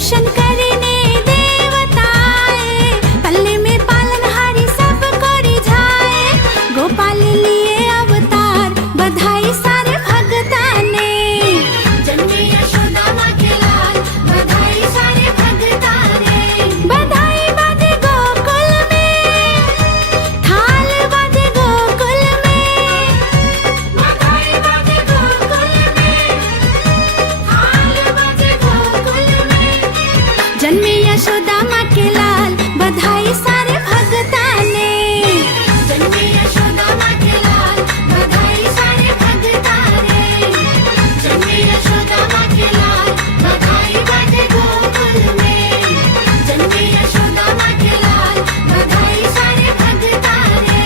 दर्शन करने देवताए, पल्ले में पालनहारी सब कोरी जाए। गोपाल लिए अवतार बधाई सारे भगता ने, जन्मे यशोदा माँ के लाल बधाई सारे भगता ने। बधाई बाजे गोकुल में, थाल बाजे गोकुल में, बधाई बाजे गोकुल में, थाल बाजे गोकुल में। जन्मे यशोदा माँ के लाल बधाई सारे भगता ने, जन्मे यशोदा माँ के लाल बधाई सारे भगता ने। जन्मे यशोदा माँ के लाल बधाई बाजे गोकुल में, जन्मे यशोदा माँ के लाल बधाई सारे भगता ने।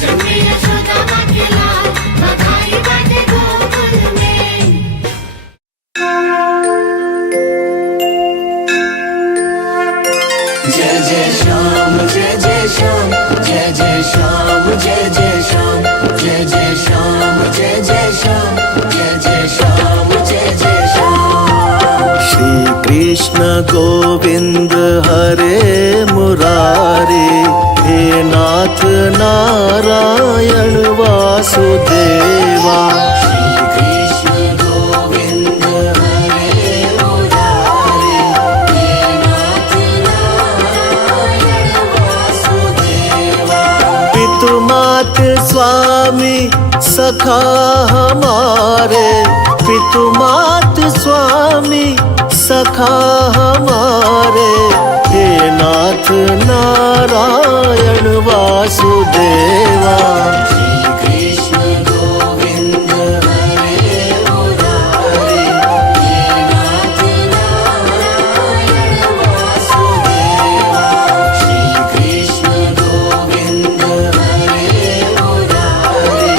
जन्मे यशोदा माँ के लाल बधाई बाजे गोकुल में। जय जय श्याम जय जय श्याम जय जय श्याम जय जय श्याम जय जय श्याम जय जय श्याम जय जय श्याम जय जय श्याम। श्री कृष्ण गोविंद हरे मुरारी, हे नाथ नारायण वासुदेवा। श्री कृष्ण गोविंद हरे मुरारी, हे नाथ नारायण वासुदेवा। पितु मात स्वामी सखा हमारे, पितु मात स्वामी सखा हमारे, हे नाथ नारायण वासुदेवा। श्री कृष्ण गोविंद हरे मुरारी, हे नाथ नारायण वासुदेवा। श्री कृष्ण गोविंद हरे मुरारी,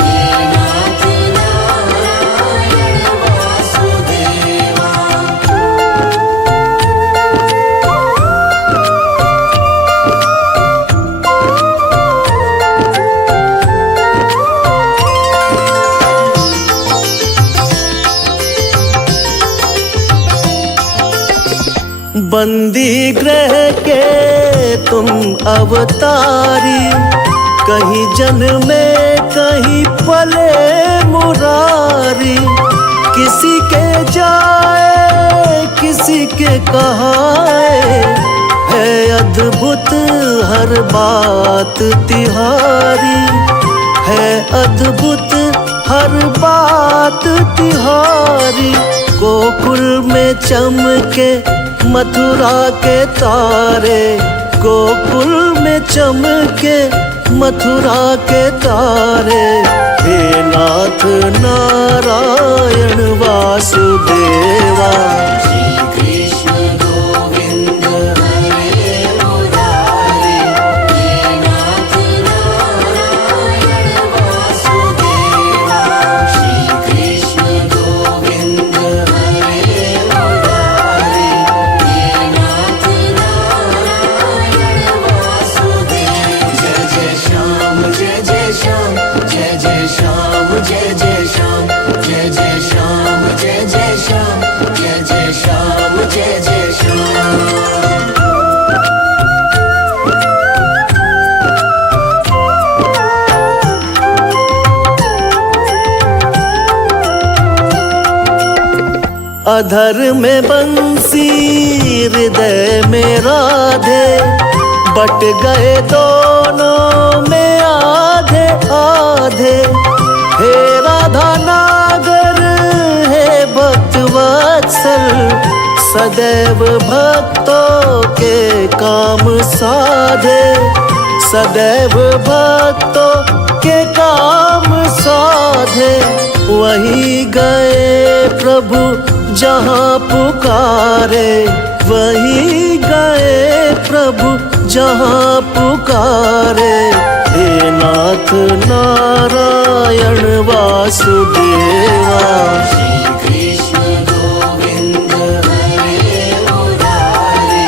हे नाथ नारायण वासुदेवा। बंदी ग्रह के तुम अवतारी, कहीं जन्मे कहीं पले मुरारी। किसी के जाए किसी के कहाए, है अद्भुत हर बात तिहारी, है अद्भुत हर बात तिहारी। गोकुल में चमके मथुरा के तारे, गोकुल में चमके मथुरा के तारे, हे नाथ नारायण वासुदेवा। श्री कृष्ण गोविंद हरे मुरारी, हे नाथ नारायण वासुदेवा। श्री कृष्ण गोविंद हरे मुरारी, हे नाथ नारायण वासुदेवा। जय जय श्याम जय जय श्याम जय जय श्याम जय जय श्याम जय जय श्याम जय जय श्याम जय जय श्याम जय जय श्याम। अधर में बंसी हृदय में राधे, बट गए दोनों में आधे आधे। हे राधा नागर हे भक्त वत्सल, सदैव भक्तों के काम साधे, सदैव भक्तों के काम साधे। वही गए प्रभु जहाँ पुकारे, वही गए प्रभु जहाँ पुकारे, हे नाथ नारायण वासुदेवा। श्री कृष्ण गोविंद हरे मुरारी,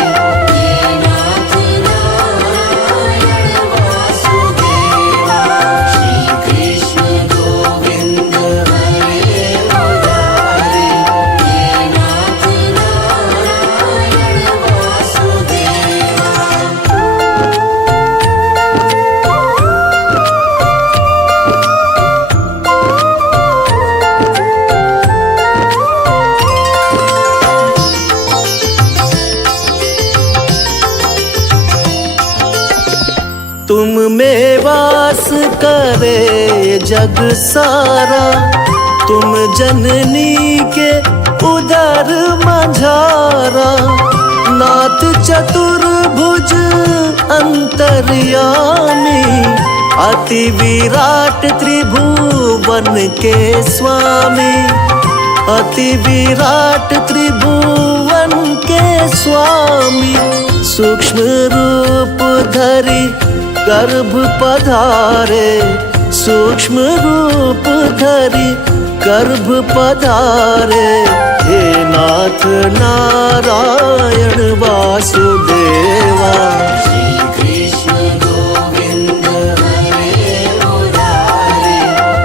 हे नाथ नारायण वासुदेवा। श्री कृष्ण गोविंद हरे मुरारी, हे नाथ नारायण तुम में वास करे जग सारा, तुम जननी के उदर मझारा। नाथ चतुर्भुज अंतर्यामी, अति विराट त्रिभुवन के स्वामी। अति विराट त्रिभुवन के स्वामी, सूक्ष्म रूप धरि गर्भ पधारे। सूक्ष्म रूप धरि गर्भ पधारे। हे नाथ नारायण वासुदेवा। श्री कृष्ण गोविंद हरे मुरारे,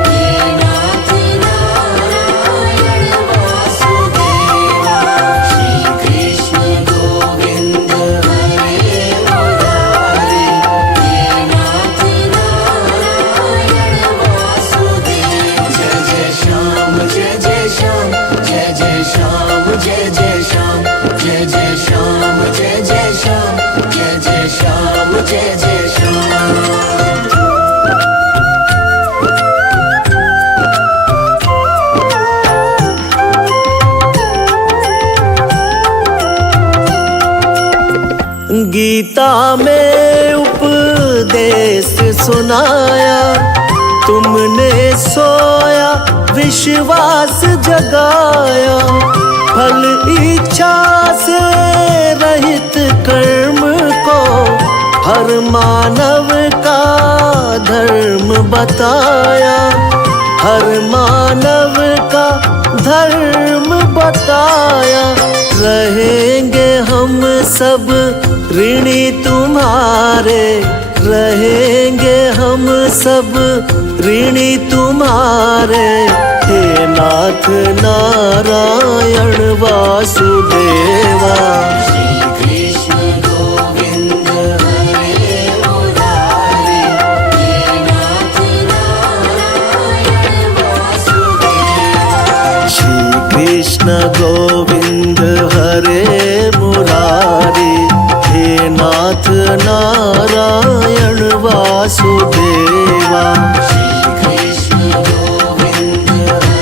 हे नाथ नारायण वासुदेवा। श्री कृष्ण गोविंद हरे मुरारे, हे नाथ नारायण वासुदेवा। जय जय श्याम जय जय श्याम, जय जय श्याम जय जय श्याम, जय जय श्याम जय जय श्याम, जय जय श्याम जय जय श्याम। गीता में उपदेश सुनाया, तुमने सोया विश्वास जगाया। फल इच्छा से रहित कर्म को हर मानव का धर्म बताया। हर मानव का धर्म बताया। रहेंगे हम सब ऋणी तुम्हारे। रहेंगे हम सब ऋणी तुम्हारे। हे नाथ नारायण वासुदेवा। श्री कृष्ण गोविंद हरे मुरारे, हे नाथ नारायण वासुदेवा। श्री कृष्ण गोविंद हरे मुरारी, हे नाथ नारायण वासुदेवा। श्री कृष्ण गोविंद हरे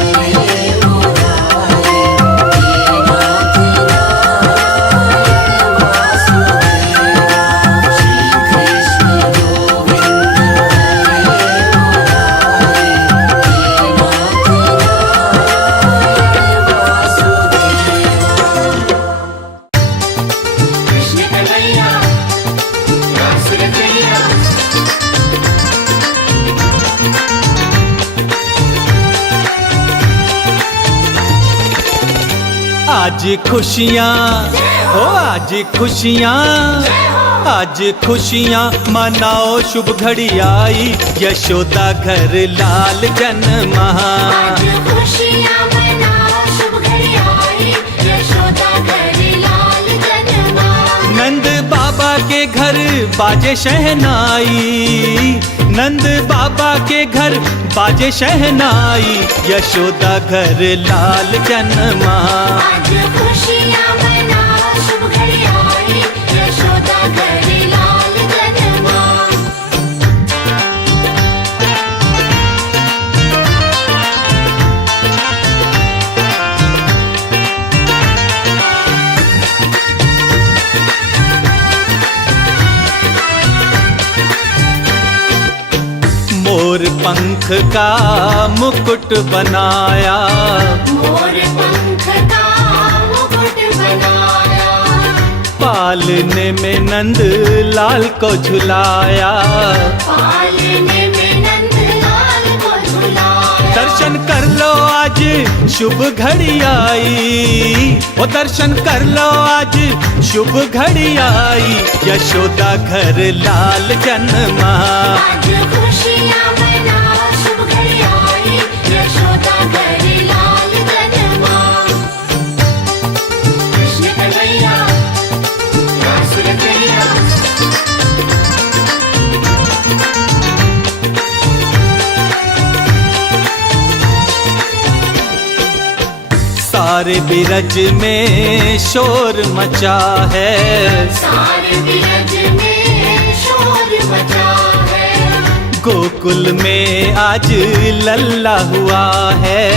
मुरारे, हे नाथ नारायण वासुदेवा। श्री कृष्ण गोविंद हरे मुरारे, हे नाथ नारायण वासुदेवा। कृष्ण कन्हैया रासुर कन्हैया। आज खुशियाँ हो, आज खुशियाँ, आज खुशियाँ मनाओ, शुभ घड़ी आई, यशोदा घर लाल जन्मा। आज खुशियाँ मनाओ, शुभ घड़ी आई, यशोदा घर लाल जन्मा। नंद बाबा के घर बाजे शहनाई। नंद बाबा के घर बाजे शहनाई, यशोदा घर लाल जन्मा। आज खुशियाँ मनाओ, शुभ घड़ी आई, यशोदा घर लाल जन्मा। मोर पंख का मुकुट बनाया। मोर पंख का मुकुट बनाया। पालने में नंद लाल को झुलाया। पालने में नंद लाल को झुलाया। दर्शन कर लो आज शुभ घड़ी आई। ओ दर्शन कर लो आज शुभ घड़ी आई, यशोदा घर लाल जन्मा। आज खुशियाँ मनाओ, शुभ घड़ी आई, यशोदा घर लाल जन्मा। कृष्ण कन्हैया रासुर कन्हैया। सारे बिरज में शोर मचा है। सारे बिरज में शोर मचा गोकुल में आज लल्ला हुआ है,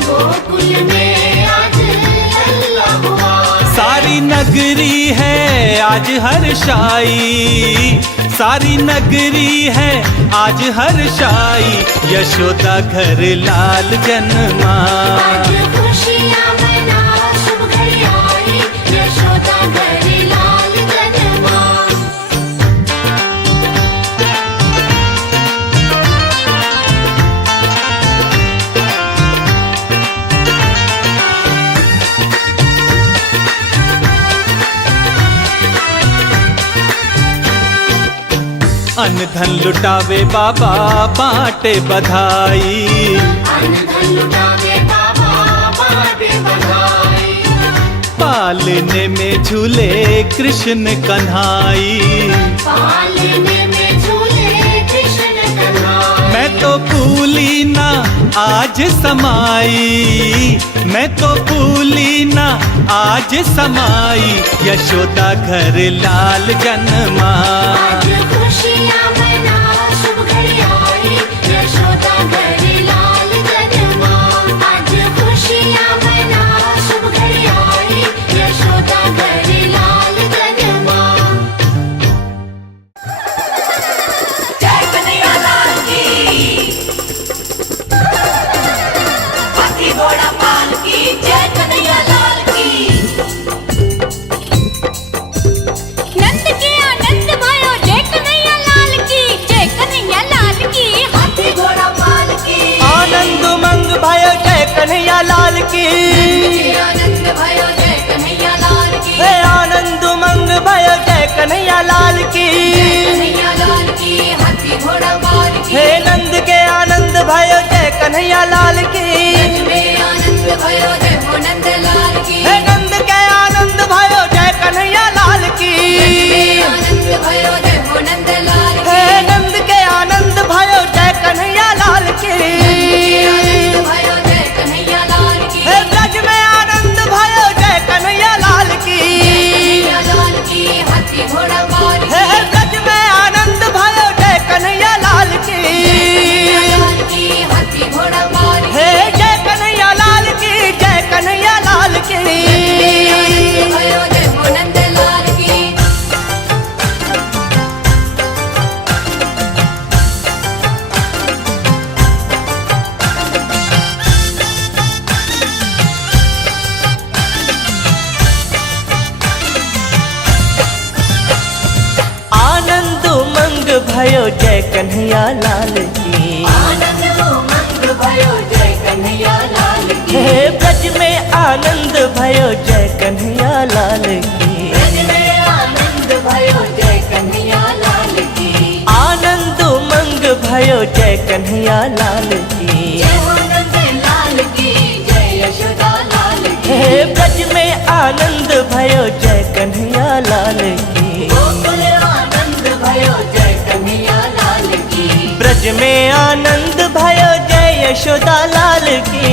गोकुल में आज लल्ला हुआ है। सारी नगरी है आज हर्षाई, सारी नगरी है आज हर्षाई, यशोदा घर लाल जन्मा। आज खुशियाँ मना शुभ घड़ी आई, यशोदा घर लाल जन्मा। अन्न धन लुटावे बाबा बांटे बधाई, अन्न धन लुटावे बाबा बांटे बधाई। पालने में झूले कृष्ण कन्हाई, पालने में झूले कृष्ण कन्हाई। मैं तो भूली ना आज समाई, मैं तो भूली ना आज समाई, यशोदा घर लाल जन्मा। आज खुशियाँ मना शुभ घड़ी आई, यशोदा घर लाल जन्मा। आज खुशियाँ मना शुभ घड़ी आई, यशोदा घर लाल जन्मा। जय कन्हैया लाल की, हाथी घोड़ा पाल की, जय कन्हैया लाल की। नंद के आनंद भयो जय कन्हैया लाल की, जय कन्हैया लाल की। हाथी घोड़ा पाल की, आनंद उमंग भयो जय कन्हैया लाल की, आनंद भयो जय कन्हैया लाल की। हे आनंद उमंग भयो जय कन्हैया लाल की, कन्हैया लाल की, हाथी घोड़ा पाल की। हे नंद के आनंद भयो जय कन्हैया लाल की, में आनंद भयो जय हो नंद लाल की। हे नंद के आनंद भयो जय कन्हैया लाल की, आनंद भयो जय हो नंद लाल की। हे नंद के आनंद भयो जय कन्हैया लाल की, आनंद भयो जय कन्हैया लाल की। हे ब्रज में आनंद भयो जय कन्हैया लाल की, कन्हैया लाल की, हाथी घोड़ा पाल की। हे ब्रज में आनंद भयो जय कन्हैया लाल की, लाल की, हाथी घोड़ा पाल की। हे जय कन्हैया लाल की, जय कन्हैया लाल की। आनंद भयो जय हो नंद लाल की। आनंद उमंग भयो जय कन्हैया लाल की, आनंद उमंग भयो जय कन्हैया लाल की। हे ब्रज में आनंद भयो जय कन्हैया लाल की, ब्रज में आनंद भयो जय कन्हैया लाल की। आनंद उमंग भयो जय कन्हैया लाल की, जय हो नंद लाल की, जय यशोदा लाल की। हे ब्रज में आनंद भयो जय कन्हैया लाल की, गोकुल आनंद भयो जय कन्हैया लाल की। ब्रज में आनंद भयो जय यशोदा लाल की,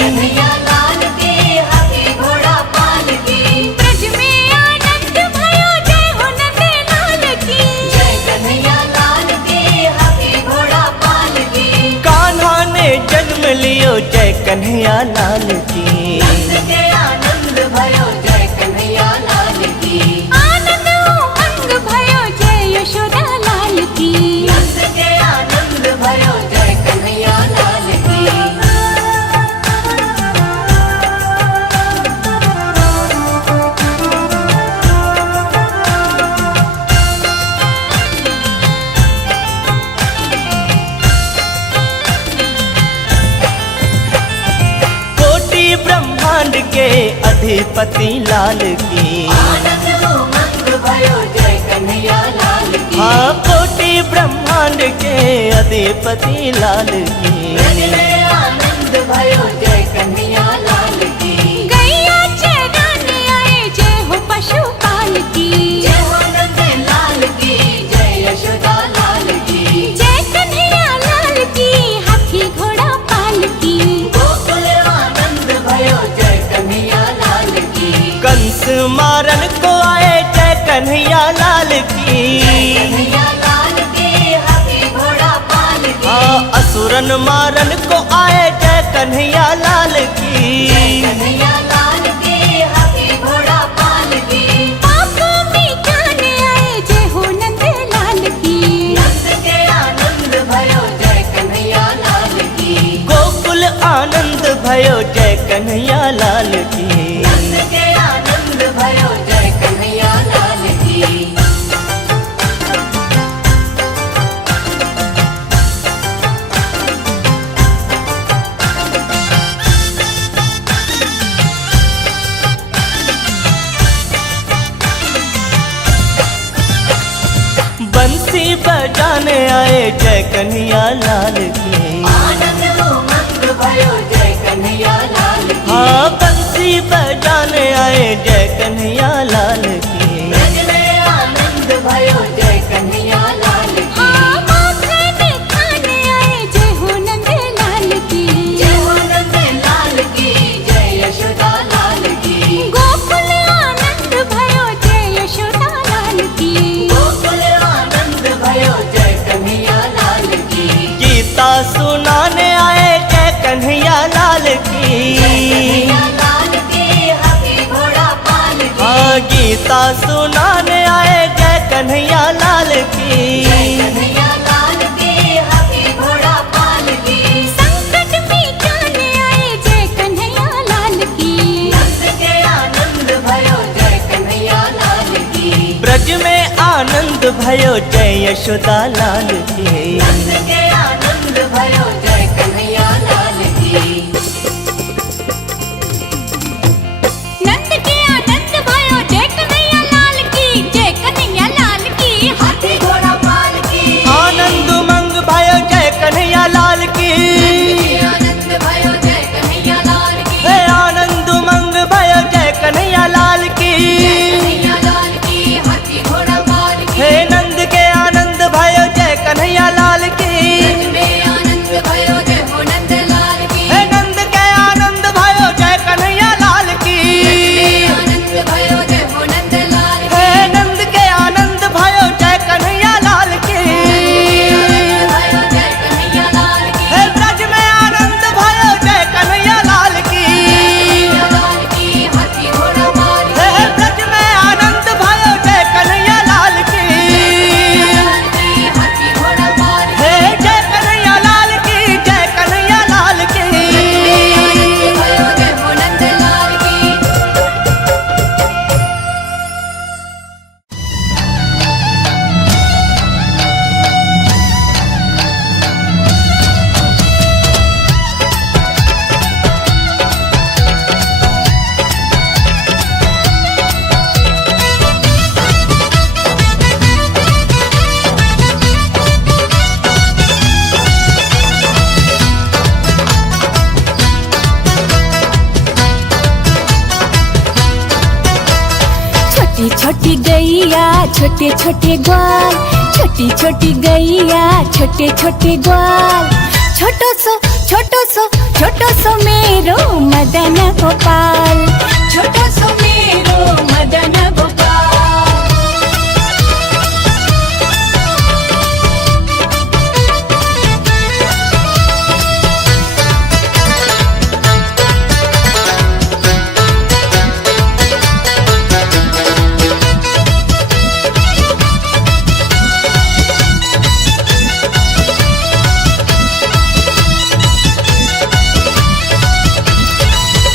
कन्हैया लाल की, हाथी घोड़ा पाल की। ब्रज में आनंद भयो जय हो नंद लाल की। जय कन्हैया लाल की, हाथी घोड़ा पाल की। कान्हा ने जन्म लियो जय कन्हैया लाल की, नंद के आनंद भयो जय कन्हैया लाल की। आनंद उमंग भयो जय यशोदा लाल की। नंद के आनंद भयो जय कन्हैया लाल की। कोटि ब्रह्मांड के अधिपति लाल की, आनंद उमंग भयो जय कन्हैया लाल की। हाँ कोटि ब्रह्मांड के अधिपति लाल की, ब्रज में आनंद भयो जय कन्हैया लाल की। गैया चराने आए जय हो पशुपाल की। जय हो नंद लाल की, जय यशोदा लाल की। जय कन्हैया लाल की, हाथी घोड़ा पाल की। गोकुल आनंद भयो जय कन्हैया लाल की। कंस मारन को आए जय कन्हैया लाल की, कन्हैया लाल की, हाथी घोड़ा पाल मारन मारन को आए जय कन्हैया लाल की। कन्हैया लाल की हाथी घोड़ा पाल की। पाप मिटाने आए जय हो नंद लाल की। नंद के आनंद भयो जय कन्हैया लाल की। गोकुल आनंद भयो जय कन्हैया लाल की। नंद के आनंद भयो जय कन्हैया लाल की। बंसी बजाने आए जय कन्हैया लाल की। आनंद उमंग भयो जय कन्हैया लाल की। हाँ बंसी बजाने आए जय कन्हैया लाल की। ब्रज में आनंद भयो जय कन्हैया लाल की। माखन खाने आए जय हो नंद लाल की। जय हो नंद लाल की जय यशोदा लाल की। गोकुल आनंद भयो जय यशोदा लाल की। गोकुल आनंद भयो जय कन्हैया लाल की। गीता सुनाने आए जय कन्हैया लाल की। कन्हैया लाल की हाथी घोड़ा पाल की। हाँ गीता सुनाने आए जय कन्हैया लाल की। कन्हैया लाल की हाथी घोड़ा पाल की। संकट मिटाने आए जय कन्हैया लाल की। नंद के आनंद भयो जय कन्हैया लाल की। ब्रज में आनंद भयो जय यशोदा लाल की। नंद के आनंद भयो जय कन्हैया लाल की। नंद के आनंद भयो जय कन्हैया लाल की। जय कन्हैया लाल की हाथी घोड़ा पाल की। आनंद उमंग भयो जय कन्हैया लाल की। आनंद भयो जय कन्हैया लाल की। हे आनंद उमंग भयो जय कन्हैया लाल की। कन्हैया लाल की हाथी घोड़ा पाल की। हे नंद के आनंद भयो जय कन्हैया लाल की। ब्रज में आनंद भयो जय हो नंद लाल की। हे नंद के आनंद भयो जय कन्हैया लाल की। आनंद भयो जय हो नंद लाल की। हे नंद के आनंद भयो जय कन्हैया लाल की। भयो जय कन्हैया लाल की। हे ब्रज में आनंद भयो जय कन्हैया लाल की। लाल की हाथी घोड़ा पाल की। हे ब्रज में आनंद भयो जय कन्हैया लाल की। लाल की हाथी घोड़ा पाल की। हे जय कन्हैया लाल की जय कन्हैया लाल की। भयो जय हो नंद लाल की। छोटी छोटी गैया छोटे छोटे ग्वाल। छोटी छोटी गैया छोटे छोटे ग्वाल। छोटो सो मेरो मदन गोपाल। छोटो सो मेरो मदन गोपाल।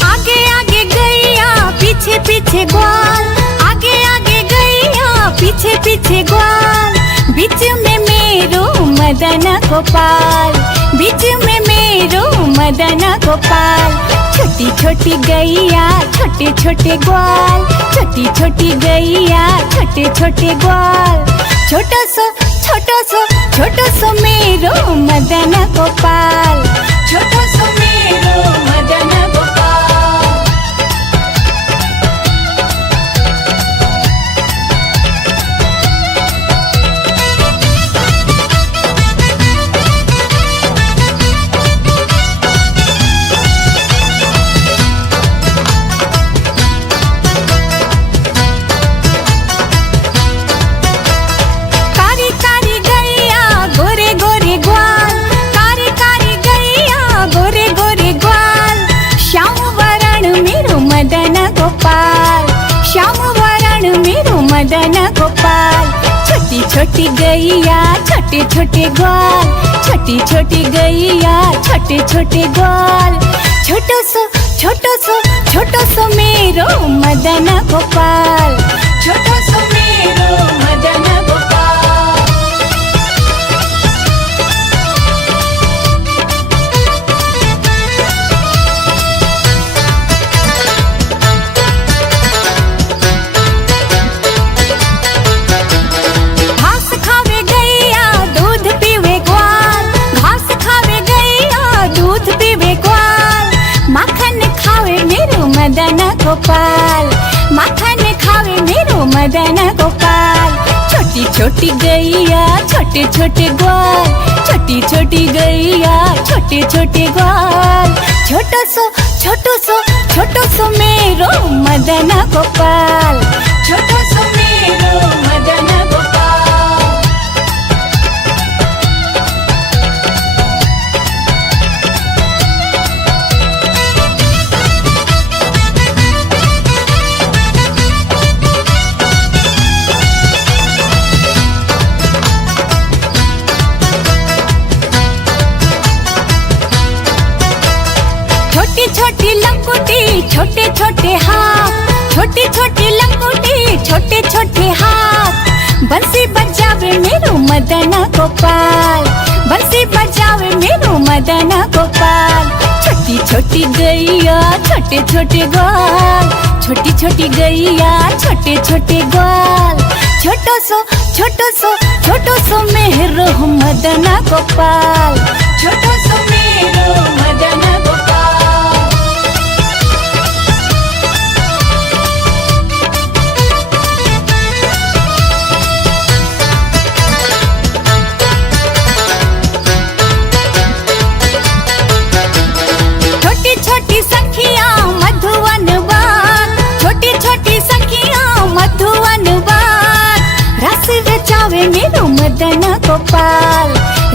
आगे आगे गैया पीछे पीछे ग्वाल। आगे आगे गैया पीछे पीछे ग्वाल। बीच में मेरो मदन गोपाल। बीच में मेरो मदन गोपाल। छोटी छोटी गैया छोटे छोटे ग्वाल। छोटी छोटी गैया छोटे छोटे ग्वाल। छोटो सो मेरो मदन गोपाल। छोटो सो मेरो मदन गोपाल। कारी कारी गैया गोरे गोरे ग्वाल। कारी कारी मदन गोपाल, श्याम वरण मेरो मदन गोपाल। छोटी छोटी गैया छोटे छोटे ग्वाल, छोटी छोटी गैया छोटे छोटे ग्वाल। छोटो सो मेरो मदन गोपाल, छोटो सो मेरो मदन गोपाल। घास खावे गैया दूध पीवे ग्वाल, घास खावे गैया दूध पीवे ग्वाल। माखन खावे मेरो मदन गोपाल, माखन खावे मेरो मदन गोपाल। छोटी छोटी गैया छोटे छोटे ग्वाल, छोटी छोटी गैया छोटे छोटे ग्वाल। छोटो सो मेरो मदन गोपाल, छोटो सो मेरो मदन गोपाल। छोटी छोटी लंगोटी छोटे छोटे हाथ, छोटी छोटी लंगोटी छोटे छोटे हाथ। बंसी बजावे मेरो मदन गोपाल, बंसी बजावे मेरो मदन गोपाल। छोटी छोटी गैया छोटे छोटे ग्वाल, छोटी छोटी गैया छोटे छोटे ग्वाल। छोटो सो मेरो मदन गोपाल, छोटो सो मेरो मदन गोपाल। छोटी छोटी सखियां मधुवन बाग, छोटी छोटी सखियां मधुवन बाग। रस रचावे मेरो मदन गोपाल,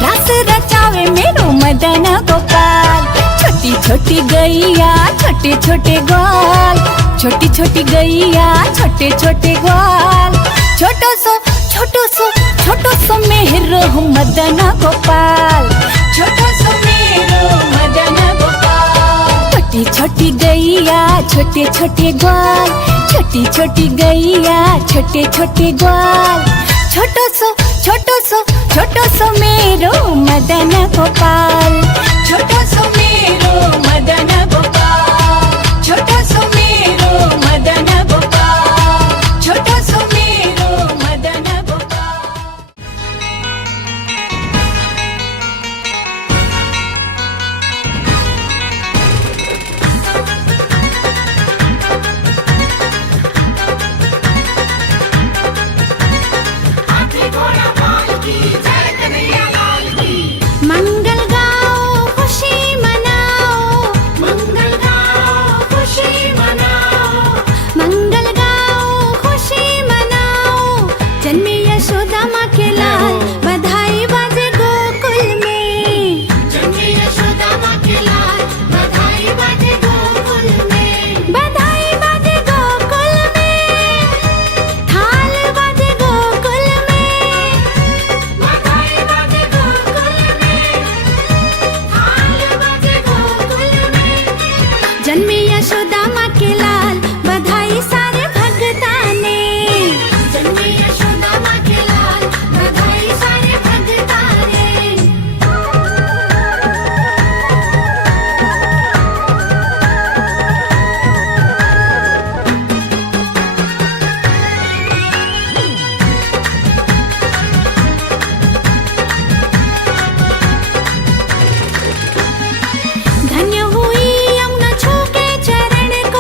रस रचावे मेरो मदन गोपाल। छोटी छोटी गैया छोटे छोटे ग्वाल, छोटी छोटी गैया छोटे छोटे ग्वाल। छोटो सो मेरो मदन गोपाल, छोटो सो मेरो मदन गोपाल। छोटी छोटी गैया छोटे छोटे ग्वाल, छोटी छोटी गैया छोटे छोटे ग्वाल। छोटो सो मेरो मदन गोपाल, छोटो सो मेरो मदन गोपाल। छोटो सो मेरो मदन गोपाल, छोटो सो मेरो मदन गोपाल। मंगल गाओ खुशी मनाओ, मंगल गाओ खुशी मनाओ, मंगल गाओ खुशी मनाओ। जन्मे यशोदा माँ के लाल, बधाई बाजे गोकुल में। जन्मे यशोदा माँ के लाल, बधाई बाजे गोकुल में। बधाई बाजे गोकुल में, थाल बाजे गोकुल में। बधाई बाजे गोकुल में, थाल बाजे गोकुल में। जन्मे यशोदा माँ के लाल, बधाई सारे भगता ने। जन्मे यशोदा माँ के लाल, बधाई सारे भगता ने। धन्य हुई यमुना छू के चरण को,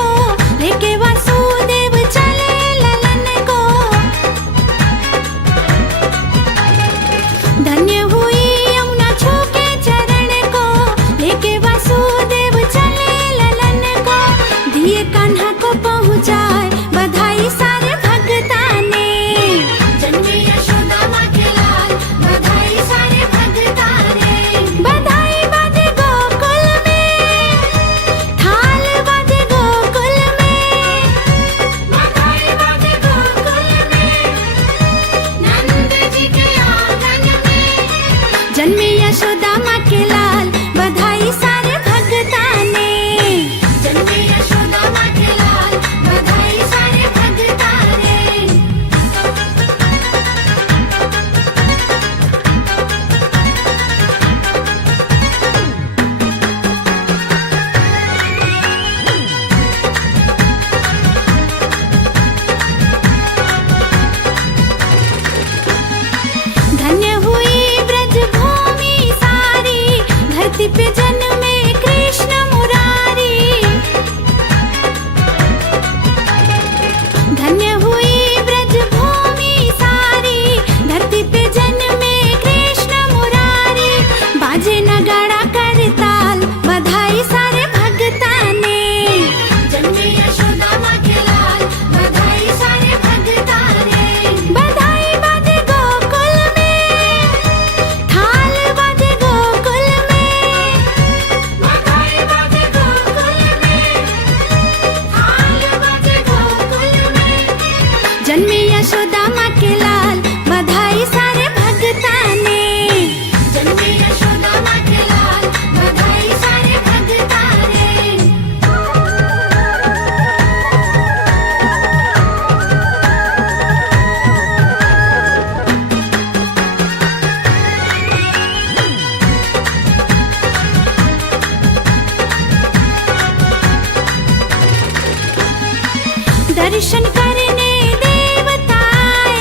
दर्शन करने देवताए,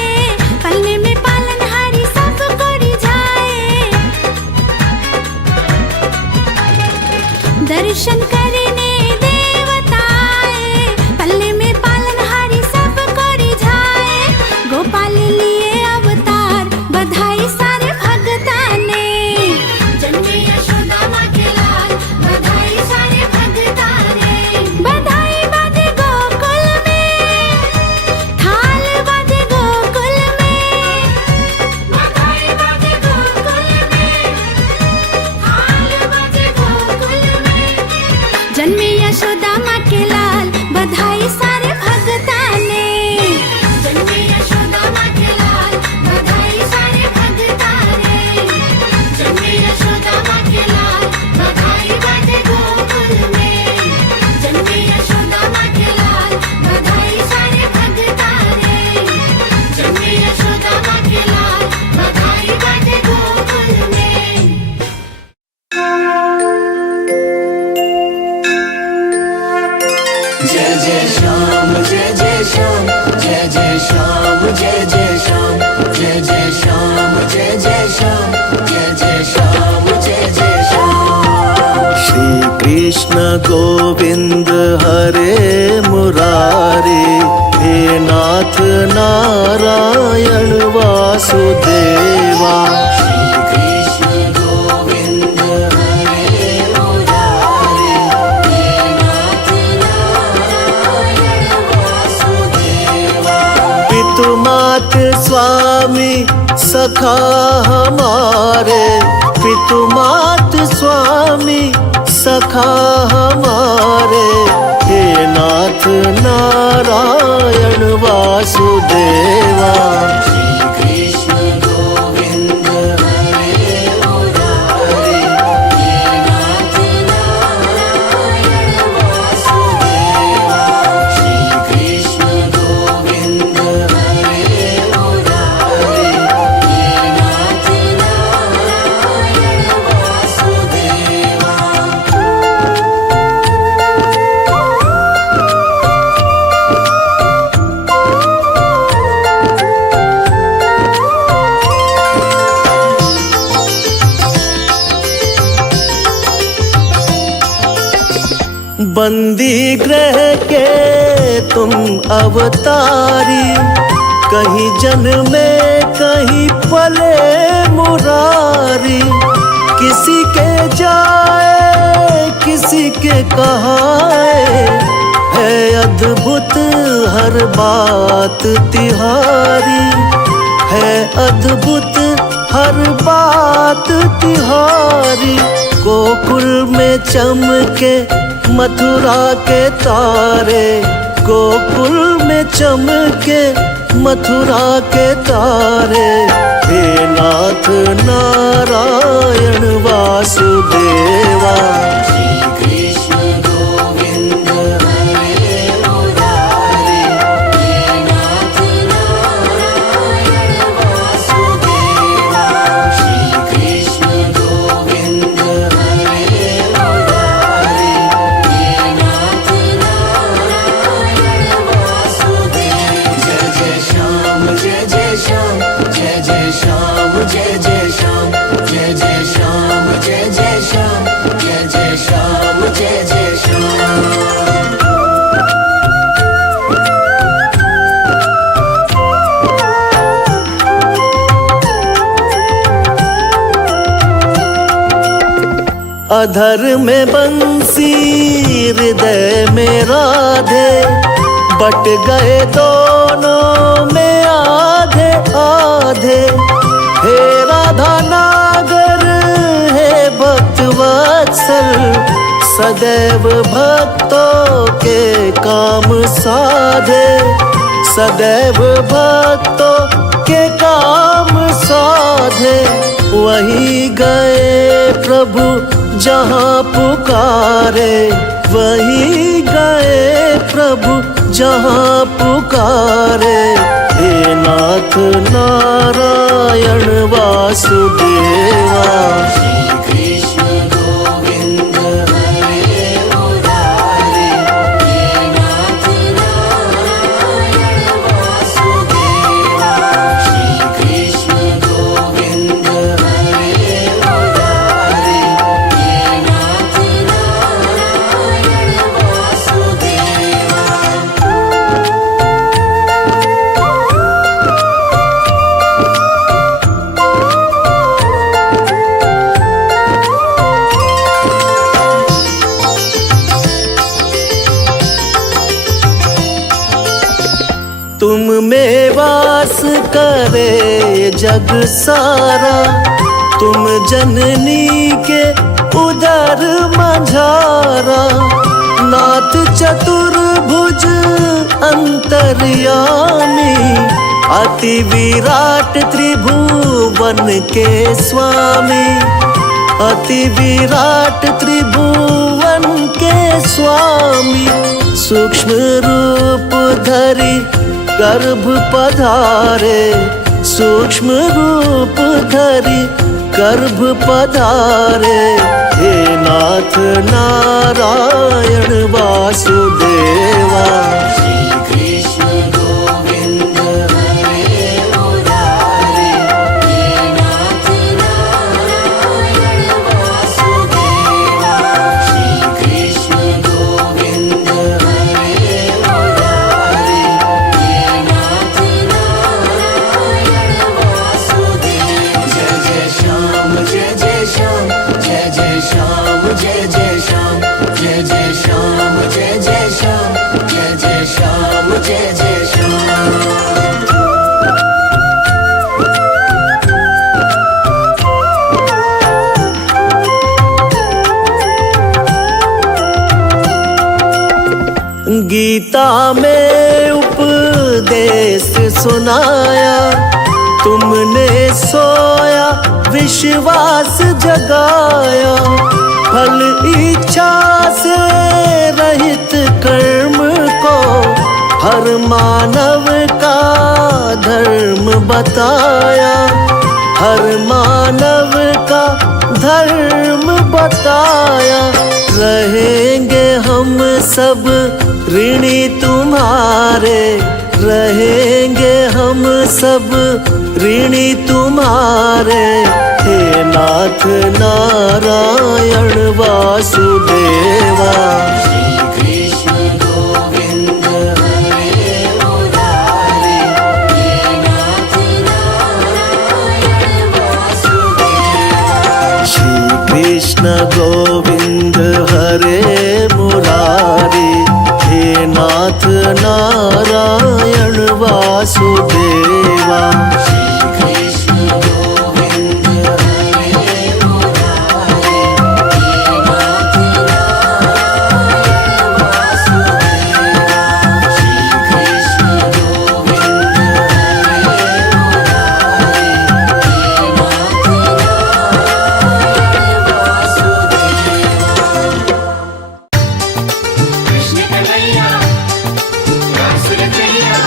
पलने में पालनहारी सब को रिझाए। दर्शन करने देवताए, पलने में पालनहारी सब को रिझाए। गोपाल लिए अवतार, बधाई सारे भगता ने। जन्मे यशोदा माँ के लाल, बधाई सारे भगता ने। बधाई बाजे गोकुल में, थाल बाजे गोकुल में। बधाई बाजे गोकुल में, थाल बाजे गोकुल में। जन्मे यशोदा माँ के लाल, बधाई सारे भगता ने। जन्मे यशोदा माँ के लाल, बधाई सारे भगता ने। जन्मे यशोदा माँ के लाल, बधाई बाजे गोकुल में। जन्मे यशोदा माँ के लाल, बधाई सारे भगता ने। जन्मे यशोदा माँ के लाल, बधाई बाजे गोकुल में। जय जय श्याम जय जय श्याम जय जय श्याम जय जय श्याम जय जय श्याम जय जय श्याम जय जय श्याम जय जय श्याम। श्री कृष्ण गोविंद हरे मुरारे, हे नाथ नारायण वासुदेवा। श्री कृष्ण गोविंद हरे मुरारे, हे नाथ नारायण वासुदेवा। पितु मात स्वामी सखा हमारे, पितु मात स्वामी सखा हमारे। हे नाथ नारायण वासुदेवा। श्री कृष्ण गोविंद हरे मुरारे, हे नाथ नारायण वासुदेवा। श्री कृष्ण गोविंद हरे मुरारे, हे नाथ नारायण वासुदेवा। बंदी ग्रह के तुम अवतारी, कहीं जन्मे कहीं पले मुरारी। किसी के जाए किसी के कहाए, है अद्भुत हर बात तिहारी। है अद्भुत हर बात तिहारी। गोकुल में चमके मथुरा के तारे, गोकुल में चमके मथुरा के तारे। हे नाथ नारायण वासुदेवा। श्री कृष्ण गोविंद हरे मुरारे, हे नाथ नारायण वासुदेवा। श्री कृष्ण गोविंद हरे मुरारे, हे नाथ नारायण वासुदेवा। जय जय श्याम जय जय श्याम जय जय श्याम जय जय श्याम जय जय श्याम जय जय श्याम जय जय श्याम जय जय श्याम। अधर में बंसी हृदय में राधे, बट गए दोनों में आधे आधे। हे राधा नागर हे भक्त वत्सल, सदैव भक्तों के काम साधे। सदैव भक्तों के काम साधे। वही गए प्रभु जहाँ पुकारे, वही गए प्रभु जहाँ पुकारे। हे नाथ नारायण वासुदेवा। श्री कृष्ण गोविंद हरे मुरारे, हे नाथ नारायण तुम में वास करे जग सारा, तुम जननी के उदर मझारा। नाथ चतुर्भुज अंतर्यामी, अति विराट त्रिभुवन के स्वामी। अति विराट त्रिभुवन के स्वामी, सूक्ष्म रूप धरि गर्भ पधारे। सूक्ष्म रूप धरि गर्भ पधारे। हे नाथ नारायण वासुदेवा। श्री कृष्ण गोविंद हरे मुरारी, हे नाथ नारायण वासुदेवा। श्री कृष्ण गोविंद हरे मुरारी, हे नाथ नारायण वासुदेवा। जय जय श्याम जय जय श्याम, जय जय श्याम जय जय श्याम, जय जय श्याम जय जय श्याम, जय जय श्याम जय जय श्याम। गीता में उपदेश सुनाया, तुमने सोया विश्वास जगाया। फल इच्छा से रहित कर्म को हर मानव का धर्म बताया। हर मानव का धर्म बताया। रहेंगे हम सब ऋणी तुम्हारे। रहेंगे हम सब ऋणी तुम्हारे। हे नाथ नारायण वासुदेवा। श्री कृष्ण गोविंद हरे मुरारी, हे नाथ नारायण वासुदेवा। श्री कृष्ण गोविंद हरे मुरारी, हे नाथ नारायण वासुदेवा। श्री कृष्ण गोविंद हरे मुरारी, हे नाथ नारायण वासुदेवा। श्री कृष्ण गोविंद हरे मुरारी, हे नाथ नारायण वासुदेवा। कृष्ण कन्हैया रास रचैया।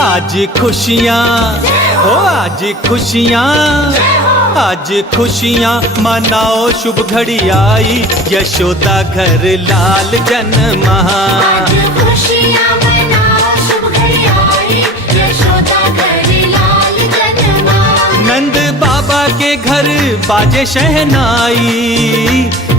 आज खुशियाँ हो, आज खुशियाँ, आज खुशियाँ मनाओ, शुभ घड़ी आई, यशोदा घर लाल जन्मा। आज खुशियाँ मनाओ, शुभ घड़ी आई, यशोदा घर लाल जन्मा। नंद बाबा के घर बाजे शहनाई।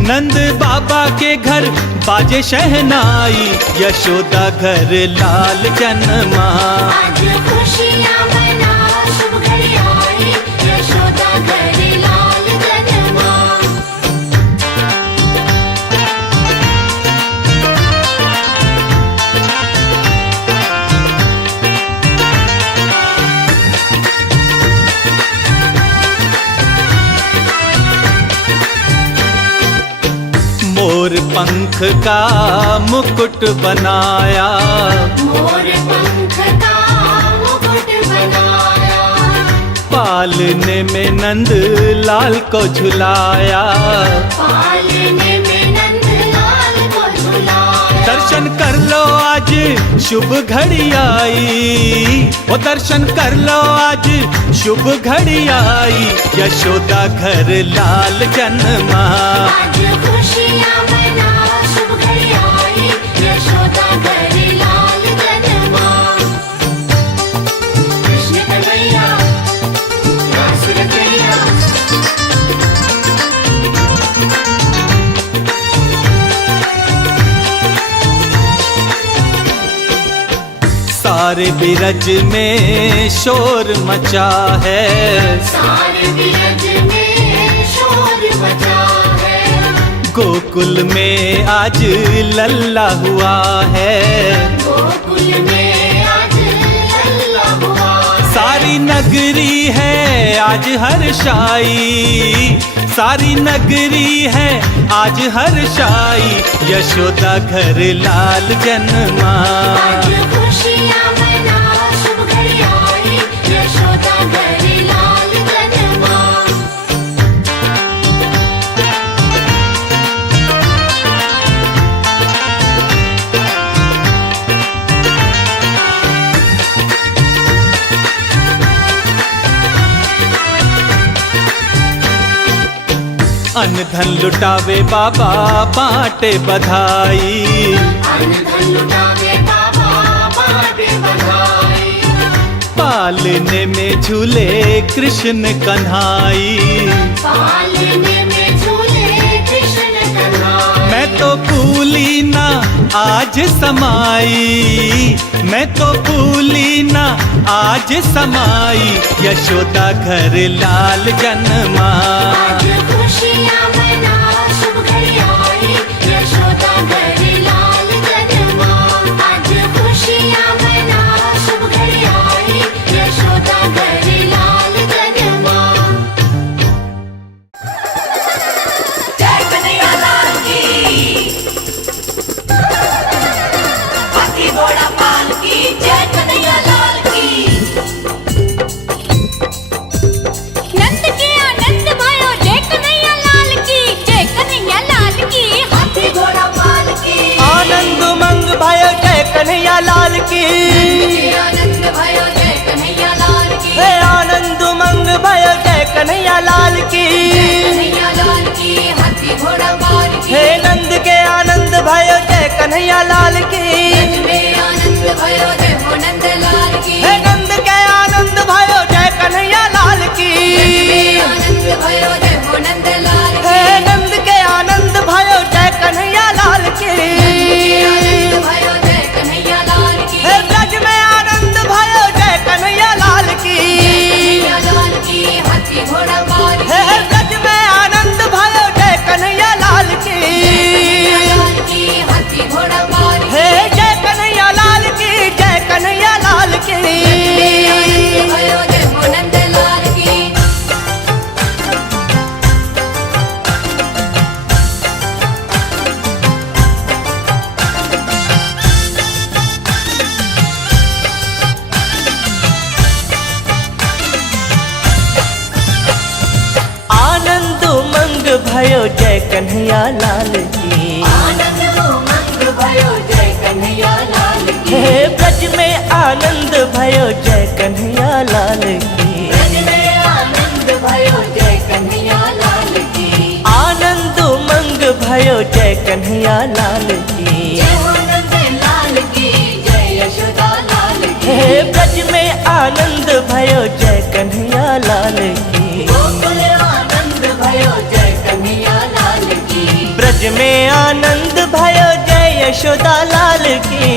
नंद बाबा के घर बाजे शहनाई, यशोदा घर लाल जन्मा। आज खुशियाँ मनाओ, शुभ घड़ी आई, यशोदा घर लाल जन्मा। मोर पंख का मुकुट बनाया। मोर पंख का मुकुट बनाया। पालने में नंद लाल को झुलाया। पालने में नंद लाल को झुलाया। दर्शन कर लो आज शुभ घड़ी आई। ओ दर्शन कर लो आज शुभ घड़ी आई, यशोदा घर लाल जन्मा। आज खुशियाँ मनाओ, शुभ घड़ी आई, यशोदा घर लाल जन्मा। कृष्ण कन्हैया रास रचैया। सारे बिरज में शोर मचा है। सारे बिरज में शोर मचा गोकुल में आज लल्ला हुआ है, गोकुल में आज लल्ला हुआ है। सारी नगरी है आज हर्षाई, सारी नगरी है आज हर्षाई, यशोदा घर लाल जन्मा। आज खुशियाँ मना शुभ घड़ी आई, यशोदा घर लाल जन्मा। अन्न धन लुटावे बाबा बांटे बधाई, अन्न धन लुटावे बाबा बांटे बधाई। पालने में झूले कृष्ण कन्हाई, पालने में झूले कृष्ण कन्हाई। मैं तो भूली ना आज समाई, मैं तो भूली ना आज समाई, यशोदा घर लाल जन्मा। आज खुशियाँ मना शुभ घड़ी आई, यशोदा घर लाल जन्मा। आज खुशियाँ मना शुभ घड़ी आई, यशोदा घर लाल जन्मा। जय कन्हैया लाल की, हाथी घोड़ा पाल की, जय कन्हैया लाल की। नंद के आनंद भयो जय कन्हैया लाल की, जय कन्हैया लाल की। हाथी घोड़ा पाल की, आनंद उमंग भयो जय कन्हैया लाल की, आनंद भयो जय कन्हैया लाल की। हे आनंद उमंग भयो जय कन्हैया लाल की, कन्हैया लाल की, हाथी घोड़ा पाल की। हे नंद के आनंद भयो जय कन्हैया लाल की, में आनंद भयो जय हो नंद लाल की। हे नंद के आनंद भयो जय कन्हैया लाल की, में आनंद भयो जय हो नंद लाल की। हे नंद के आनंद भयो जय कन्हैया लाल की, आनंद भयो जय कन्हैया लाल की। हे ब्रज में आनंद भयो जय कन्हैया लाल की, कन्हैया लाल की, हाथी घोड़ा पाल की। हे ब्रज में आनंद भयो जय कन्हैया लाल की, लाल की, हाथी घोड़ा पाल की। हे जय कन्हैया लाल की, जय कन्हैया लाल की। आनंद भयो जय हो नंद लाल की। आनंद उमंग भयो जय कन्हैया लाल की, आनंद उमंग भयो जय कन्हैया लाल की। हे ब्रज में आनंद भयो जय कन्हैया लाल की, ब्रज में आनंद भयो जय कन्हैया लाल की। आनंद उमंग भयो जय कन्हैया लाल की, जय हो नंद लाल की, जय यशोदा लाल की। हे ब्रज में आनंद भयो जय कन्हैया लाल की, गोकुल आनंद भयो जय कन्हैया लाल की। ब्रज में आनंद भयो जय यशोदा लाल की,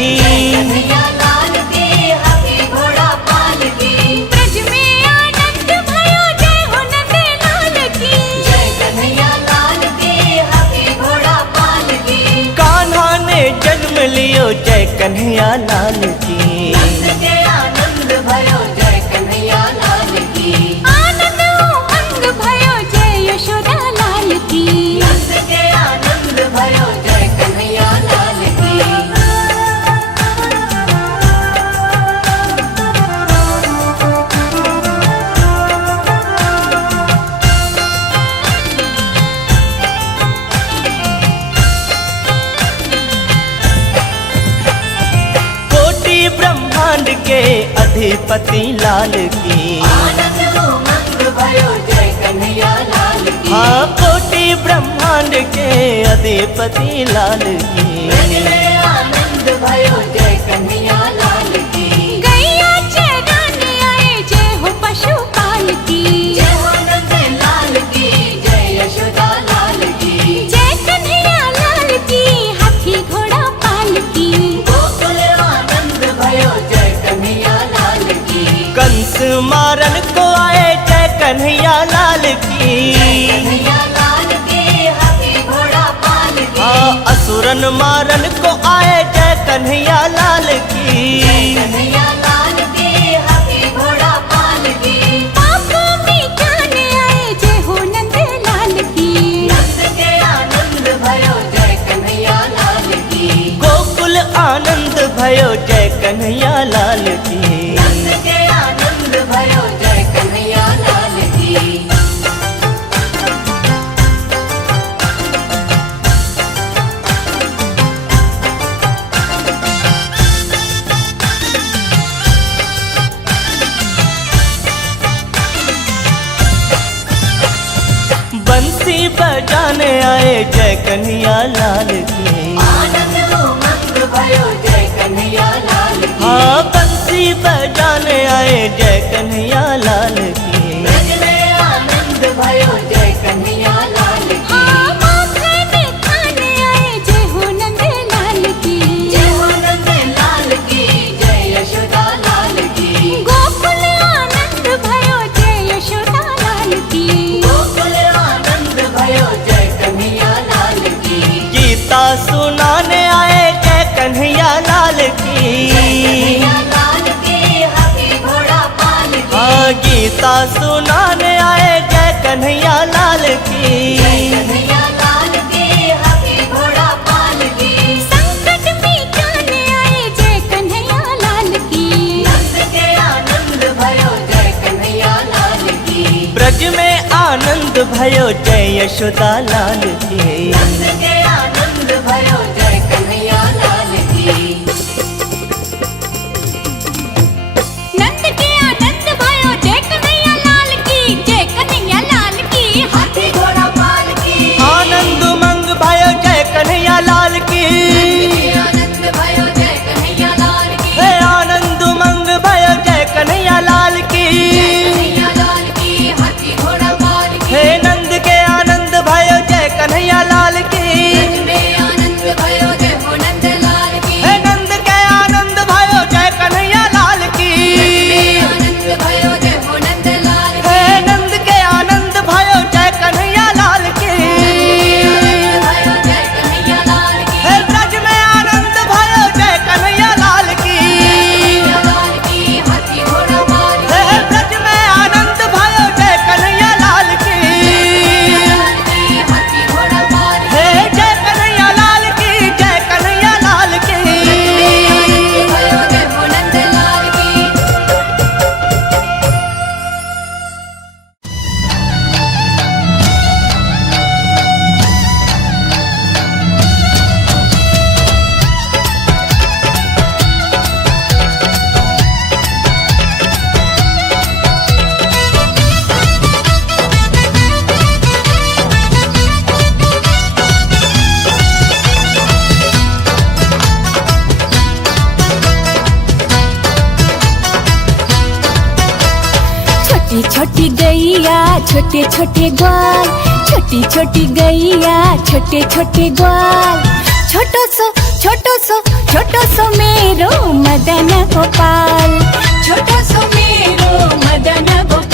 कन्हैया लाल की, हाथी घोड़ा पाल की। ब्रज में आनंद भयो जय हो नंद लाल की। जय कन्हैया लाल की, हाथी घोड़ा पाल की। कान्हा ने जन्म लियो जय कन्हैया लाल की, नंद के आनंद भयो जय कन्हैया लाल की। आनंद उमंग भयो जय यशोदा लाल की। नंद के आनंद भयो जय कन्हैया लाल की। कोटि ब्रह्मांड के अधिपति लाल की, आनंद उमंग भयो जय कन्हैया लाल की। हाँ कोटि ब्रह्मांड के अधिपति लाल की, ब्रज में आनंद भयो जय कन्हैया लाल की। गैया चराने आए जय हो पशुपाल की। जय हो नंद लाल की, जय यशोदा लाल की। जय कन्हैया लाल की, हाथी घोड़ा पाल की। गोकुल आनंद भयो जय कन्हैया लाल की। कंस मारन को आए जय कन्हैया लाल की, कन्हैया लाल की, हाथी घोड़ा पाल टूटन मारन को आए जय कन्हैया लाल की। कन्हैया लाल की हाथी घोड़ा पाल की। पाप मिटाने आए जय हो नंद लाल की। नंद के आनंद भयो जय कन्हैया लाल की। गोकुल आनंद भयो जय कन्हैया लाल की। नंद के आनंद भयो जय कन्हैया लाल की। बंसी बजाने आए जय कन्हैया लाल की। आनंद उमंग भयो जय कन्हैया लाल की। हाँ बंसी बजाने आए जय कन्हैया लाल की। ब्रज में आनंद भयो जय कन्हैया लाल की। माथे में खाने आए जय हो नंद लाल की। जय हो नंद लाल की जय यशोदा लाल की। गोकुल आनंद भयो जय यशोदा लाल की। गोकुल आनंद भयो जय कन्हैया लाल की। गीता सुनाने आए जय कन्हैया लाल की। कन्हैया लाल की हाथी घोड़ा पाल की। हाँ गीता सुनाने आए जय कन्हैया लाल की। कन्हैया लाल की हाथी घोड़ा पाल की। संकट मिटाने आए जय कन्हैया लाल की। नंद के आनंद भयो जय कन्हैया लाल की। ब्रज में आनंद भयो जय यशोदा लाल की। नंद के आनंद भयो जय कन्हैया लाल की। नंद के आनंद भयो जय कन्हैया लाल की। जय कन्हैया लाल की हाथी घोड़ा पाल की। आनंद उमंग भयो जय कन्हैया लाल की। आनंद भयो जय कन्हैया लाल की। हे आनंद उमंग भयो जय कन्हैया लाल की। कन्हैया लाल की हाथी घोड़ा पाल की। हे नंद के आनंद भयो जय कन्हैया लाल की। ब्रज में आनंद भयो जय हो नंद लाल की। हे नंद के आनंद भयो जय कन्हैया लाल की। आनंद भयो जय हो नंद लाल की। हे नंद के आनंद भयो जय कन्हैया लाल की। भयो जय कन्हैया लाल की। हे ब्रज में आनंद भयो जय कन्हैया लाल की। लाल की हाथी घोड़ा पाल की। हे ब्रज में आनंद भयो जय कन्हैया लाल की। लाल की हाथी घोड़ा पाल की। हे जय कन्हैया लाल की जय कन्हैया लाल की। भयो जय हो नंद लाल की। छोटी छोटी गैया छोटे छोटे ग्वाल। छोटी छोटी गैया छोटे छोटे ग्वाल। छोटो सो मेरो मदन गोपाल। छोटो सो मेरो मदन गोपाल।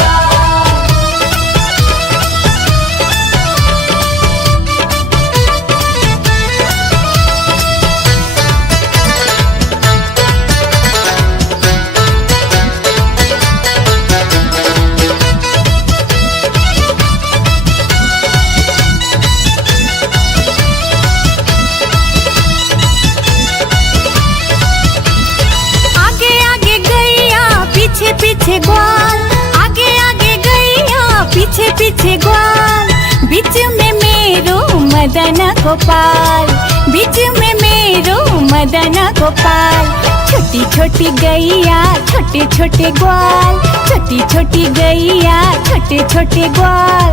आगे आगे गैया पीछे पीछे ग्वाल। आगे आगे गैया पीछे पीछे ग्वाल। बीच में मेरो मदन गोपाल। बीच में मेरो मदन गोपाल। छोटी छोटी गैया छोटे छोटे ग्वाल। छोटी छोटी गैया छोटे छोटे ग्वाल।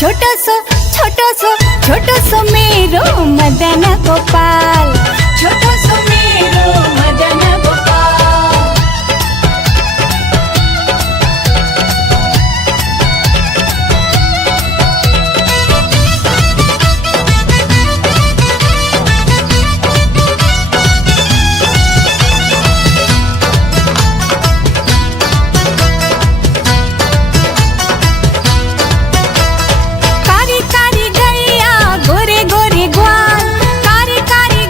छोटो सो मेरो मदन गोपाल। छोटो सो मेरो मदन गोपाल। कारी कारी गैया गोरे गोरे ग्वाल। कारी कारी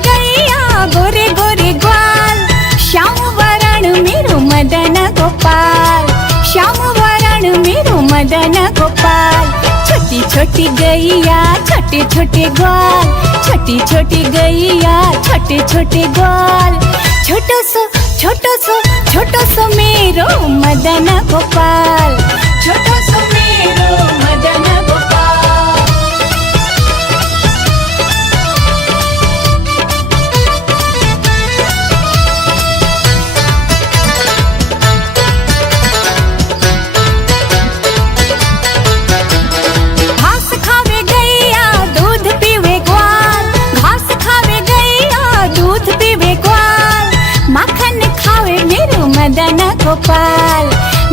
छोटे छोटे ग्वाल, छोटी छोटी गैया छोटे छोटे ग्वाल। छोटो सो मेरो मदन गोपाल, छोटो सो मेरो मदन गोपाल। घास खावे गैया दूध पीवे ग्वाल, घास खावे गैया दूध पीवे ग्वाल। माखन खावे मेरो मदन गोपाल,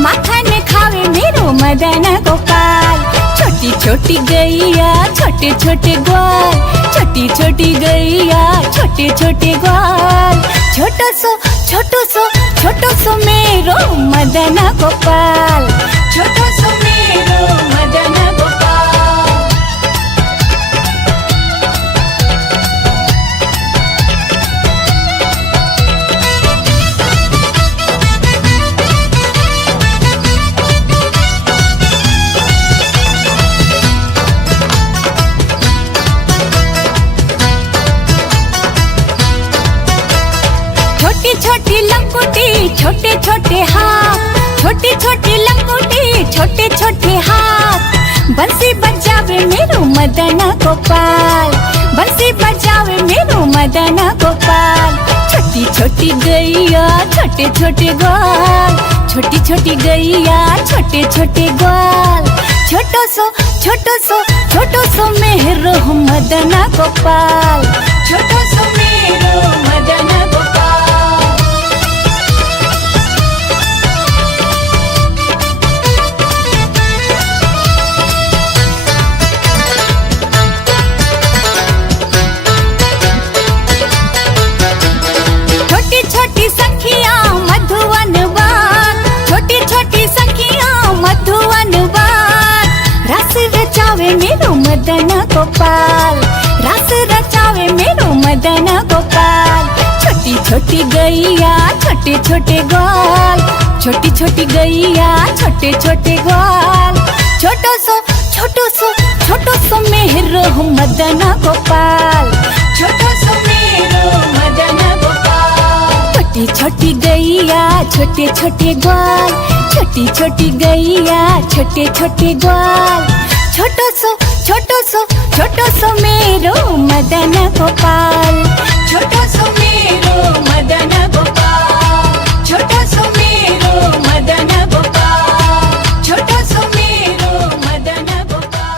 माखन खावे मेरो मदन गोपाल। छोटी छोटी गैया छोटे छोटे ग्वाल, छोटी छोटी गैया छोटे छोटे ग्वाल। छोटो सो मेरो मदन गोपाल, छोटो सो मेरो मदन गोपाल। छोटी छोटी लंगोटी छोटे छोटे हाथ, छोटी छोटी लंगोटी छोटे छोटे हाथ। बंसी बजावे मेरो मदन गोपाल, बंसी बजावे मेरो मदन गोपाल। छोटी छोटी गैया छोटे छोटे ग्वाल, छोटी छोटी गैया छोटे छोटे ग्वाल। छोटो सो मेरो मदन गोपाल, छोटो सो मेरो मदन गोपाल। छोटी छोटी सखियां मधुवन बात, छोटी छोटी सखियां मधुवन बात। रस रचावे मेरो मदन गोपाल, रस रचावे मेरो मदन गोपाल। छोटी छोटी गैया छोटे छोटे ग्वाल, छोटी छोटी गैया छोटे छोटे ग्वाल। छोटो सो मेरो मदन गोपाल, छोटो सो मेरो मदन गोपाल। छोटी छोटी गैया छोटे छोटे ग्वाल, छोटी छोटी गैया छोटे छोटे ग्वाल। छोटो सो मेरो मदन गोपाल, छोटो सो मेरो मदन गोपाल। छोटो सो मेरो मदन गोपाल, छोटो सो मेरो मदन गोपाल।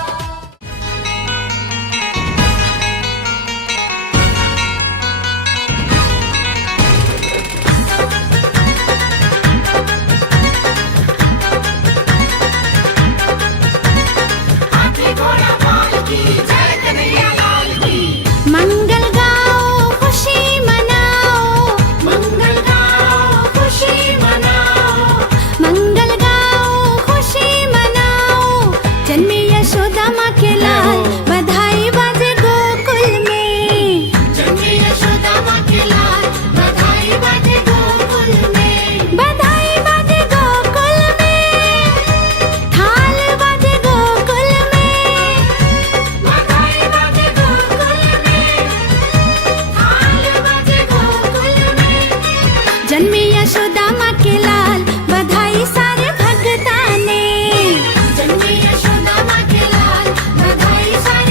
मंगल गाओ खुशी मनाओ, मंगल गाओ खुशी मनाओ, मंगल गाओ खुशी मनाओ। जन्मे यशोदा माँ के लाल, बधाई बाजे गोकुल में। जन्मे यशोदा माँ के लाल, बधाई बाजे गोकुल में। बधाई बाजे गोकुल में, थाल बाजे गोकुल में। बधाई बाजे गोकुल में, थाल बाजे गोकुल में। जन्मे यशोदा माँ के लाल, बधाई सारे भगता ने। जन्मे यशोदा माँ के लाल, बधाई सारे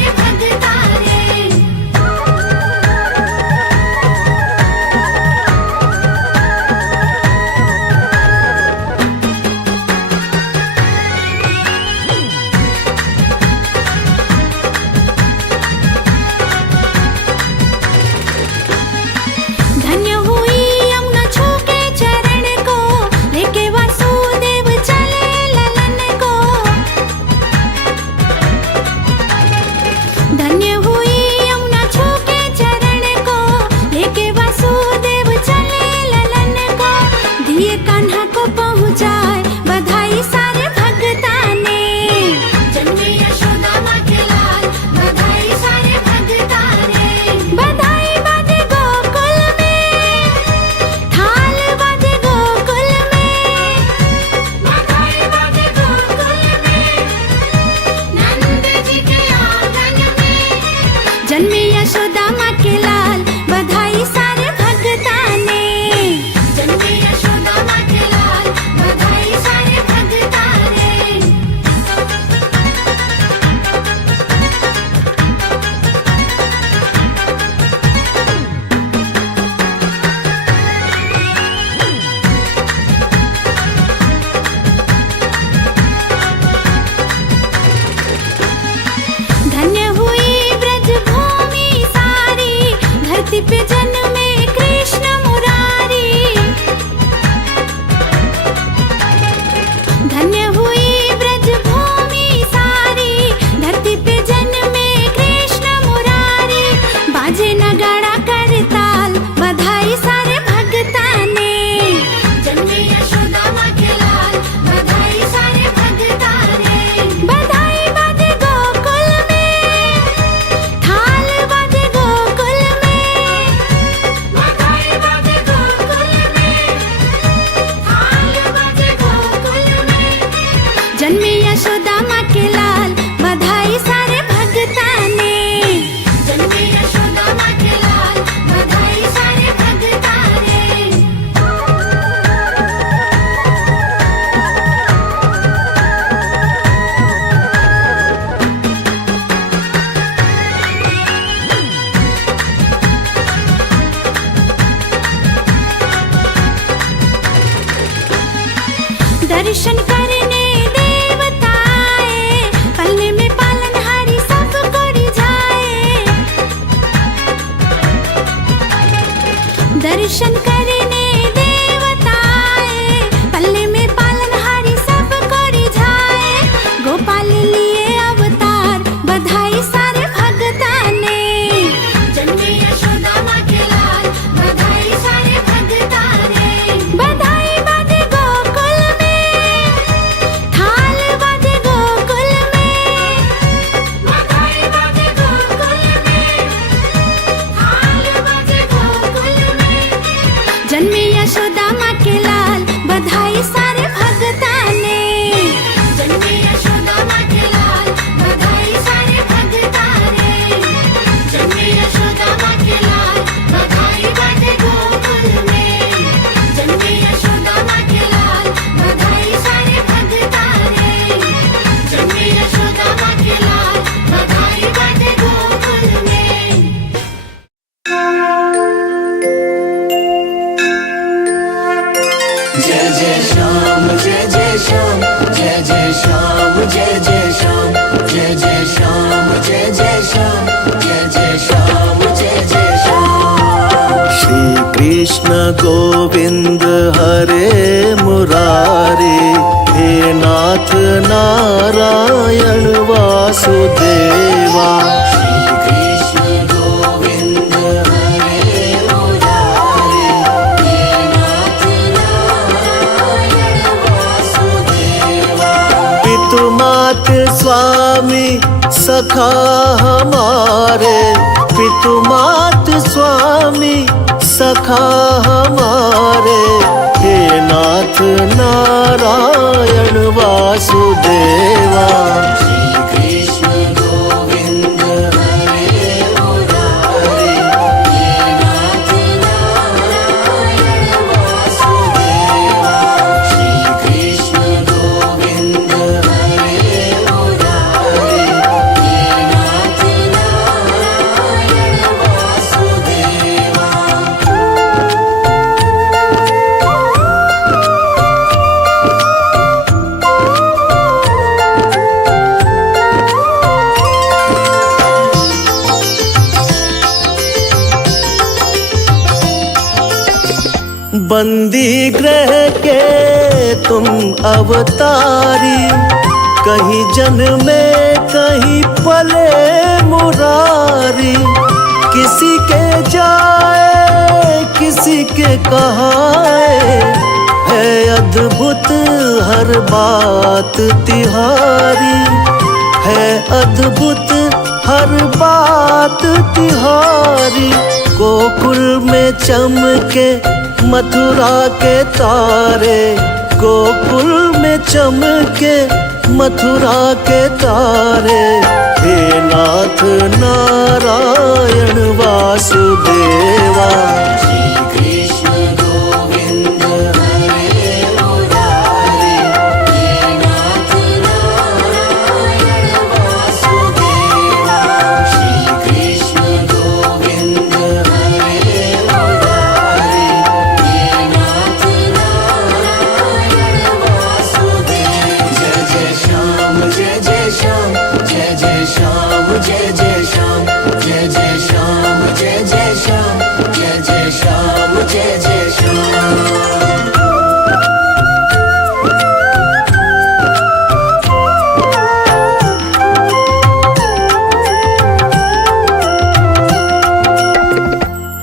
गोविंद हरे मुरारी, हे नाथ नारायण वासुदेवा। श्री कृष्ण गोविंद हरे मुरारी, हे नाथ नारायण वासुदेवा। पितु मात स्वामी सखा हमारे, पितु मात स्वामी सखा हमारे, हे नाथ नारायण वासुदेवा। श्री कृष्ण गोविंद हरे मुरारी, हे नाथ नारायण वासुदेवा। श्री कृष्ण गोविंद हरे मुरारी, हे नाथ नारायण वासुदेवा। बंदी ग्रह के तुम अवतारी, कहीं जन्मे कहीं पले मुरारी। किसी के जाए किसी के कहाए, है अद्भुत हर बात तिहारी, है अद्भुत हर बात तिहारी। गोकुल में चमके मथुरा के तारे, गोकुल में चमके मथुरा के तारे, हे नाथ नारायण वासुदेवा। श्री कृष्ण गोविंद हरे मुरारी, हे नाथ नारायण वासुदेवा। श्री कृष्ण गोविंद हरे मुरारी, हे नाथ नारायण वासुदेवा। जय जय श्याम जय जय श्याम, जय जय श्याम जय जय श्याम, जय जय श्याम जय जय श्याम, जय जय श्याम जय जय श्याम।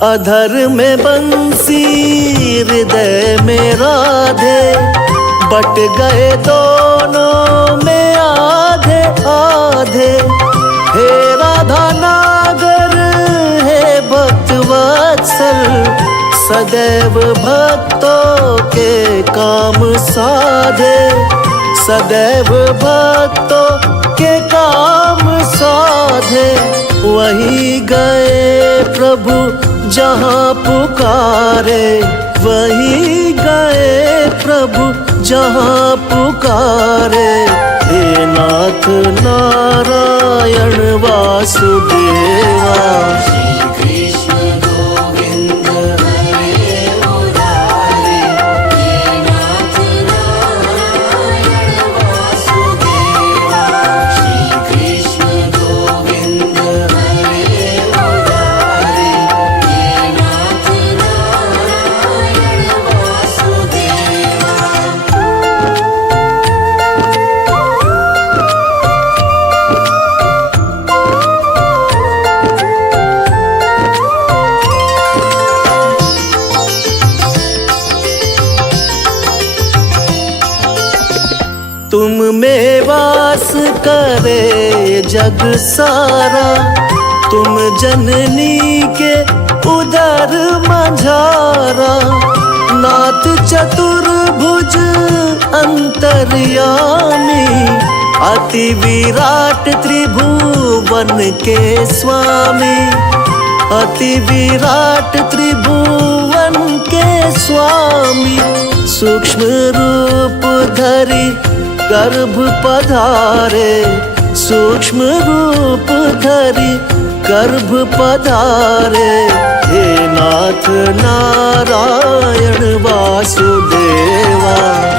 अधर में बंसी हृदय में राधे, बट गए दोनों में आधे आधे। हे राधा नागर हे भक्त वत्सल, सदैव भक्तों के काम साधे, सदैव भक्तों के काम साधे। वही गए प्रभु जहाँ पुकारे, वही गए प्रभु जहाँ पुकारे, हे नाथ नारायण वासुदेवा। श्री कृष्ण गोविंद हरे मुरारी, हे नाथ नारायण वासुदेवा। श्री कृष्ण गोविंद हरे मुरारी, हे नाथ नारायण वासुदेवा। तुम में वास करे जग सारा, तुम जननी के उदर मझारा। नाथ चतुर्भुज अंतर्यामी, अति विराट त्रिभुवन के स्वामी, अति विराट त्रिभुवन के स्वामी। सूक्ष्म रूप धरि गर्भ पधारे, सूक्ष्म रूप धरि गर्भ पधारे, हे नाथ नारायण वासुदेवा।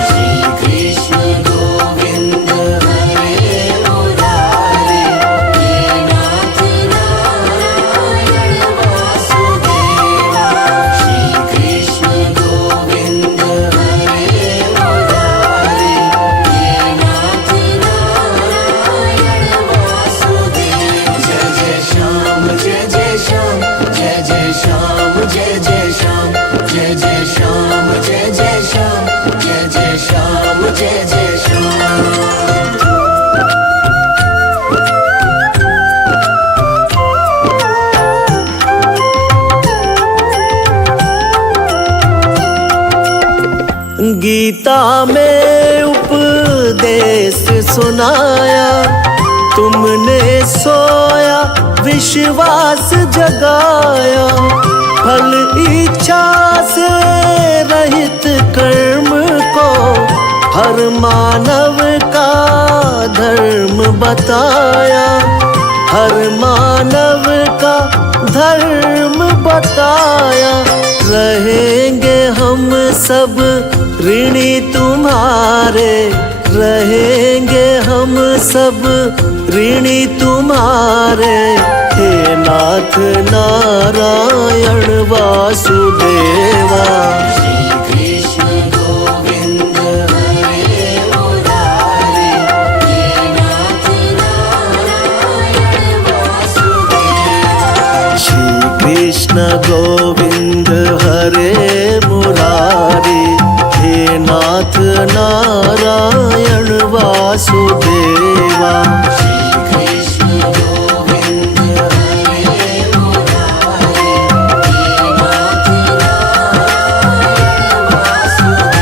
श्री कृष्ण गोविंद हरे मुरारी, हे नाथ नारायण वासुदेवा। श्री कृष्ण गीता में उपदेश सुनाया, तुमने सोया विश्वास जगाया। फल इच्छा से रहित कर्म को हर मानव का धर्म बताया, हर मानव का धर्म बताया। रहेंगे हम सब ऋणी तुम्हारे, रहेंगे हम सब ऋणी तुम्हारे। हे नाथ नारायण वासुदेवा। श्री कृष्ण गोविंद हरे मुरारी, हे नाथ नारायण वासुदेवा। श्री कृष्ण गोविंद हरे मुरारी, हे नाथ नारायण वासुदेवा। श्री कृष्ण गोविंद हरे मुरारी, हे नाथ नारायण वासुदेवा।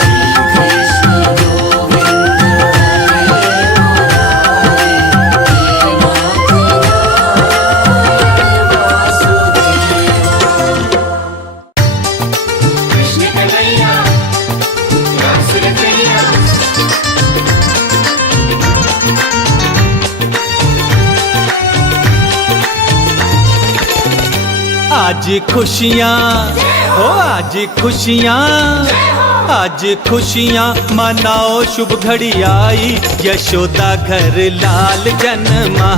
श्री कृष्ण गोविंद हरे मुरारी, हे नाथ नारायण वासुदेवा। कृष्ण कन्हैया रास रचैया। आज खुशियाँ हो, आज खुशियाँ, आज खुशियाँ मनाओ, शुभ घड़ी आई, यशोदा घर लाल जन्मा।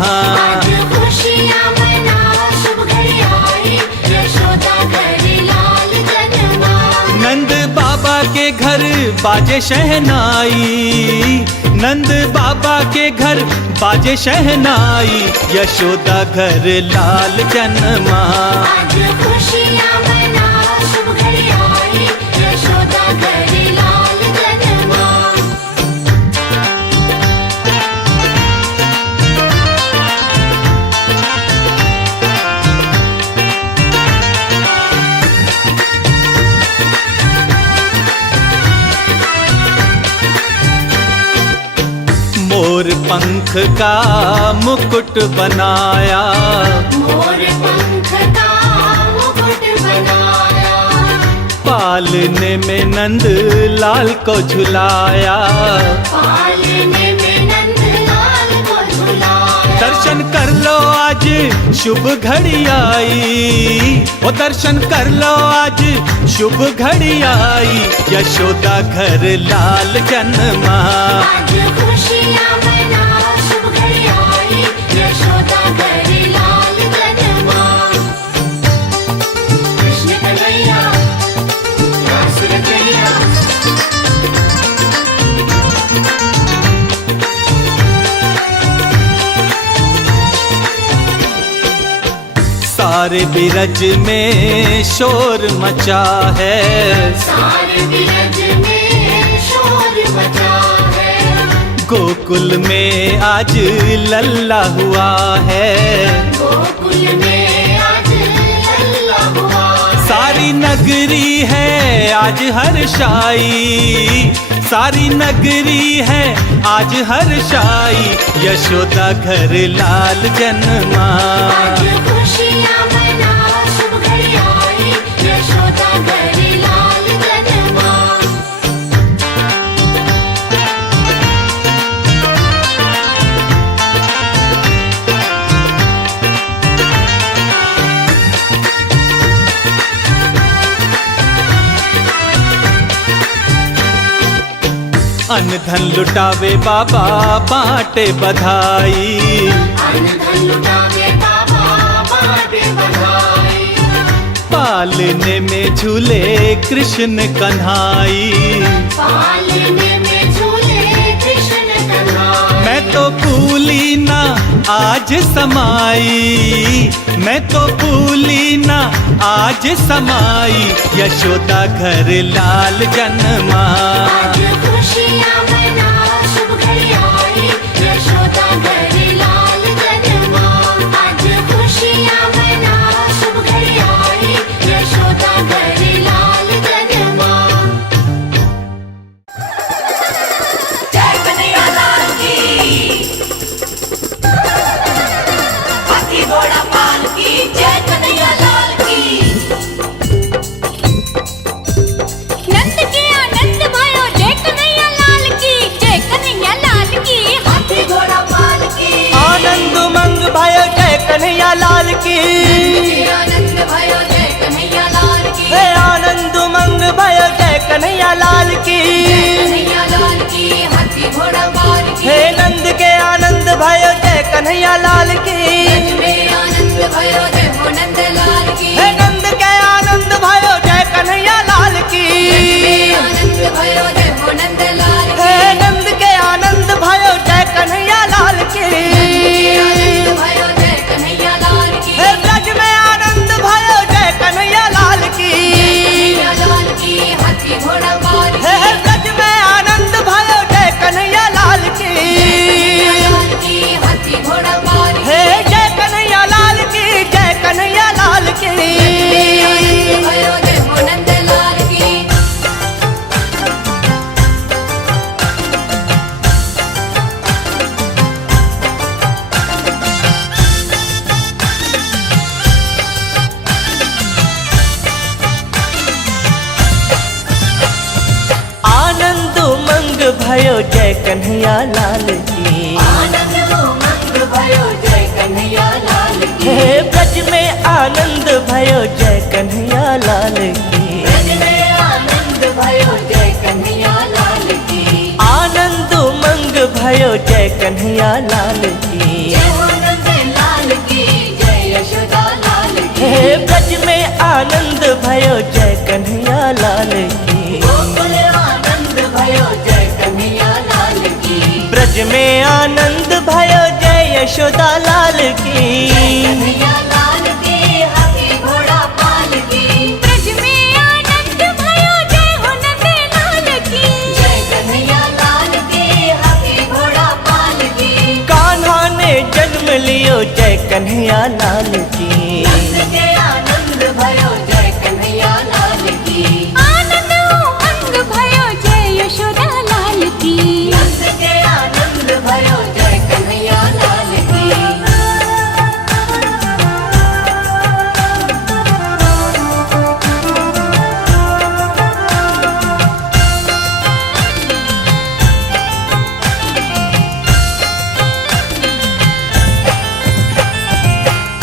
आज खुशियाँ मनाओ, शुभ घड़ी आई, यशोदा घर लाल जन्मा। नंद बाबा के घर बाजे शहनाई, नंद बाबा के घर बाजे शहनाई, यशोदा घर लाल जन्मा। आज खुशियाँ मनाओ, शुभ घड़ी आई, यशोदा घर लाल जन्मा। मोर पंख का मुकुट बनाया, मोर पंख का मुकुट बनाया। पालने में नंद लाल को झुलाया। पालने में नंद लाल को झुलाया। दर्शन कर लो आज शुभ घड़ी आई, ओ दर्शन कर लो आज शुभ घड़ी आई, यशोदा घर लाल जन्मा। आज खुशियाँ मनाओ, शुभ घड़ी आई, यशोदा घर लाल जन्मा। कृष्ण कन्हैया रास रचैया। सारे बिरज में शोर मचा है, सारे बिरज में शोर मचा है। गोकुल में आज लल्ला हुआ है, गोकुल में आज लल्ला हुआ है। सारी नगरी है आज हर्षाई, सारी नगरी है आज हर्षाई, यशोदा घर लाल जन्मा। आज खुशियाँ मनाओ, शुभ घड़ी आई, यशोदा घर लाल जन्मा। अन्न धन लुटावे बाबा बांटे बधाई, अन्न धन लुटावे बाबा बांटे बधाई। पालने में झूले कृष्ण कन्हाई, पालने में झूले कृष्ण कन्हाई। मैं तो भूली ना आज समाई, मैं तो भूली ना आज समाई, यशोदा घर लाल जन्मा। आज खुशियाँ मनाओ, शुभ घड़ी आई, यशोदा घर लाल जन्मा। आज खुशियाँ मनाओ, शुभ घड़ी आई, यशोदा घर लाल जन्मा। कन्हैया लाल की। कन्हैया लाल की हाथी घोड़ा पाल की। हे नंद के आनंद भयो जय कन्हैया लाल की। ब्रज में आनंद भयो जय हो नंद लाल की। हे नंद के आनंद भयो जय कन्हैया लाल की। आनंद भयो जय हो नंद लाल की। हे नंद के आनंद भयो जय कन्हैया लाल की। आनंद भयो जय कन्हैया लाल की। हे ब्रज में आनंद भयो जय कन्हैया लाल की। कन्हैया लाल की हाथी घोड़ा पाल की। हे ब्रज में आनंद भयो जय कन्हैया लाल की। लाल की हाथी घोड़ा पाल की। हे जय कन्हैया लाल की जय कन्हैया लाल की। आनंद भयो जय हो नंद लाल की। आनंद उमंग भयो जय कन्हैया लाल की। आनंद उमंग भयो जय कन्हैया लाल की। हे ब्रज में आनंद भयो जय कन्हैया लाल की। ब्रज में आनंद भयो जय कन्हैया लाल की। आनंद उमंग भयो जय कन्हैया लाल की। जय हो नंद लाल की जय यशोदा लाल की। हे ब्रज में आनंद भयो जय कन्हैया लाल की। गोकुल आनंद भयो जय कन्हैया लाल की। ब्रज में आनंद भयो जय यशोदा लाल की। कन्हैया लाल की हाथी घोड़ा पाल की। ब्रज में आनंद भयो जय हो नंद लाल की। जय कन्हैया लाल की हाथी घोड़ा पाल की। कान्हा ने जन्म लियो जय कन्हैया लाल की। नंद के आनंद भयो जय कन्हैया लाल की। आनंद उमंग भयो जय यशोदा लाल की। नंद के आनंद भयो जय कन्हैया लाल की।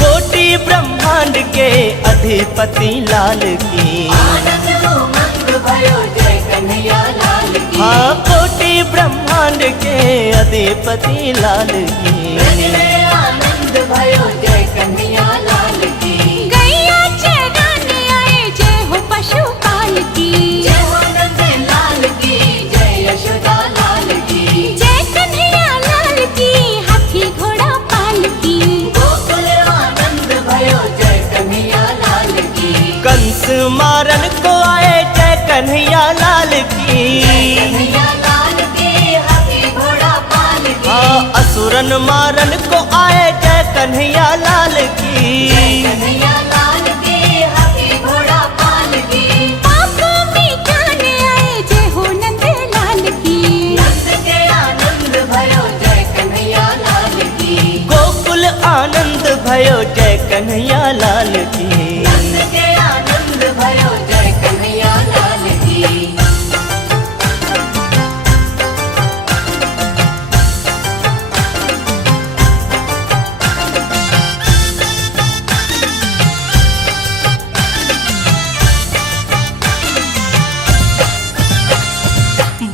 कोटि ब्रह्मांड के अधिपति लाल की। आनंद उमंग भयो जय कन्हैया लाल की। हाँ कोटि ब्रह्मांड के अधिपति लाल की। ब्रज में आनंद भयो जय कन्हैया लाल की। गैया चराने आए जय हो पशुपाल की। जय हो नंद लाल की जय यशोदा लाल की। जय कन्हैया लाल की हाथी घोड़ा पाल की। गोकुल आनंद भयो जय कन्हैया लाल की। कंस मारन को आए जय कन्हैया लाल की। कन्हैया लाल की हाथी घोड़ा पाल की। हाँ असुरन मारन को आए जय कन्हैया लाल की। कन्हैया लाल की हाथी घोड़ा पाल की। पाप मिटाने आए जय हो नंद लाल की। नंद के आनंद भयो जय कन्हैया लाल की। गोकुल आनंद भयो जय कन्हैया लाल की। नंद के आनंद भयो जय कन्हैया लाल की।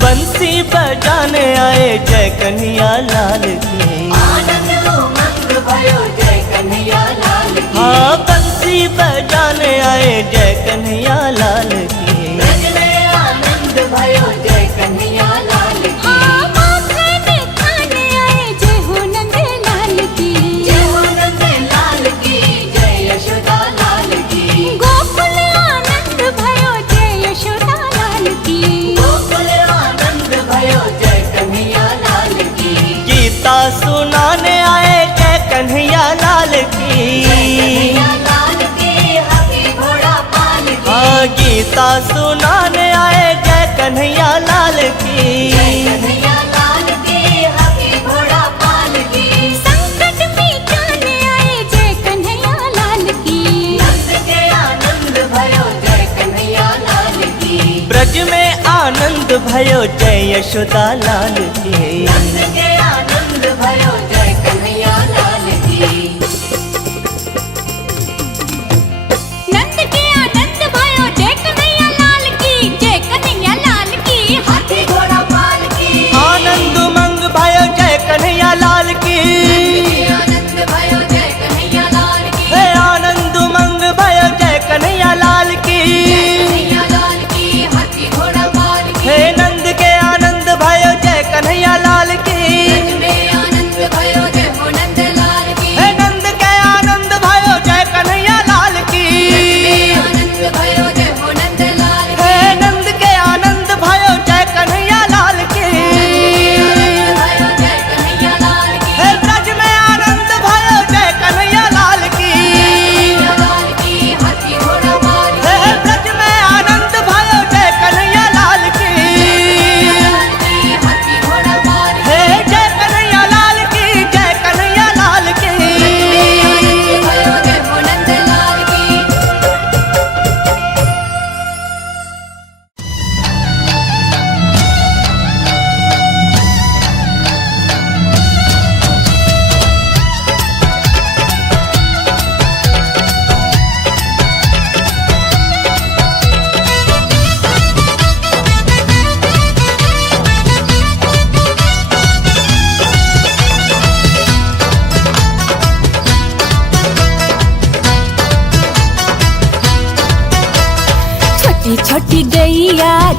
बंसी बजाने आए जय कन्हैया लाल की। आनंद उमंग भयो जय कन्हैया लाल की। हाँ बंसी बजाने आए जय कन्हैया लाल की। ब्रज में आनंद भयो जय कन्हैया लाल की। माखन खाने आए जय हो नंद लाल की। जय हो नंद लाल की जय यशोदा लाल की। गोकुल आनंद भयो जय यशोदा लाल की। गोकुल आनंद भयो जय कन्हैया लाल की। गीता सुनाने आए जय कन्हैया लाल की। कन्हैया लाल की हाथी घोड़ा पाल की। हाँ गीता सुनाने आए जय कन्हैया लाल की। कन्हैया लाल की हाथी घोड़ा पाल की। संकट मिटाने आए जय कन्हैया लाल की। नंद के आनंद भयो जय कन्हैया लाल की। ब्रज में आनंद भयो जय यशोदा लाल की। नंद के आनंद भयो जय कन्हैया लाल की। नंद के आनंद भयो जय कन्हैया लाल की। जय कन्हैया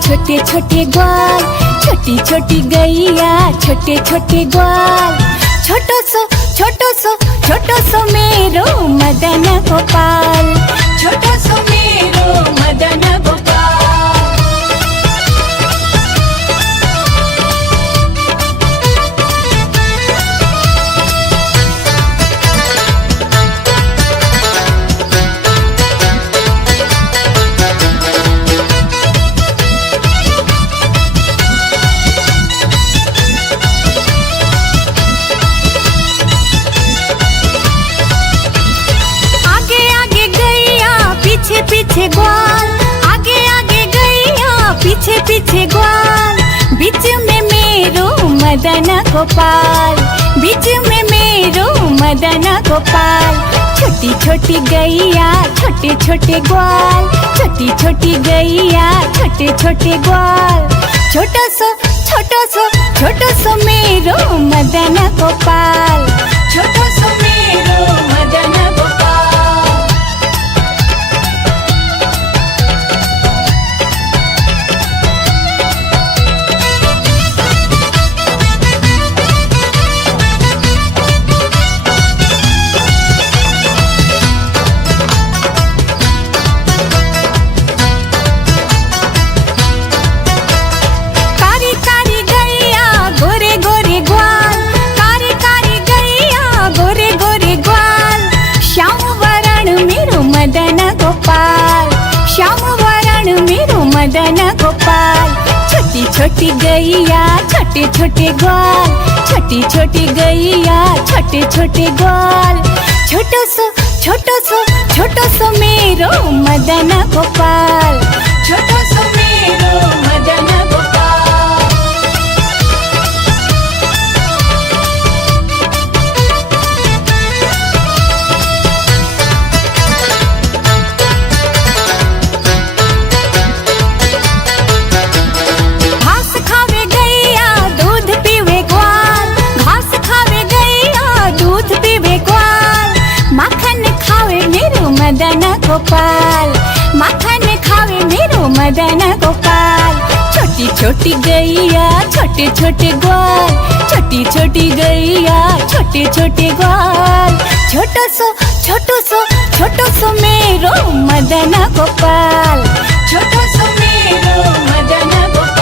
छोटे छोटे ग्वाल, छोटी छोटी गैया छोटे छोटे ग्वाल। छोटो सो मेरो मदन गोपाल, छोटो सो मेरो मदन गोपाल। पीछे ग्वाल, आगे आगे गैया पीछे पीछे ग्वाल। बीच में मेरो मदन गोपाल, बीच में मेरो मदन गोपाल। छोटी छोटी गैया छोटे छोटे ग्वाल, छोटी छोटी गैया छोटे छोटे ग्वाल। छोटो सो मेरो मदन गोपाल, छोटो सो मेरो मदन गोपाल। मदन गोपाल। छोटी छोटी गैया छोटे छोटे ग्वाल, छोटी छोटी गैया छोटे छोटे ग्वाल। छोटो सो मेरो मदन गोपाल, छोटो सो मेरो मदन गोपाल। मदन गोपाल, माखन खावे मेरो मदन गोपाल। छोटी छोटी गैया छोटे छोटे ग्वाल, छोटी छोटी गैया छोटे छोटे ग्वाल। छोटो सो मेरो मदन गोपाल, छोटो सो मेरो मदन गोपाल।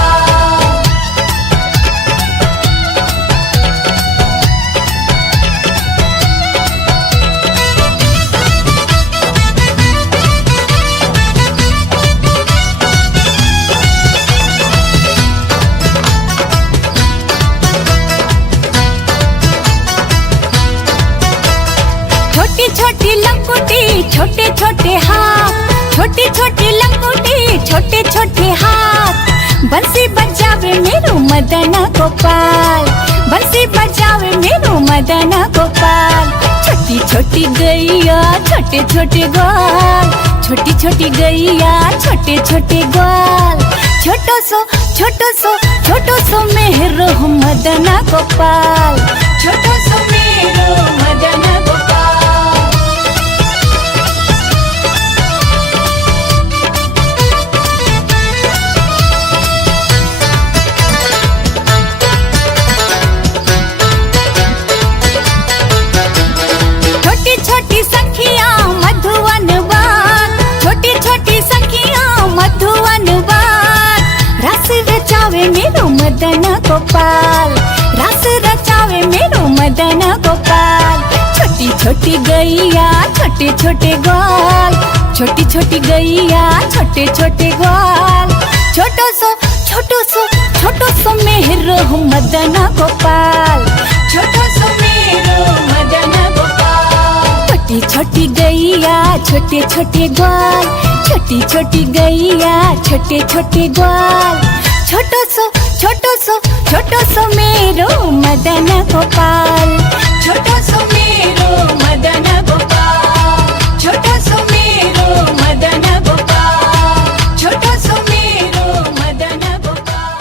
छोटी लंगोटी छोटे छोटे हाथ, छोटी छोटी लंगोटी छोटे छोटे हाथ। बंसी बजावे मेरो मदन गोपाल, बंसी बजावे मेरो मदन गोपाल। छोटी छोटी गैया छोटे छोटे ग्वाल, छोटी छोटी गैया छोटे छोटे ग्वाल। छोटो सो मेरो मदन गोपाल, छोटो सो मेरो मदन गोपाल। मेरो मदन गोपाल, रस रचावे मेरो मदन गोपाल। छोटी छोटी गैया छोटे छोटे ग्वाल, छोटी छोटी गैया छोटे छोटे ग्वाल। छोटो सो मेरो मदन गोपाल, छोटो सो मेरो मदन गोपाल। छोटी छोटी गैया छोटे छोटे ग्वाल, छोटी छोटी गैया छोटे छोटे ग्वाल। छोटो सो मेरो मदन गोपाल, छोटो सो मेरो मदन गोपाल। छोटो सो मेरो मदन गोपाल, छोटो सो मेरो मदन गोपाल।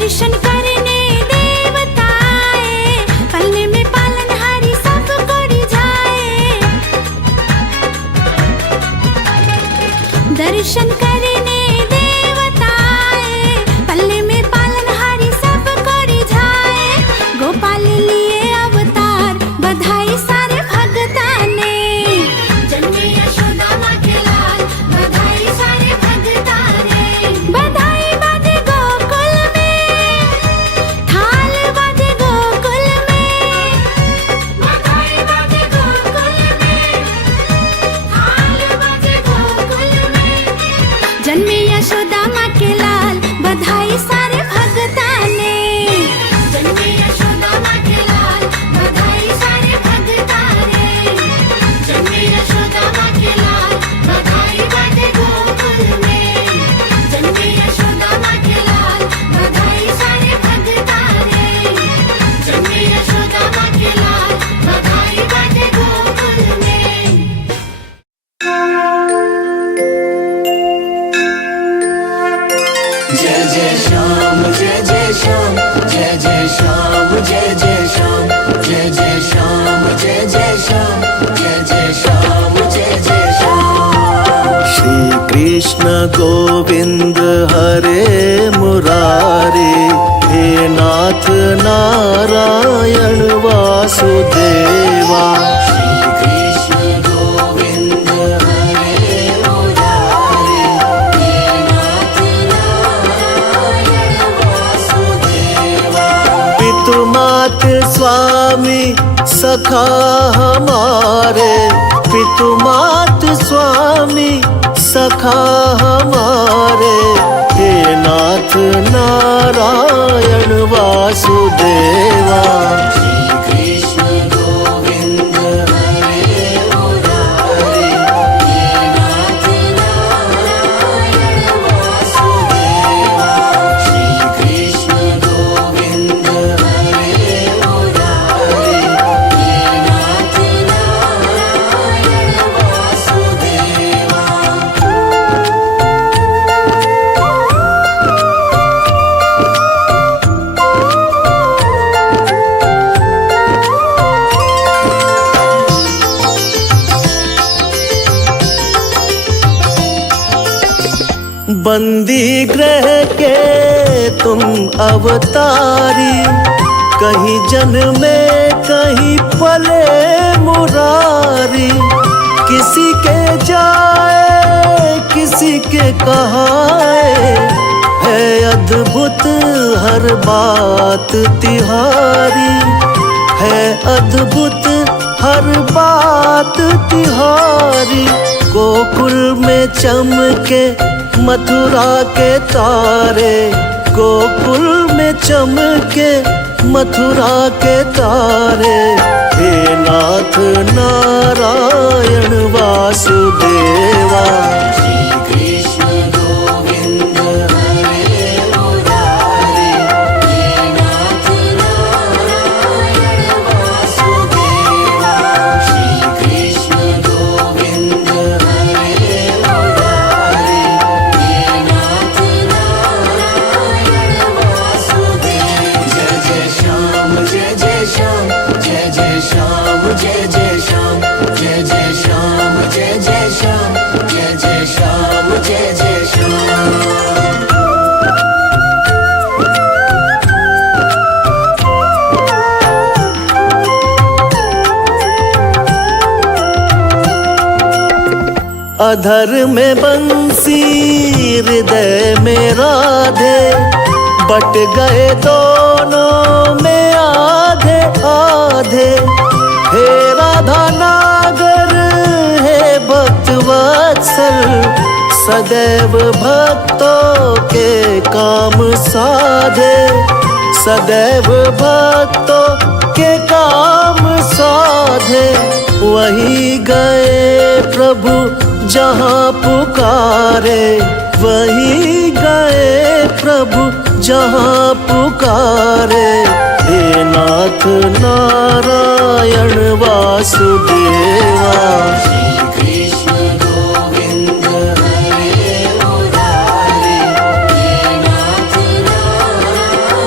दर्शन करने देवता आए, पलने में पालनहारी सब कोड़ी जाए। दर्शन करने देवता आए, पलने में पालनहारी सब कोड़ी जाए। गोपाल लिए अवतार, बधाई सारे भगता ने। जन्मे यशोदा माँ के लाल, बधाई सारे भगता ने। बधाई बाजे गोकुल में, थाल बाजे गोकुल में। बधाई बाजे गोकुल में, थाल बाजे गोकुल में। जन्मे यशोदा माँ के लाल, बधाई सारे भगता ने। जन्मे यशोदा माँ के लाल, बधाई सारे भगता ने। जन्मे यशोदा माँ के लाल, बधाई बाजे गोकुल में। जन्मे यशोदा माँ के लाल, बधाई सारे भगता ने। जन्मे यशोदा माँ के लाल, बधाई बाजे गोकुल में। जय जय श्याम जय जय श्याम जय जय श्याम जय जय श्याम जय जय श्याम जय जय श्याम जय जय श्याम जय जय श्याम। श्री कृष्ण गोविंद हरे मुरारे, हे नाथ नारायण वासुदेवा। श्री कृष्ण गोविंद हरे मुरारे, हे नाथ नारायण वासुदेवा। पितु मात स्वामी सखा हमारे, पितु मात स्वामी सखा हमारे। हे नाथ नारायण वासुदेवा। श्री कृष्ण गोविंद हरे मुरारे, हे नाथ नारायण वासुदेवा। श्री कृष्ण गोविंद हरे मुरारे, हे नाथ नारायण वासुदेवा। बंदी ग्रह के तुम अवतारी, कहीं जन्मे कहीं पले मुरारी। किसी के जाए किसी के कहाए, है अद्भुत हर बात तिहारी। है अद्भुत हर बात तिहारी। गोकुल में चमके मथुरा के तारे, गोकुल में चमके मथुरा के तारे। हे नाथ नारायण वासुदेवा। श्री कृष्ण गोविंद हरे मुरारे, हे नाथ नारायण वासुदेवा। श्री कृष्ण गोविंद हरे मुरारे, हे नाथ नारायण वासुदेवा। जय जय श्याम जय जय श्याम जय जय श्याम जय जय श्याम जय जय श्याम जय जय श्याम जय जय श्याम जय जय श्याम। अधर में बंसी हृदय में राधे, बट गए दोनों में आधे आधे। हे राधा नागर हे भक्त वत्सल, सदैव भक्तों के काम साधे। सदैव भक्तों के काम साधे। वही गए प्रभु जहाँ पुकारे, वही गए प्रभु जहाँ पुकारे। हे नाथ नारायण वासुदेवा। श्री कृष्ण गोविंद हरे मुरारे, हे नाथ नारायण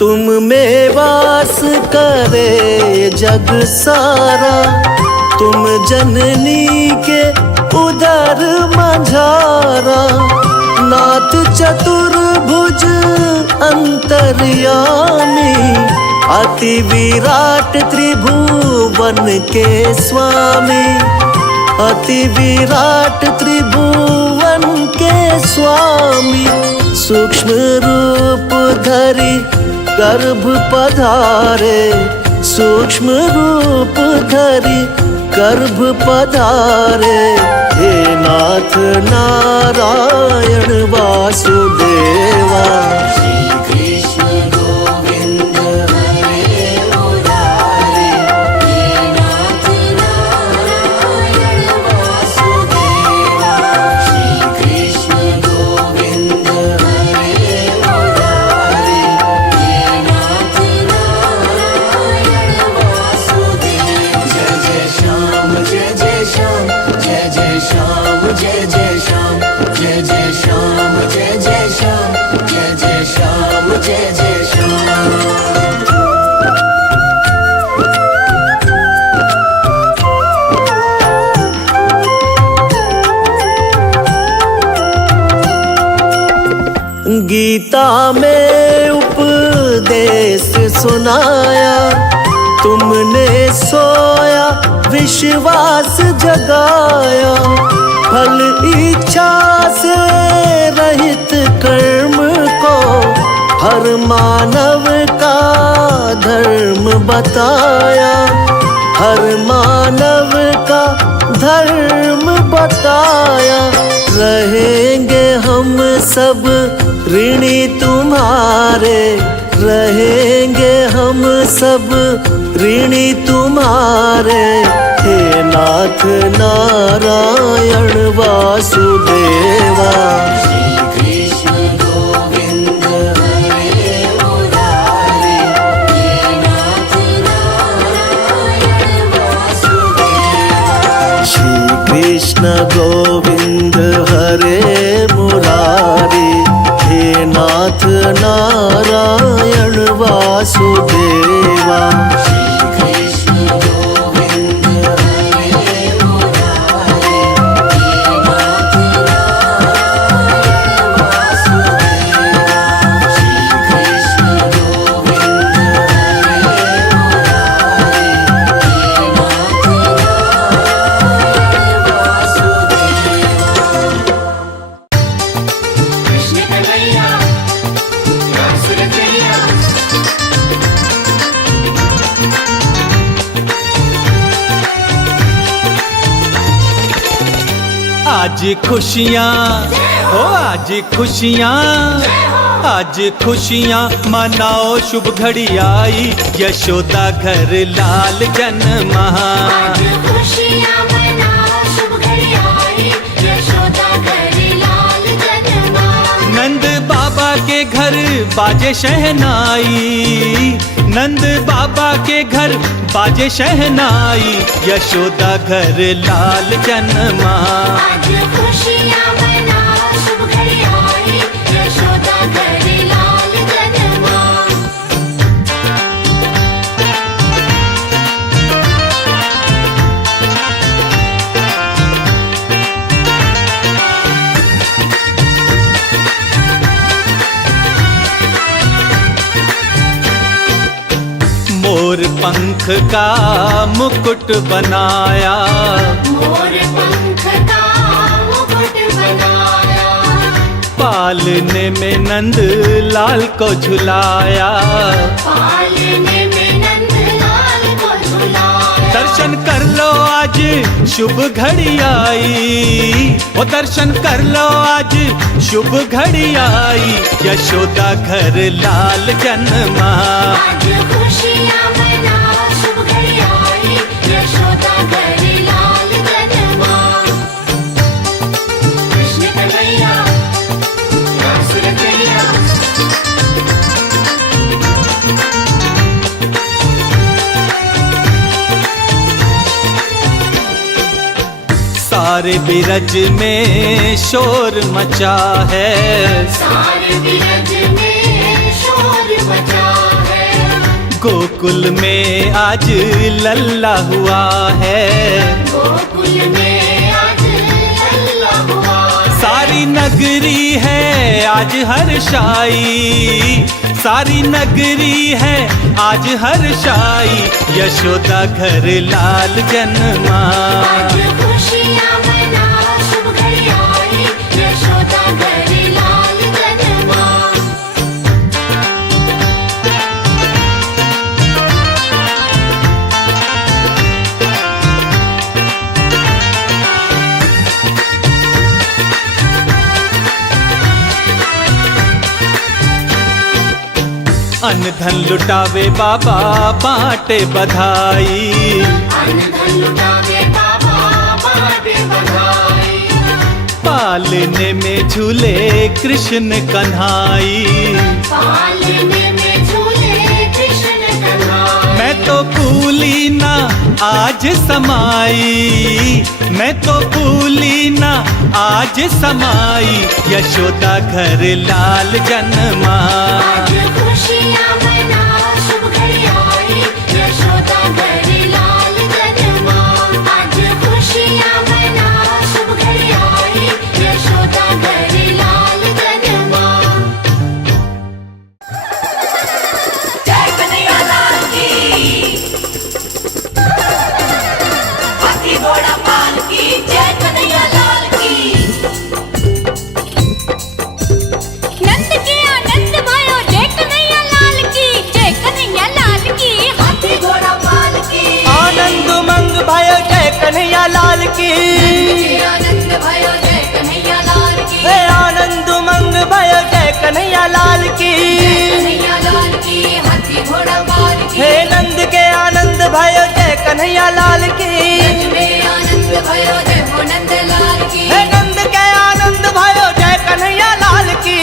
तुम में वास करे जग सारा, तुम जननी के उदर मझारा। नाथ चतुर्भुज अंतर्यामी, अति विराट त्रिभुवन के स्वामी। अति विराट त्रिभुवन के स्वामी, सूक्ष्म रूप धरि गर्भ पधारे। सूक्ष्म रूप धरि गर्भ पधारे। हे नाथ नारायण वासुदेवा। श्री कृष्ण गोविंद हरे मुरारे, हे नाथ नारायण वासुदेवा। श्री कृष्ण गोविंद हरे मुरारे, हे नाथ नारायण वासुदेवा। जय जय श्याम जय जय श्याम, जय जय श्याम जय जय श्याम, जय जय श्याम जय जय श्याम, जय जय श्याम जय जय श्याम। गीता में उपदेश सुनाया, तुमने सोया विश्वास जगाया। फल इच्छा से रहित कर्म को हर मानव का धर्म बताया। हर मानव का धर्म बताया। रहेंगे हम सब ऋणी तुम्हारे। रहेंगे हम सब ऋणी तुम्हारे। हे नाथ नारायण वासुदेवा। श्री कृष्ण गोविंद हरे मुरारे, हे नाथ नारायण वासुदेवा। श्री कृष्ण गोविंद हरे मुरारी, हे नाथ नारायण वासुदेवा। श्री कृष्ण गोविंद हरे मुरारे, हे नाथ नारायण वासुदेवा। श्री कृष्ण गोविंद हरे मुरारे, हे नाथ नारायण वासुदेवा। कृष्ण कन्हैया रास रचैया। आज खुशियाँ हो, आज खुशियाँ, आज खुशियाँ मनाओ, शुभ घड़ी आई, यशोदा घर लाल जन्मा। आज खुशियाँ मनाओ, शुभ घड़ी आई, यशोदा घर लाल जन्मा। नंद बाबा के घर बाजे शहनाई। नंद बाबा के घर बाजे शहनाई, यशोदा घर लाल जन्मा। आज खुशियाँ मनाओ, शुभ घड़ी आई, यशोदा घर लाल जन्मा। मोर पंख का मुकुट बनाया। मोर पंख का मुकुट बनाया। पालने में नंद लाल को झुलाया। पालने में नंद लाल को झुलाया। दर्शन कर लो आज शुभ घड़ी आई। ओ दर्शन कर लो आज शुभ घड़ी आई, यशोदा घर लाल जन्मा। आज खुशियाँ मनाओ, शुभ घड़ी आई, यशोदा घर लाल जन्मा। कृष्ण कन्हैया रास रचैया। सारे बिरज में शोर मचा है। सारे बिरज में शोर मचा गोकुल में आज लल्ला हुआ है, गोकुल में आज लल्ला हुआ है। सारी नगरी है आज हर्षाई, सारी नगरी है आज हर्षाई, यशोदा घर लाल जन्मा। आज खुशियाँ मनाओ शुभ घड़ी आई, यशोदा घर लाल जन्मा। अन्न धन लुटावे बाबा बांटे बधाई, अन्न धन लुटावे बाबा बांटे बधाई। पालने में झूले कृष्ण कन्हाई, पालने में झूले कृष्ण कन्हाई। मैं तो भूली ना आज समाई, मैं तो भूली ना आज समाई, यशोदा घर लाल जन्मा। आज खुशियाँ मनाओ शुभ घड़ी आई, यशोदा घर लाल जन्मा। आज खुशियाँ मनाओ शुभ घड़ी आई, यशोदा घर लाल जन्मा। जय कन्हैया लाल की, हाथी घोड़ा पाल की, जय कन्हैया लाल की। नंद के आनंद भयो जय कन्हैया लाल की, जय कन्हैया लाल की। हाथी घोड़ा पाल की, आनंद उमंग भयो जय कन्हैया लाल की, आनंद भयो जय कन्हैया लाल की। हे आनंद उमंग भयो जय कन्हैया लाल की, कन्हैया लाल की, हाथी घोड़ा पाल की। हे नंद के आनंद भयो जय कन्हैया लाल की, ब्रज में आनंद भयो जय हो नंद लाल की। हे नंद के आनंद भयो जय कन्हैया लाल की,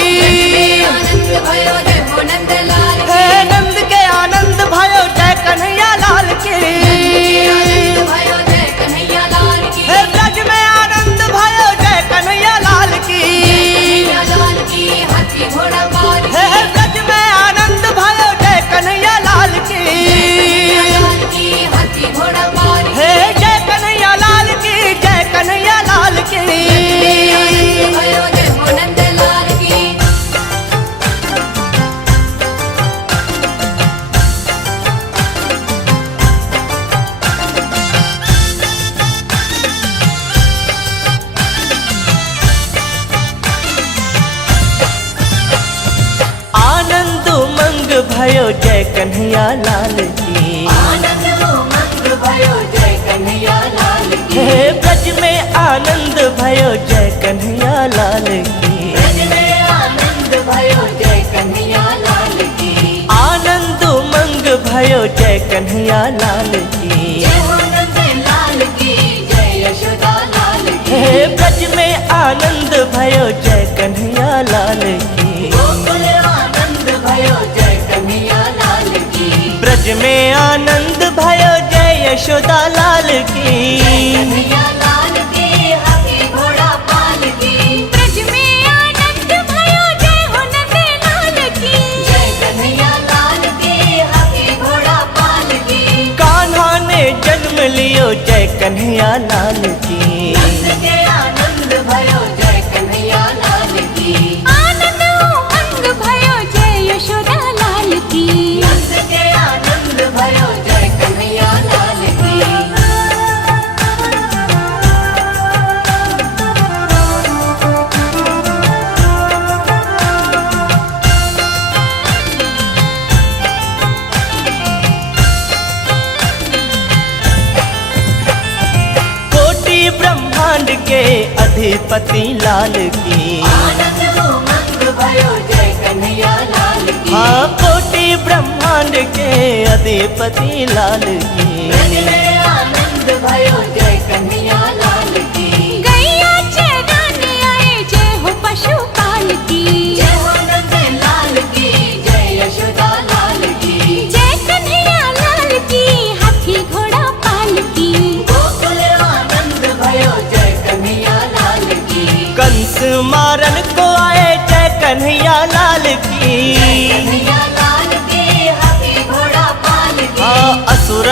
आनंद भयो जय हो नंद लाल की। हे नंद के आनंद भयो जय कन्हैया लाल की, आनंद भयो जय कन्हैया लाल की। हे ब्रज में आनंद भयो जय कन्हैया लाल की, कन्हैया लाल की, हाथी घोड़ा पाल की। हे ब्रज में आनंद भयो जय कन्हैया लाल की, लाल की, हाथी घोड़ा पाल की। हे जय कन्हैया लाल की, जय कन्हैया लाल की। आनंद भयो जय हो नंद लाल की। आनंद उमंग भयो जय कन्हैया लाल की, आनंद उमंग भयो जय कन्हैया लाल की। हे ब्रज में आनंद भयो जय कन्हैया लाल की, ब्रज में आनंद भयो जय कन्हैया लाल की। आनंद उमंग भयो जय कन्हैया लाल की, जय हो नंद लाल की, जय यशोदा लाल की। हे ब्रज में आनंद भयो जय कन्हैया लाल की, गोकुल आनंद भयो जय कन्हैया लाल की। ब्रज में आनंद भयो जय यशोदा लाल की, कन्हैया लाल की, हाथी घोड़ा पाल की। ब्रज में आनंद भयो जय हो नंद लाल की। जय कन्हैया लाल की, हाथी घोड़ा पाल की। कान्हा ने जन्म लियो जय कन्हैया लाल की, नंद के आनंद भयो जय कन्हैया लाल की। आनंद उमंग भयो जय यशोदा लाल की। नंद के आनंद भयो जय कन्हैया लाल की। कोटि ब्रह्मांड के अधिपति लाल की, आनंद उमंग भयो जय कन्हैया लाल की। हाँ कोटि ब्रह्मांड के अधिपति लाल की, ब्रज में आनंद भयो जय कन्हैया लाल की। गैया चराने आए जय हो पशुपाल की। जय हो नंद लाल की, जय यशोदा लाल की। जय कन्हैया लाल की, हाथी घोड़ा पाल की। गोकुल आनंद भयो जय कन्हैया लाल की। कंस मारन को आए जय कन्हैया लाल की, कन्हैया लाल की, हाथी घोड़ा पाल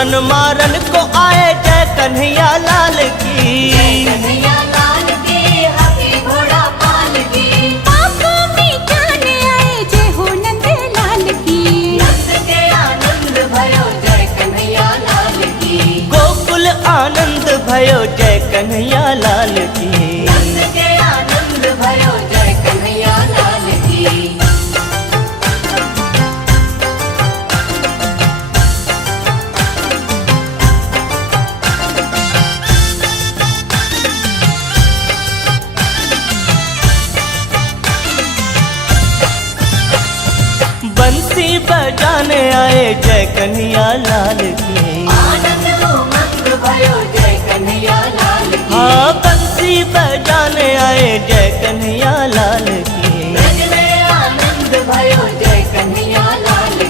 दुल्हन मारन को आए जय कन्हैया लाल की। कन्हैया लाल की हाथी घोड़ा पाल की पापा मिटाने आए जय हो नंद लाल की। नंद के आनंद भयो जय कन्हैया लाल की। गोकुल आनंद भयो जय कन्हैया लाल की। नंद के आनंद भयो जय कन्हैया लाल की। बंसी बजाने आए जय कन्हैया लाल की। आनंद उमंग भयो जय कन्हैया लाल की। हाँ बंसी बजाने आए जय कन्हैया लाल की। ब्रज में आनंद भयो जय कन्हैया लाल की।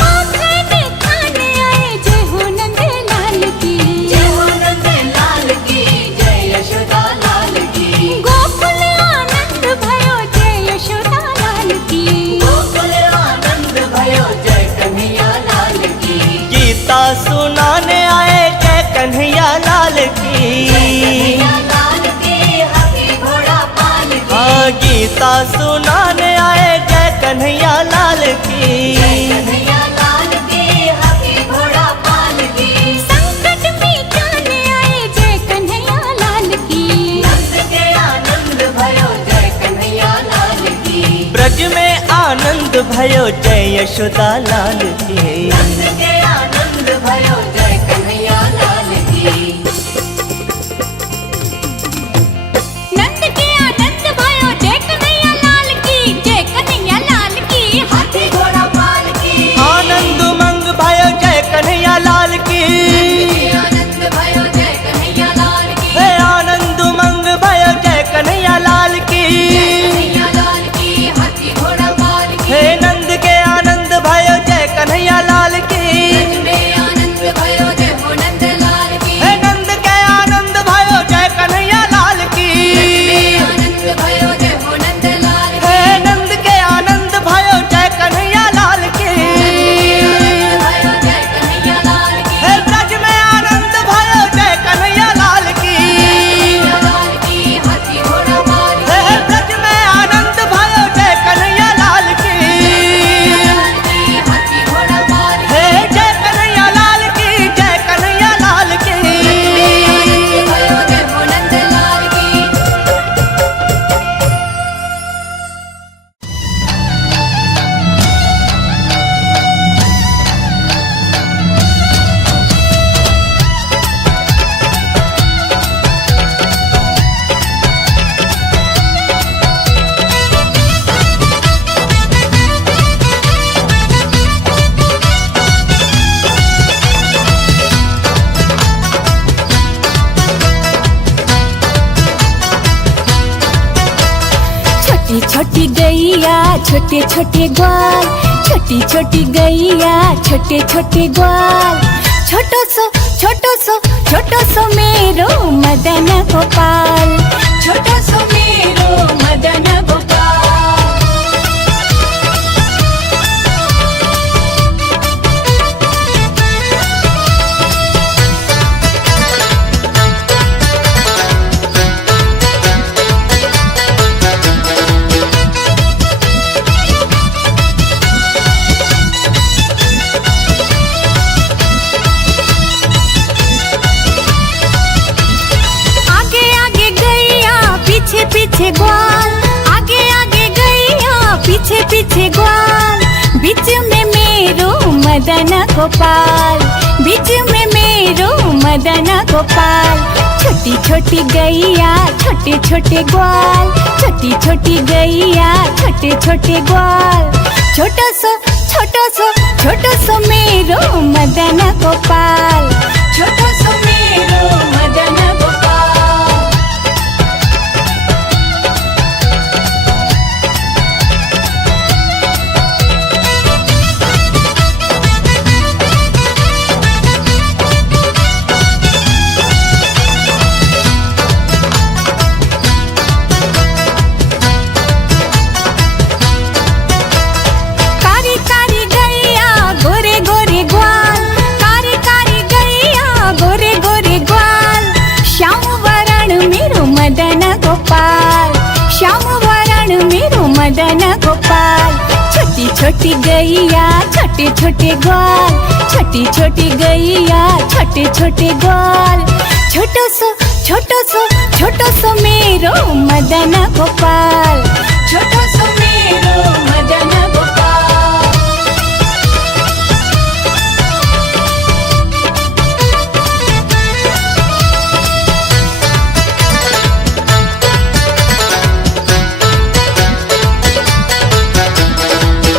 माखन खाने आए जय हो नंद लाल की। जय हो नंद लाल की जय यशोदा लाल की। गोकुल आनंद भयो जय यशोदा लाल की। गोकुल आनंद भयो जय कन्हैया लाल की। गीता सुनाने आए जय कन्हैया लाल की। कन्हैया लाल की हाथी घोड़ा पाल की। हाँ गीता सुनाने आए जय कन्हैया लाल की। कन्हैया लाल की हाथी घोड़ा पाल की। संकट मिटाने आए जय कन्हैया लाल की। नंद के आनंद भयो जय कन्हैया लाल की। ब्रज में आनंद भयो जय यशोदा लाल की। नंद के आनंद भयो जय कन्हैया लाल की। नंद के आनंद भयो जय कन्हैया लाल की। जय कन्हैया लाल की हाथी घोड़ा पाल की। आनंद उमंग भयो जय कन्हैया लाल की। आनंद भयो जय कन्हैया लाल की। हे आनंद उमंग भयो जय कन्हैया लाल की। कन्हैया लाल की हाथी घोड़ा पाल की। हे नंद के आनंद भयो जय कन्हैया लाल की। ब्रज में आनंद भयो जय हो नंद लाल की। हे नंद के आनंद भयो जय कन्हैया लाल की। आनंद भयो जय हो नंद लाल की। हे नंद के आनंद भयो जय कन्हैया लाल की। भयो जय कन्हैया लाल की। हे ब्रज में आनंद भयो जय कन्हैया लाल की। लाल की हाथी घोड़ा पाल की। हे ब्रज में आनंद भयो जय कन्हैया लाल की। लाल की हाथी घोड़ा पाल की। हे जय कन्हैया लाल की जय कन्हैया लाल की। भयो जय हो नंद लाल की। छोटी छोटी गैया छोटे छोटे ग्वाल। छोटी छोटी गैया छोटे छोटे ग्वाल। छोटो सो मेरो मदन गोपाल। छोटो सो मेरो मदन गोपाल। आगे आगे गैया पीछे पीछे ग्वाल। आगे आगे गैया पीछे पीछे ग्वाल। बीच में मेरो मदन गोपाल। बीच में मेरो मदन गोपाल। छोटी छोटी गैया छोटे छोटे ग्वाल। छोटी छोटी गैया छोटे छोटे ग्वाल। छोटो सो मेरो मदन गोपाल। छोटो सो मेरो मदन गोपाल। कारी कारी गैया गोरे गोरे ग्वाल। कारी कारी छोटी गैया छोटे छोटे ग्वाल, छोटी छोटी गैया छोटे छोटे ग्वाल। छोटो सो मेरो मदन गोपाल, छोटो सो मेरो मदन गोपाल।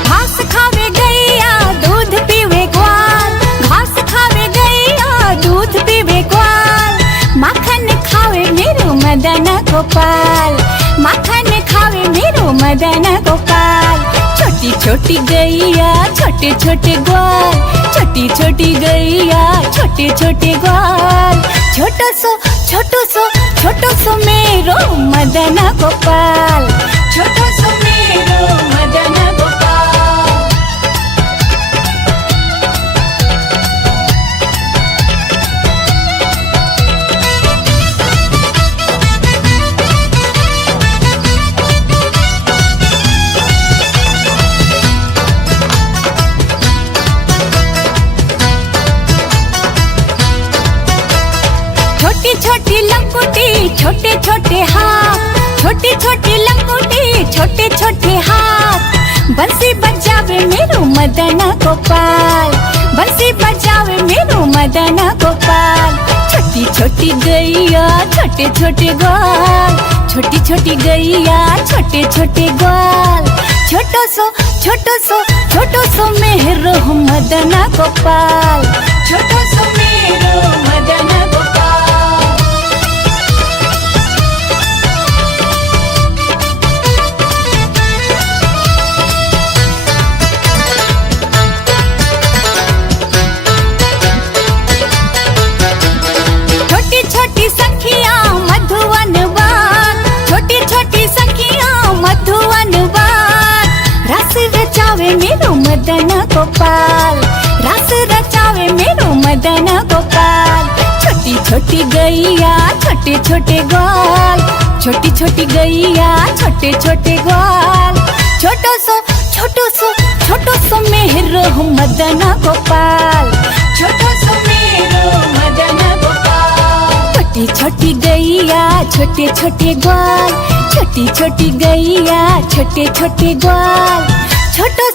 घास खावे गैया दूध पीवे ग्वाल, घास खावे गैया दूध पीवे ग्वाल। माखन खावे मेरो मदन गोपाल, माखन खावे मेरो मदन गोपाल। छोटी छोटी गैया छोटे छोटे ग्वाल, छोटी छोटी गैया छोटे छोटे ग्वाल। छोटो सो मेरो मदन गोपाल, छोटो सो मेरो मदन गोपाल। छोटी छोटी लंगोटी छोटे छोटे हाथ, छोटी छोटी लंगोटी छोटे छोटे हाथ। बंसी बजावे मेरो मदन गोपाल, बंसी बजावे मेरो मदन गोपाल। छोटी छोटी गैया छोटे छोटे ग्वाल, छोटी छोटी गैया छोटे छोटे ग्वाल। छोटो सो मेरो मदन गोपाल, छोटो सो मेरो मदन गोपाल। छोटी छोटी सखियां मधुवन बाग, छोटी छोटी सखियां मधुवन बाग। रस रचावे मेरो मदन गोपाल, रस रचावे मेरो मदन गोपाल। छोटी छोटी गैया छोटे छोटे ग्वाल, छोटी छोटी गैया छोटे छोटे ग्वाल। छोटो सो मेरो मदन गोपाल, छोटो सो मेरो मदन गोपाल। छोटी छोटी गैया छोटे छोटे ग्वाल, छोटी छोटी गैया छोटे छोटे ग्वाल। छोटो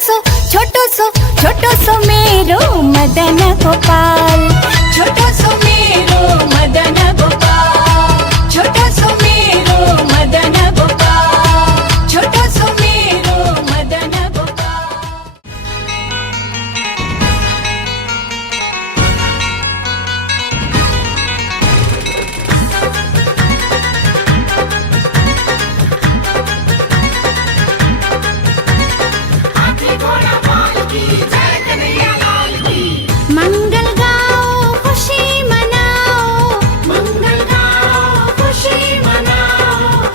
सो मेरो मदन गोपाल, छोटो सो मेरो मदन गोपाल। छोटो सो मेरो मदन गोपाल, छोटो सो मेरो मदन गोपाल। मंगल गाओ खुशी मनाओ, मंगल गाओ खुशी मनाओ।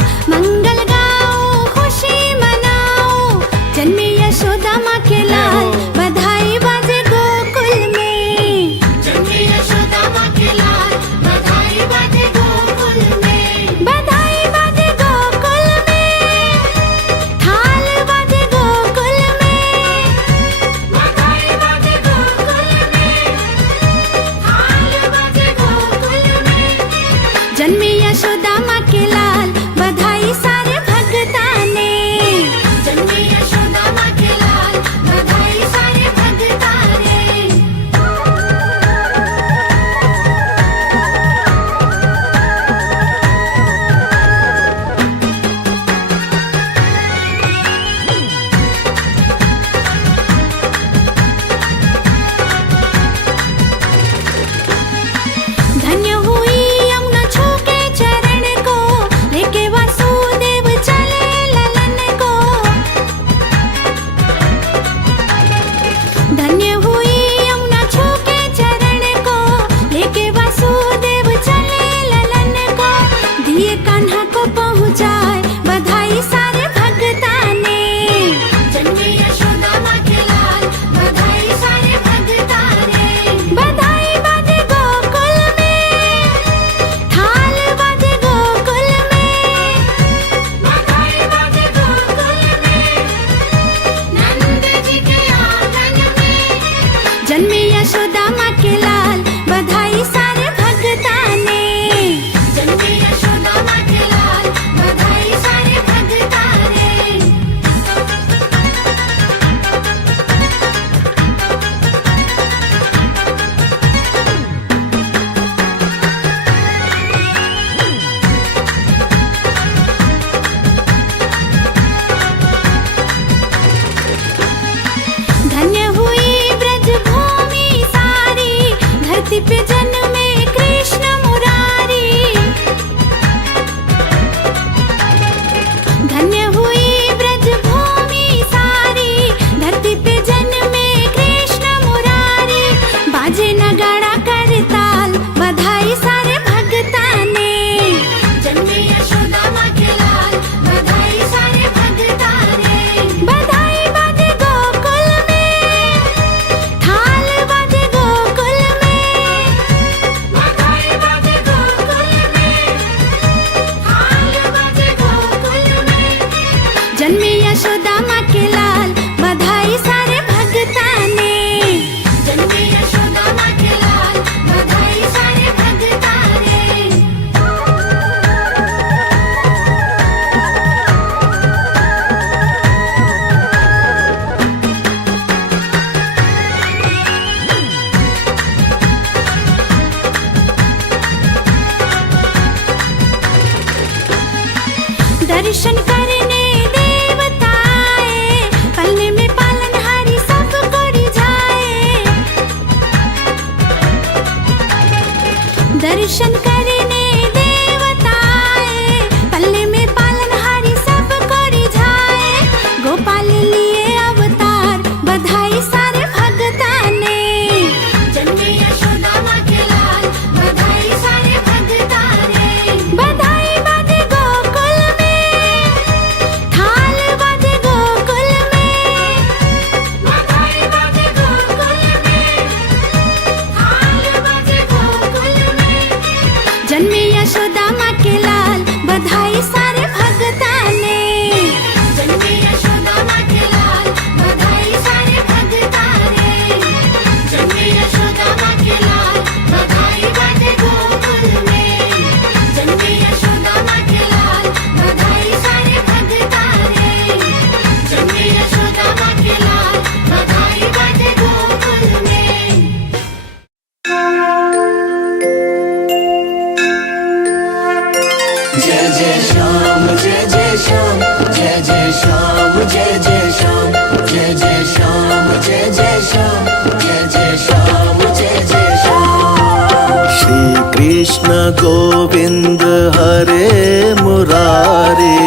गोविंद हरे मुरारी,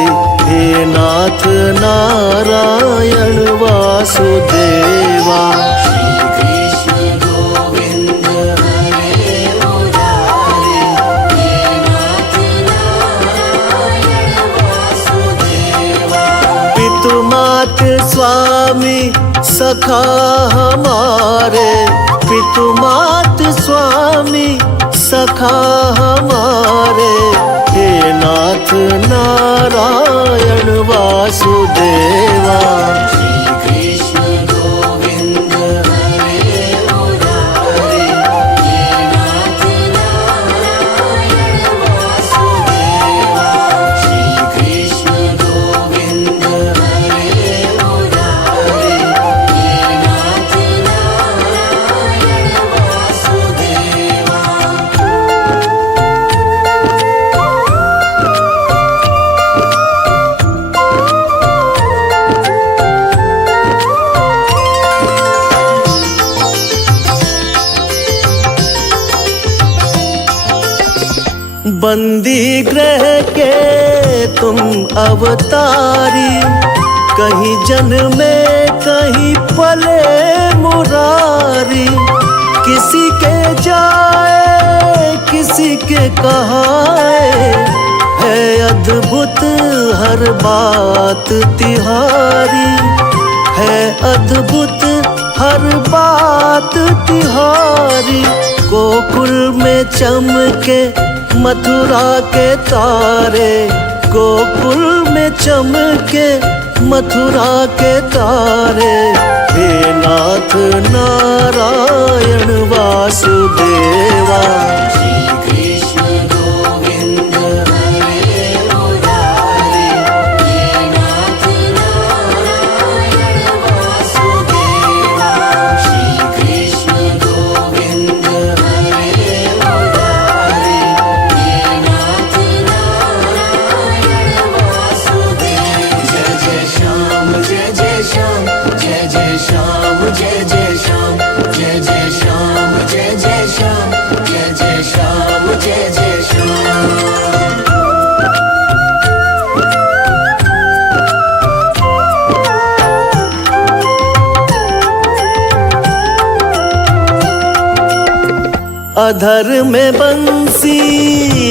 हे नाथ नारायण वासुदेवा। श्री कृष्ण गोविंद हरे मुरारी, हे नाथ नारायण वासुदेवा। पितु मात स्वामी सखा हमारे, पितु मात स्वामी सखा हमारे, हे नाथ नारायण वासुदेवा। श्री कृष्ण गोविंद हरे मुरारी, हे नाथ नारायण वासुदेवा। श्री कृष्ण गोविंद हरे मुरारी, हे नाथ नारायण वासुदेवा। बंदी ग्रह के तुम अवतारी, कहीं जन्मे कहीं पले मुरारी। किसी के जाए किसी के कहाए, है अद्भुत हर बात तिहारी, है अद्भुत हर बात तिहारी। गोकुल में चमके मथुरा के तारे, गोकुल में चमके मथुरा के तारे, हे नाथ नारायण वासुदेवा। श्री कृष्ण गोविंद हरे मुरारी, हे नाथ नारायण वासुदेवा। श्री कृष्ण गोविंद हरे मुरारी, हे नाथ नारायण वासुदेवा। जय जय श्याम जय जय श्याम, जय जय श्याम जय जय श्याम, जय जय श्याम जय जय श्याम, जय जय श्याम जय जय श्याम। अधर में बंसी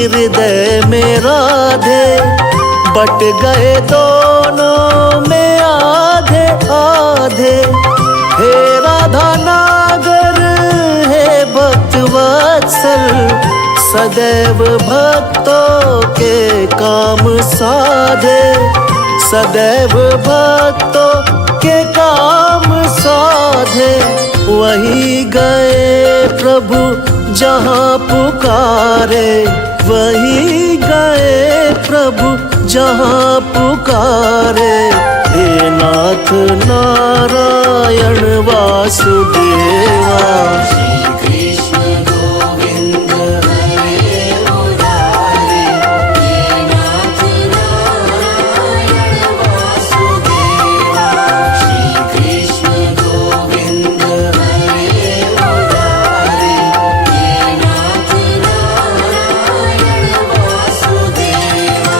हृदय में राधे, बट गए दोनों में आधे आधे। हे राधा नागर हे भक्त वत्सल, सदैव भक्तों के काम साधे, सदैव भक्तों के काम साधे। वही गए प्रभु जहाँ पुकारे, वही गए प्रभु जहाँ पुकारे, हे नाथ नारायण वासुदेवा। श्री कृष्ण गोविंद हरे मुरारी, हे नाथ नारायण वासुदेवा। श्री कृष्ण गोविंद हरे मुरारी, हे नाथ नारायण वासुदेवा।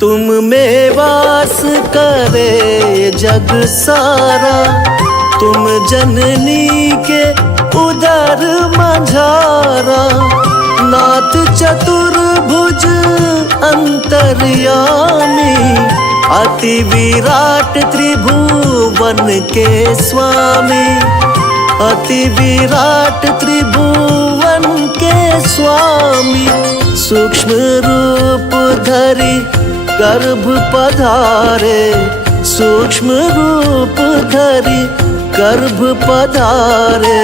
तुम में वास करे जग सारा, तुम जननी के उदर मझारा। नाथ चतुर्भुज अंतर्यामी, अति विराट त्रिभुवन के स्वामी, अति विराट त्रिभुवन के स्वामी। सूक्ष्म रूप धरी गर्भ पधारे, सूक्ष्म रूप धरी गर्भ पधारे,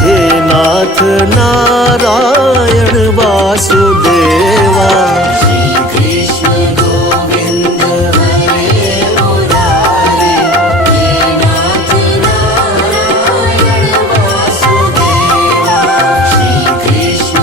हे नाथ नारायण वासुदेवा। श्री कृष्ण गोविंद हरे मुरारी, हे नाथ नारायण वासुदेवा। श्री कृष्ण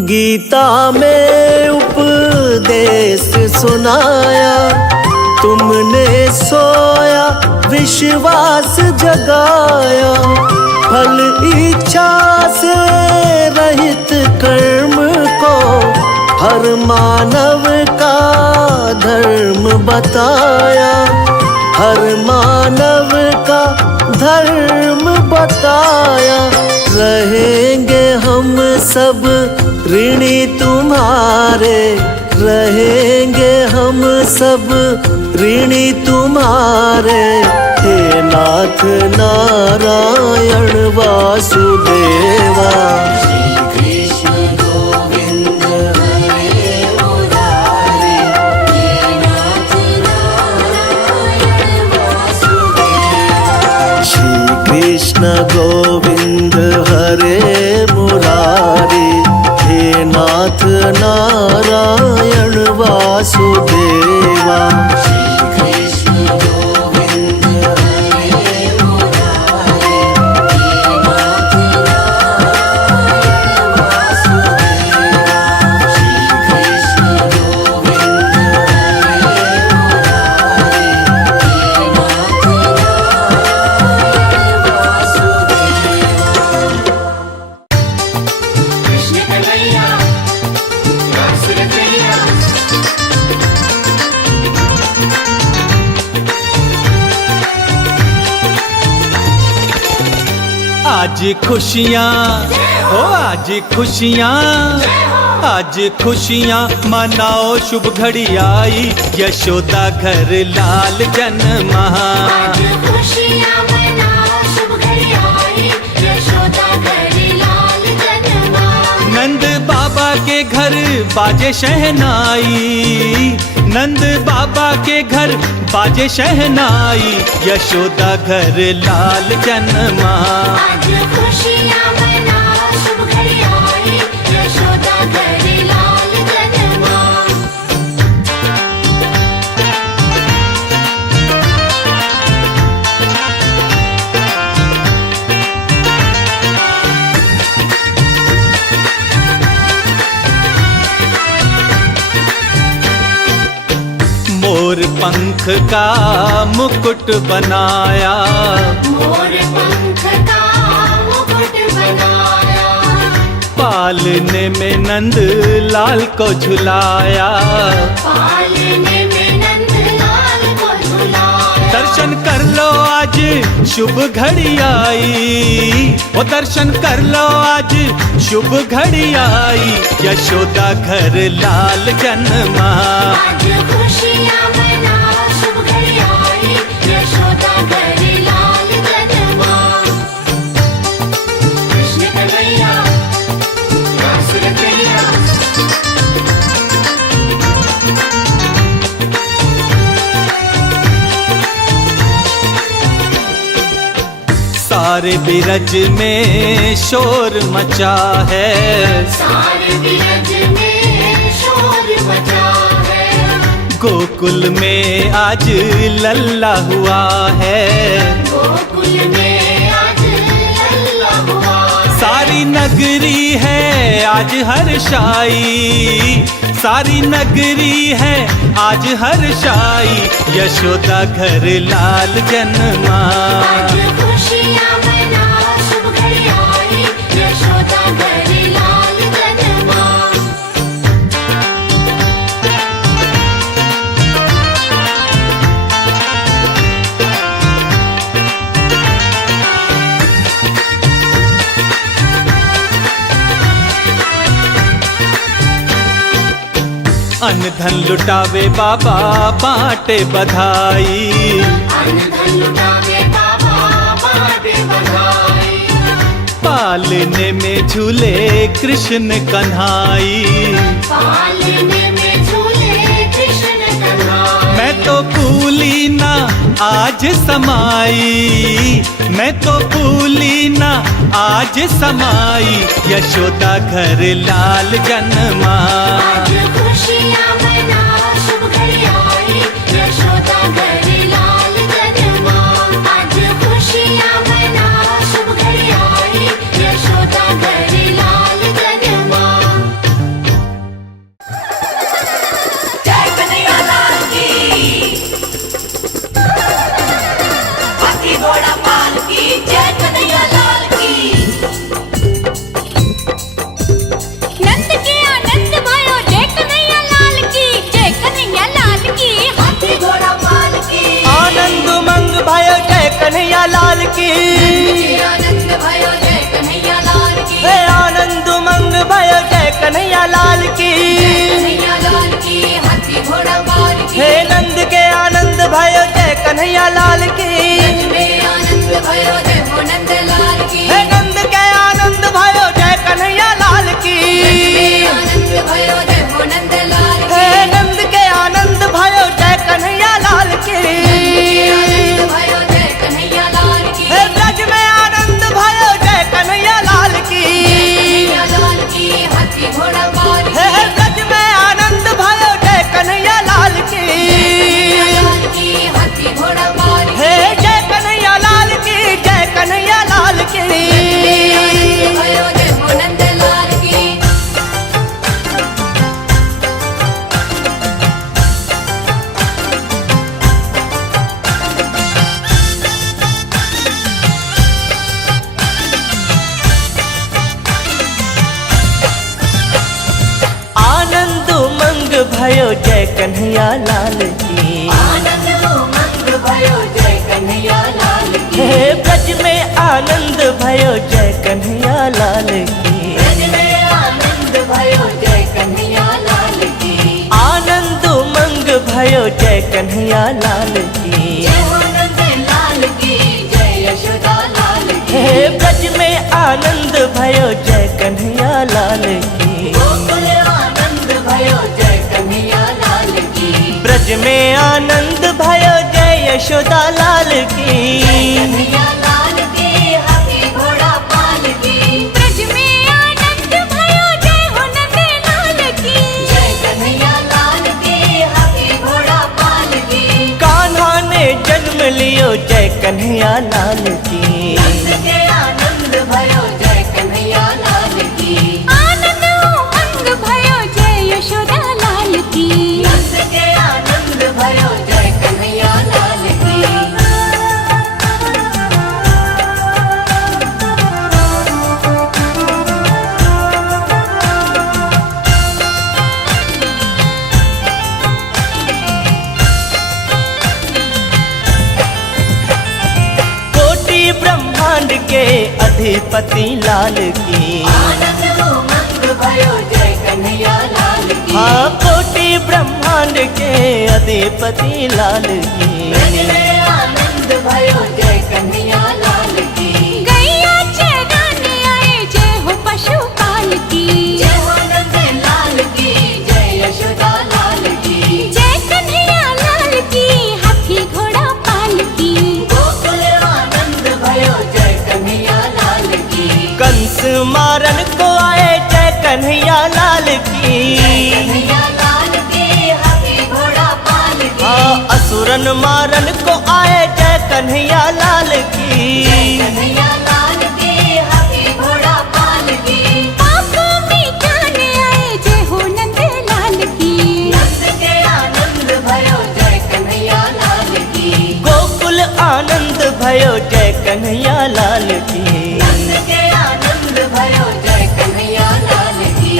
गीता में उपदेश सुनाया, तुमने सोया विश्वास जगाया। फल इच्छा से रहित कर्म को हर मानव का धर्म बताया, हर मानव का धर्म बताया। रहेंगे हम सब ऋणी तुम्हारे, रहेंगे हम सब ऋणी तुम्हारे। हे नाथ नारायण वासुदेवा। कृष्ण गोविंद हरे मुरारे, हे नाथ नारायण वासुदेवा। श्री कृष्ण गोविंद हरे मुरारी, हे नाथ नारायण वासुदेवा। आज खुशियाँ हो, आज खुशियाँ, आज खुशियाँ मनाओ, शुभ घड़ी आई, यशोदा घर लाल जन्मा। आज खुशियाँ मनाओ, शुभ घड़ी आई, यशोदा घर लाल जन्मा। नंद बाबा के घर बाजे शहनाई, नंद बाबा के घर बाजे शहनाई, यशोदा घर लाल जन्मा। आज खुशियाँ मनाओ, शुभ घड़ी आई, यशोदा घर लाल जन्मा। मोर पंख का मुकुट बनाया, मोर पंख का मुकुट बनाया। पालने में नंद लाल को झुलाया, पालने में नंद लाल को झुलाया। दर्शन कर लो आज शुभ घड़ी आई, ओ दर्शन कर लो आज शुभ घड़ी आई, यशोदा घर लाल जन्मा। आज खुशियाँ मनाओ, शुभ घड़ी आई, यशोदा घर लाल जन्मा। कृष्ण कन्हैया, रास रचैया। सारे बिरज में शोर मचा है, सारे बिरज में शोर मचा है। गोकुल में आज लल्ला हुआ है, गोकुल में आज लल्ला हुआ है। सारी नगरी है आज हर्षाई, सारी नगरी है आज हर्षाई, यशोदा घर लाल जन्मा। आज खुशियाँ मनाओ, शुभ घड़ी आई, यशोदा घर लाल जन्मा। अन्न धन लुटावे बाबा बांटे बधाई, अन्न धन लुटावे बाबा बांटे बधाई। पालने में झूले कृष्ण कन्हाई, पालने में झूले कृष्ण कन्हाई। मैं तो भूली ना आज समाई, मैं तो भूली ना आज समाई, यशोदा घर लाल जन्मा। आज खुशियाँ मनाओ, शुभ घड़ी आई, यशोदा घर लाल जन्मा। आज खुशियाँ मनाओ, शुभ घड़ी आई, यशोदा घर लाल जन्मा। भयो जय कन्हैया लाल की। आनंद उमंग भयो जय कन्हैया लाल की। हे ब्रज में आनंद भयो जय कन्हैया लाल की। ब्रज में आनंद भयो जय कन्हैया लाल की। आनंद उमंग भयो जय कन्हैया लाल की। जय हो नंद लाल की, जय यशोदा लाल की। हे ब्रज में आनंद भयो जय कन्हैया लाल की। गोकुल आनंद भयो जय कन्हैया लाल की। ब्रज में आनंद भयो जय यशोदा लाल की। कन्हैया लाल की, हाथी घोड़ा पाल की। ब्रज में आनंद भयो जय हो नंद लाल की। जय कन्हैया लाल की, हाथी घोड़ा पाल की। कान्हा ने जन्म लियो जय कन्हैया लाल की। नंद के आनंद भयो जय कन्हैया लाल की। आनंद उमंग भयो जय यशोदा लाल की। नंद के आनंद भयो जय कन्हैया लाल की। कोटि ब्रह्मांड के अधिपति लाल की। आनंद उमंग भयो जय कन्हैया लाल की। हाँ कोटि ब्रह्मांड के अधिपति लाल की। ब्रज में आनंद भयो जय कन्हैया लाल की। गैया चराने आए जय हो पशुपाल की। जय हो नंद लाल की, जय यशोदा लाल की। जय कन्हैया लाल की, हाथी घोड़ा पाल की। गोकुल आनंद भयो जय कन्हैया लाल की। कंस मारन को आए जय कन्हैया लाल की। कन्हैया लाल की, हाथी घोड़ा पाल की। हाँ असुरन मारन को आए जय कन्हैया लाल की। कन्हैया लाल की, हाथी घोड़ा पाल की। पाप मिटाने आए जय हो नंद लाल की। नंद के आनंद भयो जय कन्हैया लाल की। गोकुल आनंद भयो जय कन्हैया लाल की। नंद के आनंद भयो जय कन्हैया लाल की।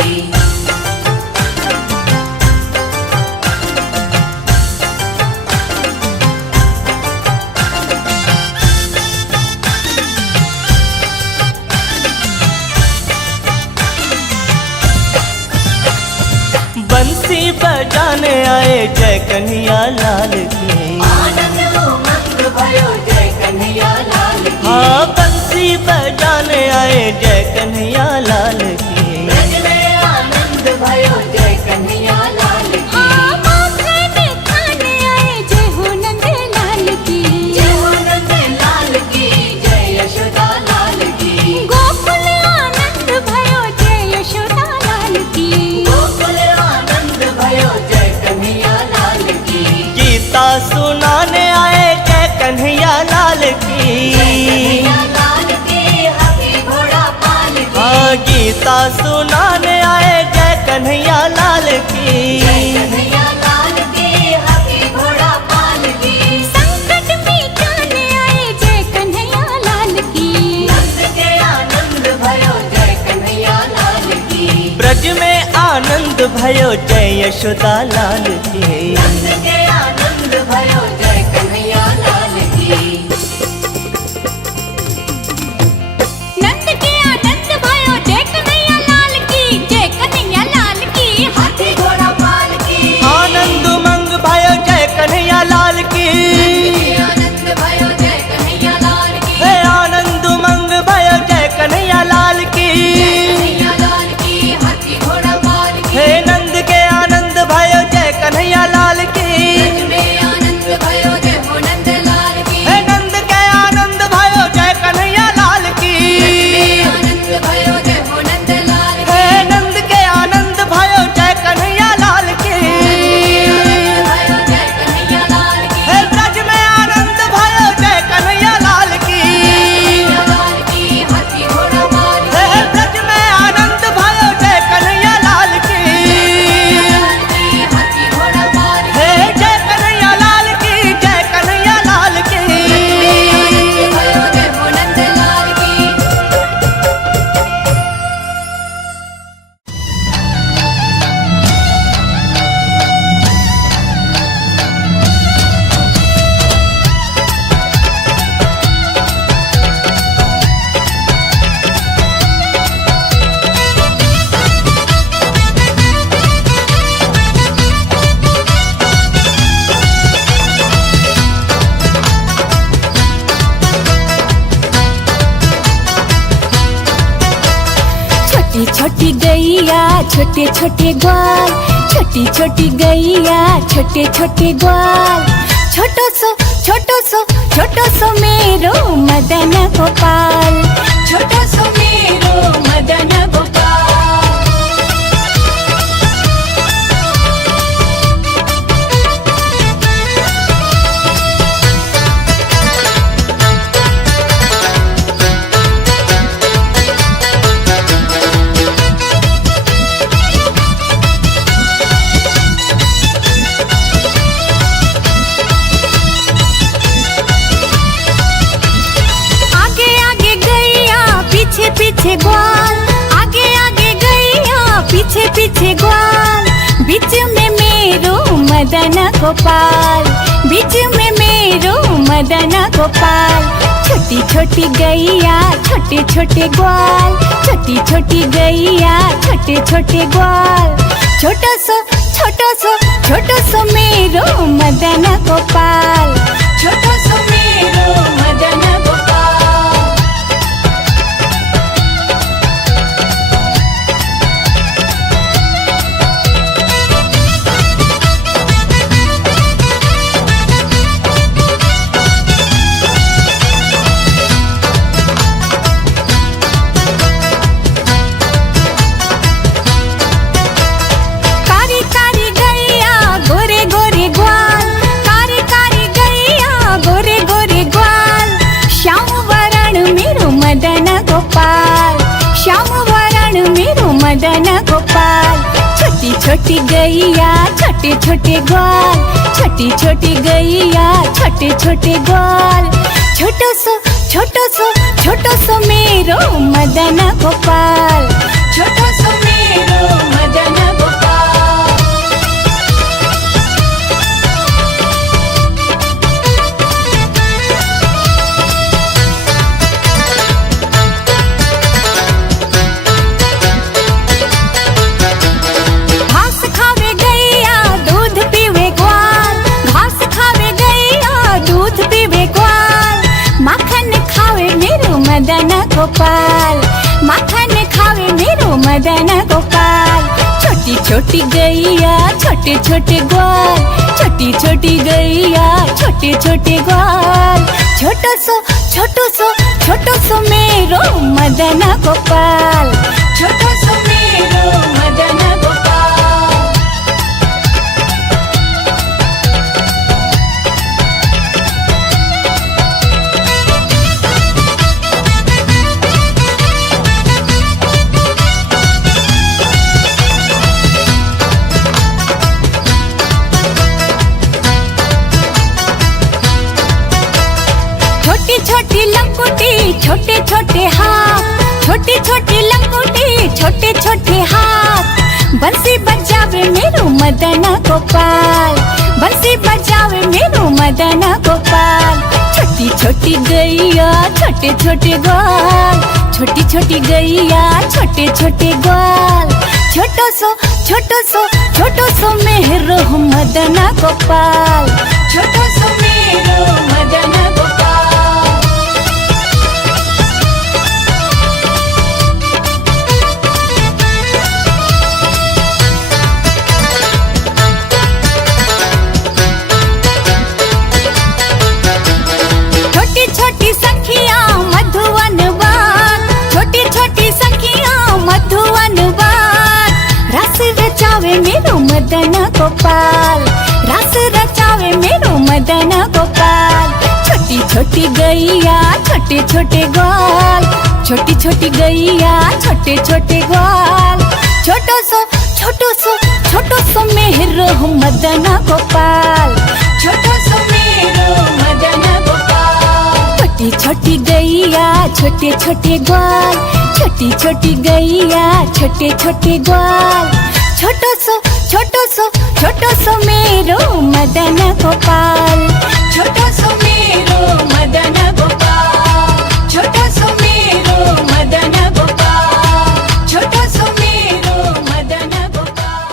बंसी बजाने आए जय कन्हैया लाल की। आनंद उमंग भयो जय कन्हैया लाल की। हाँ बंसी बजाने आए जय कन्हैया लाल की। ब्रज में आनंद भयो जय कन्हैया लाल की। हाँ माखन खाने आए जय हो नंद लाल की। जय हो नंद लाल की, जय यशोदा लाल की। गोकुल आनंद भयो जय यशोदा लाल की। गोकुल आनंद भयो जय कन्हैया लाल की। गीता सुनाने आए जय कन्हैया लाल की। कन्हैया लाल की, हाथी घोड़ा पाल की। हाँ गीता सुनाने आए जय कन्हैया लाल की। कन्हैया लाल की, हाथी घोड़ा पाल की। संकट मिटाने आए जय कन्हैया लाल की। नंद के आनंद भयो जय कन्हैया लाल की। ब्रज में आनंद भयो जय यशोदा लाल की। नंद के आनंद भयो जय कन्हैया लाल की। नंद के आनंद भयो जय कन्हैया लाल की। जय कन्हैया लाल की। हाथी घोड़ा पाल की। आनंद उमंग भयो जय कन्हैया लाल की। आनंद भयो जय कन्हैया लाल की। हे आनंद उमंग भयो जय कन्हैया लाल की। कन्हैया लाल की, हाथी घोड़ा पाल की। हे नंद के आनंद भयो जय कन्हैया लाल की। छोटी गैया छोटे छोटे ग्वाल, छोटी छोटी गैया छोटे छोटे ग्वाल। छोटो सो मेरो मदन गोपाल, छोटो सो मेरो मदन गोपाल। पीछे ग्वाल, आगे आगे गैया पीछे पीछे ग्वाल। बीच में मेरो मदन गोपाल, बीच में मेरो मदन गोपाल। छोटी छोटी गैया छोटे छोटे ग्वाल, छोटी छोटी गैया छोटे छोटे ग्वाल। छोटो सो मेरो मदन गोपाल, छोटो सो मेरो मदन गोपाल। मदन गोपाल। छोटी छोटी गैया छोटे छोटे ग्वाल, छोटी छोटी गैया छोटे छोटे ग्वाल। छोटो सो मेरो मदन गोपाल, छोटो सो मेरो मदन गोपाल। मदन गोपाल, माखन खावे मेरो मदन गोपाल। छोटी छोटी गैया छोटे छोटे ग्वाल, छोटी छोटी गैया छोटे छोटे ग्वाल। छोटो सो मेरो मदन गोपाल, छोटो सो मेरो मदन गोपाल। छोटी लंगोटी छोटे छोटे हाथ, छोटी छोटी लंगोटी छोटे छोटे हाथ। बंसी बजावे मेरो मदन गोपाल, बंसी बजावे मेरो मदन गोपाल। छोटी छोटी गैया छोटे छोटे ग्वाल, छोटी छोटी गैया छोटे छोटे ग्वाल। छोटो सो मेरो मदन गोपाल, छोटो सो मेरो मदन गोपाल। मेरो मदन गोपाल, रस रचावे मेरो मदन गोपाल। छोटी छोटी गैया छोटे छोटे ग्वाल, छोटी छोटी गैया छोटे छोटे ग्वाल। छोटो सो मेरो मदन गोपाल, छोटो सो मेरो मदन गोपाल। छोटी छोटी गैया छोटे छोटे ग्वाल, छोटी छोटी गैया छोटे छोटे ग्वाल। छोटो सो मेरो मदन गोपाल, छोटो सो मेरो मदन गोपाल। छोटो सो मेरो मदन गोपाल, छोटो सो मेरो मदन गोपाल।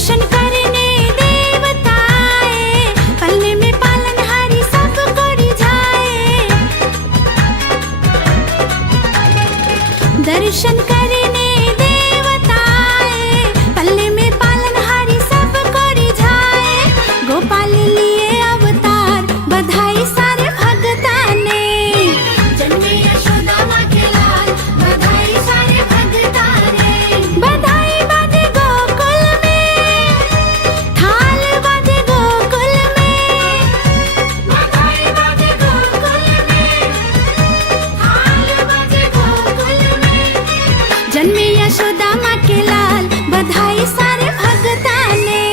दर्शन करने देवता आए, पल्ले में पालनहारी सब कोड़ी जाए। दर्शन करने देवता आए, पल्ले में पालनहारी सब कोड़ी जाए। गोपाल लिए अवतार, बधाई सारे भगता ने। जन्मे यशोदा माँ के लाल, बधाई सारे भगता ने। बधाई बाजे गोकुल में, थाल बाजे गोकुल में। बधाई बाजे गोकुल में, थाल बाजे गोकुल में। जन्मे यशोदा माँ के लाल, बधाई सारे भगता ने।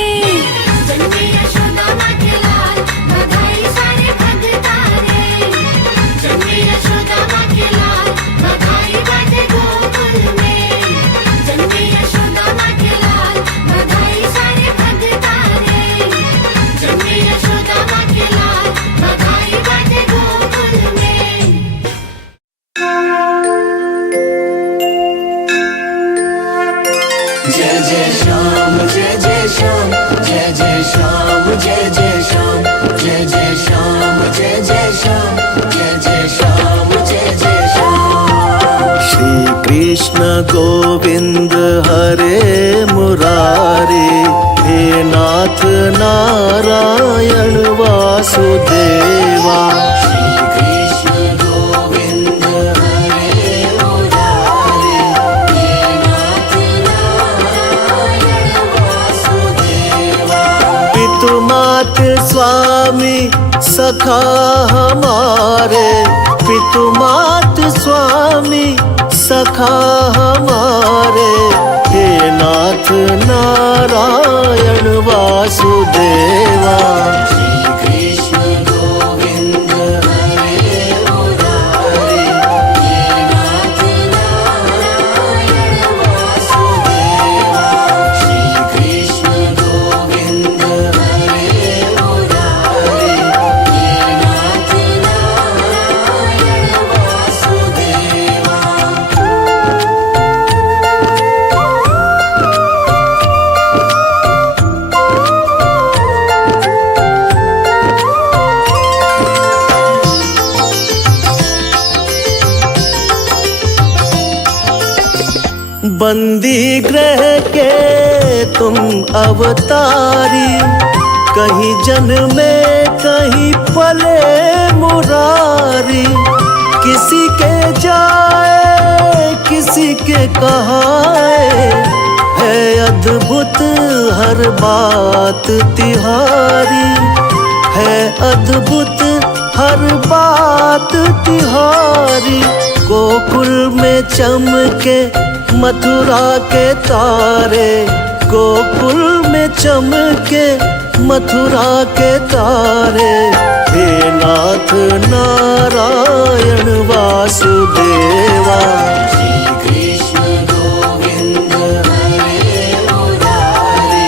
जन्मे यशोदा माँ के लाल, बधाई सारे भगता ने। जन्मे यशोदा माँ के लाल, बधाई बाजे गोकुल में। जन्मे यशोदा माँ के लाल, बधाई सारे भगता ने। जन्मे यशोदा माँ के लाल, बधाई बाजे गोकुल में। जय जय श्याम जय जय श्याम जय जय श्याम जय जय श्याम जय जय श्याम जय जय श्याम जय जय श्याम जय जय श्याम। श्री कृष्ण गोविंद हरे मुरारी, हे नाथ नारायण वासुदेवा। श्री कृष्ण गोविंद हरे मुरारी, हे नाथ नारायण वासुदेवा। पितु मात स्वामी सखा हमारे, पितु मात स्वामी सखा हमारे। हे नाथ नारायण वासुदेवा। श्री कृष्ण गोविंद हरे मुरारी, हे नाथ नारायण वासुदेवा। श्री कृष्ण गोविंद हरे मुरारी, हे नाथ नारायण वासुदेवा। बंदी ग्रह के तुम अवतारी, कहीं जन्मे कहीं पले मुरारी। किसी के जाए किसी के कहाए, है अद्भुत हर बात तिहारी। है अद्भुत हर बात तिहारी। गोकुल में चमके मथुरा के तारे, गोकुल में चमके मथुरा के तारे। हे नाथ नारायण वासुदेवा। श्री कृष्ण गोविंद हरे मुरारी,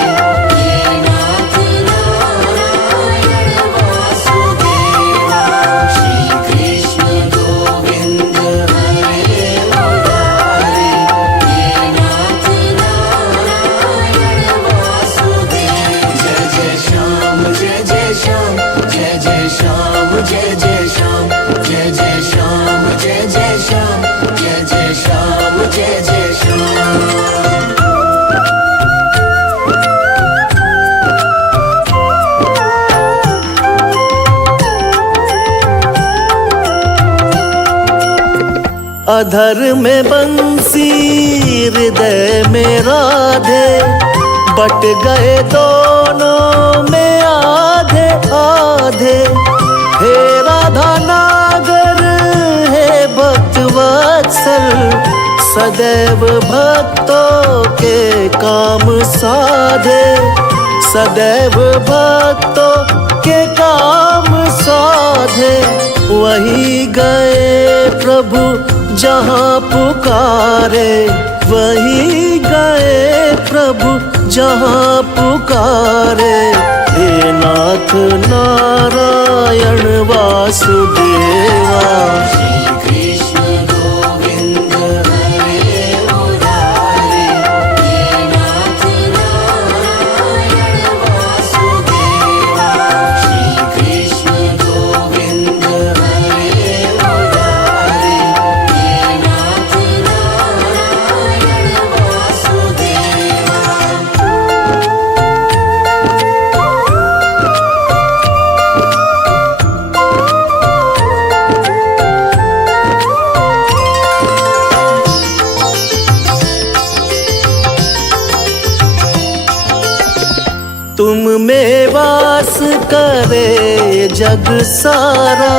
हे नाथ नारायण वासुदेवा। श्री कृष्ण गोविंद हरे मुरारी, हे नाथ नारायण वासुदेवा। जय जय श्याम जय जय श्याम जय जय श्याम जय जय श्याम जय जय श्याम जय जय श्याम जय जय श्याम जय जय श्याम। अधर में बंसी हृदय में राधे, बट गए दोनों में आधे आधे। हे राधा नागर हे भक्त वत्सल, सदैव भक्तों के काम साधे। सदैव भक्तों के काम साधे। वही गए प्रभु जहाँ पुकारे, वही गए प्रभु जहाँ पुकारे। हे नाथ नारायण वासुदेवा। श्री कृष्ण गोविंद हरे मुरारी, हे नाथ नारायण करे जग सारा,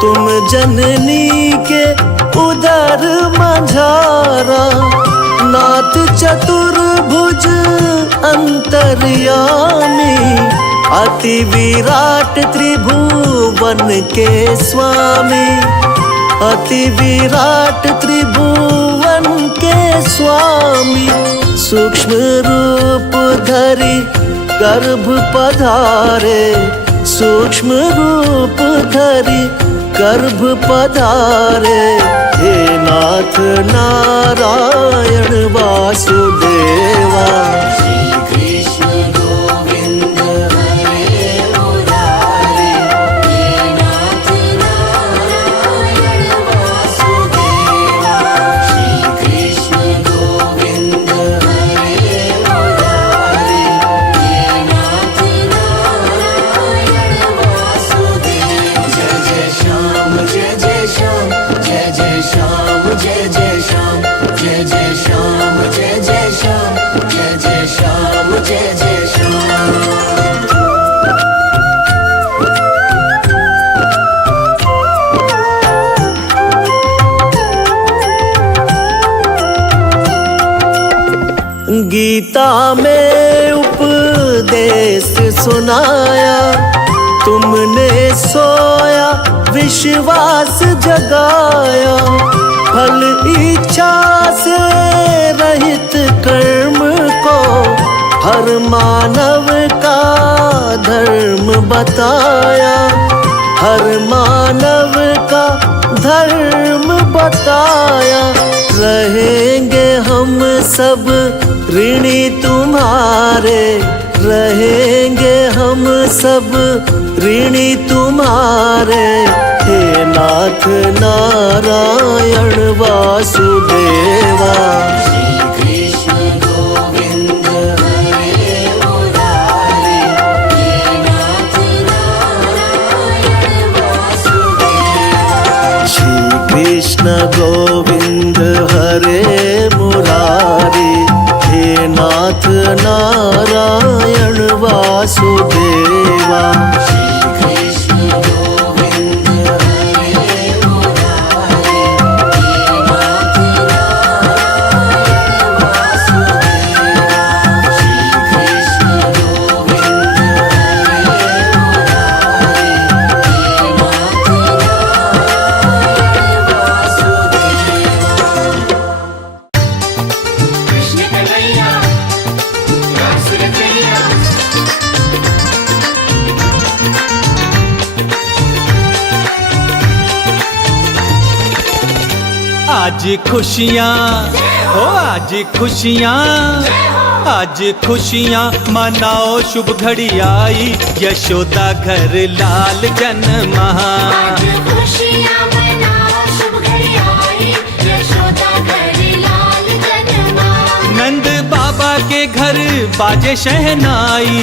तुम जननी के उदर मझारा। नाथ चतुर्भुज अंतर्यामी, अति विराट त्रिभुवन के स्वामी। अति विराट त्रिभुवन के स्वामी, सूक्ष्म रूप धरि गर्भ पधारे। सूक्ष्म रूप धरि गर्भ पधारे। हे नाथ नारायण वासुदेवा, श्री कृष्ण गोविंद हरे मुरारी। हे नाथ नारायण वासुदेवा, श्री कृष्ण गोविंद हरे मुरारी। हे नाथ नारायण वासुदेवा। जय जय श्याम जय जय श्याम, जय जय श्याम जय जय श्याम, जय जय श्याम जय जय श्याम, जय जय श्याम जय जय श्याम। गीता में उपदेश सुनाया, तुमने सोया विश्वास जगाया। फल इच्छा से रहित कर्म को हर मानव का धर्म बताया। हर मानव का धर्म बताया। रहेंगे हम सब ऋणी तुम्हारे, रहेंगे हम सब ऋणी तुम्हारे। हे नाथ नारायण वासुदेवा, श्री कृष्ण गोविंद हरे मुरारी। हे नाथ नारायण वासुदेवा, श्री कृष्ण गोविंद हरे मुरारी। हे नाथ नारायण वासुदेवा, श्री कृष्ण गोविंद हरे मुरारी। हे नाथ नारायण वासुदेवा, श्री कृष्ण गोविंद हरे मुरारी। हे नाथ नारायण वासुदेवा। कृष्ण कन्हैया रास रचैया। आज खुशियाँ हो, आज खुशियाँ, आज खुशियाँ मनाओ, शुभ घड़ी आई, यशोदा घर लाल जन्मा। आज खुशियाँ मनाओ, शुभ घड़ी आई, यशोदा घर लाल जन्मा। नंद बाबा के घर बाजे शहनाई,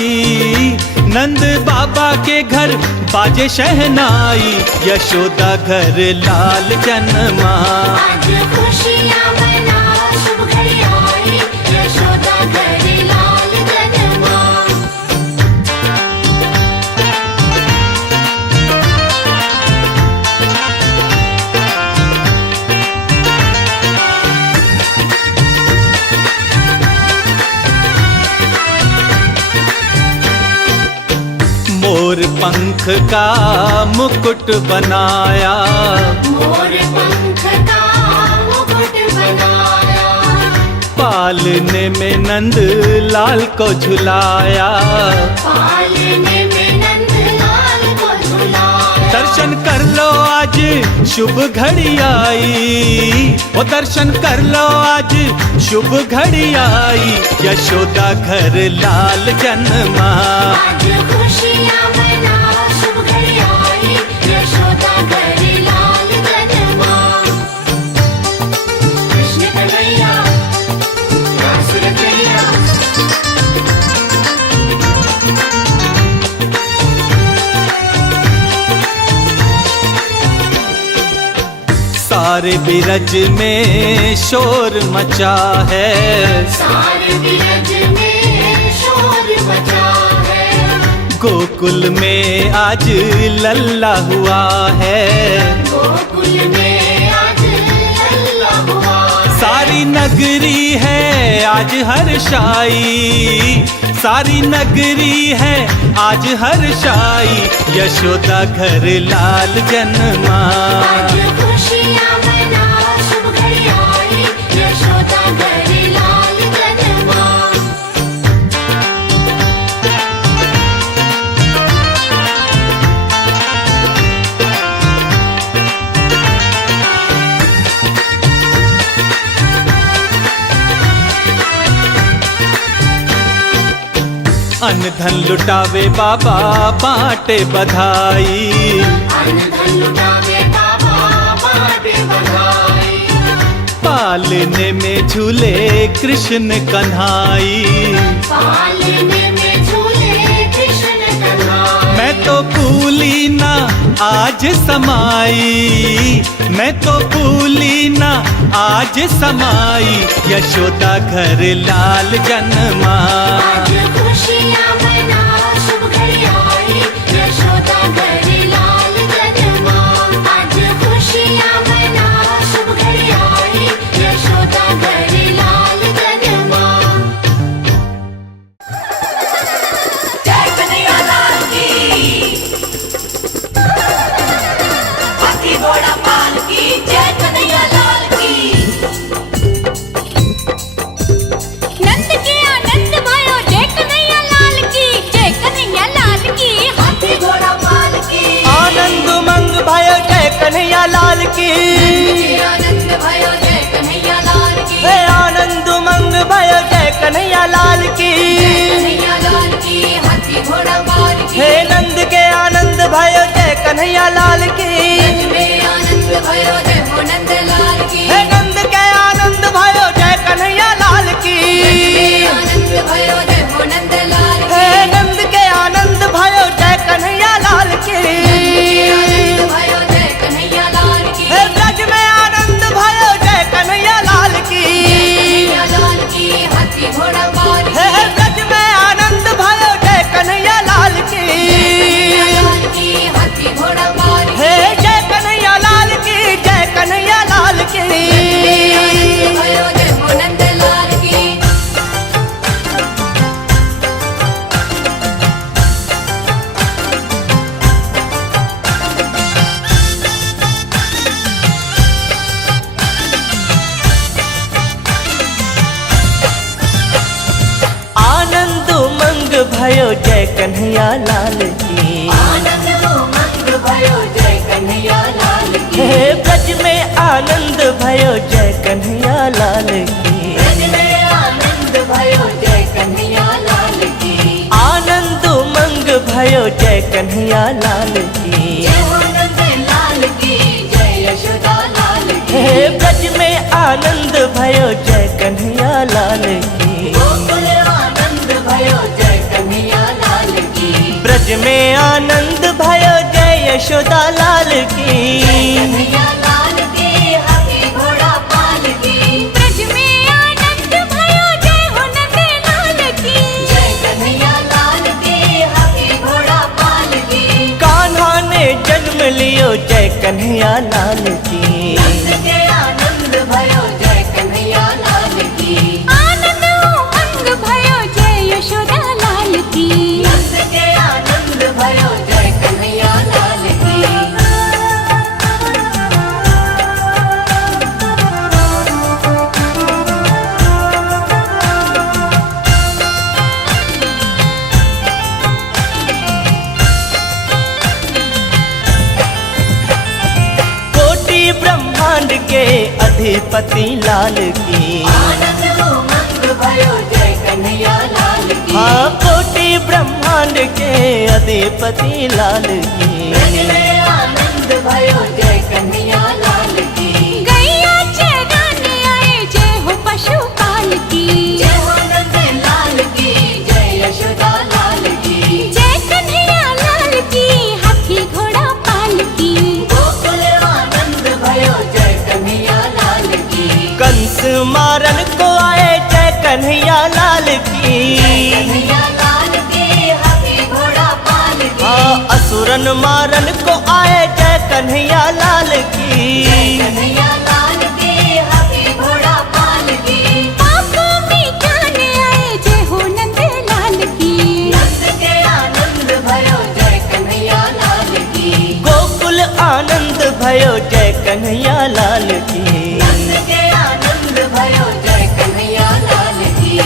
नंद बाबा के घर बाजे शहनाई, यशोदा घर लाल जन्मा। आज खुशियाँ मनाओ, शुभ घड़ी आई, यशोदा घर लाल जन्मा। मोर पंख का मुकुट बनाया, मोर पंख का मुकुट बनाया। पालने में नंद लाल को झुलाया। पालने में नंद लाल को झुलाया। दर्शन कर लो आज शुभ घड़ी आई, ओ दर्शन कर लो आज शुभ घड़ी आई, यशोदा घर लाल जन्मा। आज खुशियाँ मनाओ, शुभ घड़ी आई, यशोदा घर लाल जन्मा। कृष्ण कन्हैया रास रचैया। सारे बिरज में शोर मचा है, सारे बिरज में शोर मचा है। गोकुल में आज लल्ला हुआ है, गोकुल में आज लल्ला हुआ है। सारी नगरी है आज हर्षाई, सारी नगरी है आज हर्षाई, यशोदा घर लाल जन्मा। आज खुशियाँ मना शुभ घड़ी आई, यशोदा घर लाल जन्मा। अन्न धन लुटावे बाबा बाटे बधाई, अन्न धन लुटावे बाबा बाटे बधाई। पालने में झूले कृष्ण कन्हाई, पालने में झूले कृष्ण कन्हाई। मैं तो भूली ना आज समाई, मैं तो भूली ना आज समाई, यशोदा घर लाल जन्मा। आज खुशियाँ मना शुभ घड़ी आई, यशोदा घर लाल जन्मा। आज खुशियाँ मना शुभ घड़ी आई, यशोदा घर लाल जन्मा। जय कन्हैया लाल की, हाथी घोड़ा पाल की, जय कन्हैया लाल की। नंद के आनंद भयो जय कन्हैया लाल की, जय कन्हैया लाल की। हाथी घोड़ा पाल की, आनंद उमंग भयो जय कन्हैया लाल की, आनंद भयो जय कन्हैया लाल की। हे आनंद उमंग भयो जय कन्हैया लाल की, कन्हैया लाल की, हाथी घोड़ा पाल की। हे नंद के आनंद भयो जय कन्हैया लाल की, में आनंद भयो जय हो नंद लाल की। हे नंद के आनंद भयो जय कन्हैया लाल की, आनंद भयो जय हो नंद लाल की। हे नंद के आनंद भयो जय कन्हैया लाल की, आनंद भयो जय कन्हैया लाल की। हे ब्रज में आनंद भयो जय कन्हैया लाल की, कन्हैया लाल की, हाथी घोड़ा पाल की। हे ब्रज में आनंद भयो जय कन्हैया लाल की, लाल की, हाथी घोड़ा पाल की। हे जय कन्हैया लाल की, जय कन्हैया लाल की। आनंद भयो जय हो नंद लाल की। आनंद उमंग भयो जय कन्हैया लाल की, आनंद उमंग भयो जय कन्हैया लाल की। हे ब्रज में आनंद भयो जय कन्हैया लाल की, ब्रज में आनंद भयो जय कन्हैया लाल की। आनंद उमंग भयो जय कन्हैया लाल की, जय हो नंद लाल की, जय यशोदा लाल की। हे ब्रज में आनंद भयो जय कन्हैया लाल की, गोकुल आनंद भयो जय कन्हैया लाल की। ब्रज में आनंद भयो जय यशोदा लाल की, कन्हैया लाल की, हाथी घोड़ा पाल की। ब्रज में आनंद भयो जय हो नंद लाल की। जय कन्हैया लाल की, हाथी घोड़ा पाल की। कान्हा ने जन्म लियो जय कन्हैया लाल की, नंद के आनंद भयो जय कन्हैया लाल की। आनंद उमंग भयो जय यशोदा लाल की। नंद के आनंद भयो जय कन्हैया लाल की। कोटि ब्रह्मांड के अधिपति लाल की, आनंद उमंग भयो जय कन्हैया लाल की। हाँ कोटि ब्रह्मांड के अधिपति लाल की, ब्रज में आनंद भयो जय कन्हैया लाल की। गैया चराने आए जय हो पशुपाल की। जय हो नंद लाल की, जय यशोदा लाल की। जय कन्हैया लाल की, हाथी घोड़ा पाल की। गोकुल आनंद भयो जय कन्हैया लाल की। कंस मारन को आए जय कन्हैया लाल की, कन्हैया लाल की, हाथी घोड़ा पाल चोरन मारन को आए जय कन्हैया लाल की। कन्हैया लाल की हाथी घोड़ा पाल की। पाप मिटाने आए जय हो नंद लाल की। नंद के आनंद भयो जय कन्हैया लाल की। गोकुल आनंद भयो जय कन्हैया लाल की। नंद के आनंद भयो जय कन्हैया लाल की।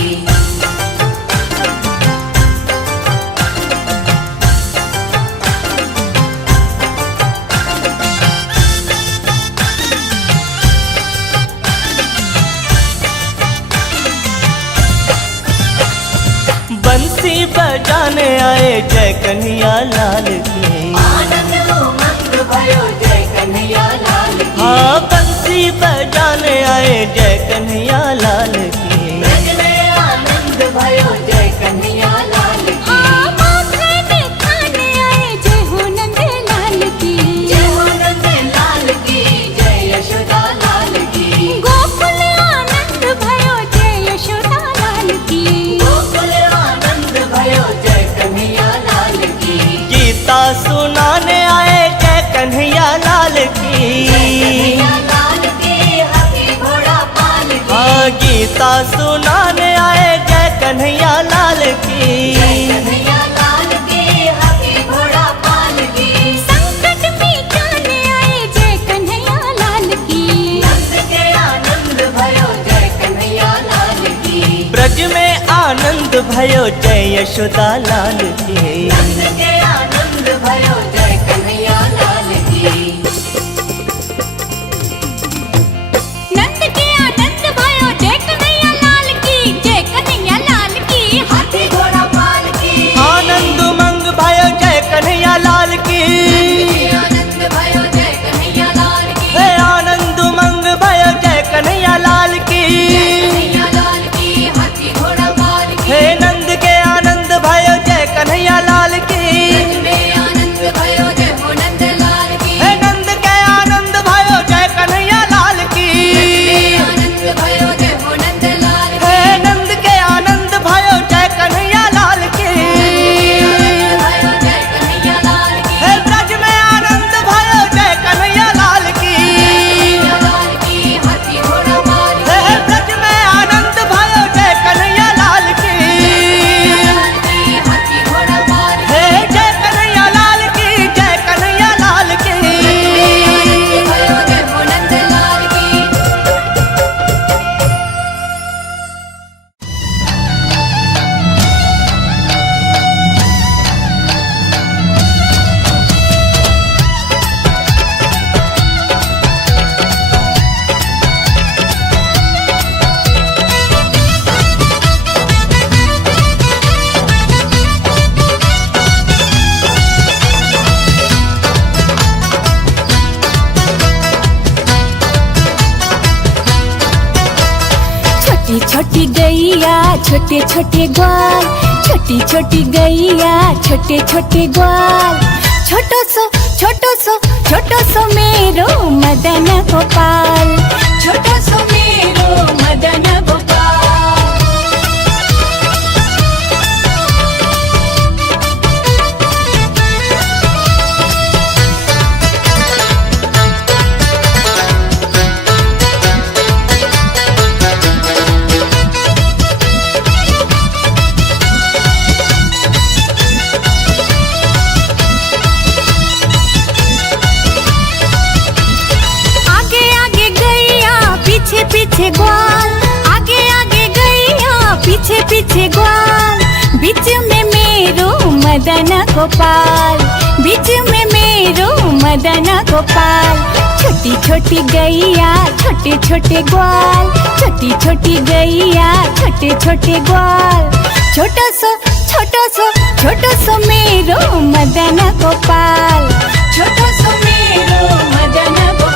बंसी बजाने आए जय कन्हैया लाल की। आनंद उमंग भयो जय कन्हैया लाल की। हाँ बंसी बजाने आए जय कन्हैया लाल की। ब्रज में आनंद भयो जय कन्हैया लाल की। माखन खाने आए जय हो नंद लाल की। जय हो नंद लाल की जय यशोदा लाल की। गोकुल आनंद भयो जय यशोदा लाल की। गोकुल आनंद भयो जय कन्हैया लाल की। गीता सुनाने आए जय कन्हैया लाल की। कन्हैया लाल की हाथी घोड़ा पाल की। हाँ गीता सुनाने आए जय कन्हैया लाल की। कन्हैया लाल की हाथी घोड़ा पाल की। संकट मिटाने आए जय कन्हैया लाल की। नंद के आनंद भयो जय कन्हैया लाल की। ब्रज में आनंद भयो जय यशोदा लाल की। नंद के आनंद भयो जय कन्हैया लाल की। नंद के आनंद भयो जय कन्हैया लाल की। जय कन्हैया लाल की हाथी घोड़ा पाल की। आनंद उमंग भयो जय कन्हैया लाल की। आनंद भयो जय कन्हैया लाल की। हे आनंद उमंग भयो जय कन्हैया लाल की। कन्हैया लाल की हाथी घोड़ा पाल की। हे नंद के आनंद भयो जय कन्हैया लाल की। ब्रज में आनंद भयो जय हो नंद लाल की। हे नंद के आनंद भयो जय कन्हैया लाल की। आनंद भयो जय हो नंद लाल की। हे नंद के आनंद भयो जय कन्हैया लाल की। भयो जय कन्हैया लाल की। हे ब्रज में आनंद भयो जय कन्हैया लाल की। लाल की हाथी घोड़ा पाल की। हे ब्रज में आनंद भयो जय कन्हैया लाल की। लाल की हाथी घोड़ा पाल की। हे जय कन्हैया लाल की जय कन्हैया लाल की। भयो जय हो नंद लाल की। छोटी छोटी गैया छोटे छोटे ग्वाल। छोटी छोटी गैया छोटे छोटे ग्वाल। छोटो सो मेरो मदन गोपाल। छोटो सो मेरो मदन गोपाल। आगे आगे गैया पीछे पीछे ग्वाल। आगे आगे गैया पीछे पीछे ग्वाल। बीच में मेरो मदन गोपाल। बीच में मेरो मदन गोपाल। छोटी छोटी गैया छोटे छोटे ग्वाल। छोटी छोटी गैया छोटे छोटे ग्वाल। छोटो सो मेरो मदन गोपाल। छोटो सो मेरो मदन गोपाल।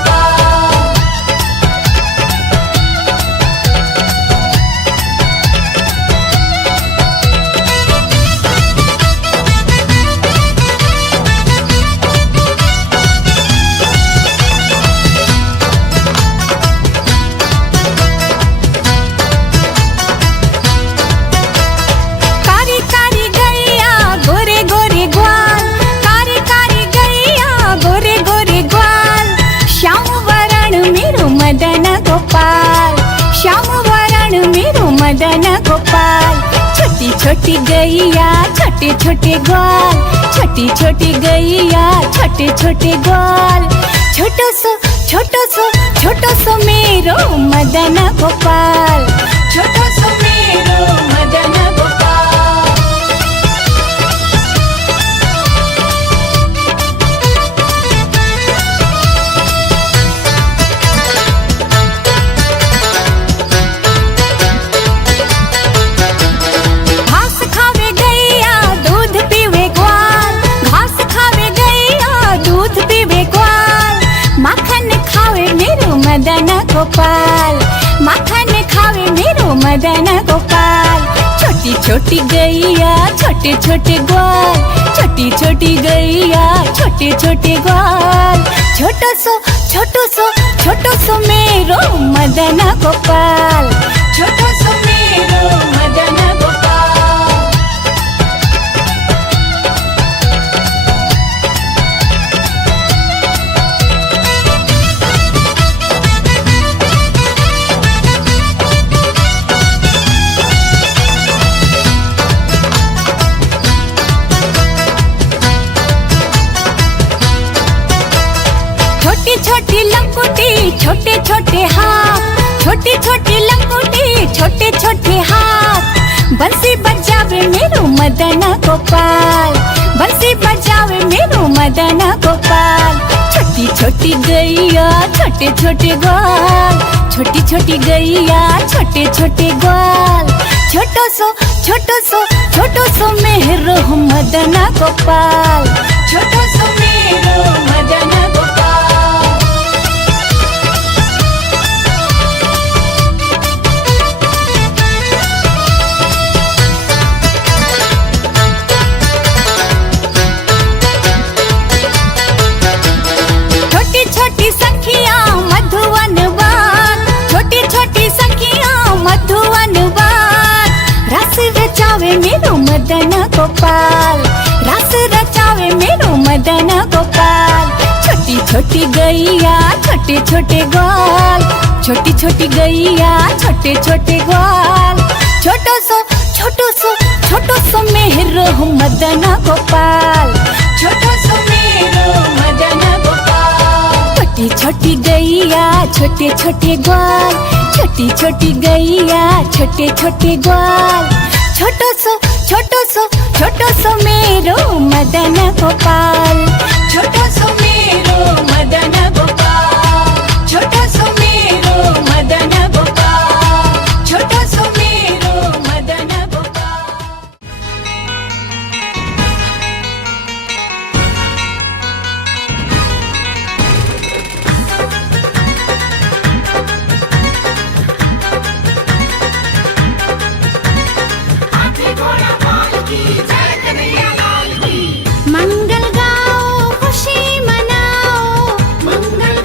कारी कारी गैया गोरे गोरे ग्वाल। कारी कारी गोपाल। छोटी छोटी गैया छोटे छोटे ग्वाल, छोटी छोटी गैया छोटे छोटे ग्वाल। छोटो सो मेरो मदन गोपाल, छोटो सो मेरो मदन गोपाल। घास खावे गैया दूध पीवे ग्वाल, घास खावे गैया दूध पीवे ग्वाल। माखन खावे मेरो मदन गोपाल, माखन खावे मेरो मदन गोपाल। छोटी छोटी गैया छोटे छोटे ग्वाल, छोटी छोटी गैया छोटे छोटे ग्वाल। छोटो सो मेरो मदन गोपाल, छोटो सो मेरो मदन गोपाल। छोटी छोटी लंगोटी छोटे छोटे हाथ, छोटी छोटी लंगोटी छोटे छोटे हाथ। बंसी बजावे मेरो मदन गोपाल, बंसी बजावे मेरो मदन गोपाल। छोटी छोटी गैया छोटे छोटे ग्वाल, छोटी छोटी गैया छोटे छोटे ग्वाल। छोटो सो मेरो मदन गोपाल, छोटो सो मेरो मदन गोपाल। छोटी छोटी सखिया मधुवन बात, छोटी छोटी सखिया मधुवन बात। रस रचावे मेरो मदन गोपाल, रस रचावे मेरो मदन गोपाल। छोटी छोटी गैया छोटे छोटे ग्वाल, छोटी छोटी गैया छोटे छोटे ग्वाल। छोटो सो मेरो मदन गोपाल, छोटो सो मेरो मदन गोपाल। छोटी छोटी गैया छोटे छोटे ग्वाल, छोटी छोटी गैया छोटे छोटे ग्वाल। छोटो सो मेरो मदन गोपाल, छोटो सो मेरो मदन गोपाल। छोटो सो मेरो मदन गोपाल, छोटो सो मेरो मदन गोपाल। मंगल गाओ खुशी मनाओ, मंगल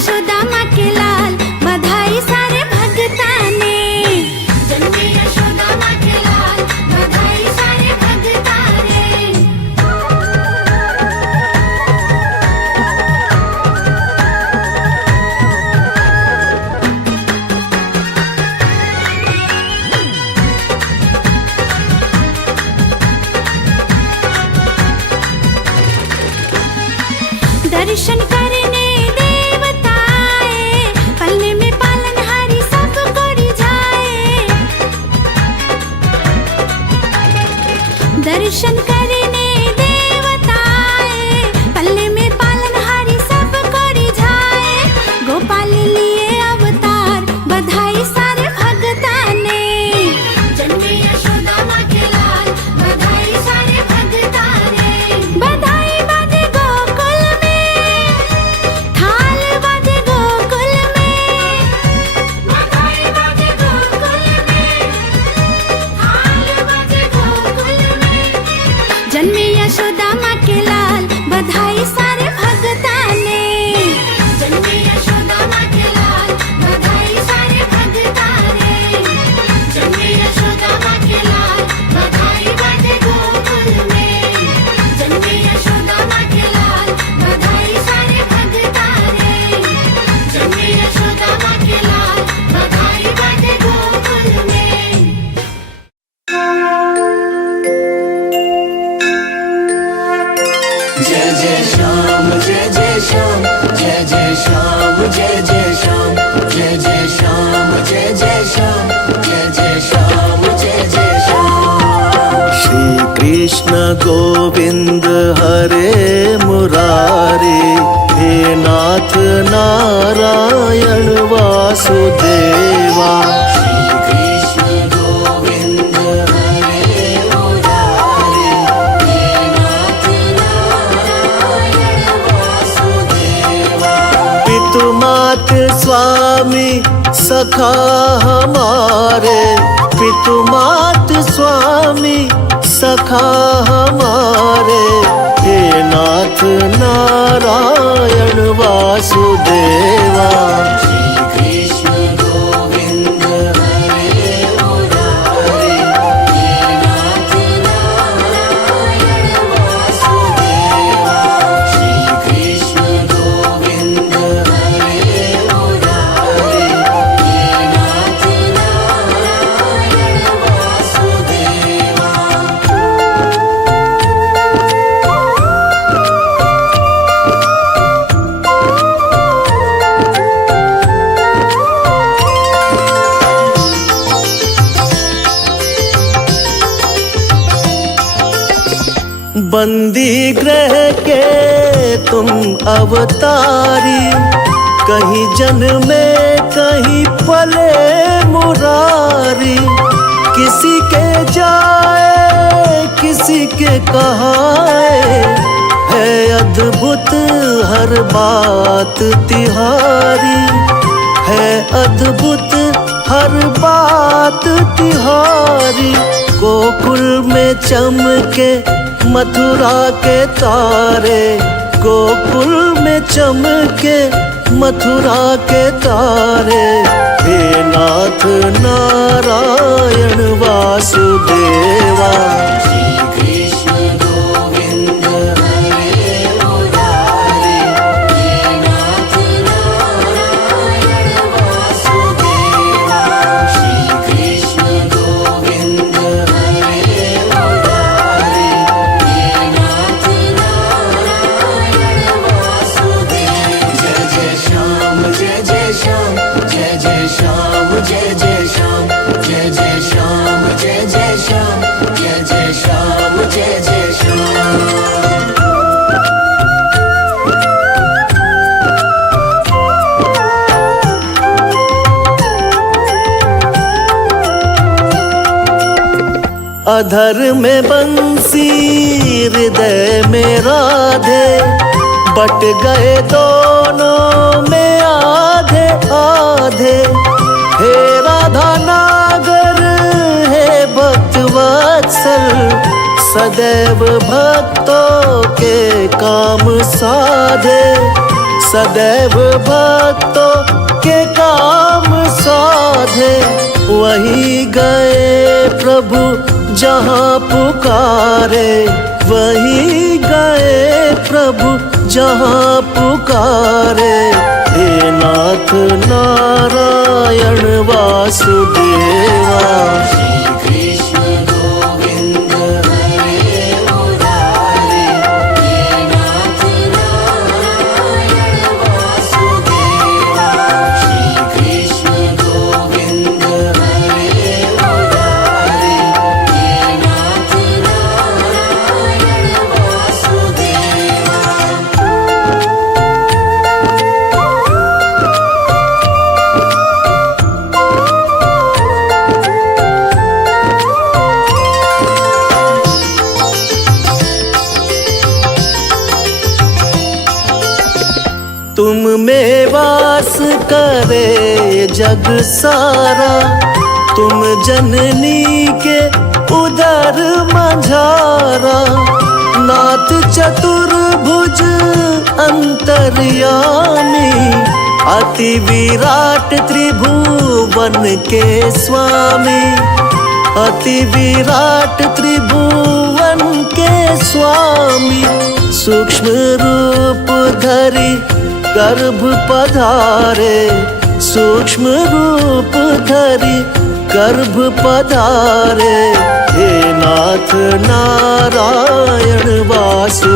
यशोदा माँ के लाल बधाई सारे भगता ने। जन्मे यशोदा माँ के लाल बधाई सारे भगता ने। दर्शन करने देवता आए, पलने में पालनहारी सब को रिझाए। दर्शन करने देवता आए, पलने में पालनहारी सब को रिझाए। गोपाल लिए अवतार बधाई सारे भगता ने। जन्मे यशोदा माँ के लाल बधाई सारे भगता ने। बधाई बाजे गोकुल में, थाल बाजे गोकुल में। बधाई बाजे गोकुल में, थाल बाजे गोकुल में। जन्मे यशोदा माँ के लाल बधाई सारे भगता ने। जन्मे यशोदा माँ के लाल बधाई सारे भगता ने। जन्मे यशोदा माँ के लाल बधाई बाजे गोकुल में। जन्मे यशोदा माँ के लाल बधाई सारे भगता ने। जन्मे यशोदा माँ के लाल बधाई बाजे गोकुल में। जय जय श्याम जय जय श्याम जय जय श्याम जय जय श्याम जय जय श्याम जय जय श्याम जय जय श्याम जय जय श्याम। श्री कृष्ण गोविंद हरे मुरारी, हे नाथ नारायण वासुदेवा। श्री कृष्ण गोविंद हरे मुरारी, हे नाथ नारायण वासुदेवा। पितु मात स्वामी सखा हमारे, पितु मात स्वामी सखा हमारे। हे नाथ नारायण वासुदेवा। श्री कृष्ण गोविंद हरे मुरारी, हे नाथ नारायण वासुदेवा। श्री कृष्ण गोविंद हरे मुरारी, हे नाथ नारायण वासुदेवा। बंदी ग्रह के तुम अवतारी, कहीं जन्मे कहीं पले मुरारी। किसी के जाए किसी के कहाए, है अद्भुत हर बात तिहारी। है अद्भुत हर बात तिहारी। गोकुल में चमके मथुरा के तारे, गोकुल में चमके मथुरा के तारे। हे नाथ नारायण वासुदेवा। श्री कृष्ण गोविंद हरे मुरारी, हे नाथ नारायण वासुदेवा। श्री कृष्ण गोविंद हरे मुरारी, हे नाथ नारायण वासुदेवा। जय जय श्याम जय जय श्याम जय जय श्याम जय जय श्याम जय जय श्याम जय जय श्याम जय जय श्याम जय जय श्याम। अधर में बंसी हृदय में राधे, बट गए दोनों में आधे आधे। हे राधा नागर हे भक्त वत्सल, सदैव भक्तों के काम साधे। सदैव भक्तों के काम साधे। वही गए प्रभु जहाँ पुकारे, वही गए प्रभु जहाँ पुकारे। हे नाथ नारायण वासुदेवा, कृष्ण गोविंद हरे मुरारे, हे नाथ नारायण वासुदेवा। श्री कृष्ण गोविंद हरे मुरारे, हे नाथ नारायण वासुदेवा। तुम में वास करे जग सारा, तुम जननी के उदर मझारा। नाथ चतुर्भुज अंतर्यामी, अति विराट त्रिभुवन के स्वामी। अति विराट त्रिभुवन के स्वामी, सूक्ष्म रूप धरि गर्भ पधारे। सूक्ष्म रूप धरि गर्भ पधारे। हे नाथ नारायण वासु